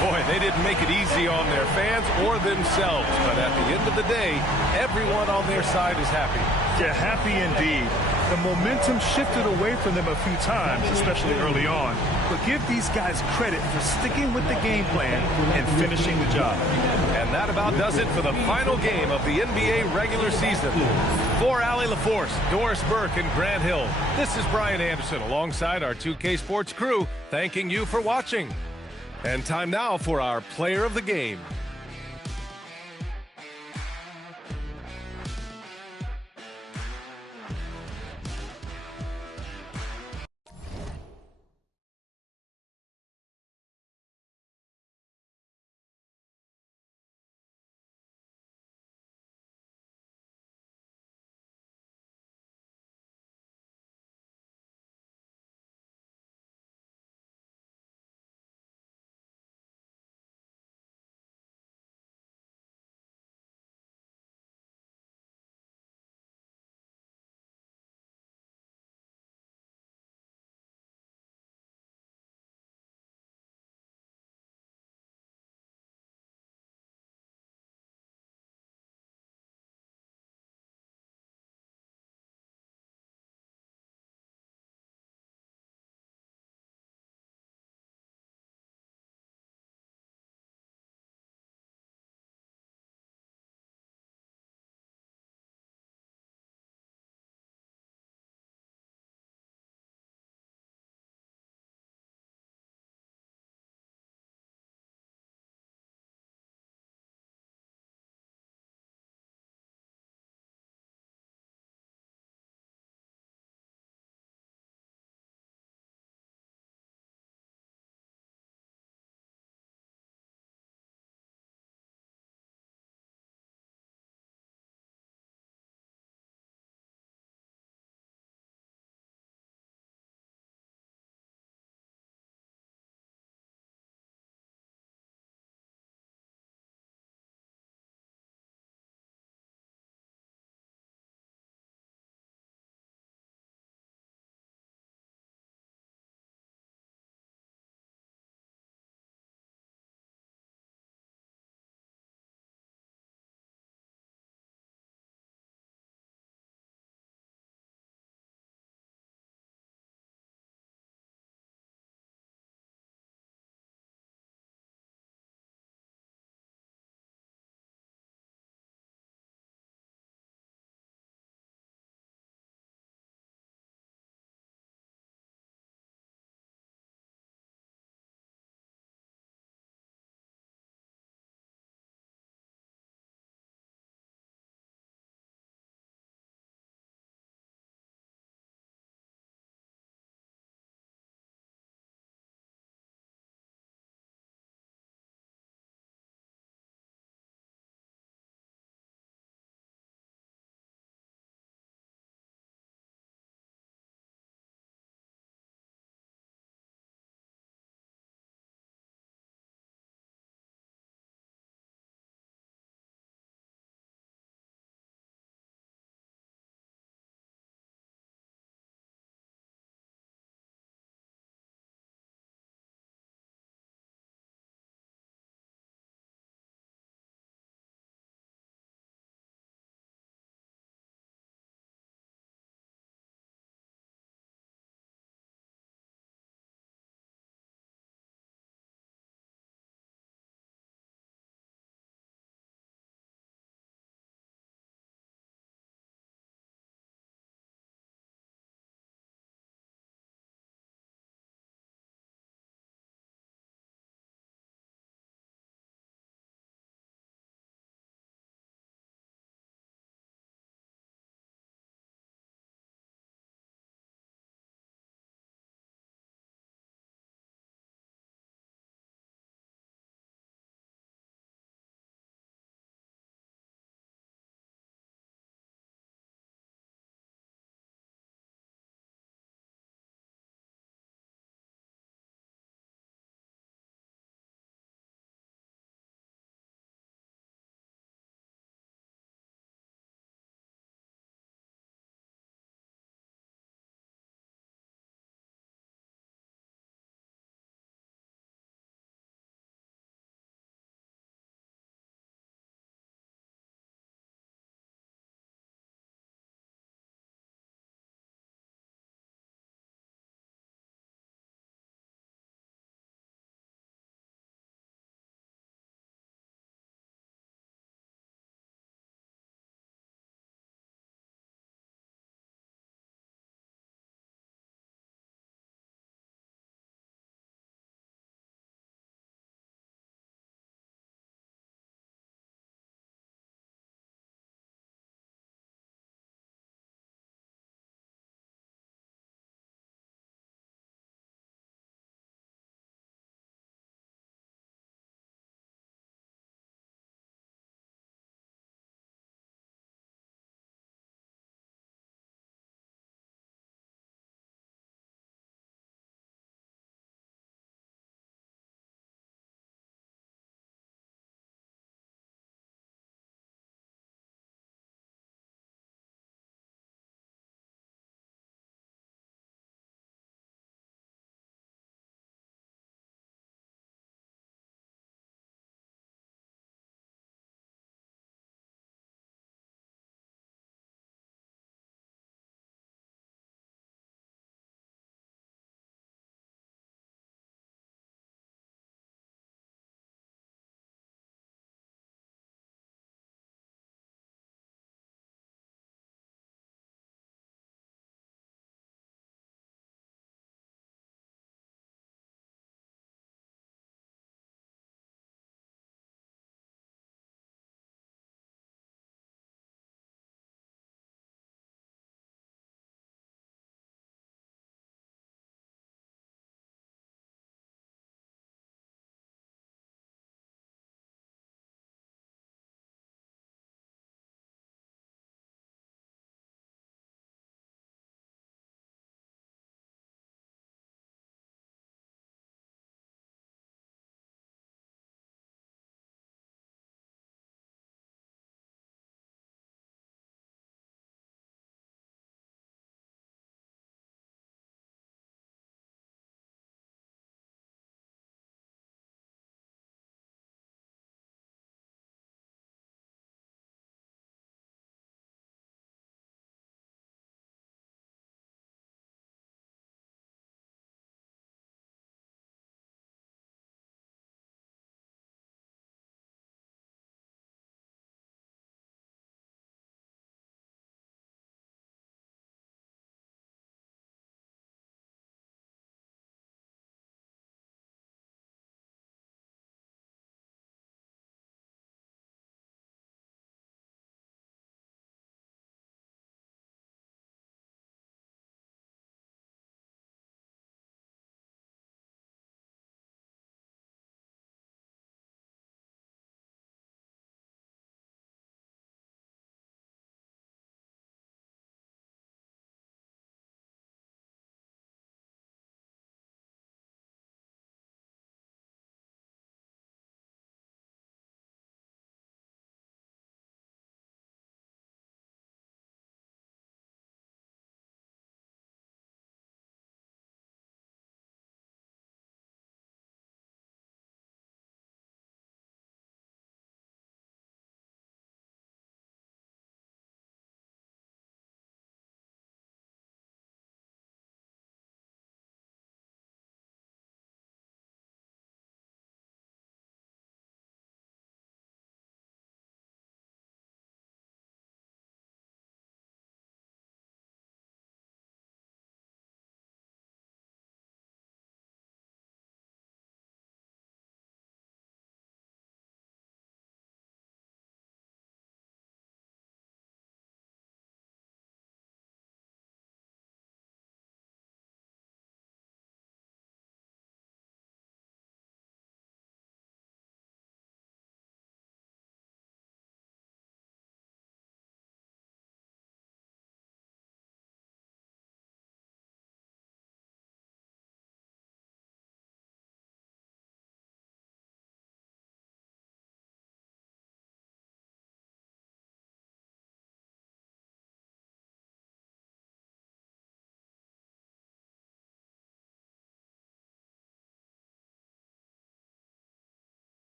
Boy, they didn't make it easy on their fans or themselves, but at the end of the day, everyone on their side is happy. Yeah, happy indeed. The momentum shifted away from them a few times, especially early on. But give these guys credit for sticking with the game plan and finishing the job. And that about does it for the final game of the NBA regular season. For Allie LaForce, Doris Burke, and Grant Hill, this is Brian Anderson alongside our 2K Sports crew, thanking you for watching. And time now for our player of the game.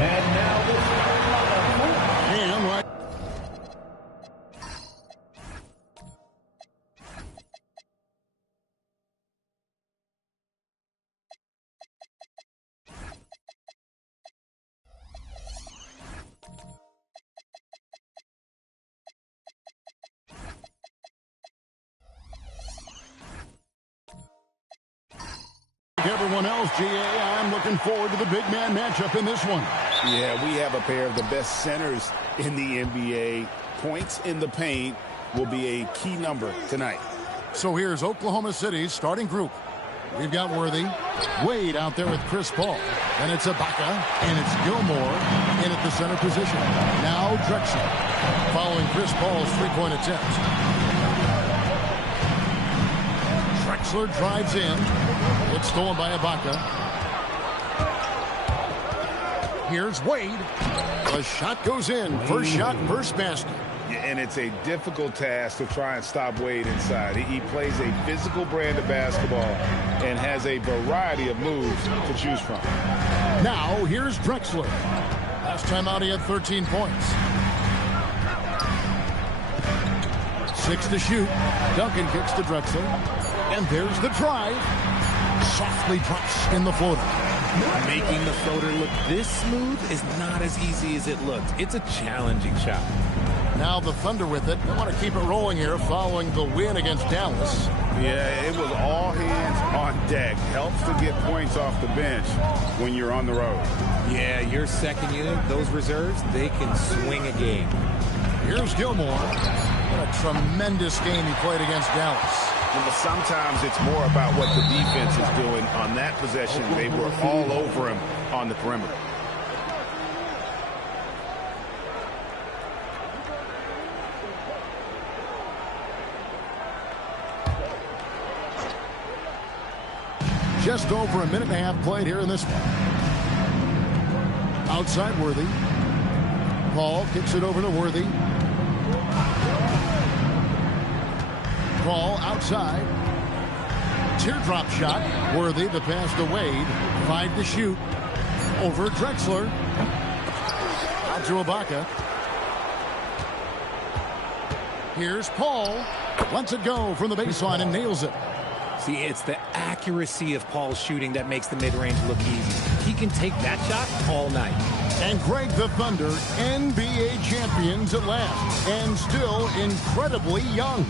And now the starting lineup. And right. Everyone else, GA, I'm looking forward to the big man matchup in this one. Yeah, we have a pair of the best centers in the NBA. Points in the paint will be a key number tonight. So here's Oklahoma City's starting group. We've got Worthy, Wade out there with Chris Paul. Then it's Ibaka, and it's Gilmore in at the center position. Now Drexler, following Chris Paul's three-point attempt. Drexler drives in. It's stolen by Ibaka. Here's Wade. The shot goes in. First shot, first basket. Yeah, and it's a difficult task to try and stop Wade inside. He plays a physical brand of basketball and has a variety of moves to choose from. Now, here's Drexler. Last time out, he had 13 points. 6 to shoot. Duncan kicks to Drexler. And there's the drive. Softly drops in the floater. Making the floater look this smooth is not as easy as it looked. It's a challenging shot. Now the Thunder with it. They want to keep it rolling here following the win against Dallas. Yeah, it was all hands on deck. Helps to get points off the bench when you're on the road. Yeah, your second unit, those reserves, they can swing a game. Here's Gilmore. What a tremendous game he played against Dallas. But sometimes it's more about what the defense is doing on that possession. They were all over him on the perimeter. Just over a minute and a half played here in this one. Outside Worthy. Paul kicks it over to Worthy. Paul outside. Teardrop shot. Worthy, the pass to Wade. 5 to shoot. Over Drexler. Out to Ibaka. Here's Paul. Lets it go from the baseline and nails it. See, it's the accuracy of Paul's shooting that makes the mid-range look easy. He can take that shot all night. And Greg, the Thunder, NBA champions at last, and still incredibly young.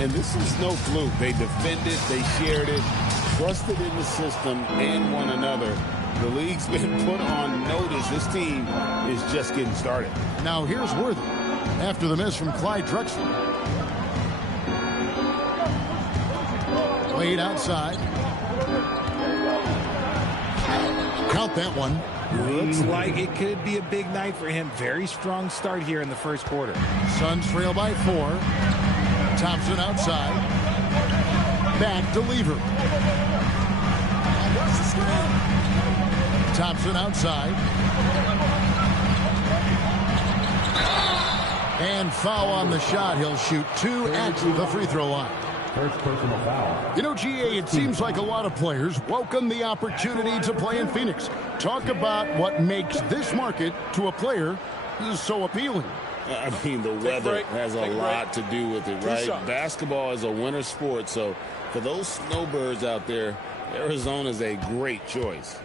And this is no fluke. They defended, they shared it, trusted in the system and one another. The league's been put on notice. This team is just getting started. Now here's Worthy after the miss from Clyde Drexler. Wade outside. Count that one. Looks like it could be a big night for him. Very strong start here in the first quarter. Suns trail by 4. Thompson outside. Back to Lever. Thompson outside. And foul on the shot. He'll shoot 2 at the free throw line. First personal foul. You know, GA, it seems like a lot of players welcome the opportunity to play in Phoenix. Talk about what makes this market to a player so appealing. I mean, the weather has a lot to do with it, right? Basketball is a winter sport, so for those snowbirds out there, Arizona's a great choice.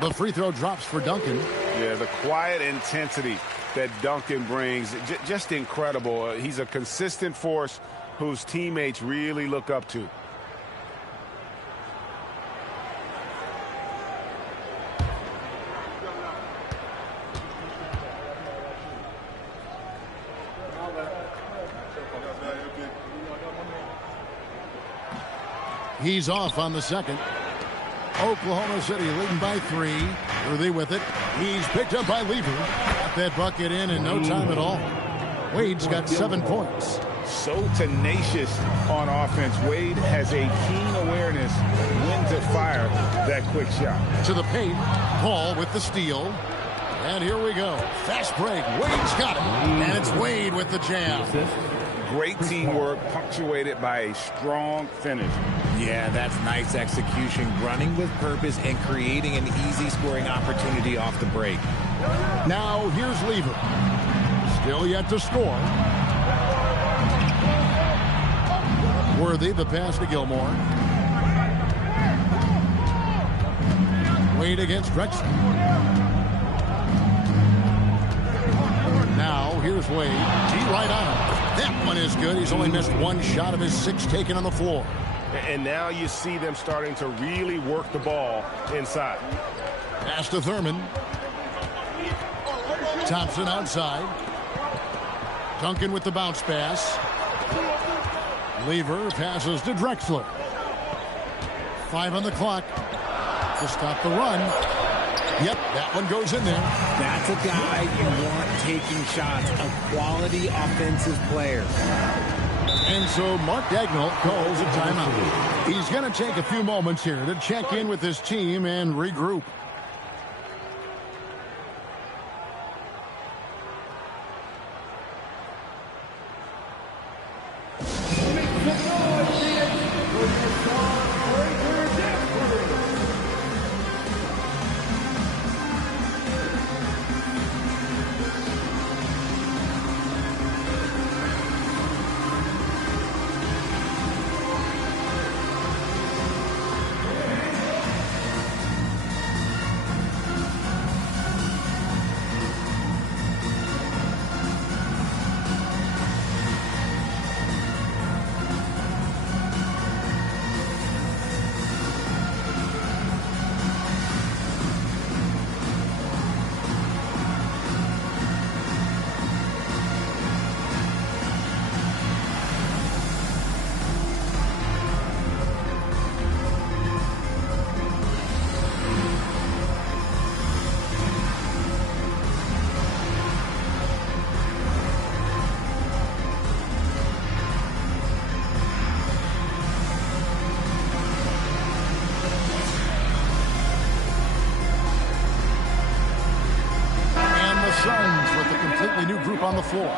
The free throw drops for Duncan. Yeah, the quiet intensity that Duncan brings, just incredible. He's a consistent force whose teammates really look up to. He's off on the second. Oklahoma City leading by 3. Worthy with it. He's picked up by Lever. Got that bucket in no time at all. Wade's got 7 points. So tenacious on offense. Wade has a keen awareness when to fire that quick shot. To the paint. Paul with the steal. And here we go. Fast break. Wade's got it. And it's Wade with the jam. Great teamwork punctuated by a strong finish. Yeah, that's nice execution, running with purpose and creating an easy scoring opportunity off the break. Now here's Lever. Still yet to score. Worthy, the pass to Gilmore. Wade against Drexler. Now here's Wade. G right on him. That one is good. He's only missed one shot of his 6 taken on the floor. And now you see them starting to really work the ball inside. Pass to Thurman. Thompson outside. Duncan with the bounce pass. Lever passes to Drexler. 5 on the clock to stop the run. Yep, that one goes in there. That's a guy you want taking shots, a quality offensive player. And so Mark Dagnall calls a timeout. He's going to take a few moments here to check in with his team and regroup. On the floor.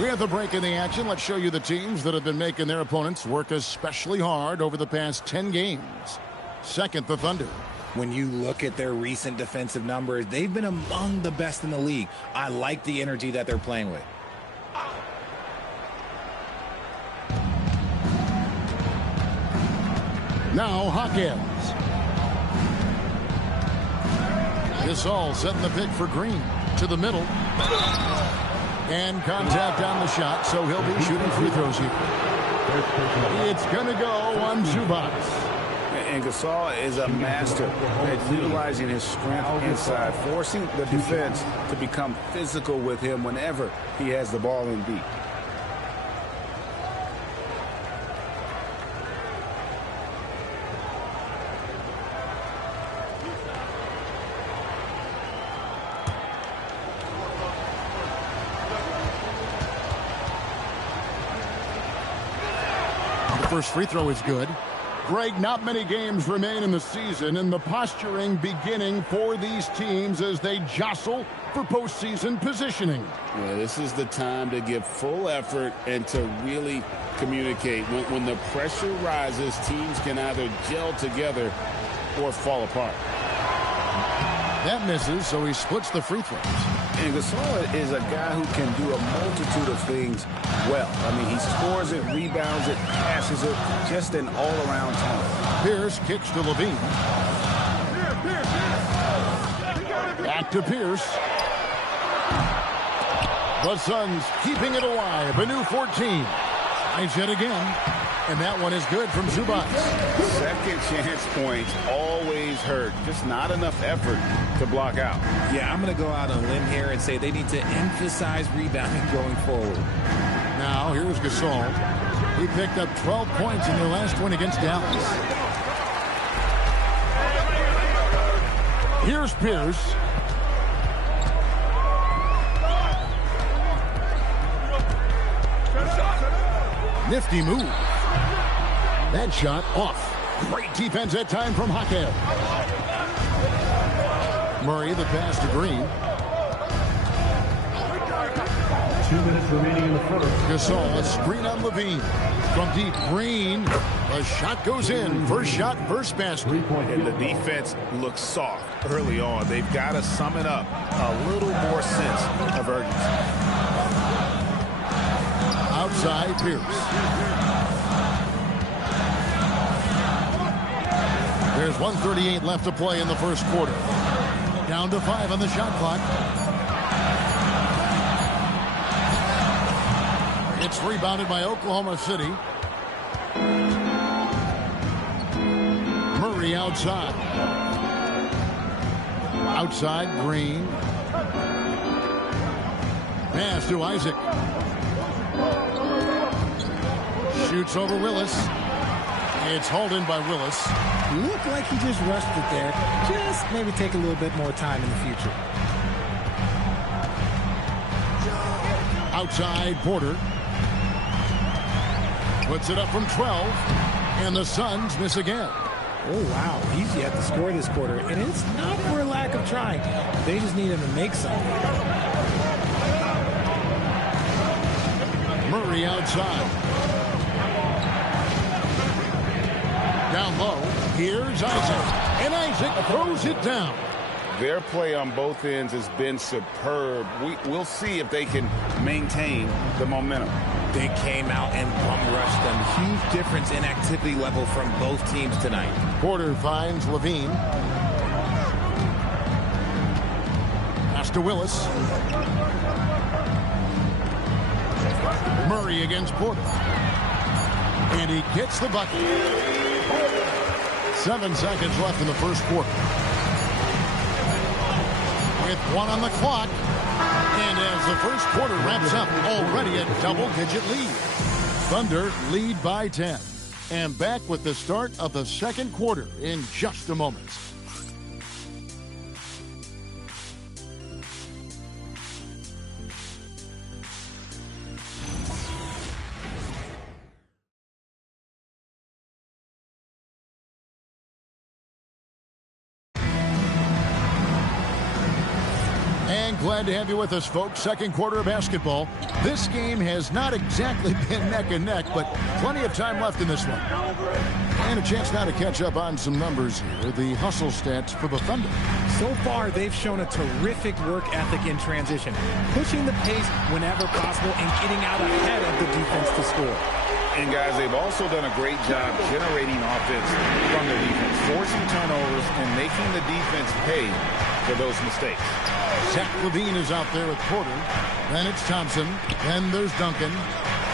We have the break in the action. Let's show you the teams that have been making their opponents work especially hard over the past 10 games. Second, the Thunder. When you look at their recent defensive numbers, they've been among the best in the league. I like the energy that they're playing with. Now Hawkins. Gasol setting the pick for Green. To the middle. And contact on the shot, so he'll be shooting free throws here. It's going to go on Zubac. And Gasol is a master at utilizing his strength inside, forcing the defense to become physical with him whenever he has the ball in deep. First free throw is good. Greg, not many games remain in the season, and the posturing beginning for these teams as they jostle for postseason positioning. Yeah, this is the time to give full effort and to really communicate. When the pressure rises, teams can either gel together or fall apart. That misses, so he splits the free throws. And Gasol is a guy who can do a multitude of things well. I mean, he scores it, rebounds it, passes it, just an all-around talent. Pierce kicks to Levine. Back to Pierce. The Suns keeping it alive. A new 14. Tries yet again. And that one is good from Zubac. Second chance points always hurt. Just not enough effort to block out. Yeah, I'm going to go out on a limb here and say they need to emphasize rebounding going forward. Now, here's Gasol. He picked up 12 points in their last one against Dallas. Here's Pierce. Nifty move. That shot off. Great defense that time from Hawkins. Murray, the pass to Green. 2 minutes remaining in the first. Gasol, a screen on Levine. From deep, Green. The shot goes in. First shot, first basket. And the defense looks soft early on. They've got to sum it up. A little more sense of urgency. Outside, Pierce. There's 1:38 left to play in the first quarter. Down to 5 on the shot clock. It's rebounded by Oklahoma City. Murray outside. Outside, Green. Pass to Isaac. Shoots over Willis. It's hauled in by Willis. Looked like he just rushed it there. Just maybe take a little bit more time in the future. Outside, Porter. Puts it up from 12. And the Suns miss again. Oh, wow. He's yet to score this quarter. And it's not for a lack of trying. They just need him to make something. Murray outside. Down low. Here's Isaac. And Isaac throws it down. Their play on both ends has been superb. We'll see if they can maintain the momentum. They came out and bum rushed them. Huge difference in activity level from both teams tonight. Porter finds Levine. Pass to Willis. Murray against Porter. And he gets the bucket. 7 seconds left in the first quarter. With 1 on the clock. And as the first quarter wraps up, already a double-digit lead. Thunder lead by 10. And back with the start of the second quarter in just a moment. Glad to have you with us, folks. Second quarter of basketball. This game has not exactly been neck and neck, but plenty of time left in this one. And a chance now to catch up on some numbers here. The hustle stats for the Thunder. So far, they've shown a terrific work ethic in transition, pushing the pace whenever possible and getting out ahead of the defense to score. And, guys, they've also done a great job generating offense from their defense, forcing turnovers and making the defense pay for those mistakes. Zach LaVine is out there with Porter. Then it's Thompson. Then there's Duncan.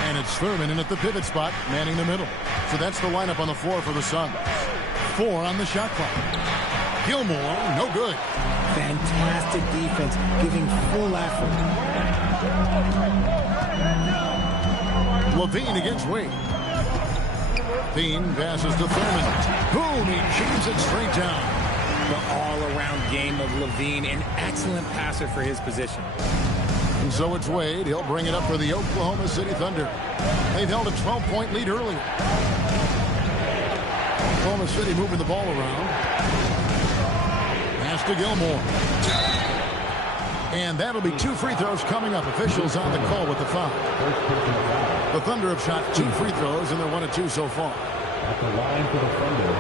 And it's Thurman in at the pivot spot, manning the middle. So that's the lineup on the floor for the Suns. 4 on the shot clock. Gilmore, no good. Fantastic defense, giving full effort. LaVine against Wade. Bean passes to Thurman. Boom, he shoots it straight down. The all-around game of LaVine, an excellent passer for his position. And so it's Wade. He'll bring it up for the Oklahoma City Thunder. They've held a 12-point lead early. Oklahoma City moving the ball around. Pass to Gilmore. And that'll be 2 free throws coming up. Officials on the call with the foul. The Thunder have shot 2 free throws, and they're 1 of 2 so far. At the line for the Thunder,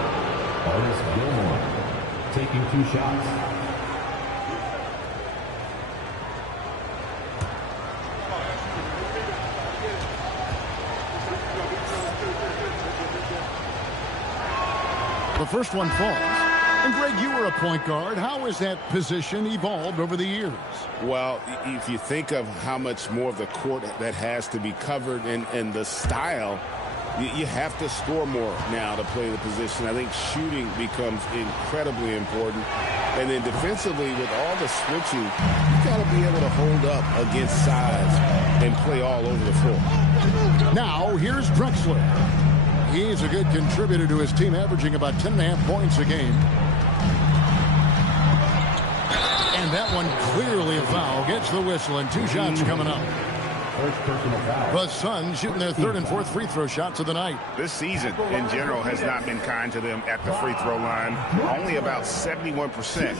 Artis Gilmore taking 2 shots. The first one falls. And, Greg, you were a point guard. How has that position evolved over the years? Well, if you think of how much more of the court that has to be covered and the style, you have to score more now to play the position. I think shooting becomes incredibly important. And then defensively, with all the switching, you got to be able to hold up against size and play all over the floor. Now, here's Drexler. He's a good contributor to his team, averaging about 10.5 points a game. And that one clearly a foul. Gets the whistle, and 2 shots coming up. The Suns shooting their 3rd and 4th free throw shots of the night. This season, in general, has not been kind to them at the free throw line. Only about 71%.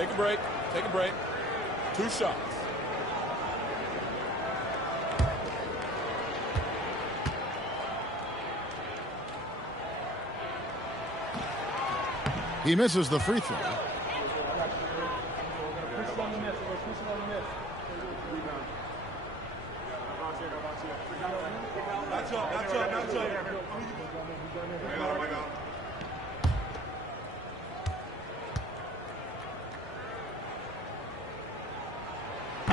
Take a break. Take a break. 2 shots. He misses the free throw.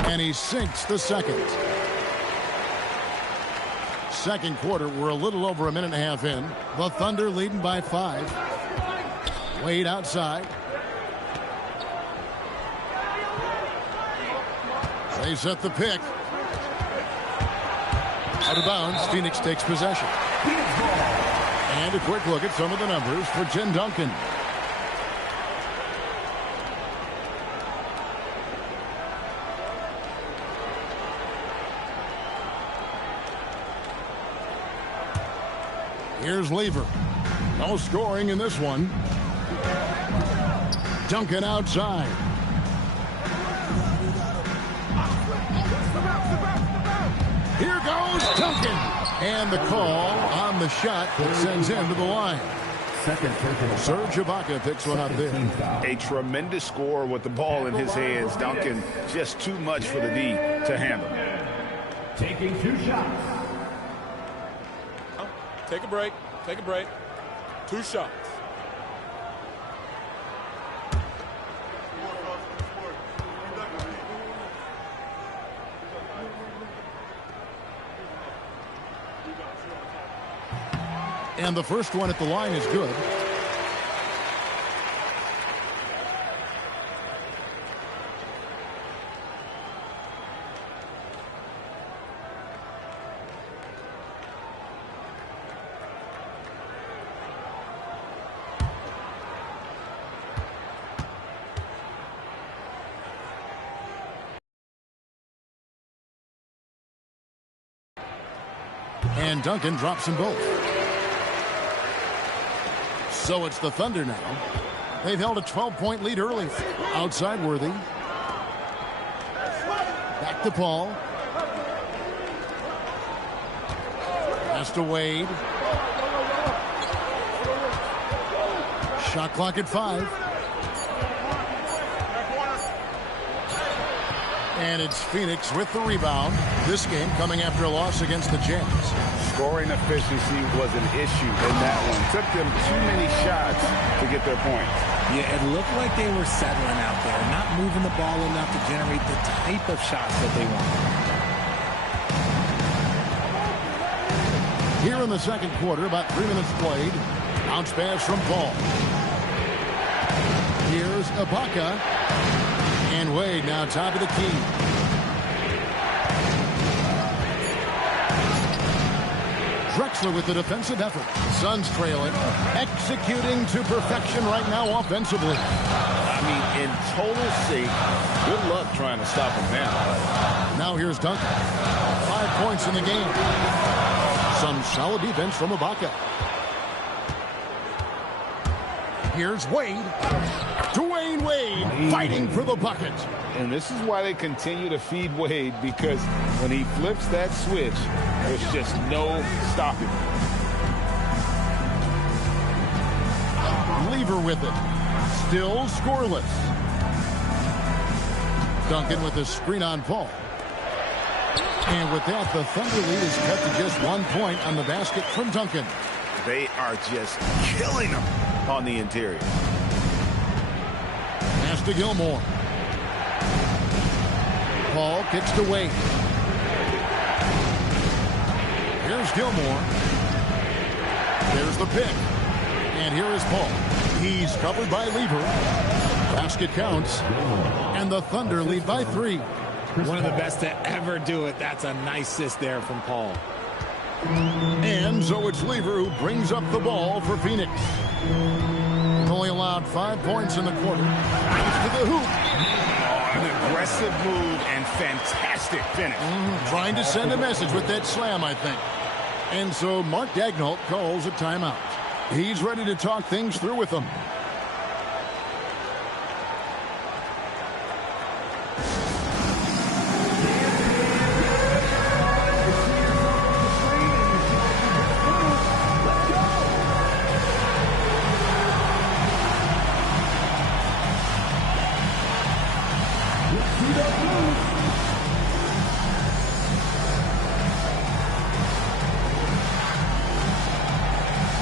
And he sinks the second. Second quarter, we're a little over a minute and a half in. The Thunder leading by 5. Wade outside. They set the pick. Out of bounds, Phoenix takes possession. And a quick look at some of the numbers for Tim Duncan. Here's Lever. No scoring in this one. Duncan outside. Here goes Duncan. And the call on the shot that sends him to the line. Serge Ibaka picks one up there. A tremendous score with the ball in his hands. Duncan just too much for the D to handle. Taking 2 shots. Take a break. Take a break. 2 shots. And the first one at the line is good. And Duncan drops them both. So it's the Thunder now. They've held a 12-point lead early. Outside Worthy. Back to Paul. Pass to Wade. Shot clock at 5. And it's Phoenix with the rebound. This game coming after a loss against the Jazz. Scoring efficiency was an issue in that one. Took them too many shots to get their points. Yeah, it looked like they were settling out there, not moving the ball enough to generate the type of shots that they want. Here in the second quarter, about 3 minutes played. Bounce pass from Paul. Here's Ibaka. And Wade now top of the key. Drexler with the defensive effort. Suns trailing. Executing to perfection right now offensively. I mean, in total sync. Good luck trying to stop him now. Now here's Duncan. 5 points in the game. Some solid defense from Ibaka. Here's Wade. Dwayne Wade fighting for the bucket. And this is why they continue to feed Wade, because when he flips that switch, there's just no stopping. Lever with it. Still scoreless. Duncan with a screen on Paul. And with that, the Thunder lead is cut to just 1 point on the basket from Duncan. They are just killing them on the interior. Pass to Gilmore. Paul kicks to Wade. Here's Gilmore. There's the pick. And here is Paul. He's covered by Lever. Basket counts. And the Thunder lead by 3. One of the best to ever do it. That's a nice assist there from Paul. And so it's Lever who brings up the ball for Phoenix. Only allowed 5 points in the quarter. Thanks to the hoop. An aggressive move and fantastic finish. Trying to send a message with that slam, I think. And so Mark Daigneault calls a timeout. He's ready to talk things through with them.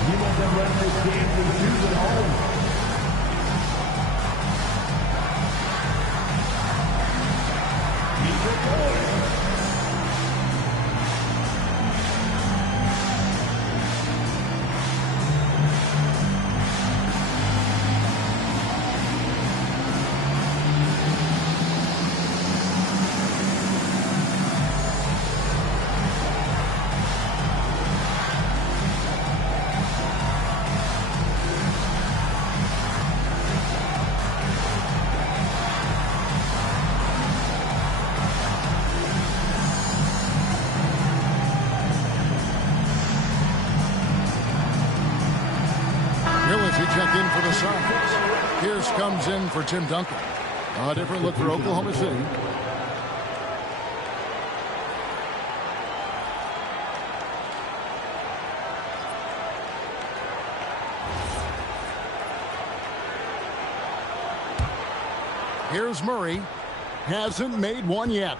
You want to run this game to choose at home. Check in for the Suns. Pierce comes in for Tim Duncan. A different look for Oklahoma City. Here's Murray. Hasn't made one yet.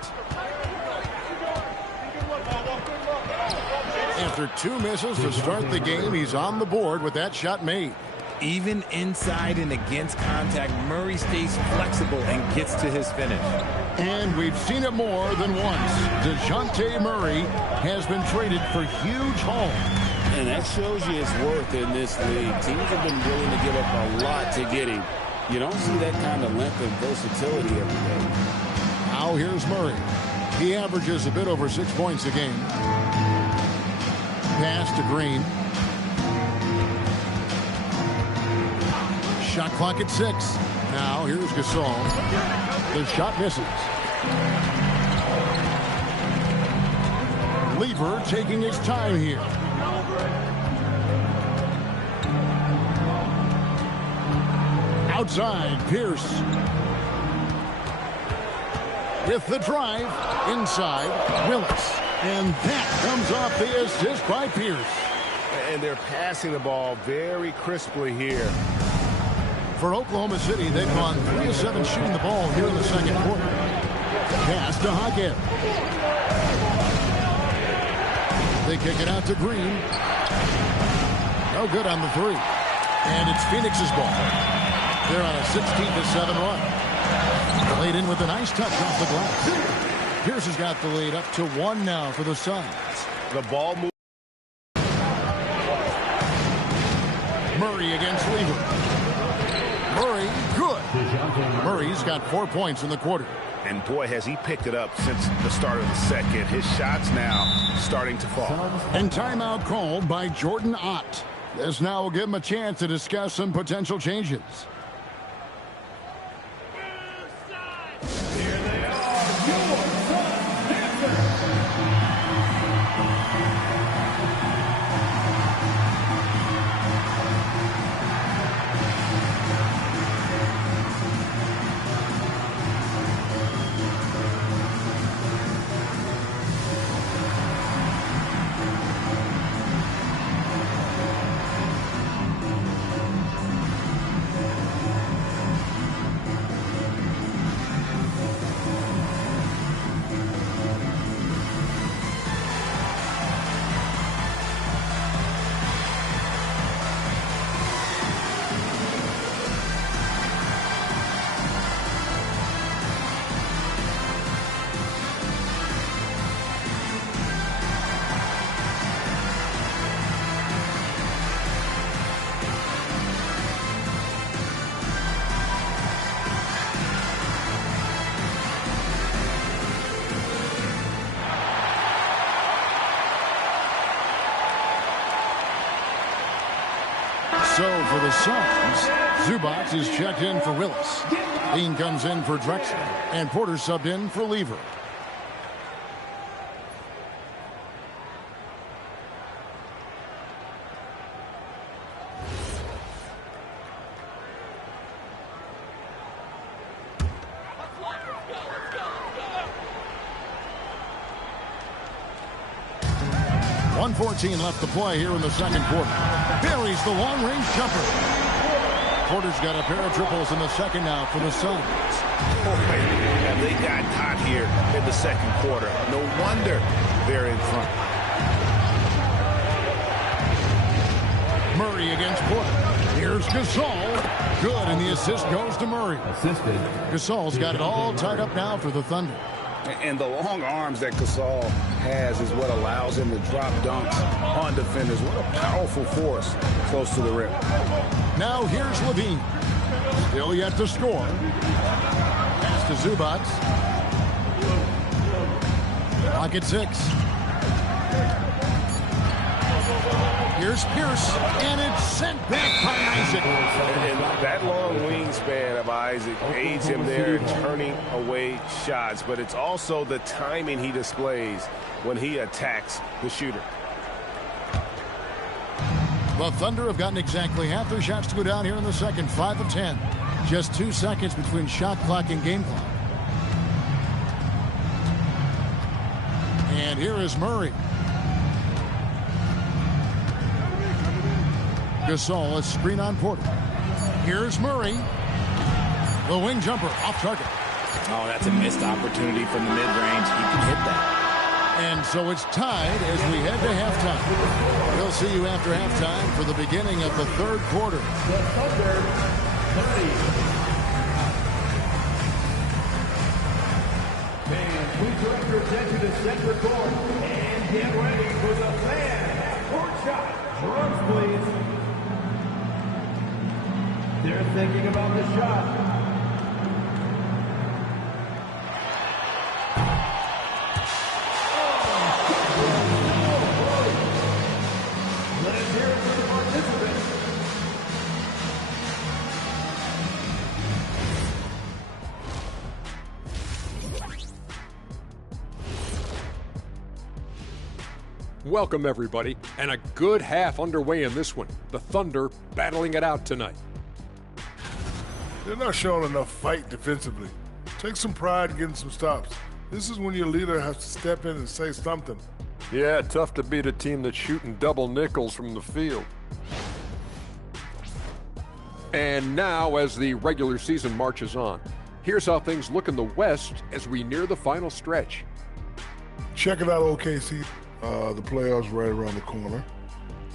After 2 misses to start the game, he's on the board with that shot made. Even inside and against contact, Murray stays flexible and gets to his finish. And we've seen it more than once. DeJounte Murray has been traded for huge haul. And that shows you his worth in this league. Teams have been willing to give up a lot to get him. You don't see that kind of length and versatility every day. Now here's Murray. He averages a bit over 6 points a game. Pass to Green. Shot clock at 6. Now here's Gasol. The shot misses. Lever taking his time here. Outside, Pierce. With the drive, inside, Willis. And that comes off the assist by Pierce. And they're passing the ball very crisply here. For Oklahoma City, they've gone 3 of 7 shooting the ball here in the second quarter. Pass to Hackett. They kick it out to Green. No good on the 3. And it's Phoenix's ball. They're on a 16-7 run. Laid in with a nice touch off the glass. Pierce has got the lead up to 1 now for the Suns. The ball moves. Murray against Lever. Murray, good. Murray's got 4 points in the quarter. And boy, has he picked it up since the start of the second. His shots now starting to fall. And timeout called by Jordan Ott. This now will give him a chance to discuss some potential changes. Here they are, your So for the Suns, Zubac is checked in for Willis. Dean comes in for Drexler. And Porter subbed in for Lever. .114 left to play here in the second quarter. Buries the long-range jumper. Porter's got a pair of triples in the second now for the Suns. Boy, have they got hot here in the second quarter. No wonder they're in front. Murray against Porter. Here's Gasol. Good, and the assist goes to Murray. Assisted. Gasol's got it all tied up now for the Thunder. And the long arms that Gasol has is what allows him to drop dunks on defenders. What a powerful force close to the rim. Now here's Levine. Still yet to score. Pass to Zubats. Pocket 6. Here's Pierce, and it's sent back by Isaac. And that long wingspan of Isaac aids him there in turning away shots, but it's also the timing he displays when he attacks the shooter. The Thunder have gotten exactly half their shots to go down here in the second, 5 of 10. Just 2 seconds between shot clock and game clock. And here is Murray. Gasol, a screen on Porter. Here's Murray. The wing jumper off target. Oh, that's a missed opportunity from the mid-range. He can hit that. And so it's tied as we head to halftime. We'll see you after halftime for the beginning of the third quarter. The Thunder 30. Fans, please direct your attention to center court and get ready for the fan court shot. Drums, please. They're thinking about the shot. Let's hear it for the participants. Welcome, everybody, and a good half underway in this one. The Thunder battling it out tonight. They're not showing enough fight defensively. Take some pride in getting some stops. This is when your leader has to step in and say something. Yeah, tough to beat a team that's shooting double nickels from the field. And now, as the regular season marches on, here's how things look in the West as we near the final stretch. Check it out, OKC. The playoffs right around the corner.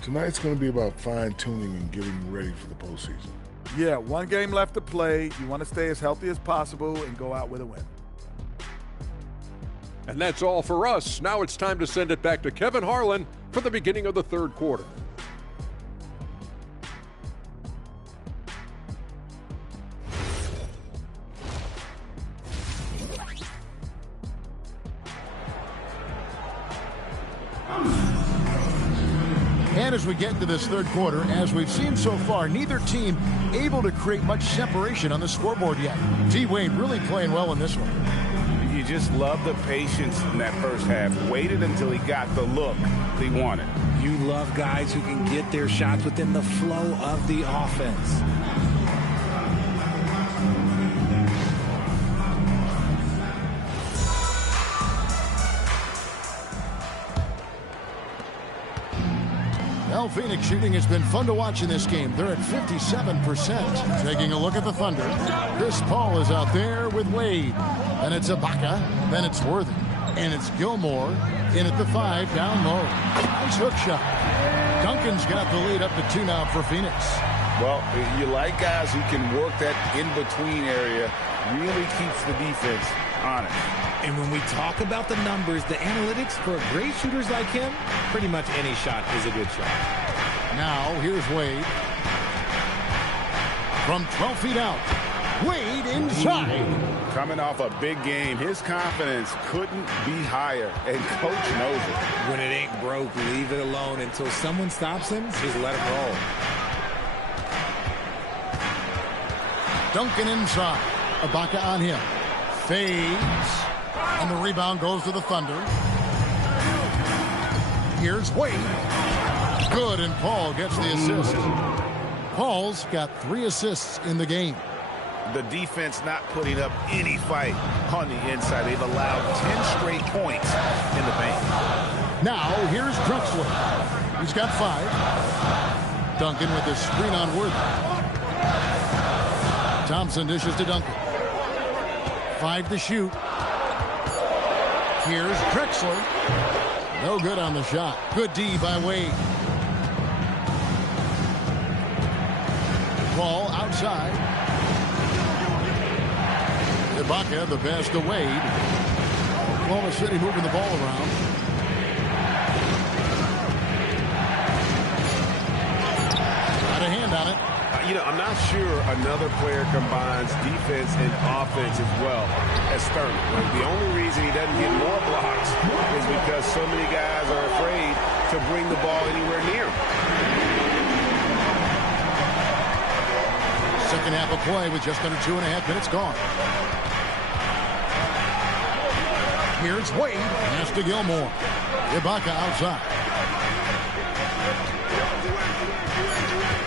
Tonight's going to be about fine-tuning and getting ready for the postseason. Yeah, 1 game left to play. You want to stay as healthy as possible and go out with a win. And that's all for us. Now it's time to send it back to Kevin Harlan for the beginning of the third quarter. And as we get into this third quarter, as we've seen so far, neither team able to create much separation on the scoreboard yet. D-Wade really playing well in this one. You just love the patience in that first half. Waited until he got the look he wanted. You love guys who can get their shots within the flow of the offense. Well, Phoenix shooting has been fun to watch in this game. They're at 57%. Taking a look at the Thunder. Chris Paul is out there with Wade. Then it's Ibaka. Then it's Worthy. And it's Gilmore in at the 5 down low. Nice hook shot. Duncan's got the lead up to 2 now for Phoenix. Well, you like guys who can work that in-between area. Really keeps the defense honest. And when we talk about the numbers, the analytics for great shooters like him, pretty much any shot is a good shot. Now, here's Wade. From 12 feet out. Wade inside. Coming off a big game, his confidence couldn't be higher, and coach knows it. When it ain't broke, leave it alone until someone stops him. Just let him roll. Duncan inside. Ibaka on him. Fades. And the rebound goes to the Thunder. Here's Wade. Good, and Paul gets the assist. Paul's got 3 assists in the game. The defense not putting up any fight on the inside. They've allowed 10 straight points in the paint. Now, here's Drexler. He's got 5. Duncan with the screen on Worthy. Thompson dishes to Duncan. 5 to shoot. Here's Drexler. No good on the shot. Good D by Wade. Ball outside. Ibaka, the pass to Wade. Oklahoma City moving the ball around. Got a hand on it. I'm not sure another player combines defense and offense as well as Thurman. The only reason he doesn't get more blocks is because so many guys are afraid to bring the ball anywhere near him. Second half of play with just under 2.5 minutes gone. Here's Wade. Pass to Gilmore. Ibaka outside.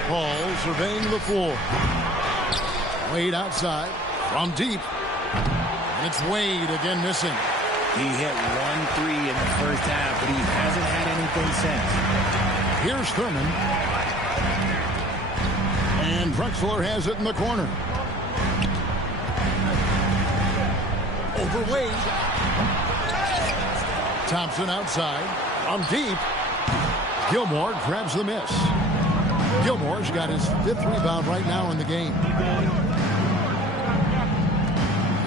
Paul surveying the floor. Wade outside from deep. And it's Wade again missing. He hit 1 3 in the first half, but he hasn't had anything since. Here's Thurman. And Drexler has it in the corner. Over Wade. Thompson outside. From deep. Gilmore grabs the miss. Gilmore's got his 5th rebound right now in the game.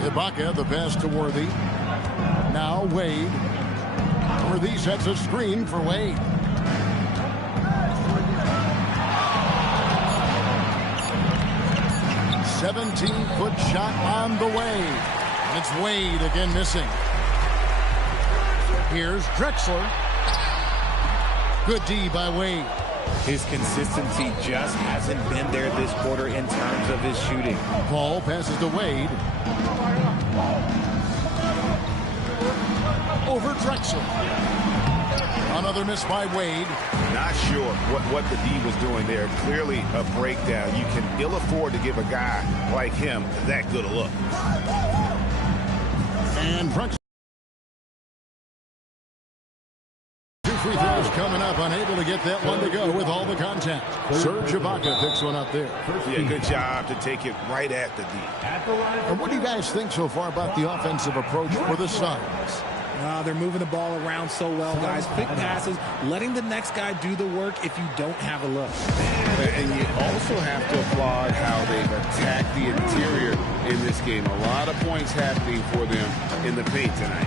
Ibaka, the pass to Worthy. Now Wade. Worthy sets a screen for Wade. A 17-foot shot on the way. And it's Wade again missing. Here's Drexler. Good D by Wade. His consistency just hasn't been there this quarter in terms of his shooting. Paul passes to Wade. Over Drexler. Another miss by Wade. Not sure what the D was doing there. Clearly a breakdown. You can ill afford to give a guy like him that good a look. And Drexler. 2 free throws coming up. Unable to get that one to go with all the contact. Serge Ibaka picks one up there. Yeah, good job to take it right at the D. And what do you guys think so far about the offensive approach for the Suns? They're moving the ball around so well, guys. Quick passes, letting the next guy do the work if you don't have a look. And you also have to applaud how they've attacked the interior in this game. A lot of points happening for them in the paint tonight.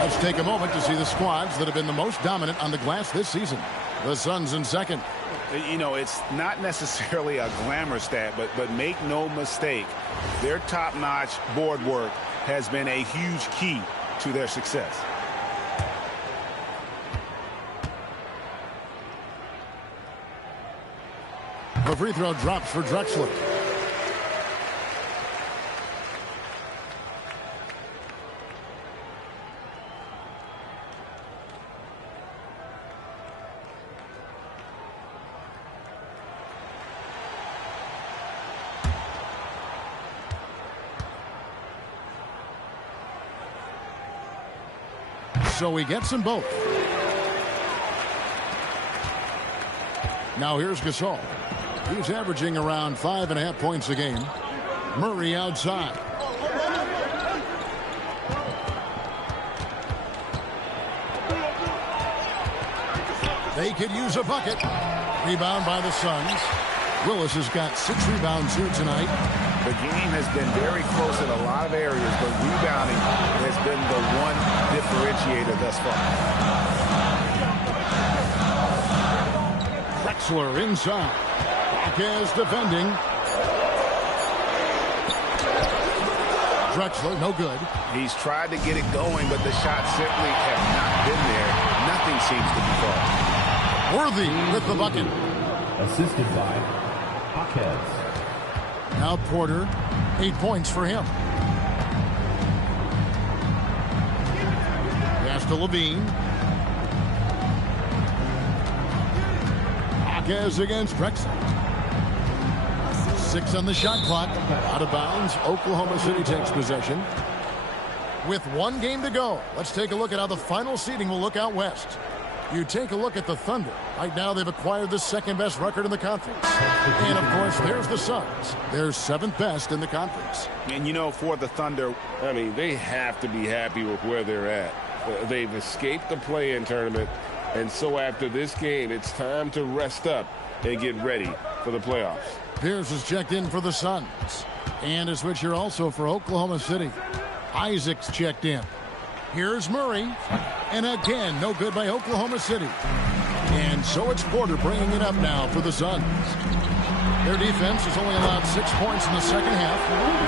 Let's take a moment to see the squads that have been the most dominant on the glass this season. The Suns in second. You know, it's not necessarily a glamour stat, but make no mistake, their top-notch board work has been a huge key to their success. The free throw drops for Drexler. So he gets them both. Now here's Gasol. He's averaging around 5.5 points a game. Murray outside. They could use a bucket. Rebound by the Suns. Willis has got 6 rebounds here tonight. The game has been very close in a lot of areas, but rebounding has been the one differentiator thus far. Drexler inside. Hawkins defending. Drexler, no good. He's tried to get it going, but the shots simply have not been there. Nothing seems to be falling. Worthy with the bucket. Assisted by Hawkins. Now Porter, 8 points for him. Pass to Levine. Hawkins against Drexler. 6 on the shot clock. Out of bounds. Oklahoma City takes possession. With 1 game to go, let's take a look at how the final seeding will look out west. You take a look at the Thunder. Right now, they've acquired the 2nd-best record in the conference. And, of course, there's the Suns. They're 7th best in the conference. And, you know, for the Thunder, I mean, they have to be happy with where they're at. They've escaped the play-in tournament, and so after this game, it's time to rest up and get ready for the playoffs. Pierce is checked in for the Suns. And a switch here also for Oklahoma City. Isaac's checked in. Here's Murray. And again, no good by Oklahoma City. And so it's Porter bringing it up now for the Suns. Their defense has only allowed 6 points in the second half.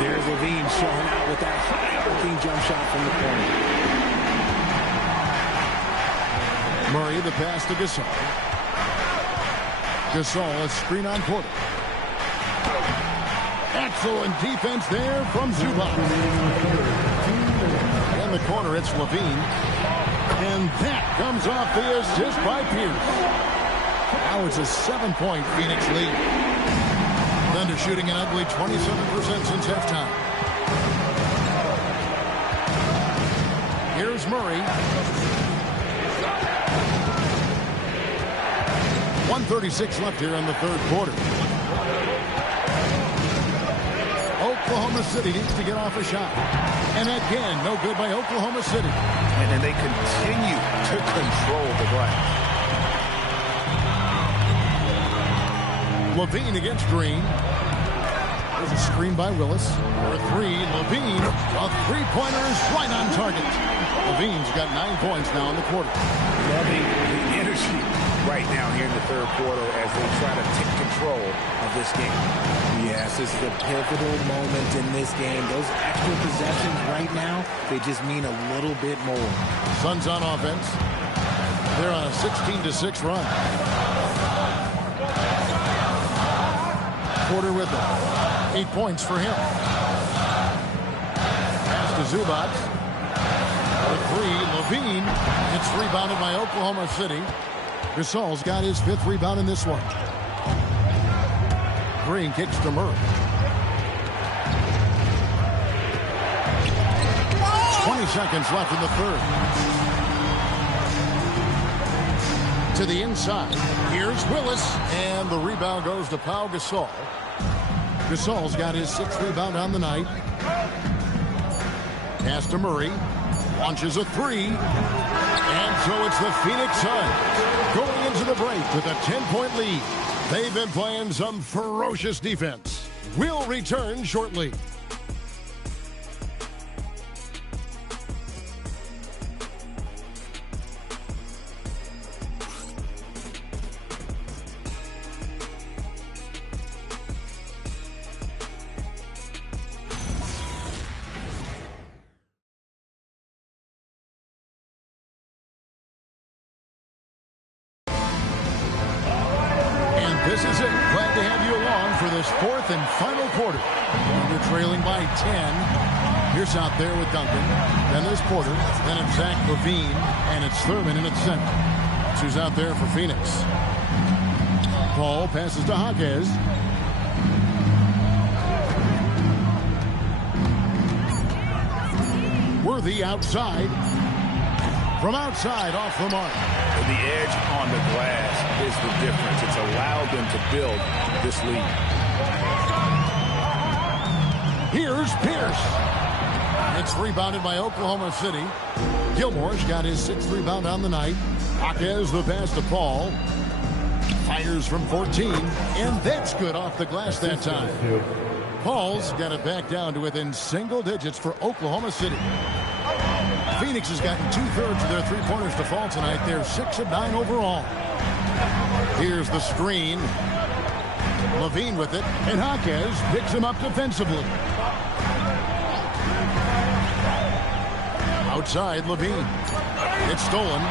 There's Levine showing out with that high-arcing jump shot from the corner. Murray, the pass to Gasol. Gasol, a screen on Porter. Excellent defense there from Zubac. In the corner, it's Levine. And that comes off the assist by Pierce. Now it's a 7-point Phoenix lead. Thunder shooting an ugly 27% since halftime. Here's Murray. 1:36 left here in the third quarter. Oklahoma City needs to get off a shot. And again, no good by Oklahoma City. And then they continue to control the glass. Levine against Green. There's a screen by Willis. For 3, Levine. A 3-pointer is right on target. Levine's got 9 points now in the quarter. Loving the energy right now here in the third quarter as they try to take control of this game. Yes, this is a pivotal moment in this game. Those extra possessions right now, they just mean a little bit more. Suns on offense. They're on a 16-6 run. Porter with them. 8 points for him. Pass to Zubac. For 3, Levine. It's rebounded by Oklahoma City. Gasol's got his 5th rebound in this one. Green kicks to Murray. 20 seconds left in the third. To the inside. Here's Willis. And the rebound goes to Pau Gasol. Gasol's got his 6th rebound on the night. Pass to Murray. Launches a 3. And so it's the Phoenix Suns going into the break with a 10-point lead. They've been playing some ferocious defense. We'll return shortly. This is it. Glad to have you along for this 4th and final quarter. They're trailing by 10. Pierce out there with Duncan. Then there's Porter. Then it's Zach Levine. And it's Thurman in at center. That's who's out there for Phoenix. Paul passes to Hawkins. Worthy outside. From outside, off the mark. The edge on the glass is the difference. It's allowed them to build this lead. Here's Pierce. It's rebounded by Oklahoma City. Gilmore's got his 6th rebound on the night. Hawkins the pass to Paul. Fires from 14, and that's good off the glass that time. Paul's got it back down to within single digits for Oklahoma City. Phoenix has gotten 2/3 of their three-pointers to fall tonight. They're 6 of 9 overall. Here's the screen. Levine with it, and Jaquez picks him up defensively. Outside, Levine. It's stolen.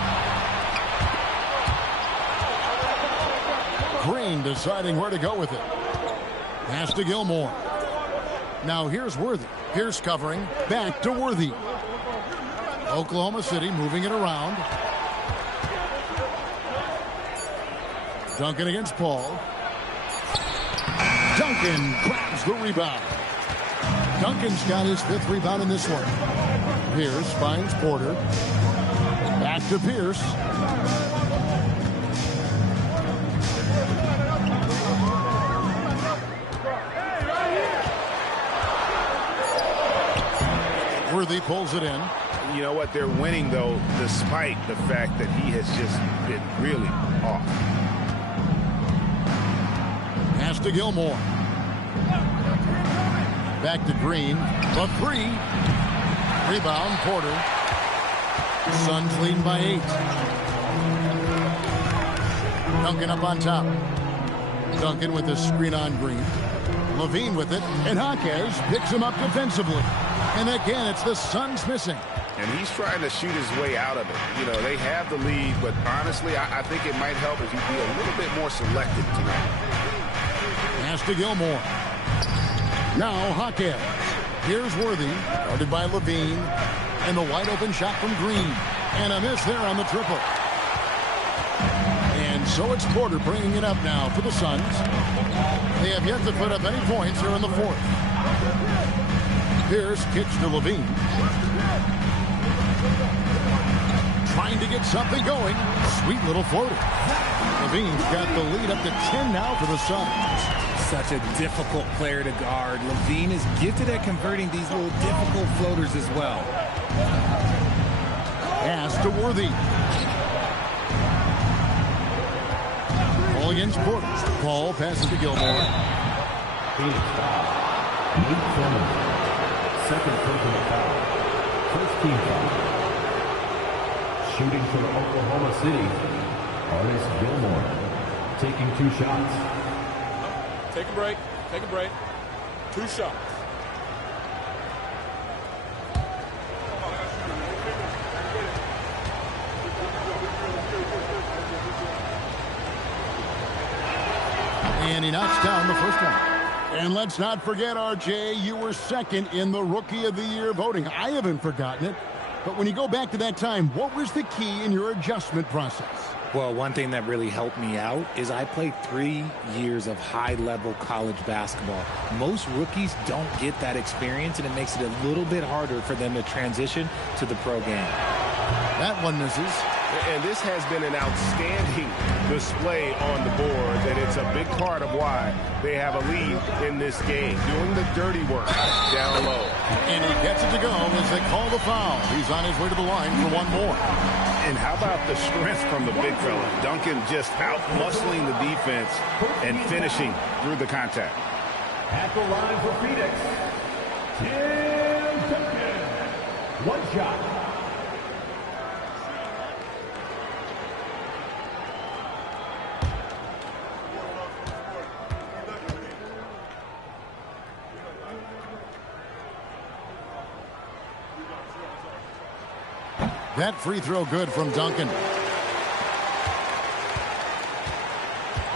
Green deciding where to go with it. Pass to Gilmore. Now here's Worthy. Pierce covering. Back to Worthy. Oklahoma City moving it around. Duncan against Paul. Duncan grabs the rebound. Duncan's got his 5th rebound in this one. Pierce finds Porter. Back to Pierce. Worthy pulls it in. You know what? They're winning, though, despite the fact that he has just been really off. Pass to Gilmore. Back to Green. The 3. Rebound, Porter. Suns leading by 8. Duncan up on top. Duncan with the screen on Green. Levine with it, and Jaquez picks him up defensively. And again, it's the Suns missing. And he's trying to shoot his way out of it. You know, they have the lead, but honestly, I think it might help if you be a little bit more selective tonight. Pass to Gilmore. Now Jaquez. Here's Worthy, guarded by Levine, and the wide open shot from Green. And a miss there on the triple. And so it's Porter bringing it up now for the Suns. They have yet to put up any points here in the 4th. Pierce kicks to Levine. Trying to get something going. Sweet little floater. Levine's got the lead up to 10 now for the Suns. Such a difficult player to guard. Levine is gifted at converting these little difficult floaters as well. Pass to Worthy. Ball against Porter. Paul passes to Gilmore. Phoenix foul. 8 penalty. Second personal foul. First team foul. Shooting for Oklahoma City. Artist Gilmore taking 2 shots. Take a break. Take a break. 2 shots. And he knocks down the first one. And let's not forget, RJ, you were second in the Rookie of the Year voting. I haven't forgotten it. But when you go back to that time, what was the key in your adjustment process? Well, one thing that really helped me out is I played 3 years of high-level college basketball. Most rookies don't get that experience, and it makes it a little bit harder for them to transition to the pro game. That one misses. And this has been an outstanding display on the board, and it's a big part of why they have a lead in this game, doing the dirty work down low. And he gets it to go as they call the foul. He's on his way to the line for one more. And how about the strength from the big fella? Duncan just out-muscling the defense and finishing through the contact. At the line for Phoenix, Tim Duncan. 1 shot. That free throw good from Duncan.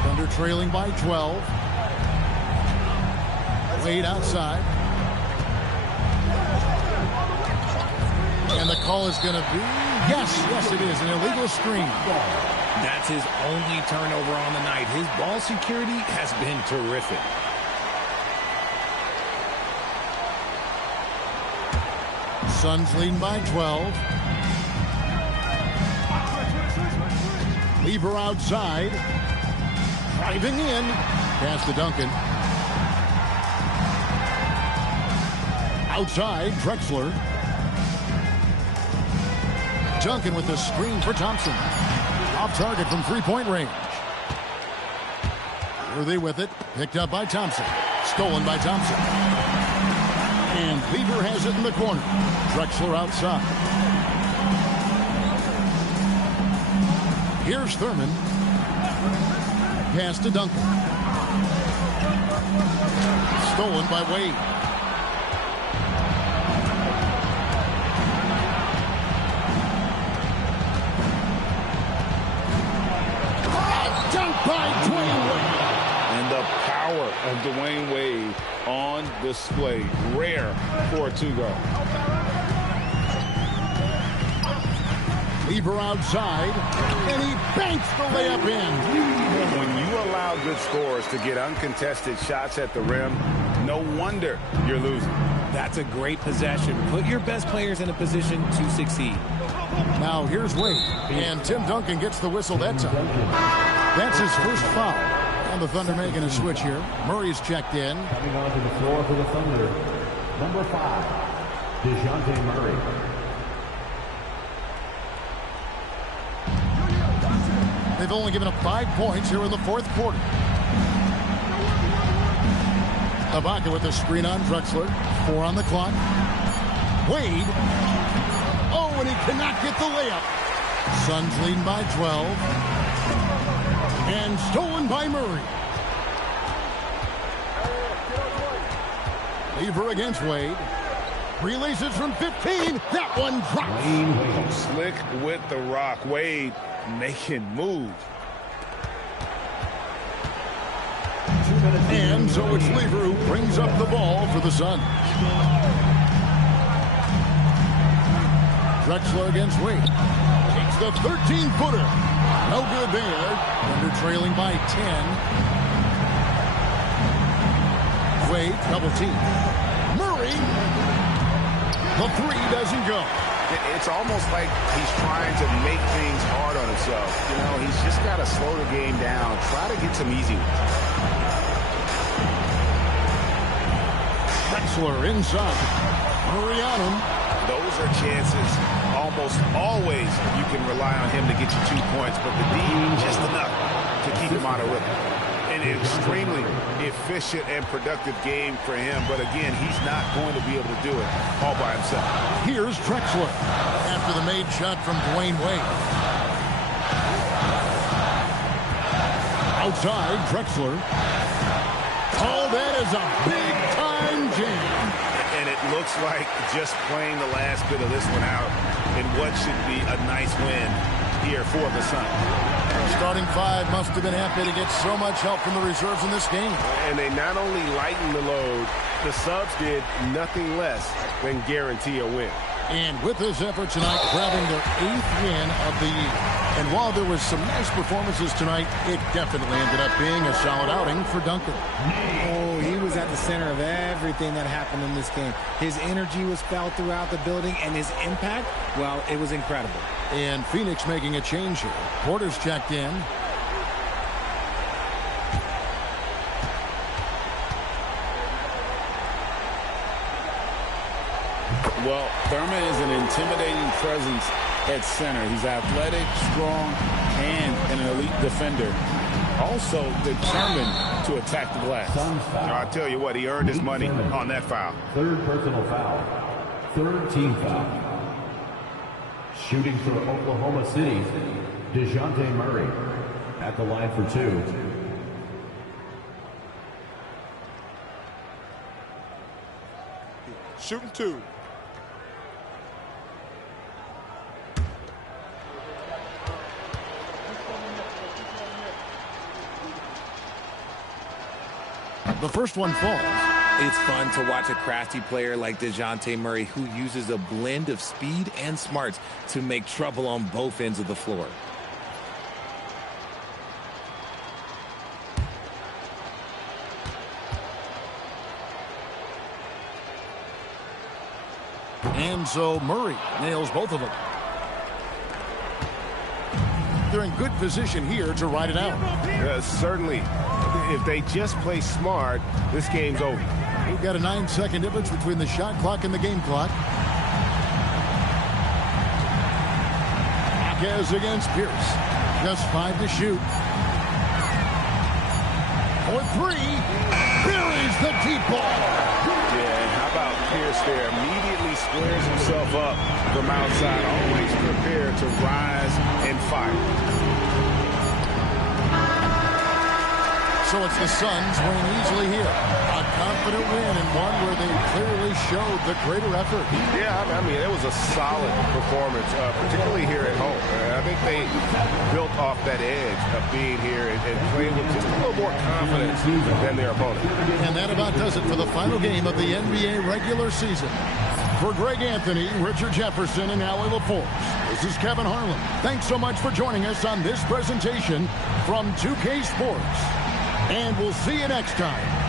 Thunder trailing by 12. Wade outside. And the call is going to be, yes, it is, an illegal screen. That's his only turnover on the night. His ball security has been terrific. Suns leading by 12. Lever outside. Driving in. Pass to Duncan. Outside, Drexler. Duncan with the screen for Thompson. Off target from 3-point range. Worthy with it. Picked up by Thompson. Stolen by Thompson. And Weaver has it in the corner. Drexler outside. Here's Thurman. Pass to Duncan. Stolen by Wade. Dunk by Dwayne Wade. And the power of Dwayne Wade on display. Rare for a two-go. Weaver outside, and he banks the layup in. When you allow good scorers to get uncontested shots at the rim, no wonder you're losing. That's a great possession. Put your best players in a position to succeed. Now here's Wade, and Tim Duncan gets the whistle that time. That's his first foul. And the Thunder making a switch here. Murray's checked in. Coming onto the floor for the Thunder, number 5, DeJounte Murray. They've only given up 5 points here in the fourth quarter. Ibaka with the screen on Drexler. 4 on the clock. Wade. Oh, and he cannot get the layup. Suns leading by 12. And stolen by Murray. Weaver against Wade. Releases from 15. That one drops. Slick with the rock. Wade making moves. And so it's Weaver who brings up the ball for the Suns. Drexler against Wade. Takes the 13-footer. No good there. Thunder trailing by 10. Wade, double team. Murray. The 3 doesn't go. It's almost like he's trying to make things hard on himself. You know, he's just got to slow the game down. Try to get some easy ones. Drexler inside. Murray on him. Those are chances. Almost always you can rely on him to get you 2 points, but the D just enough to keep him out of rhythm. An extremely efficient and productive game for him, but again, he's not going to be able to do it all by himself. Here's Drexler after the made shot from Dwayne Wade. Outside, Drexler. Oh, that is a big-time jam. And it looks like just playing the last bit of this one out in what should be a nice win here for the Suns. Starting 5 must have been happy to get so much help from the reserves in this game. And they not only lightened the load, the subs did nothing less than guarantee a win. And with this effort tonight, grabbing their 8th win of the year. And while there was some nice performances tonight, it definitely ended up being a solid outing for Duncan. Oh, he was at the center of everything that happened in this game. His energy was felt throughout the building, and his impact, well, it was incredible. And Phoenix making a change here. Porter's checked in. Well, Thurman is an intimidating presence at center. He's athletic, strong, and an elite defender. Also determined to attack the glass. I tell you what, he earned his money on that foul. 3rd personal foul. 3rd team foul. Shooting for Oklahoma City, DeJounte Murray at the line for 2. Shooting 2. The first one falls. It's fun to watch a crafty player like DeJounte Murray who uses a blend of speed and smarts to make trouble on both ends of the floor. And so Murray nails both of them. They're in good position here to ride it out. Certainly. If they just play smart, this game's over. We've got a 9-second difference between the shot clock and the game clock. Marquez against Pierce. Just 5 to shoot. for three. Buries the deep ball. Yeah, and how about Pierce there? Immediately squares himself up from outside. Always prepared to rise and fire. So it's the Suns winning easily here. A confident win and one where they clearly showed the greater effort. Yeah, I mean, it was a solid performance, particularly here at home. I think they built off that edge of being here and playing with just a little more confidence than their opponent. And that about does it for the final game of the NBA regular season. For Greg Anthony, Richard Jefferson, and Allie LaForce, this is Kevin Harlan. Thanks so much for joining us on this presentation from 2K Sports. And we'll see you next time.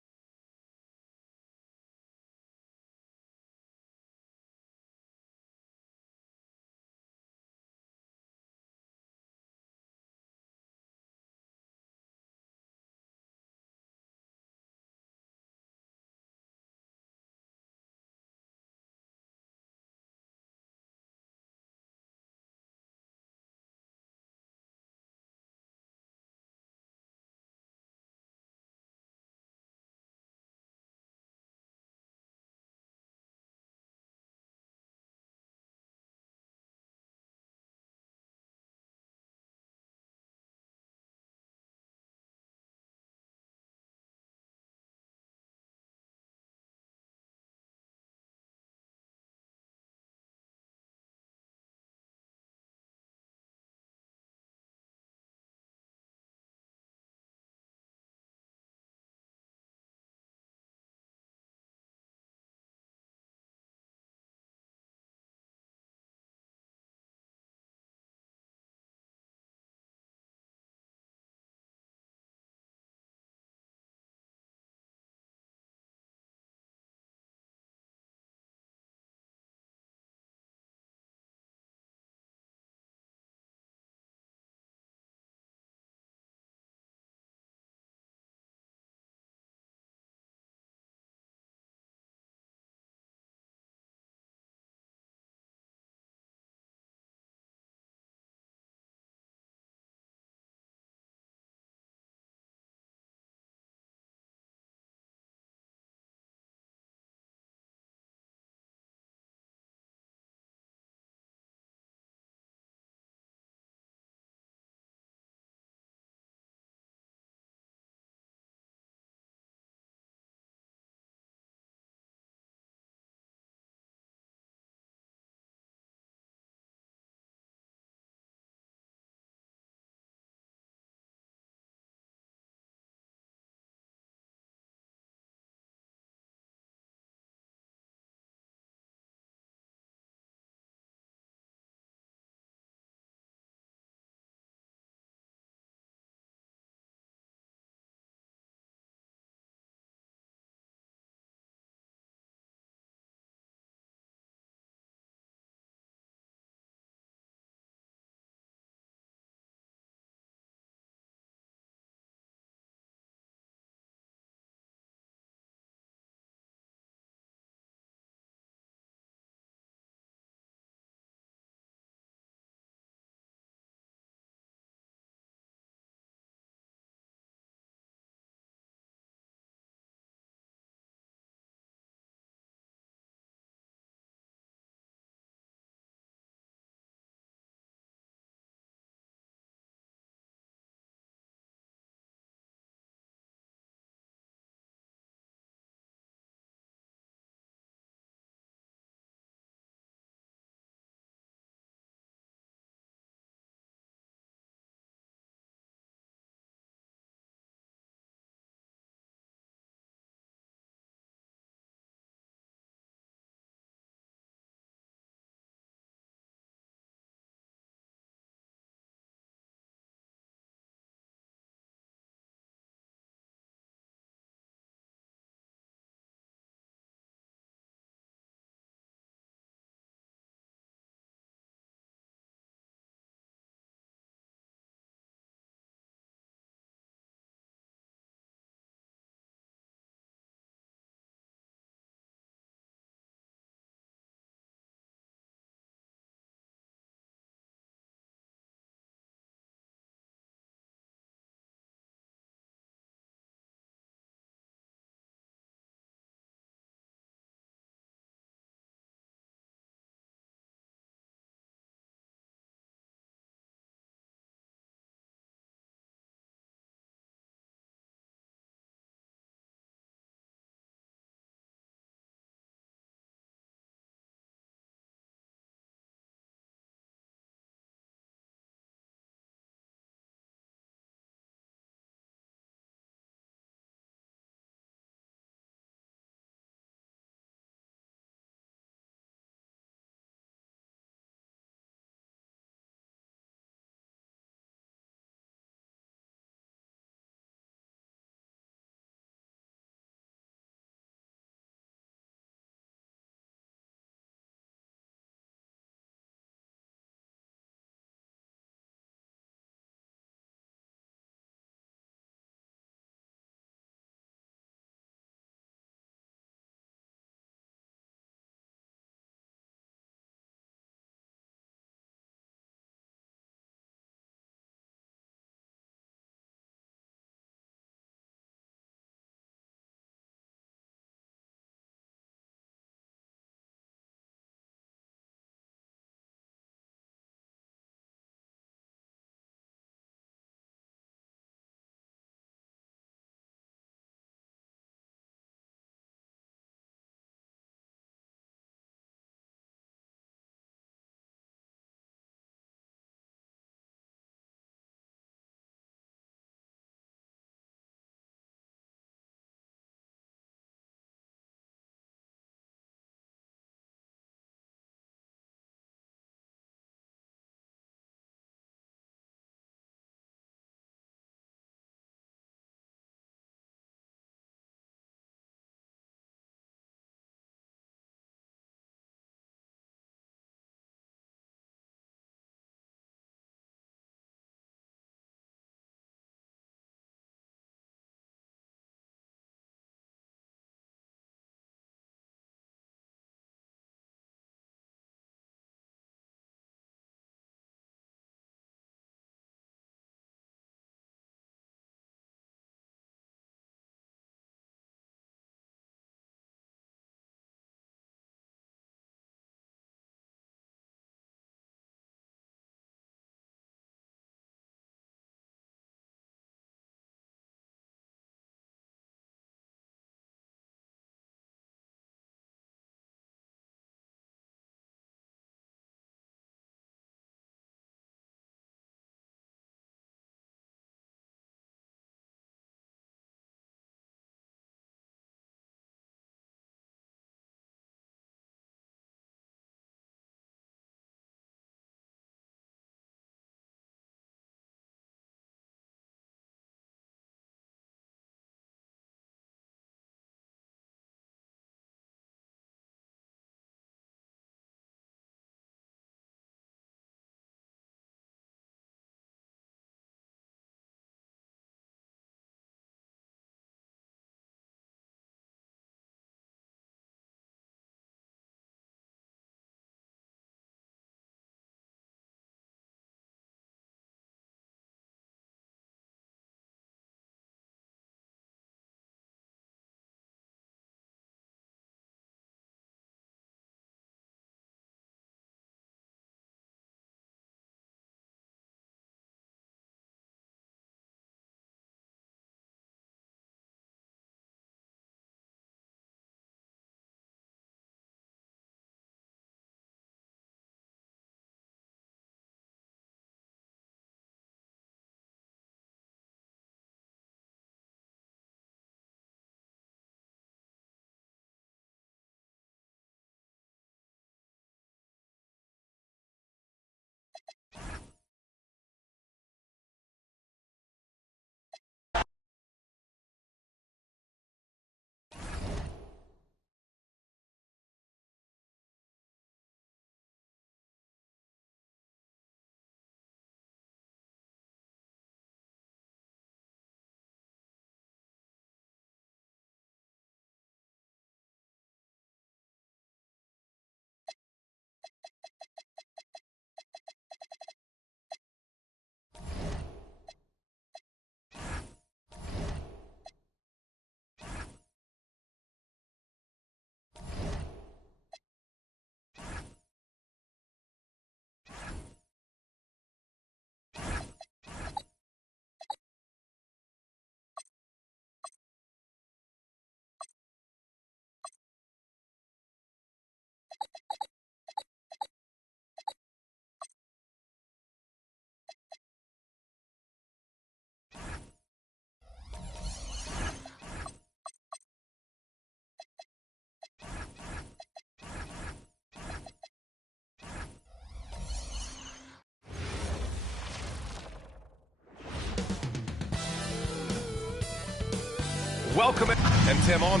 welcome it. And Tim on.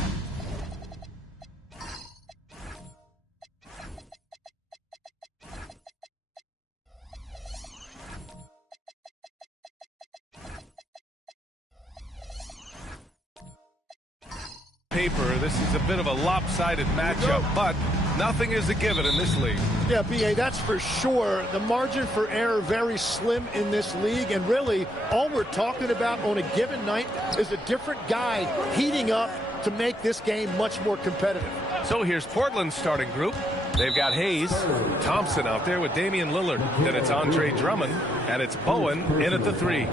Paper, this is a bit of a lopsided matchup, but nothing is a given in this league. Yeah, B.A., that's for sure. The margin for error very slim in this league, and really all we're talking about on a given night is a different guy heating up to make this game much more competitive. So here's Portland's starting group. They've got Hayes, Thompson out there with Damian Lillard. Then it's Andre Drummond, and it's Bowen in at the 3.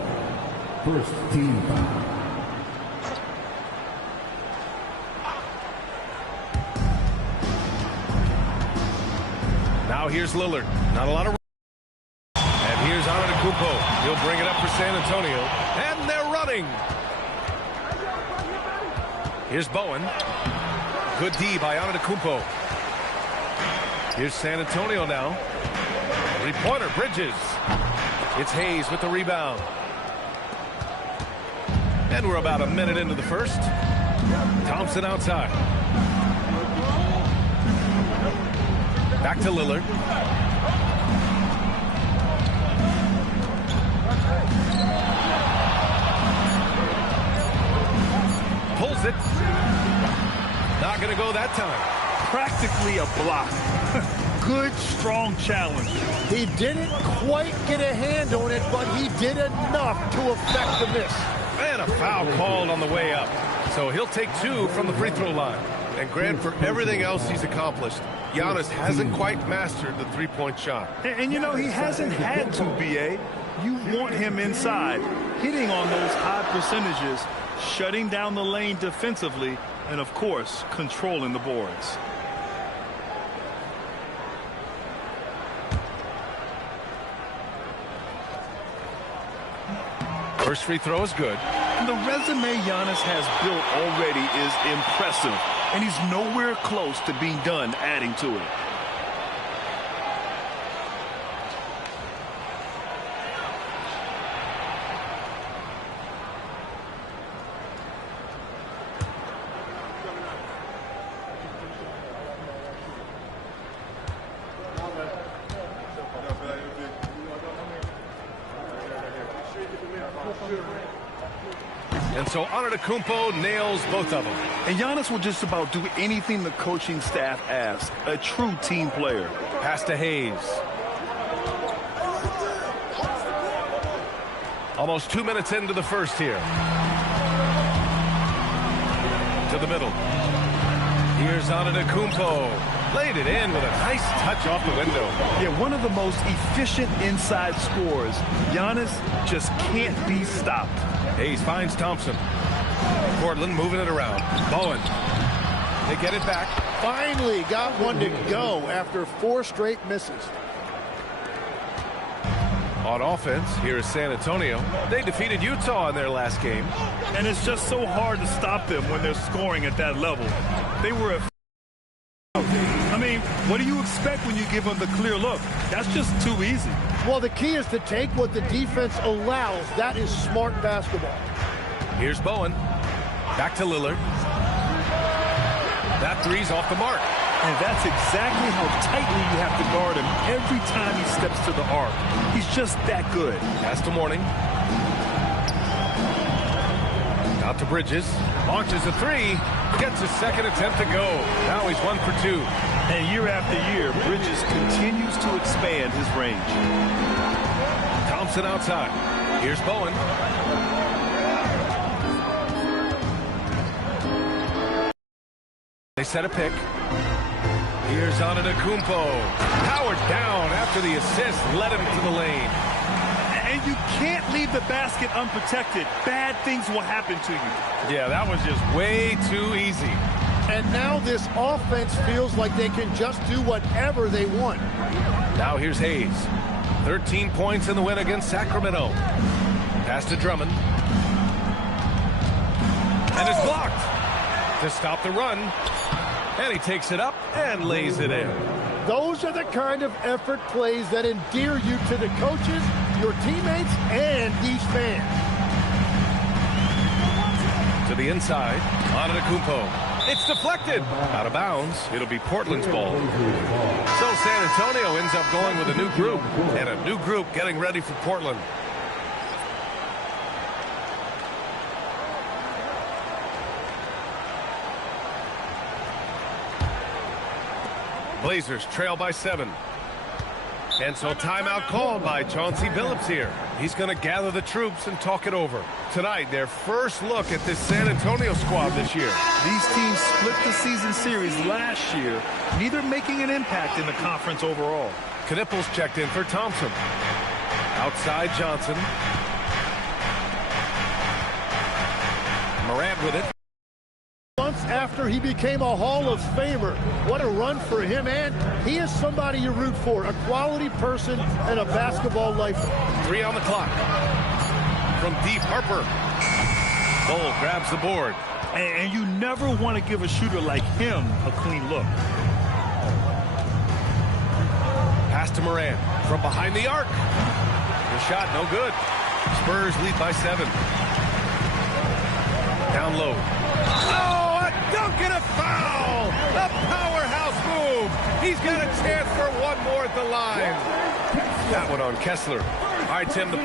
First team foul. Now here's Lillard. Not a lot of... And here's Antetokounmpo. He'll bring it up for San Antonio. And they're running. Here's Bowen. Good D by Antetokounmpo. Here's San Antonio now. Three-pointer, Bridges. It's Hayes with the rebound. And we're about a minute into the first. Thompson outside. Back to Lillard. Pulls it. Not going to go that time. Practically a block. Good, strong challenge. He didn't quite get a hand on it, but he did enough to affect the miss. And a foul called on the way up. So he'll take 2 from the free throw line. And Grant, for everything else he's accomplished, Giannis hasn't quite mastered the three-point shot. And you know, he hasn't had to, B.A. You want him inside, hitting on those high percentages, shutting down the lane defensively, and, of course, controlling the boards. First free throw is good. And the resume Giannis has built already is impressive, and he's nowhere close to being done adding to it. And so Antetokounmpo nails both of them. And Giannis will just about do anything the coaching staff asks. A true team player. Pass to Hayes. Almost 2 minutes into the first here. To the middle. Here's Antetokounmpo. Laid it in with a nice touch off the window. Yeah, one of the most efficient inside scorers. Giannis just can't be stopped. Hayes finds Thompson. Portland moving it around. Bowen. They get it back. Finally got one to go after 4 straight misses. On offense, here is San Antonio. They defeated Utah in their last game. And it's just so hard to stop them when they're scoring at that level. They were I mean, what do you expect when you give them the clear look? That's just too easy. Well, the key is to take what the defense allows. That is smart basketball. Here's Bowen. Back to Lillard. That three's off the mark. And that's exactly how tightly you have to guard him every time he steps to the arc. He's just that good. Pass to Mourning. Out to Bridges. Launches a 3. Gets his second attempt to go. Now he's 1 for 2. And year after year, Bridges continues to expand his range. Thompson outside. Here's Bowen. They set a pick. Here's Antetokounmpo. Powered down after the assist led him to the lane. And you can't leave the basket unprotected. Bad things will happen to you. Yeah, that was just way too easy. And now this offense feels like they can just do whatever they want. Now here's Hayes. 13 points in the win against Sacramento. Pass to Drummond. And it's blocked to stop the run. And he takes it up and lays it in. Those are the kind of effort plays that endear you to the coaches, your teammates, and these fans. To to the inside. Antetokounmpo. It's deflected. Out of bounds. It'll be Portland's ball. So San Antonio ends up going with a new group. And a new group getting ready for Portland. Blazers trail by 7. And so timeout called by Chauncey Billups here. He's going to gather the troops and talk it over. Tonight, their first look at this San Antonio squad this year. These teams split the season series last year, neither making an impact in the conference overall. Knipples checked in for Thompson. Outside Johnson. Morant with it. Months after he became a Hall of Famer, what a run for him, and he is somebody you root for, a quality person and a basketball lifer. 3 on the clock. From deep, Harper. Cole grabs the board. And you never want to give a shooter like him a clean look. Pass to Morant from behind the arc. The shot, no good. Spurs lead by 7. Down low. Oh, a dunk and a foul! A powerhouse move! He's got a chance for one more at the line. That one on Kessler. All right, Tim, the